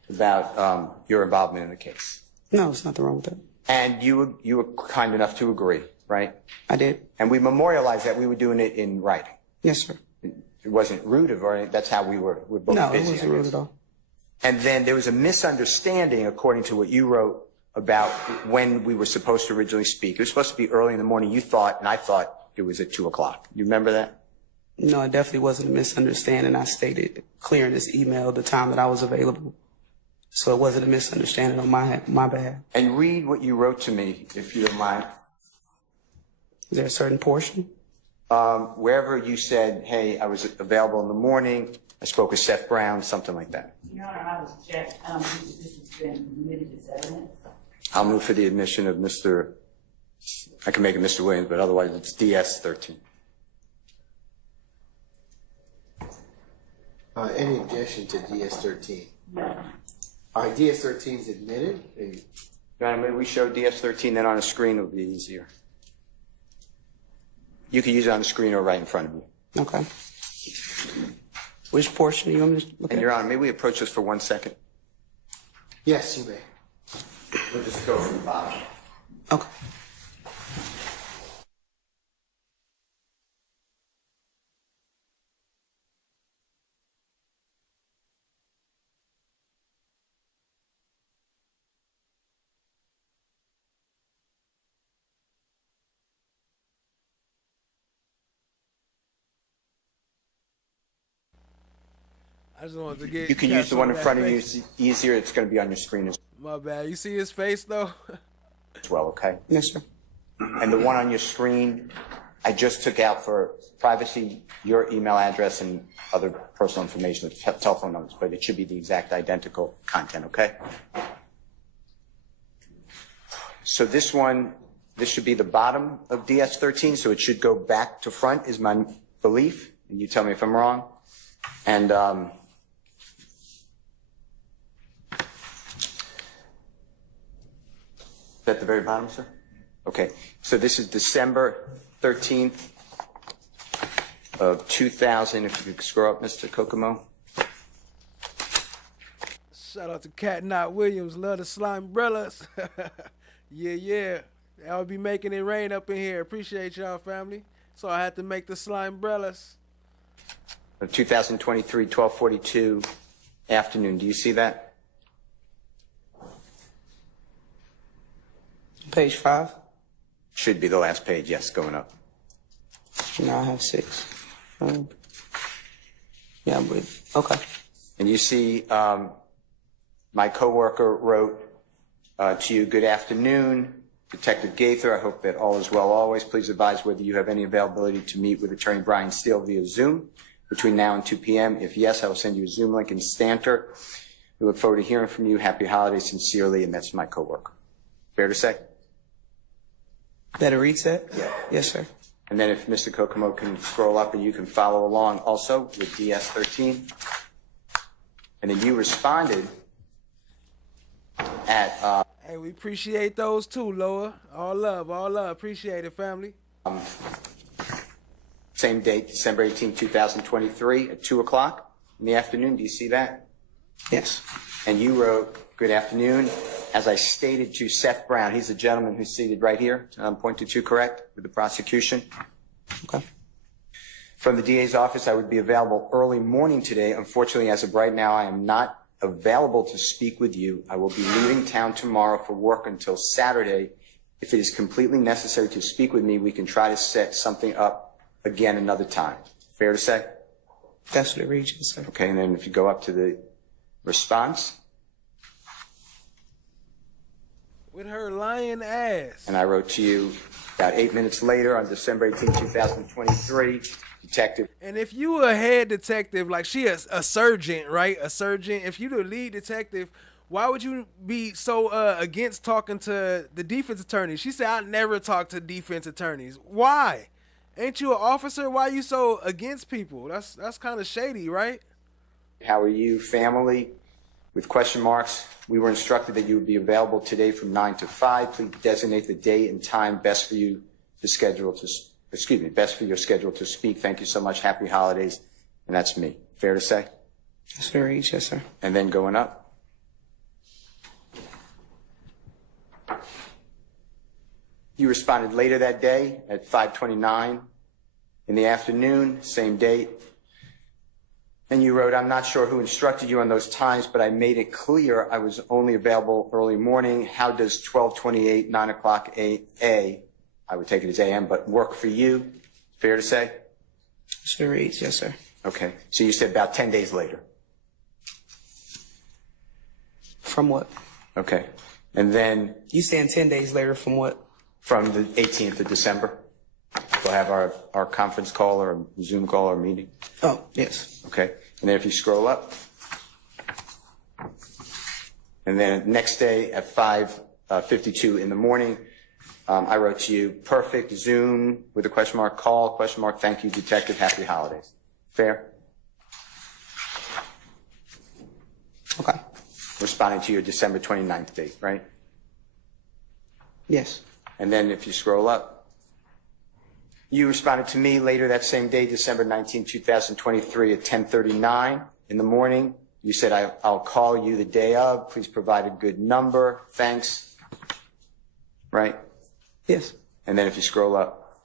about your involvement in the case. No, there's nothing wrong with that. And you were kind enough to agree, right? I did. And we memorialized that we were doing it in writing. Yes, sir. It wasn't rude of her. That's how we were both No, busy. it wasn't rude at all. And then there was a misunderstanding, according to what you wrote, about when we were supposed to originally speak. It was supposed to be early in the morning. You thought, and I thought it was at 2 o'clock. You remember that? No, it definitely wasn't a misunderstanding. I stated clear in this email the time that I was available. So it wasn't a misunderstanding on my behalf. And read what you wrote to me, if you don't mind. Is there a certain portion? Wherever you said, hey, I was available in the morning, I spoke with Seth Brown, something like that. Your Honor, I was checked. This has been admitted as evidence. I'll move for the admission of I can make it Mr. Williams, but otherwise it's DS-13. Any objection to DS-13? No. All right, DS-13 is admitted. Your Honor, maybe we show DS-13, then on a screen it'll be easier. You can use it on the screen or right in front of you. Okay. Which portion do you want me to look at? And Your Honor, may we approach this for 1 second? Yes, you may. We'll just go from the bottom. Okay. I just wanted to get. You can use the one in front of you. It's easier. It's going to be on your screen as My bad. You see his face though? well, okay? Yes, sir. And the one on your screen, I just took out for privacy your email address and other personal information, telephone numbers, but it should be the exact identical content, okay? So this should be the bottom of DS-13, so it should go back to front is my belief, and you tell me if I'm wrong. And is that the very bottom, sir? Okay, so this is December 13th of 2000. If you could scroll up, Mr. Kokomo. Shout out to Cat Knot Williams. Love the slime umbrellas. Yeah. I'll be making it rain up in here. Appreciate y'all, family. So I had to make the slime umbrellas. 2023, 12:42 afternoon. Do you see that? Page 5? Should be the last page, yes, going up. No, I have 6. Yeah, I believe. Okay. And you see my coworker wrote to you, good afternoon, Detective Gaither. I hope that all is well always. Please advise whether you have any availability to meet with Attorney Brian Steele via Zoom between now and 2 p.m. If yes, I will send you a Zoom link instanter. We look forward to hearing from you. Happy holidays, sincerely, and that's my coworker. Fair to say? That a reset? Yeah. Yes, sir. And then if Mr. Kokomo can scroll up and you can follow along also with DS-13. And then you responded at... Hey, we appreciate those too, Loa. All love. Appreciate it, family. Same date, December 18, 2023 at 2 o'clock in the afternoon. Do you see that? Yes. And you wrote, good afternoon. As I stated to Seth Brown, he's the gentleman who's seated right here, pointed to, correct, with the prosecution. Okay. From the DA's office, I would be available early morning today. Unfortunately, as of right now, I am not available to speak with you. I will be leaving town tomorrow for work until Saturday. If it is completely necessary to speak with me, we can try to set something up again another time. Fair to say? That's what it reads, yes, sir. Okay, and then if you go up to the response. With her lying ass. And I wrote to you about 8 minutes later on December 18, 2023, Detective. And if you a head detective, like she a sergeant, right? A sergeant. If you the lead detective, why would you be so against talking to the defense attorney? She said, I never talk to defense attorneys. Why? Ain't you an officer? Why you so against people? That's kind of shady, right? How are you, family? With question marks, we were instructed that you would be available today from 9 to 5. Please designate the date and time best for you to schedule to, best for your schedule to speak. Thank you so much. Happy holidays. And that's me. Fair to say? Yes, sir. Yes, sir. And then going up. You responded later that day at 5:29 in the afternoon, same date. And you wrote, I'm not sure who instructed you on those times, but I made it clear I was only available early morning. How does 12:28, 9 o'clock A, I would take it as AM, but work for you? Fair to say? Sure, yes, sir. Okay. So you said about 10 days later. From what? Okay. And then... You saying 10 days later from what? From the 18th of December. We'll have our conference call or Zoom call or meeting. Oh, yes. Okay. And then if you scroll up, and then next day at 5:52 in the morning, I wrote to you, perfect, Zoom with a question mark, call, question mark, thank you, detective, happy holidays. Fair? Okay. Responding to your December 29th date, right? Yes. And then if you scroll up, you responded to me later that same day, December 19, 2023 at 10:39 in the morning. You said, I'll call you the day of. Please provide a good number. Thanks. Right? Yes. And then if you scroll up,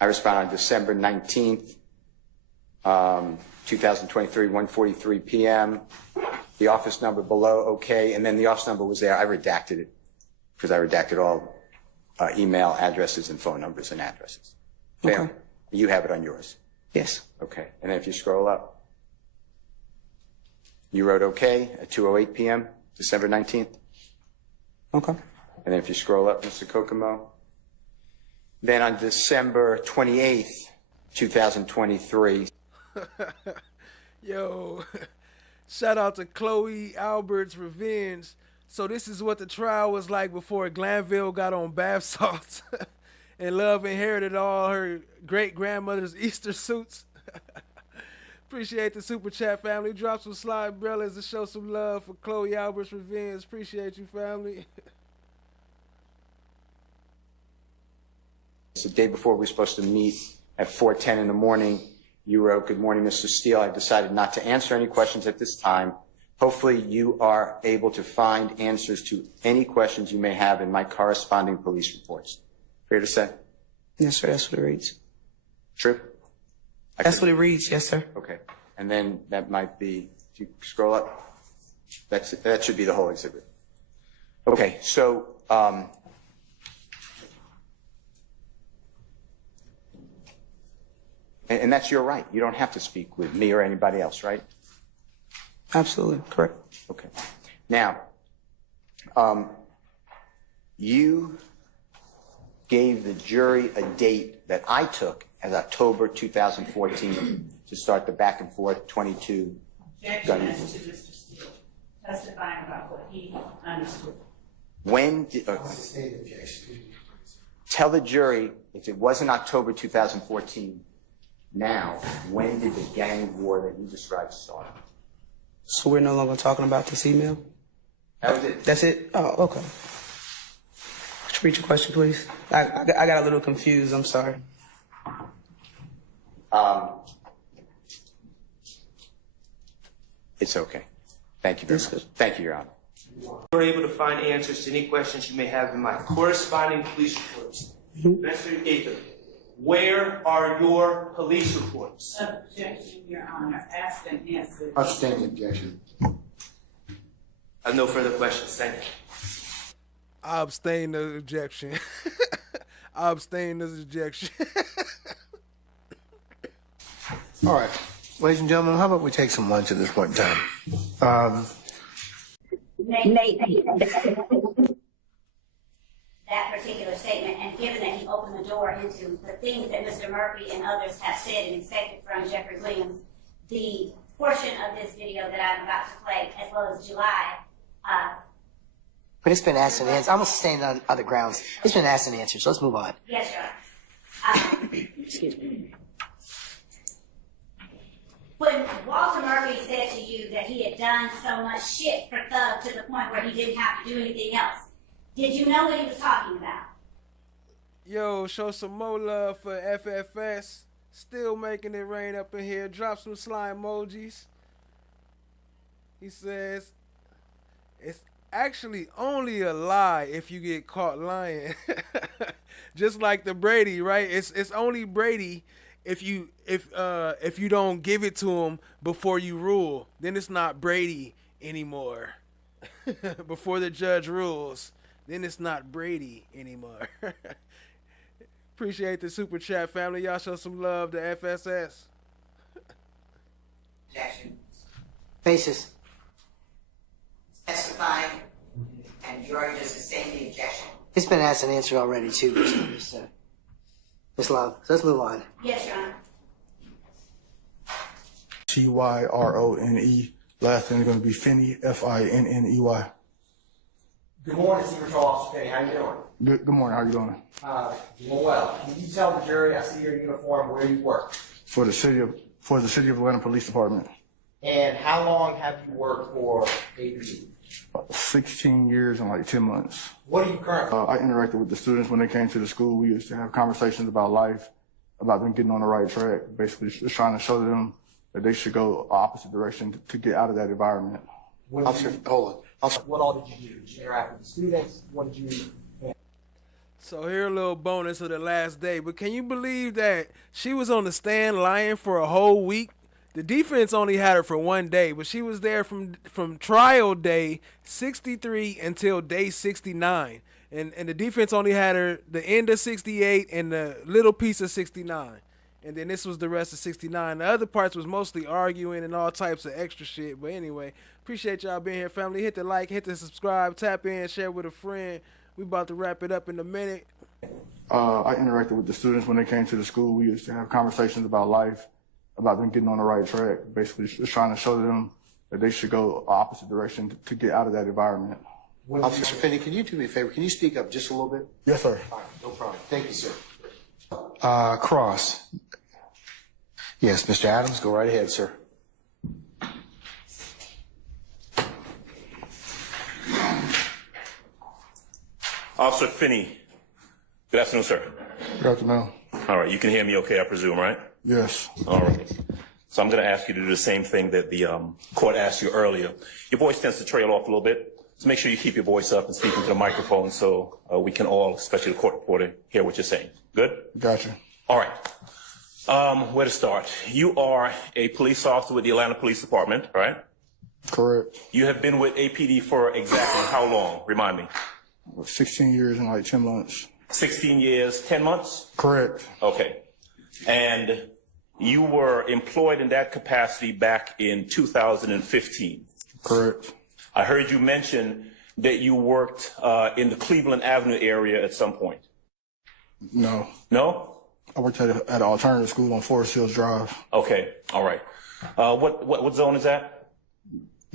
I responded on December 19th, 2023, 1:43 p.m. The office number below, okay. And then the office number was there. I redacted it because I redacted all email addresses and phone numbers and addresses. Fair? Okay. You have it on yours. Yes. Okay. And then if you scroll up, you wrote okay at 2:08 p.m., December 19th. Okay. And then if you scroll up, Mr. Kokomo, then on December 28th, 2023. Yo, shout out to Chloe Albert's Revenge. So this is what the trial was like before Glanville got on bath salts and Love inherited all her great-grandmother's Easter suits. Appreciate the Super Chat, family. Drop some slide umbrellas to show some love for Chloe Albert's Revenge. Appreciate you, family. It's the day before we were supposed to meet at 4:10 in the morning. You wrote, good morning, Mr. Steele. I decided not to answer any questions at this time. Hopefully you are able to find answers to any questions you may have in my corresponding police reports. Fair to say? Yes, sir. That's what it reads. True? That's what it reads. Yes, sir. Okay. And then that might be, if you scroll up, that should be the whole exhibit. Okay. So, and that's your right. You don't have to speak with me or anybody else, right? Absolutely. Correct. Okay. Now, you gave the jury a date that I took as October 2014 to start the back and forth 22 Objection as to Mr. Steele testifying about what he understood. When did, tell the jury, if it wasn't October 2014, now, when did the gang war that you described start? So we're no longer talking about this email? That was it. That's it? Oh, okay. Could you read your question, please? I got a little confused. I'm sorry. It's okay. Thank you very much. Thank you, Your Honor. You were able to find answers to any questions you may have in my corresponding police reports. Mr. Gaither, where are your police reports? Objection, Your Honor. Asked and answered. Outstanding objection. I have no further questions. Thank you. I abstain the objection. I abstain this objection. All right. Ladies and gentlemen, how about we take some lunch at this point in time? Nate. That particular statement, and given that he opened the door into the things that Mr. Murphy and others have said and expected from Jeffrey Williams, the portion of this video that I'm about to play, as well as July. But it's been asked and answered. I'm staying on other grounds. It's been asked and answered, so let's move on. Yes, Your Honor. Excuse me. When Walter Murphy said to you that he had done so much shit for Thug to the point where he didn't have to do anything else, did you know what he was talking about? Yo, show some more love for FFS. Still making it rain up in here. Drop some slime emojis. He says, it's actually only a lie if you get caught lying. Just like the Brady, right? It's only Brady if you don't give it to him before you rule. Then it's not Brady anymore. Before the judge rules, then it's not Brady anymore. Appreciate the super chat, family. Y'all show some love to FSS. Objection. Basis. Testifying, and you already just sustained the objection. It's been asked and answered already, too, Miss Love. So let's move on. Yes, Your Honor. Tyrone. Last name is going to be Finney, Finney. Good morning, Senior Patrol Officer Finney. How you doing? Good morning. How you doing? Doing well. Can you tell the jury, I see your uniform, where you work? For the city of Atlanta Police Department. And how long have you worked for APD? 16 years and like 10 months. What are you currently? I interacted with the students when they came to the school. We used to have conversations about life, about them getting on the right track. Basically, just trying to show them that they should go opposite direction to get out of that environment. Officer, hold on. Officer, what all did you do? Did you interact with the students? What did you? So here a little bonus of the last day. But can you believe that she was on the stand lying for a whole week? The defense only had her for 1 day, but she was there from trial day 63 until day 69. And the defense only had her the end of 68 and the little piece of 69. And then this was the rest of 69. The other parts was mostly arguing and all types of extra shit. But anyway, appreciate y'all being here, family. Hit the like, hit the subscribe, tap in, share with a friend. We about to wrap it up in a minute. I interacted with the students when they came to the school. We used to have conversations about life, about them getting on the right track. Basically, just trying to show them that they should go opposite direction to get out of that environment. Officer Finney, can you do me a favor? Can you speak up just a little bit? Yes, sir. All right, no problem. Thank you, sir. Cross. Yes, Mr. Adams, go right ahead, sir. Officer Finney, good afternoon, sir. Good afternoon. All right, you can hear me okay, I presume, right? Yes. All right. So I'm going to ask you to do the same thing that the court asked you earlier. Your voice tends to trail off a little bit, so make sure you keep your voice up and speak into the microphone so we can all, especially the court reporter, hear what you're saying. Good? Gotcha. All right. Where to start? You are a police officer with the Atlanta Police Department, right? Correct. You have been with APD for exactly how long? Remind me. 16 years and like 10 months. 16 years, 10 months? Correct. Okay. And you were employed in that capacity back in 2015. Correct. I heard you mention that you worked in the Cleveland Avenue area at some point. No. No? I worked at an alternative school on Forest Hills Drive. Okay. All right. What zone is that?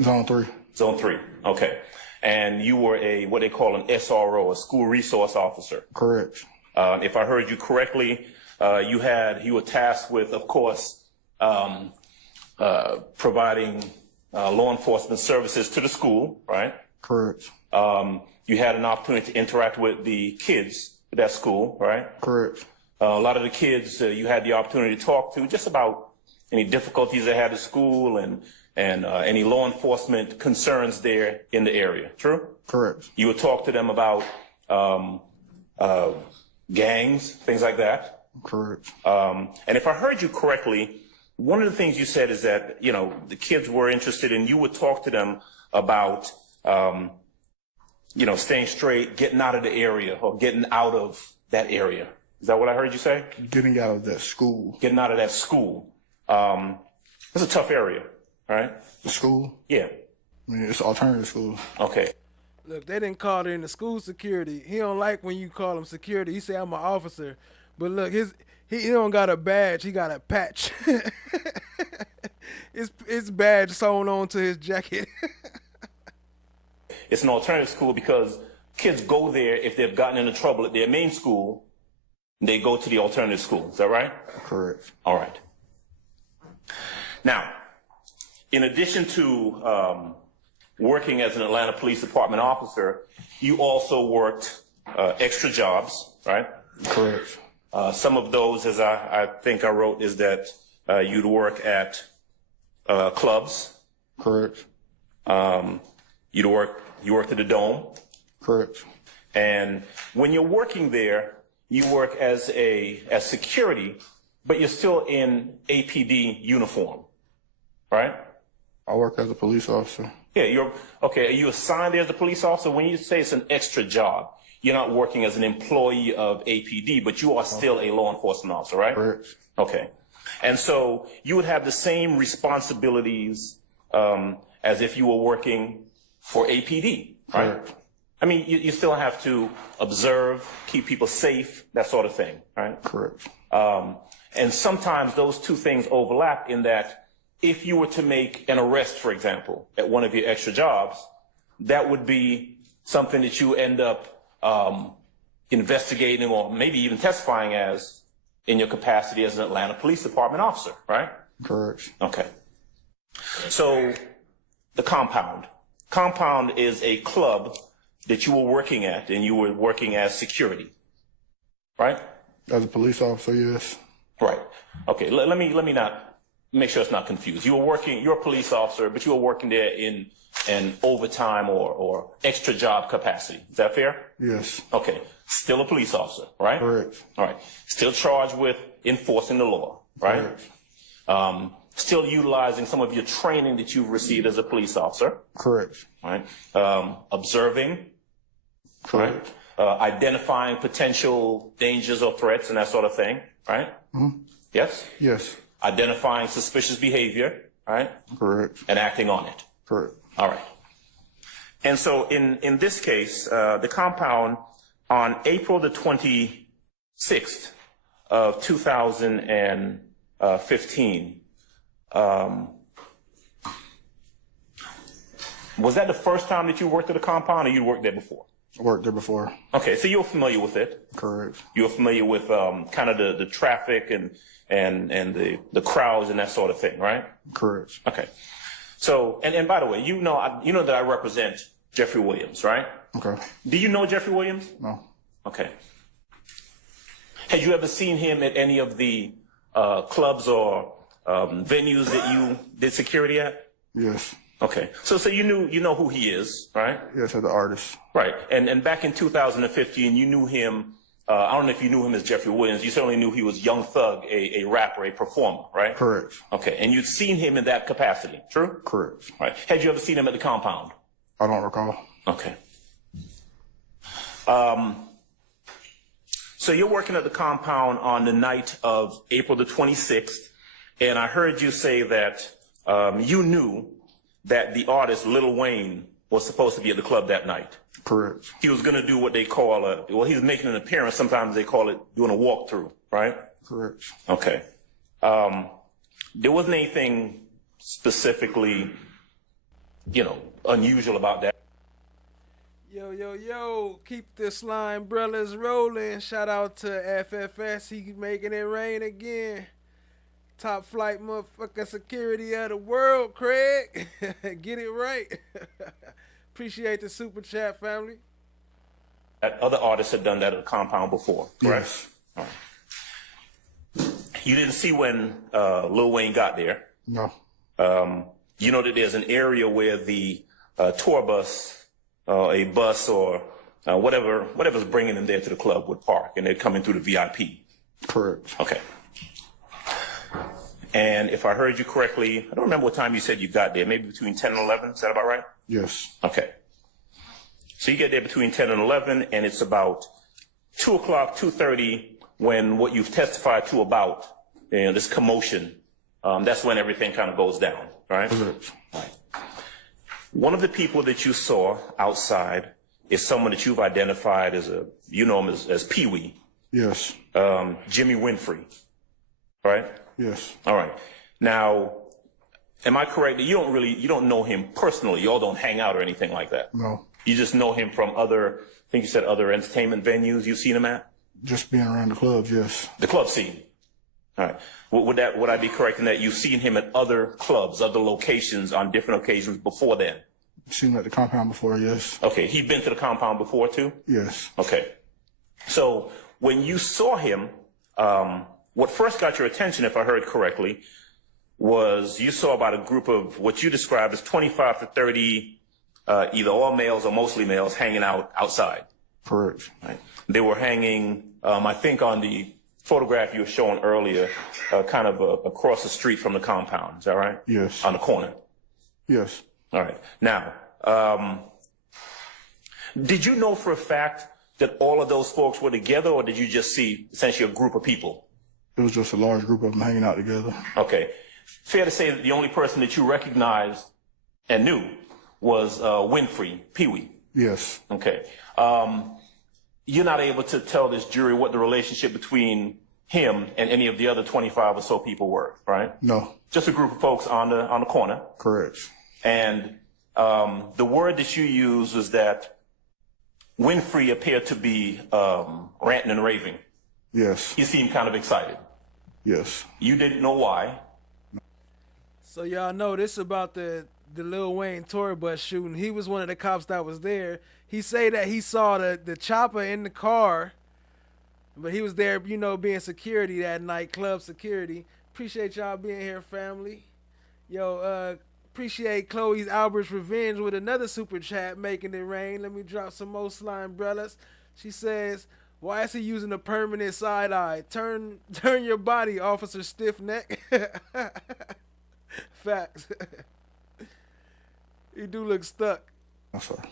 Zone 3. Zone 3. Okay. And you were what they call an SRO, a school resource officer. Correct. If I heard you correctly, you were tasked with, of course, providing law enforcement services to the school, right? Correct. You had an opportunity to interact with the kids at that school, right? Correct. A lot of the kids you had the opportunity to talk to just about any difficulties they had at school and any law enforcement concerns there in the area. True? Correct. You would talk to them about gangs, things like that. Correct. And if I heard you correctly, one of the things you said is that, the kids were interested and you would talk to them about, staying straight, getting out of the area or getting out of that area. Is that what I heard you say? Getting out of that school. Getting out of that school. It's a tough area, right? The school? Yeah. I mean, it's alternative school. Okay. Look, they didn't call it in the school security. He don't like when you call him security. He say I'm an officer, but look, he don't got a badge. He got a patch. His badge sewn onto his jacket. It's an alternative school because kids go there if they've gotten into trouble at their main school. They go to the alternative school. Is that right? Correct. All right. Now, in addition to working as an Atlanta Police Department officer, you also worked extra jobs, right? Correct. Some of those, as I think I wrote, is that you'd work at clubs. Correct. You worked at the Dome. Correct. And when you're working there, you work as security, but you're still in APD uniform, right? I work as a police officer. Yeah, are you assigned there as a police officer? When you say it's an extra job, you're not working as an employee of APD, but you are still a law enforcement officer, right? Correct. Okay. And so you would have the same responsibilities as if you were working for APD, right? Correct. I mean, you still have to observe, keep people safe, that sort of thing, right? Correct. And sometimes those two things overlap in that if you were to make an arrest, for example, at one of your extra jobs, that would be something that you end up investigating or maybe even testifying as in your capacity as an Atlanta Police Department officer, right? Correct. Okay. So the Compound. Compound is a club that you were working at and you were working as security, right? As a police officer, yes. Right. Okay. Let me not make sure it's not confused. You're a police officer, but you were working there in an overtime or extra job capacity. Is that fair? Yes. Okay. Still a police officer, right? Correct. All right. Still charged with enforcing the law, right? Correct. Still utilizing some of your training that you've received as a police officer. Correct. Right. Observing. Correct. Right. Identifying potential dangers or threats and that sort of thing, right? Mm-hmm. Yes? Yes. Identifying suspicious behavior, right? Correct. And acting on it. Correct. All right. And so in this case, the Compound on April the 26th of 2015, was that the first time that you worked at the Compound or you worked there before? I worked there before. Okay, so you're familiar with it. Correct. You're familiar with kind of the traffic and the crowds and that sort of thing, right? Correct. Okay. So, and by the way, you know that I represent Jeffrey Williams, right? Okay. Do you know Jeffrey Williams? No. Okay. Had you ever seen him at any of the clubs or venues that you did security at? Yes. Okay. So you know who he is, right? Yes, as an artist. Right. And back in 2015, you knew him. I don't know if you knew him as Jeffrey Williams. You certainly knew he was Young Thug, a rapper, a performer, right? Correct. Okay. And you'd seen him in that capacity, true? Correct. Right. Had you ever seen him at the Compound? I don't recall. Okay. So you're working at the Compound on the night of April the 26th, and I heard you say that you knew that the artist Lil Wayne was supposed to be at the club that night. Correct. He was going to do what they call he was making an appearance. Sometimes they call it doing a walkthrough, right? Correct. Okay. There wasn't anything specifically, unusual about that. Yo, keep the slime brothers rolling. Shout out to FFS. He making it rain again. Top flight motherfucking security of the world, Craig. Get it right. Appreciate the super chat, family. Other artists had done that at the Compound before, correct? Yes. All right. You didn't see when Lil Wayne got there. No. You know that there's an area where the tour bus, a bus or whatever's bringing them there to the club would park, and they're coming through the VIP. Correct. Okay. And if I heard you correctly, I don't remember what time you said you got there, maybe between 10 and 11. Is that about right? Yes. Okay. So you get there between 10 and 11, and it's about 2 o'clock, 2:30, when what you've testified to about, this commotion that's when everything kind of goes down, right? Correct. Right. One of the people that you saw outside is someone that you've identified as you know him as Pee Wee. Yes. Jimmy Winfrey, right? Yes. All right. Now, am I correct that you don't know him personally? Y'all don't hang out or anything like that? No. You just know him from other, I think you said other entertainment venues you've seen him at? Just being around the clubs, yes. The club scene. All right. Would I be correct in that you've seen him at other clubs, other locations on different occasions before then? Seen him at the compound before, yes. Okay. He'd been to the compound before too? Yes. Okay. So when you saw him, what first got your attention, if I heard correctly, was you saw about a group of what you described as 25 to 30, either all males or mostly males hanging out outside. Correct. Right. They were hanging, I think on the photograph you were showing earlier, kind of across the street from the compound. Is that right? Yes. On the corner. Yes. All right. Now, did you know for a fact that all of those folks were together, or did you just see essentially a group of people? It was just a large group of them hanging out together. Okay. Fair to say that the only person that you recognized and knew was Winfrey, Pee Wee. Yes. Okay. You're not able to tell this jury what the relationship between him and any of the other 25 or so people were, right? No. Just a group of folks on the corner. Correct. And the word that you used was that Winfrey appeared to be ranting and raving. Yes. He seemed kind of excited. Yes. You didn't know why. So y'all know this about the Lil Wayne tour bus shooting. He was one of the cops that was there. He say that he saw the chopper in the car, but he was there, you know, being security that night, club security. Appreciate y'all being here, family. Yo, appreciate Chloe's Albert's Revenge with another super chat, making it rain. Let me drop some more slime brothers. She says, why is he using a permanent side eye? Turn your body, Officer Stiff Neck. Facts. He do look stuck. I'm sorry.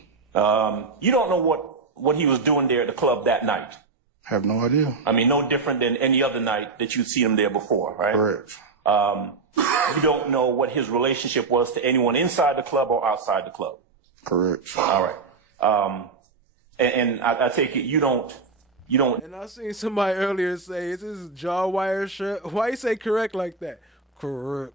You don't know what he was doing there at the club that night. Have no idea. I mean, no different than any other night that you'd seen him there before, right? Correct. You don't know what his relationship was to anyone inside the club or outside the club. Correct. All right. And I take it you don't. And I seen somebody earlier say, "Is this jaw wire shirt?" Why you say correct like that? Correct.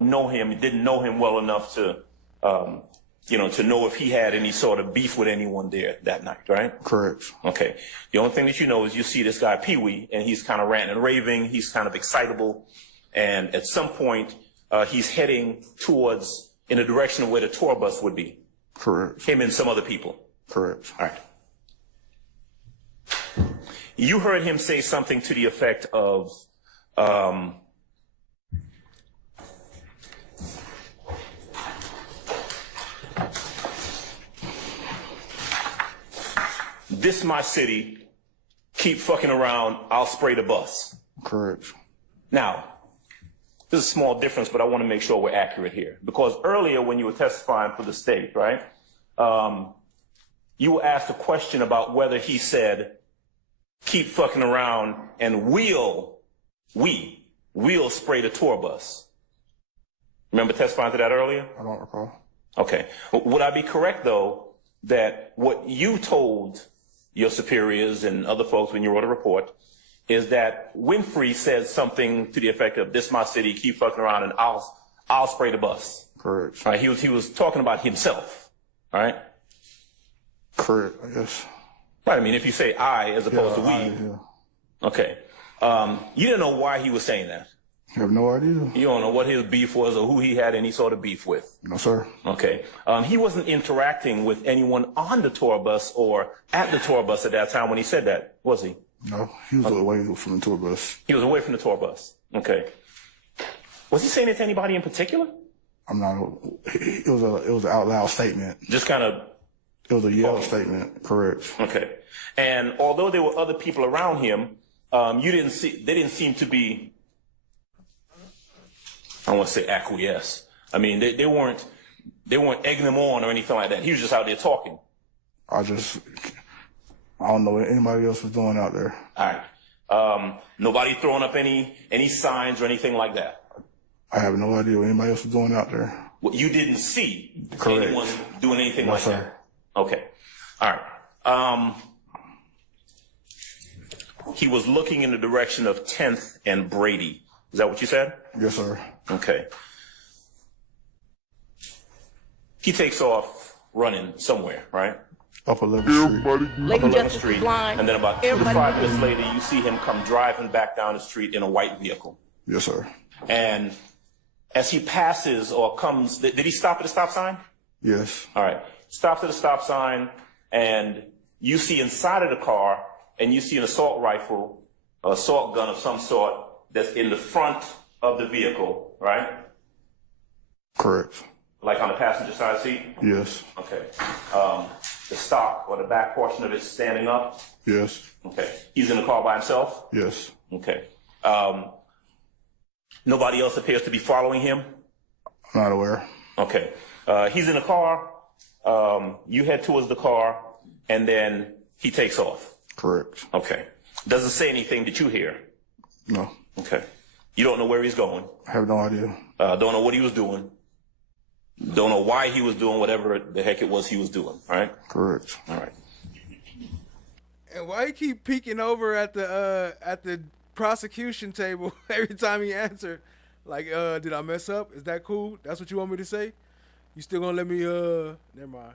Know him, didn't know him well enough to, to know if he had any sort of beef with anyone there that night, right? Correct. Okay. The only thing that you know is you see this guy Pee Wee, and he's kind of ranting and raving. He's kind of excitable, and at some point, he's heading towards in the direction of where the tour bus would be. Correct. Him and some other people. Correct. All right. You heard him say something to the effect of, this my city, keep fucking around, I'll spray the bus. Correct. Now, there's a small difference, but I want to make sure we're accurate here. Because earlier when you were testifying for the state, right, you were asked a question about whether he said, keep fucking around and we'll spray the tour bus. Remember testifying to that earlier? I don't recall. Okay. Would I be correct, though, that what you told your superiors and other folks when you wrote a report is that Winfrey said something to the effect of, this my city, keep fucking around and I'll spray the bus. Correct. All right. He was talking about himself. All right. Correct, I guess. Right. I mean, if you say I as opposed to we. Yeah. Okay. You didn't know why he was saying that. I have no idea. You don't know what his beef was or who he had any sort of beef with. No, sir. Okay. He wasn't interacting with anyone on the tour bus or at the tour bus at that time when he said that, was he? No, he was away from the tour bus. He was away from the tour bus. Okay. Was he saying it to anybody in particular? It was an out loud statement. Just kind of. It was a yell statement. Correct. Okay. And although there were other people around him, they didn't seem to be, I don't want to say acquiesce. I mean, they weren't egging him on or anything like that. He was just out there talking. I don't know what anybody else was doing out there. All Nobody throwing up any signs or anything like that? I have no idea what anybody else was doing out there. Well, you didn't see Correct. anyone doing anything No, like sir. that? Okay. All right. He was looking in the direction of 10th and Brady. Is that what you said? Yes, sir. Okay. He takes off running somewhere, right? Up 11th Street. Lady Up 11th Justice Street. is blind. And then about 2 to Everybody 5 moves. minutes later, you see him come driving back down the street in a white vehicle. Yes, sir. And as he passes or comes, did he stop at the stop sign? Yes. All right. Stops at the stop sign, and you see inside of the car, and you see an assault rifle, an assault gun of some sort that's in the front of the vehicle, right? Correct. Like on the passenger side seat? Yes. Okay. The stock or the back portion of it standing up? Yes. Okay. He's in the car by himself? Yes. Okay. Nobody else appears to be following him? I'm not aware. Okay. He's in the car. You head towards the car, and then he takes off. Correct. Okay. Doesn't say anything that you hear. No. Okay. You don't know where he's going. I have no idea. Don't know what he was doing. Don't know why he was doing whatever the heck it was he was doing. All right. Correct. All right. And why you keep peeking over at the prosecution table every time he answered? Like, did I mess up? Is that cool? That's what you want me to say? You still gonna let me? Never mind.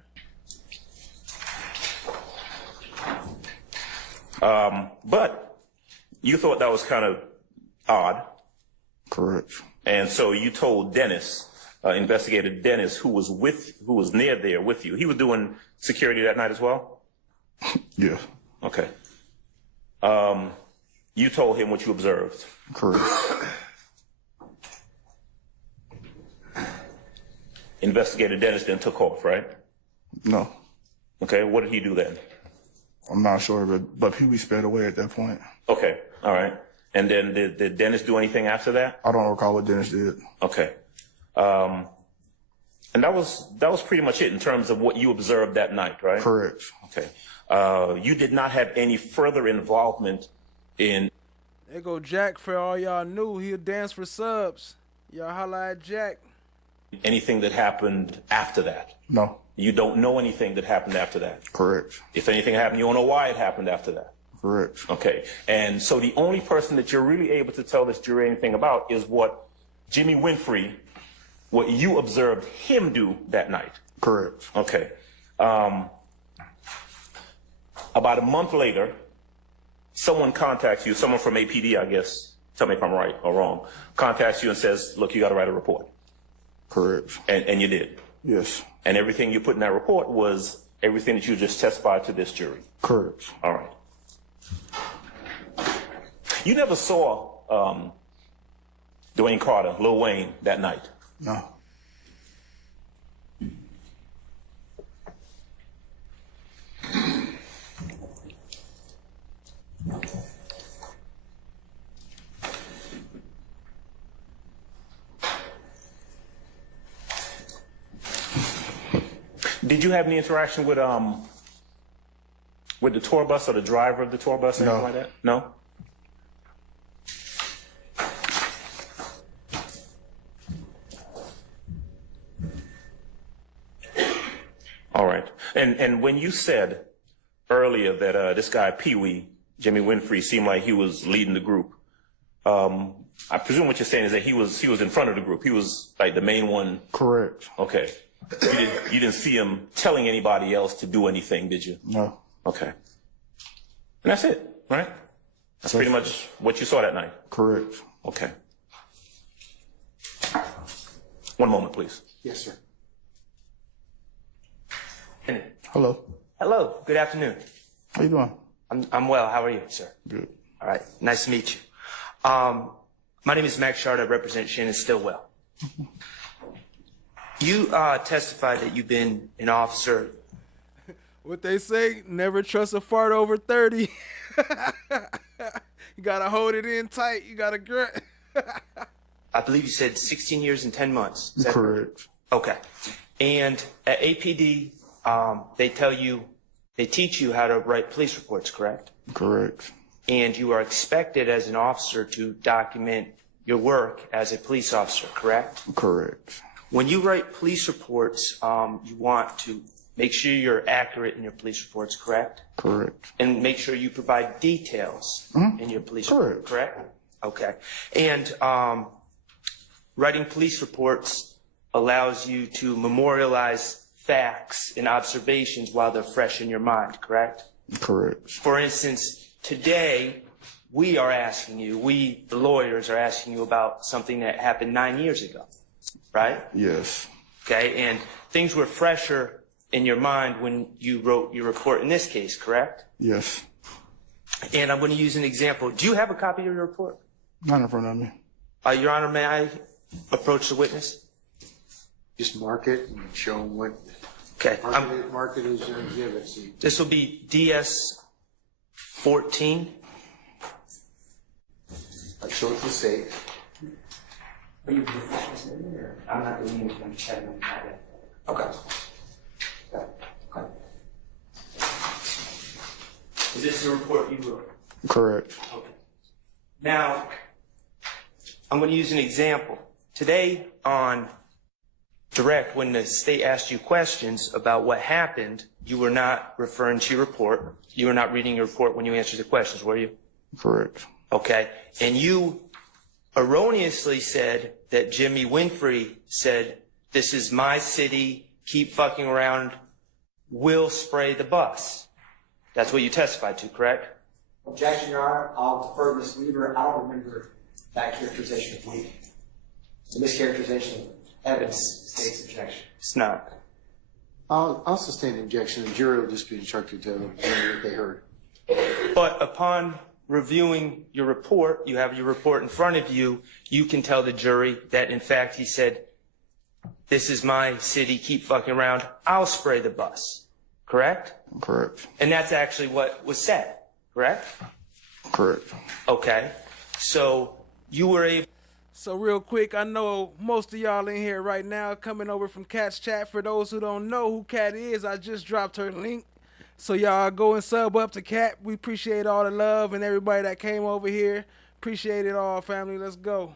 But you thought that was kind of odd. Correct. And so you told Dennis, Investigator Dennis, who was near there with you. He was doing security that night as well? Yeah. Okay. You told him what you observed. Correct. Investigator Dennis then took off, right? No. Okay. What did he do then? I'm not sure, but Pee-wee sped away at that point. Okay. All right. And then did Dennis do anything after that? I don't recall what Dennis did. Okay. And that was pretty much it in terms of what you observed that night, right? Correct. Okay. You did not have any further involvement in There go Jack. For all y'all knew, he'll dance for subs. Y'all holla at Jack. anything that happened after that. No. You don't know anything that happened after that. Correct. If anything happened, you don't know why it happened after that. Correct. Okay. And so the only person that you're really able to tell this jury anything about is what Jimmy Winfrey, what you observed him do that night. Correct. Okay. About a month later, someone contacts you, someone from APD, I guess, tell me if I'm right or wrong, contacts you and says, look, you got to write a report. Correct. And you did. Yes. And everything you put in that report was everything that you just testified to this jury. Correct. All right. You never saw Dwayne Carter, Lil Wayne, that night? No. Did you have any interaction with the tour bus or the driver of the tour bus or anything like that? No? All right. And when you said earlier that this guy Pee-wee, Jimmy Winfrey, seemed like he was leading the group, I presume what you're saying is that he was in front of the group. He was like the main one. Correct. Okay. You didn't see him telling anybody else to do anything, did you? No. Okay. And that's it, right? That's pretty much what you saw that night. Correct. Okay. One moment, please. Yes, sir. Hello. Hello. Good afternoon. How you doing? I'm well. How are you, sir? Good. All right. Nice to meet you. My name is Max Shard. I represent Shannon Stillwell. You testified that you've been an officer. What they say, never trust a fart over 30. You gotta hold it in tight. You gotta grunt. I believe you said 16 years and 10 months. Is that Correct. Okay. And at APD, they teach you how to write police reports, correct? Correct. and you are expected as an officer to document your work as a police officer, correct? Correct. When you write police reports, you want to make sure you're accurate in your police reports, correct? Correct. And make sure you provide details in your police report, correct? Okay. And writing police reports allows you to memorialize facts and observations while they're fresh in your mind, correct? Correct. For instance, today we are asking you, we, the lawyers, are asking you about something that happened 9 years ago, right? Yes. Okay, and things were fresher in your mind when you wrote your report in this case, correct? Yes. And I'm going to use an example. Do you have a copy of your report? Not in front of me. Your Honor, may I approach the witness? Just mark it and show them what. Okay. Mark it as your exhibit. See. This will be DS 14. Show it to the state. I'm not doing anything. Okay. Is this the report you wrote? Correct. Okay. Now, I'm going to use an example. Today on direct, when the state asked you questions about what happened, you were not referring to your report. You were not reading your report when you answered the questions, were you? Correct. Okay. And you erroneously said that Jimmy Winfrey said, "This is my city, keep fucking around, we'll spray the bus." That's what you testified to, correct? Objection, Your Honor. I'll defer to Ms. Weaver. I don't remember that characterization of me. The mischaracterization of evidence states objection. It's not. I'll sustain the objection. The jury will just be instructed to remember what they heard. But upon reviewing your report, you have your report in front of you, you can tell the jury that, in fact, he said, "This is my city, keep fucking around, I'll spray the bus." Correct? Correct. And that's actually what was said, correct? Correct. Okay. So you were able... So real quick, I know most of y'all in here right now coming over from Cat's Chat. For those who don't know who Cat is, I just dropped her link. So y'all go and sub up to Cat. We appreciate all the love and everybody that came over here. Appreciate it all, family. Let's go.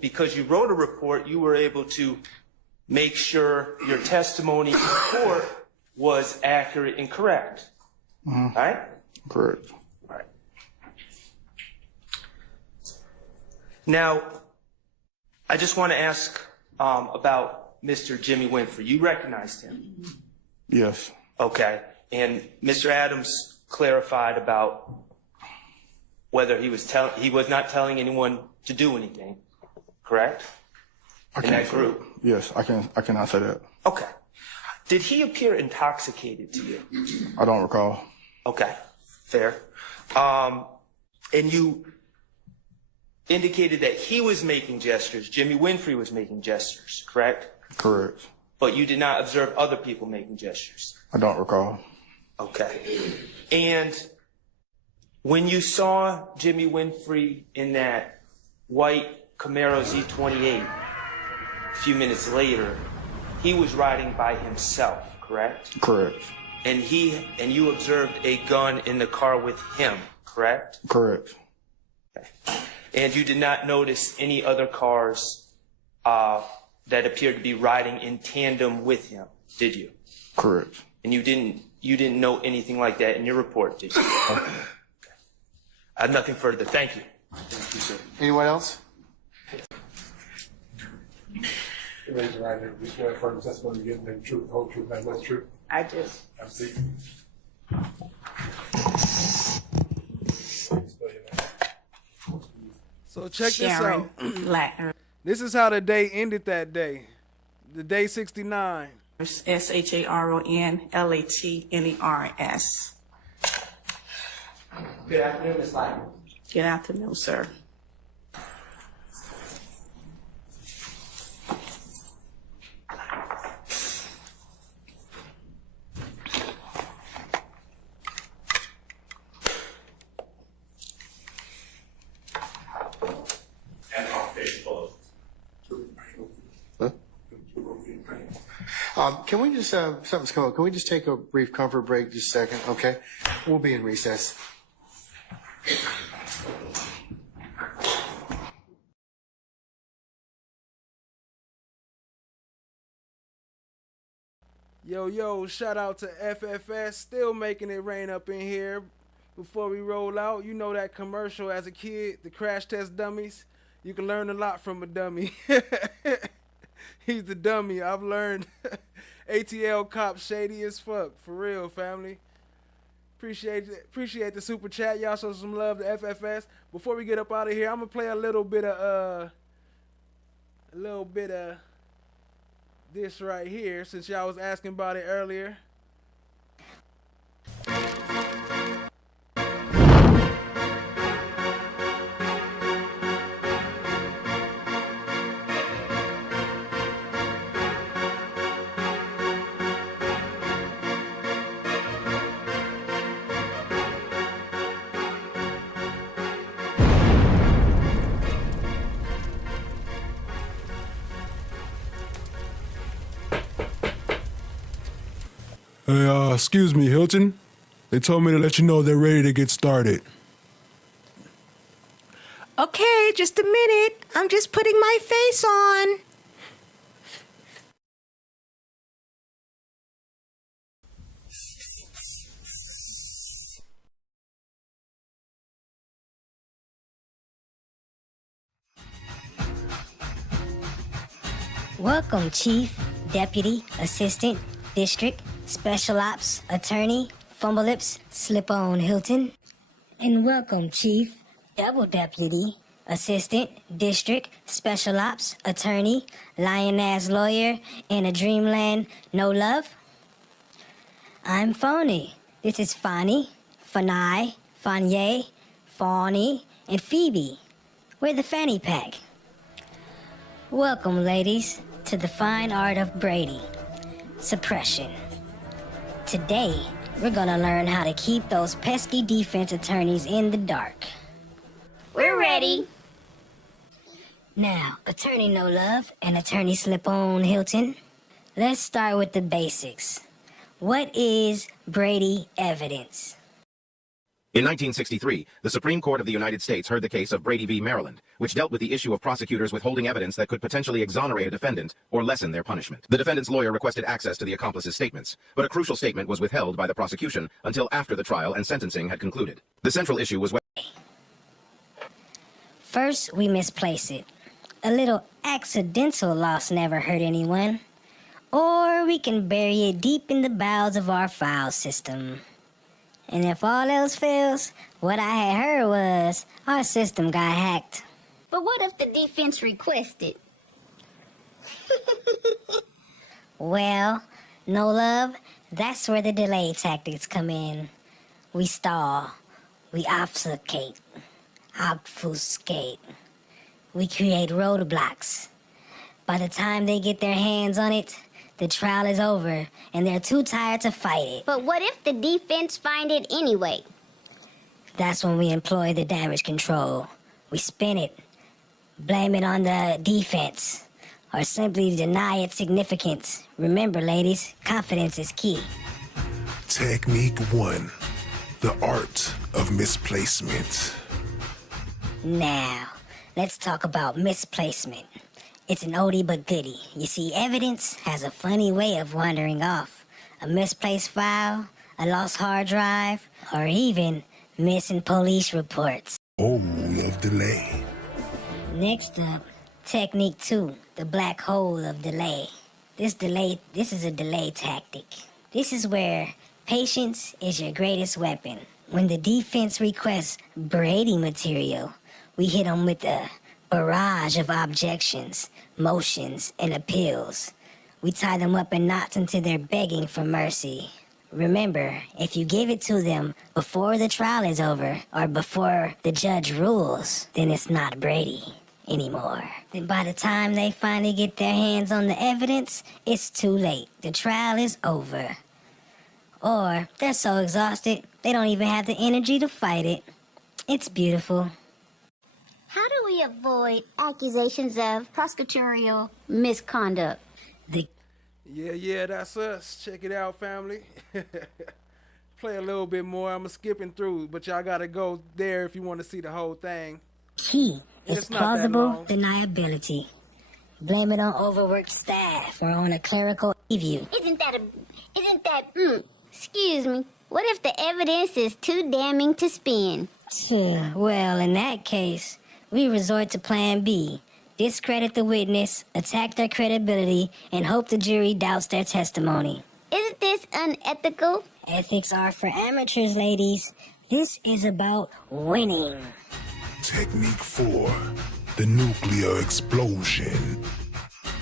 Because you wrote a report, you were able to make sure your testimony in court was accurate and correct. Right? Correct. All right. Now, I just want to ask about Mr. Jimmy Winfrey. You recognized him? Yes. Okay. And Mr. Adams clarified about whether he was not telling anyone to do anything, correct? In that group. Yes, I cannot say that. Okay. Did he appear intoxicated to you? I don't recall. Okay. Fair. And you indicated that he was making gestures, Jimmy Winfrey was making gestures, correct? Correct. But you did not observe other people making gestures? I don't recall. Okay. And when you saw Jimmy Winfrey in that white Camaro Z28 a few minutes later, he was riding by himself, correct? Correct. And you observed a gun in the car with him, correct? Correct. Okay. And you did not notice any other cars that appeared to be riding in tandem with him, did you? Correct. And you didn't know anything like that in your report, did you? Okay. I have nothing further. Thank you. Thank you, sir. Anyone else? Raise your right hand. You swear affirm the testimony you give the truth, the whole truth, and what's true. I do. Have a seat. So check this out. Latin. This is how the day ended that day. The day 69. SHARONLATNERS. Good afternoon, Ms. Latin. Good afternoon, sir. Can we just, something's coming up. Can we just take a brief comfort break just a second? Okay. We'll be in recess. Yo, shout out to FFS, still making it rain up in here. Before we roll out, you know that commercial as a kid, the crash test dummies? You can learn a lot from a dummy. He's the dummy, I've learned. ATL cop shady as fuck, for real, family. Appreciate the super chat. Y'all show some love to FFS. Before we get up out of here, I'm gonna play a little bit of this right here, since y'all was asking about it earlier. Hey, excuse me, Hilton. They told me to let you know they're ready to get started. Okay, just a minute. I'm just putting my face on. Welcome, Chief, Deputy, Assistant, District, Special Ops, Attorney, Fumble Lips, Slip-On Hilton. And welcome, Chief, Double Deputy, Assistant, District, Special Ops, Attorney, Lion-Ass Lawyer, in a Dreamland, No Love. I'm Phony. This is Fonny, Fanai, Fanye, Fawny, and Phoebe. We're the fanny pack. Welcome, ladies, to the fine art of Brady. Suppression. Today, we're gonna learn how to keep those pesky defense attorneys in the dark. We're ready. Now, Attorney No Love and Attorney Slip-On Hilton, let's start with the basics. What is Brady evidence? In 1963, the Supreme Court of the United States heard the case of Brady v. Maryland, which dealt with the issue of prosecutors withholding evidence that could potentially exonerate a defendant or lessen their punishment. The defendant's lawyer requested access to the accomplice's statements, but a crucial statement was withheld by the prosecution until after the trial and sentencing had concluded. The central issue was First, we misplace it. A little accidental loss never hurt anyone. Or we can bury it deep in the bowels of our file system. And if all else fails, what I had heard was our system got hacked. But what if the defense requested? Well, No Love, that's where the delay tactics come in. We stall. We obfuscate. We create roadblocks. By the time they get their hands on it, the trial is over, and they're too tired to fight it. But what if the defense find it anyway? That's when we employ the damage control. We spin it, blame it on the defense, or simply deny its significance. Remember, ladies, confidence is key. Technique 1, the art of misplacement. Now, let's talk about misplacement. It's an oldie but goodie. You see, evidence has a funny way of wandering off. A misplaced file, a lost hard drive, or even missing police reports. Oh, of delay. Next up, technique 2, the black hole of delay. This is a delay tactic. This is where patience is your greatest weapon. When the defense requests Brady material, we hit them with a barrage of objections, motions, and appeals. We tie them up in knots until they're begging for mercy. Remember, if you give it to them before the trial is over or before the judge rules, then it's not Brady anymore. Then by the time they finally get their hands on the evidence, it's too late. The trial is over. Or they're so exhausted, they don't even have the energy to fight it. It's beautiful. How do we avoid accusations of prosecutorial misconduct? Yeah, that's us. Check it out, family. play a little bit more. I'm skipping through, but y'all gotta go there if you want to see the whole thing. Key is It's not that plausible long. deniability. Blame it on overworked staff or on a clerical review. Excuse me, what if the evidence is too damning to spin? Well, in that case, we resort to plan B. Discredit the witness, attack their credibility, and hope the jury doubts their testimony. Isn't this unethical? Ethics are for amateurs, ladies. This is about winning. Technique 4, the nuclear explosion.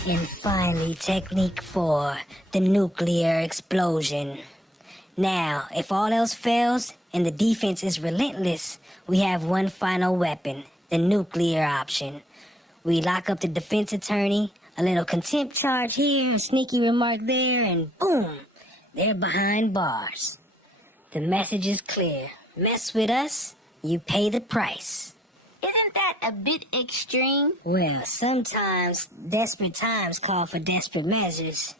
And finally, Technique 4, the nuclear explosion. Now, if all else fails and the defense is relentless, we have one final weapon, the nuclear option. We lock up the defense attorney, a little contempt charge here, a sneaky remark there, and boom, they're behind bars. The message is clear. Mess with us, you pay the price. Isn't that a bit extreme? Well, sometimes desperate times call for desperate measures.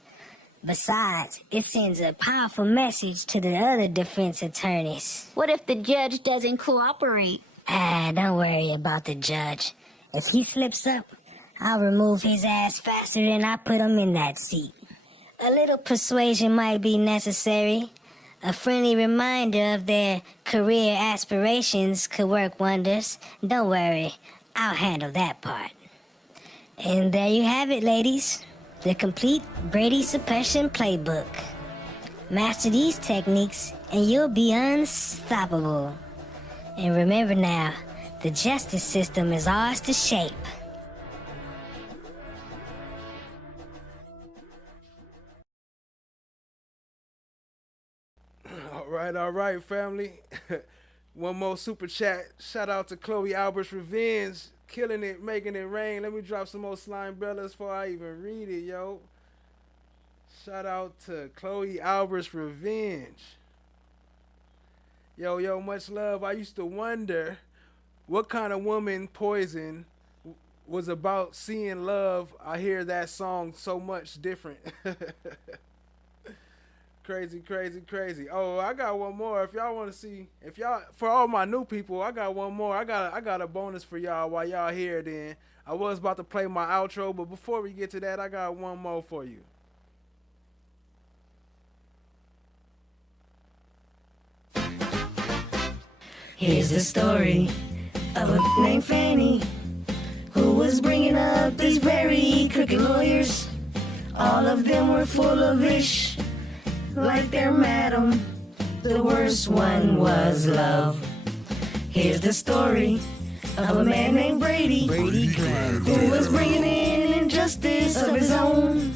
Besides, it sends a powerful message to the other defense attorneys. What if the judge doesn't cooperate? Don't worry about the judge. If he slips up, I'll remove his ass faster than I put him in that seat. A little persuasion might be necessary. A friendly reminder of their career aspirations could work wonders. Don't worry, I'll handle that part. And there you have it, ladies. The complete Brady suppression playbook. Master these techniques and you'll be unstoppable. And remember now, the justice system is ours to shape. All right, family. One more super chat. Shout out to Chloe Albert's Revenge. Killing it, making it rain. Let me drop some more slime bellas before I even read it, yo. Shout out to Chloe Albert's Revenge. Yo, much love. I used to wonder what kind of woman Poison was about seeing love. I hear that song so much different. Crazy. Oh, I got one more. If y'all want to see, for all my new people, I got one more. I got a bonus for y'all while y'all here. Then I was about to play my outro, but before we get to that, I got one more for you. Here's the story of a named Fanny who was bringing up these very crooked lawyers. All of them were full of ish, like their madam. The worst one was love. Here's the story of a man named Brady who was bringing in injustice of his own.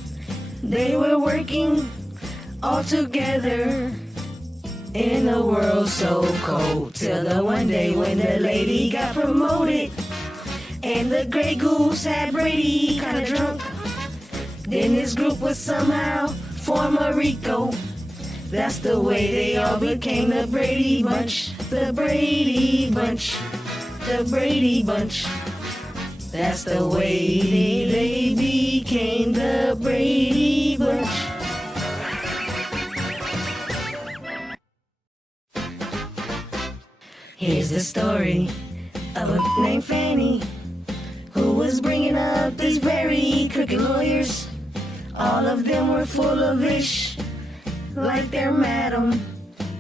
They were working all together in a world so cold, till the one day when the lady got promoted and the gray goose had Brady kinda drunk. Then his group would somehow form a Rico. That's the way they all became the Brady Bunch. The Brady Bunch. The Brady Bunch. That's the way they became the Brady Bunch. Here's the story of a named Fanny who was bringing up these very crooked lawyers. All of them were full of ish, like their madam.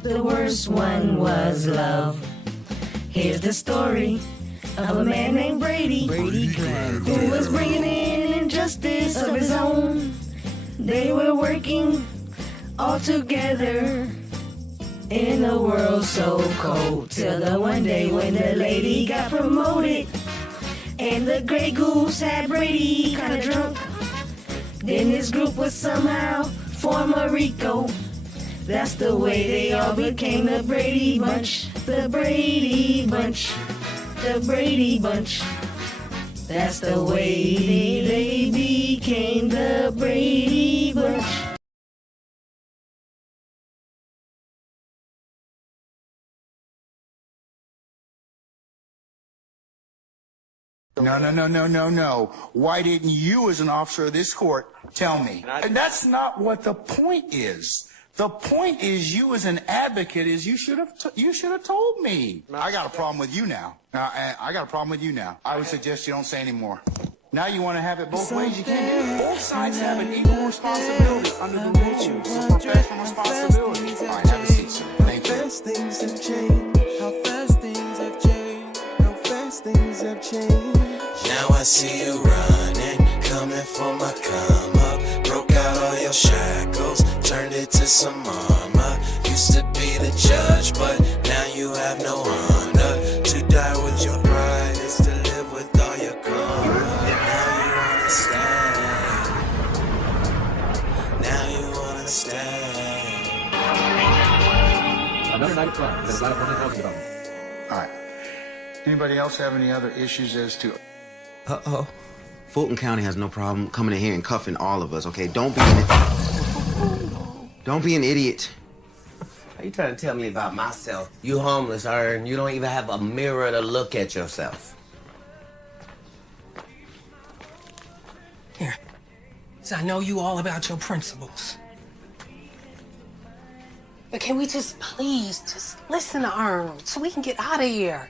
The worst one was love. Here's the story of a man named Brady who was bringing in injustice of his own. They were working all together in a world so cold, till the one day when the lady got promoted and the gray goose had Brady kinda drunk. Then his group would somehow form a Rico. That's the way they all became the Brady Bunch. The Brady Bunch. The Brady Bunch. That's the way they became the Brady Bunch. No. Why didn't you, as an officer of this court, tell me? And that's not what the point is. The point is, you as an advocate, is you should have told me. I got a problem with you now. I got a problem with you now. I would suggest you don't say any more. Now you want to have it both ways. You can't do it. Both sides have an equal responsibility under the rules. It's a professional responsibility. All right, have a seat, sir. Thank you. How fast things have changed. How fast things have changed. How fast things have changed. Now I see you running, coming for my come up. Broke out all your shackles, turned it to some armor. Used to be the judge, but now you have no honor. To die with your pride is to live with all your karma. Now you understand. Now you understand. Another night of fun. There's a lot of fun to talk about. All right. Anybody else have any other issues as to... Uh-oh. Fulton County has no problem coming in here and cuffing all of us, okay? Don't be an idiot. Are you trying to tell me about myself? You homeless, and you don't even have a mirror to look at yourself. Here. So I know you all about your principles. But can we just please just listen to Earl so we can get out of here?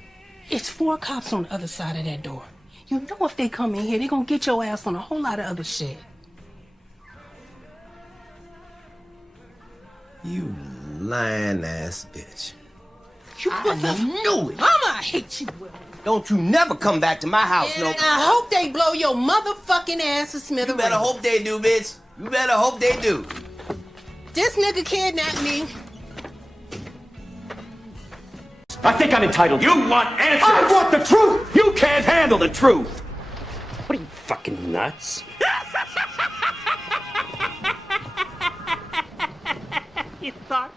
It's 4 cops on the other side of that door. You know if they come in here, they're gonna get your ass on a whole lot of other shit. You lying ass bitch. I knew it. Mama, I hate you, Will. Don't you never come back to my house, no. And I hope they blow your motherfucking ass to smithereens. You better hope they do, bitch. You better hope they do. This nigga kidnapped me. I think I'm entitled. You want answers? I want the truth! You can't handle the truth! What are you, fucking nuts? You thought...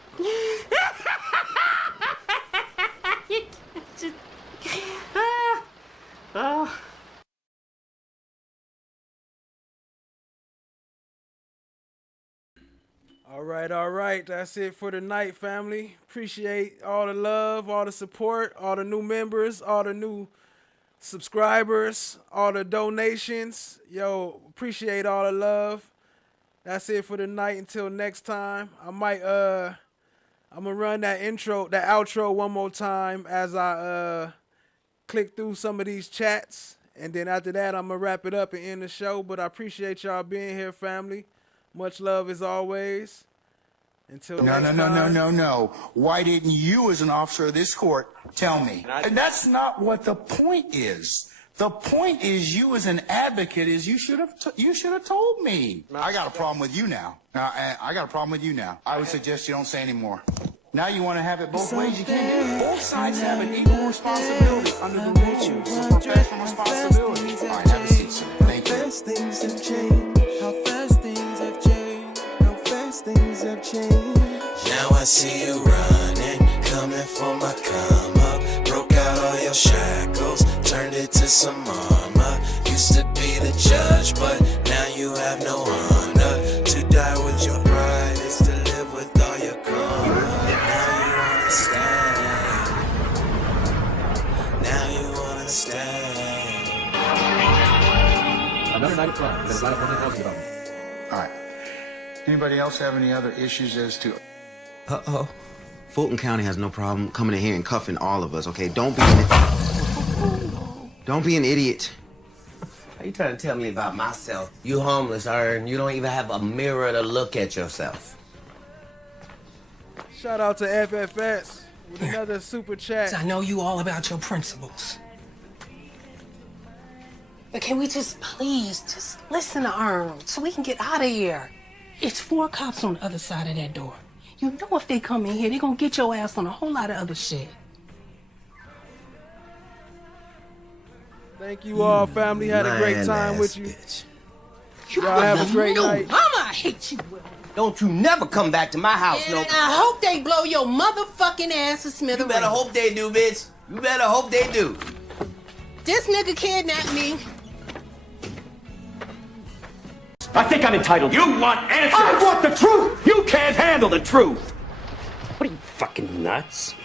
Oh. All right. That's it for tonight, family. Appreciate all the love, all the support, all the new members, all the new subscribers, all the donations. Yo, appreciate all the love. That's it for tonight. Until next time, I'm gonna run that outro one more time as I click through some of these chats, and then after that, I'm gonna wrap it up and end the show. But I appreciate y'all being here, family. Much love as always. Until next time. No. Why didn't you, as an officer of this court, tell me? And that's not what the point is. The point is, you as an advocate, is you should have told me. I got a problem with you now. I got a problem with you now. I would suggest you don't say any more. Now you want to have it both ways. You can't do it. Both sides have an equal responsibility under the rules. It's a professional responsibility. All right, have a seat, sir. Thank you. How fast things have changed. How fast things have changed. How fast things have changed. Now I see you running, coming for my come up. Broke out all your shackles, turned it to some armor. Used to be the judge, but now you have no honor. To die with your pride is to live with all your karma. Now you understand. Now you understand. Another night of fun. There's a lot of fun to talk about. All right. Anybody else have any other issues as to... Uh-oh. Fulton County has no problem coming in here and cuffing all of us, okay? Don't be an idiot. Are you trying to tell me about myself? You homeless, and you don't even have a mirror to look at yourself. Shout out to FFS with another super chat. I know you all about your principles. But can we just please just listen to Earl so we can get out of here? It's 4 cops on the other side of that door. You know if they come in here, they're gonna get your ass on a whole lot of other shit. Thank you all, family. Had a great time with you. Bitch. Y'all have a great night. Mama, I hate you, Will. Don't you never come back to my house, no. And I hope they blow your motherfucking ass to smithereens. You better hope they do, bitch. You better hope they do. This nigga kidnapped me. I think I'm entitled. You want answers? I want the truth! You can't handle the truth! What are you, fucking nuts?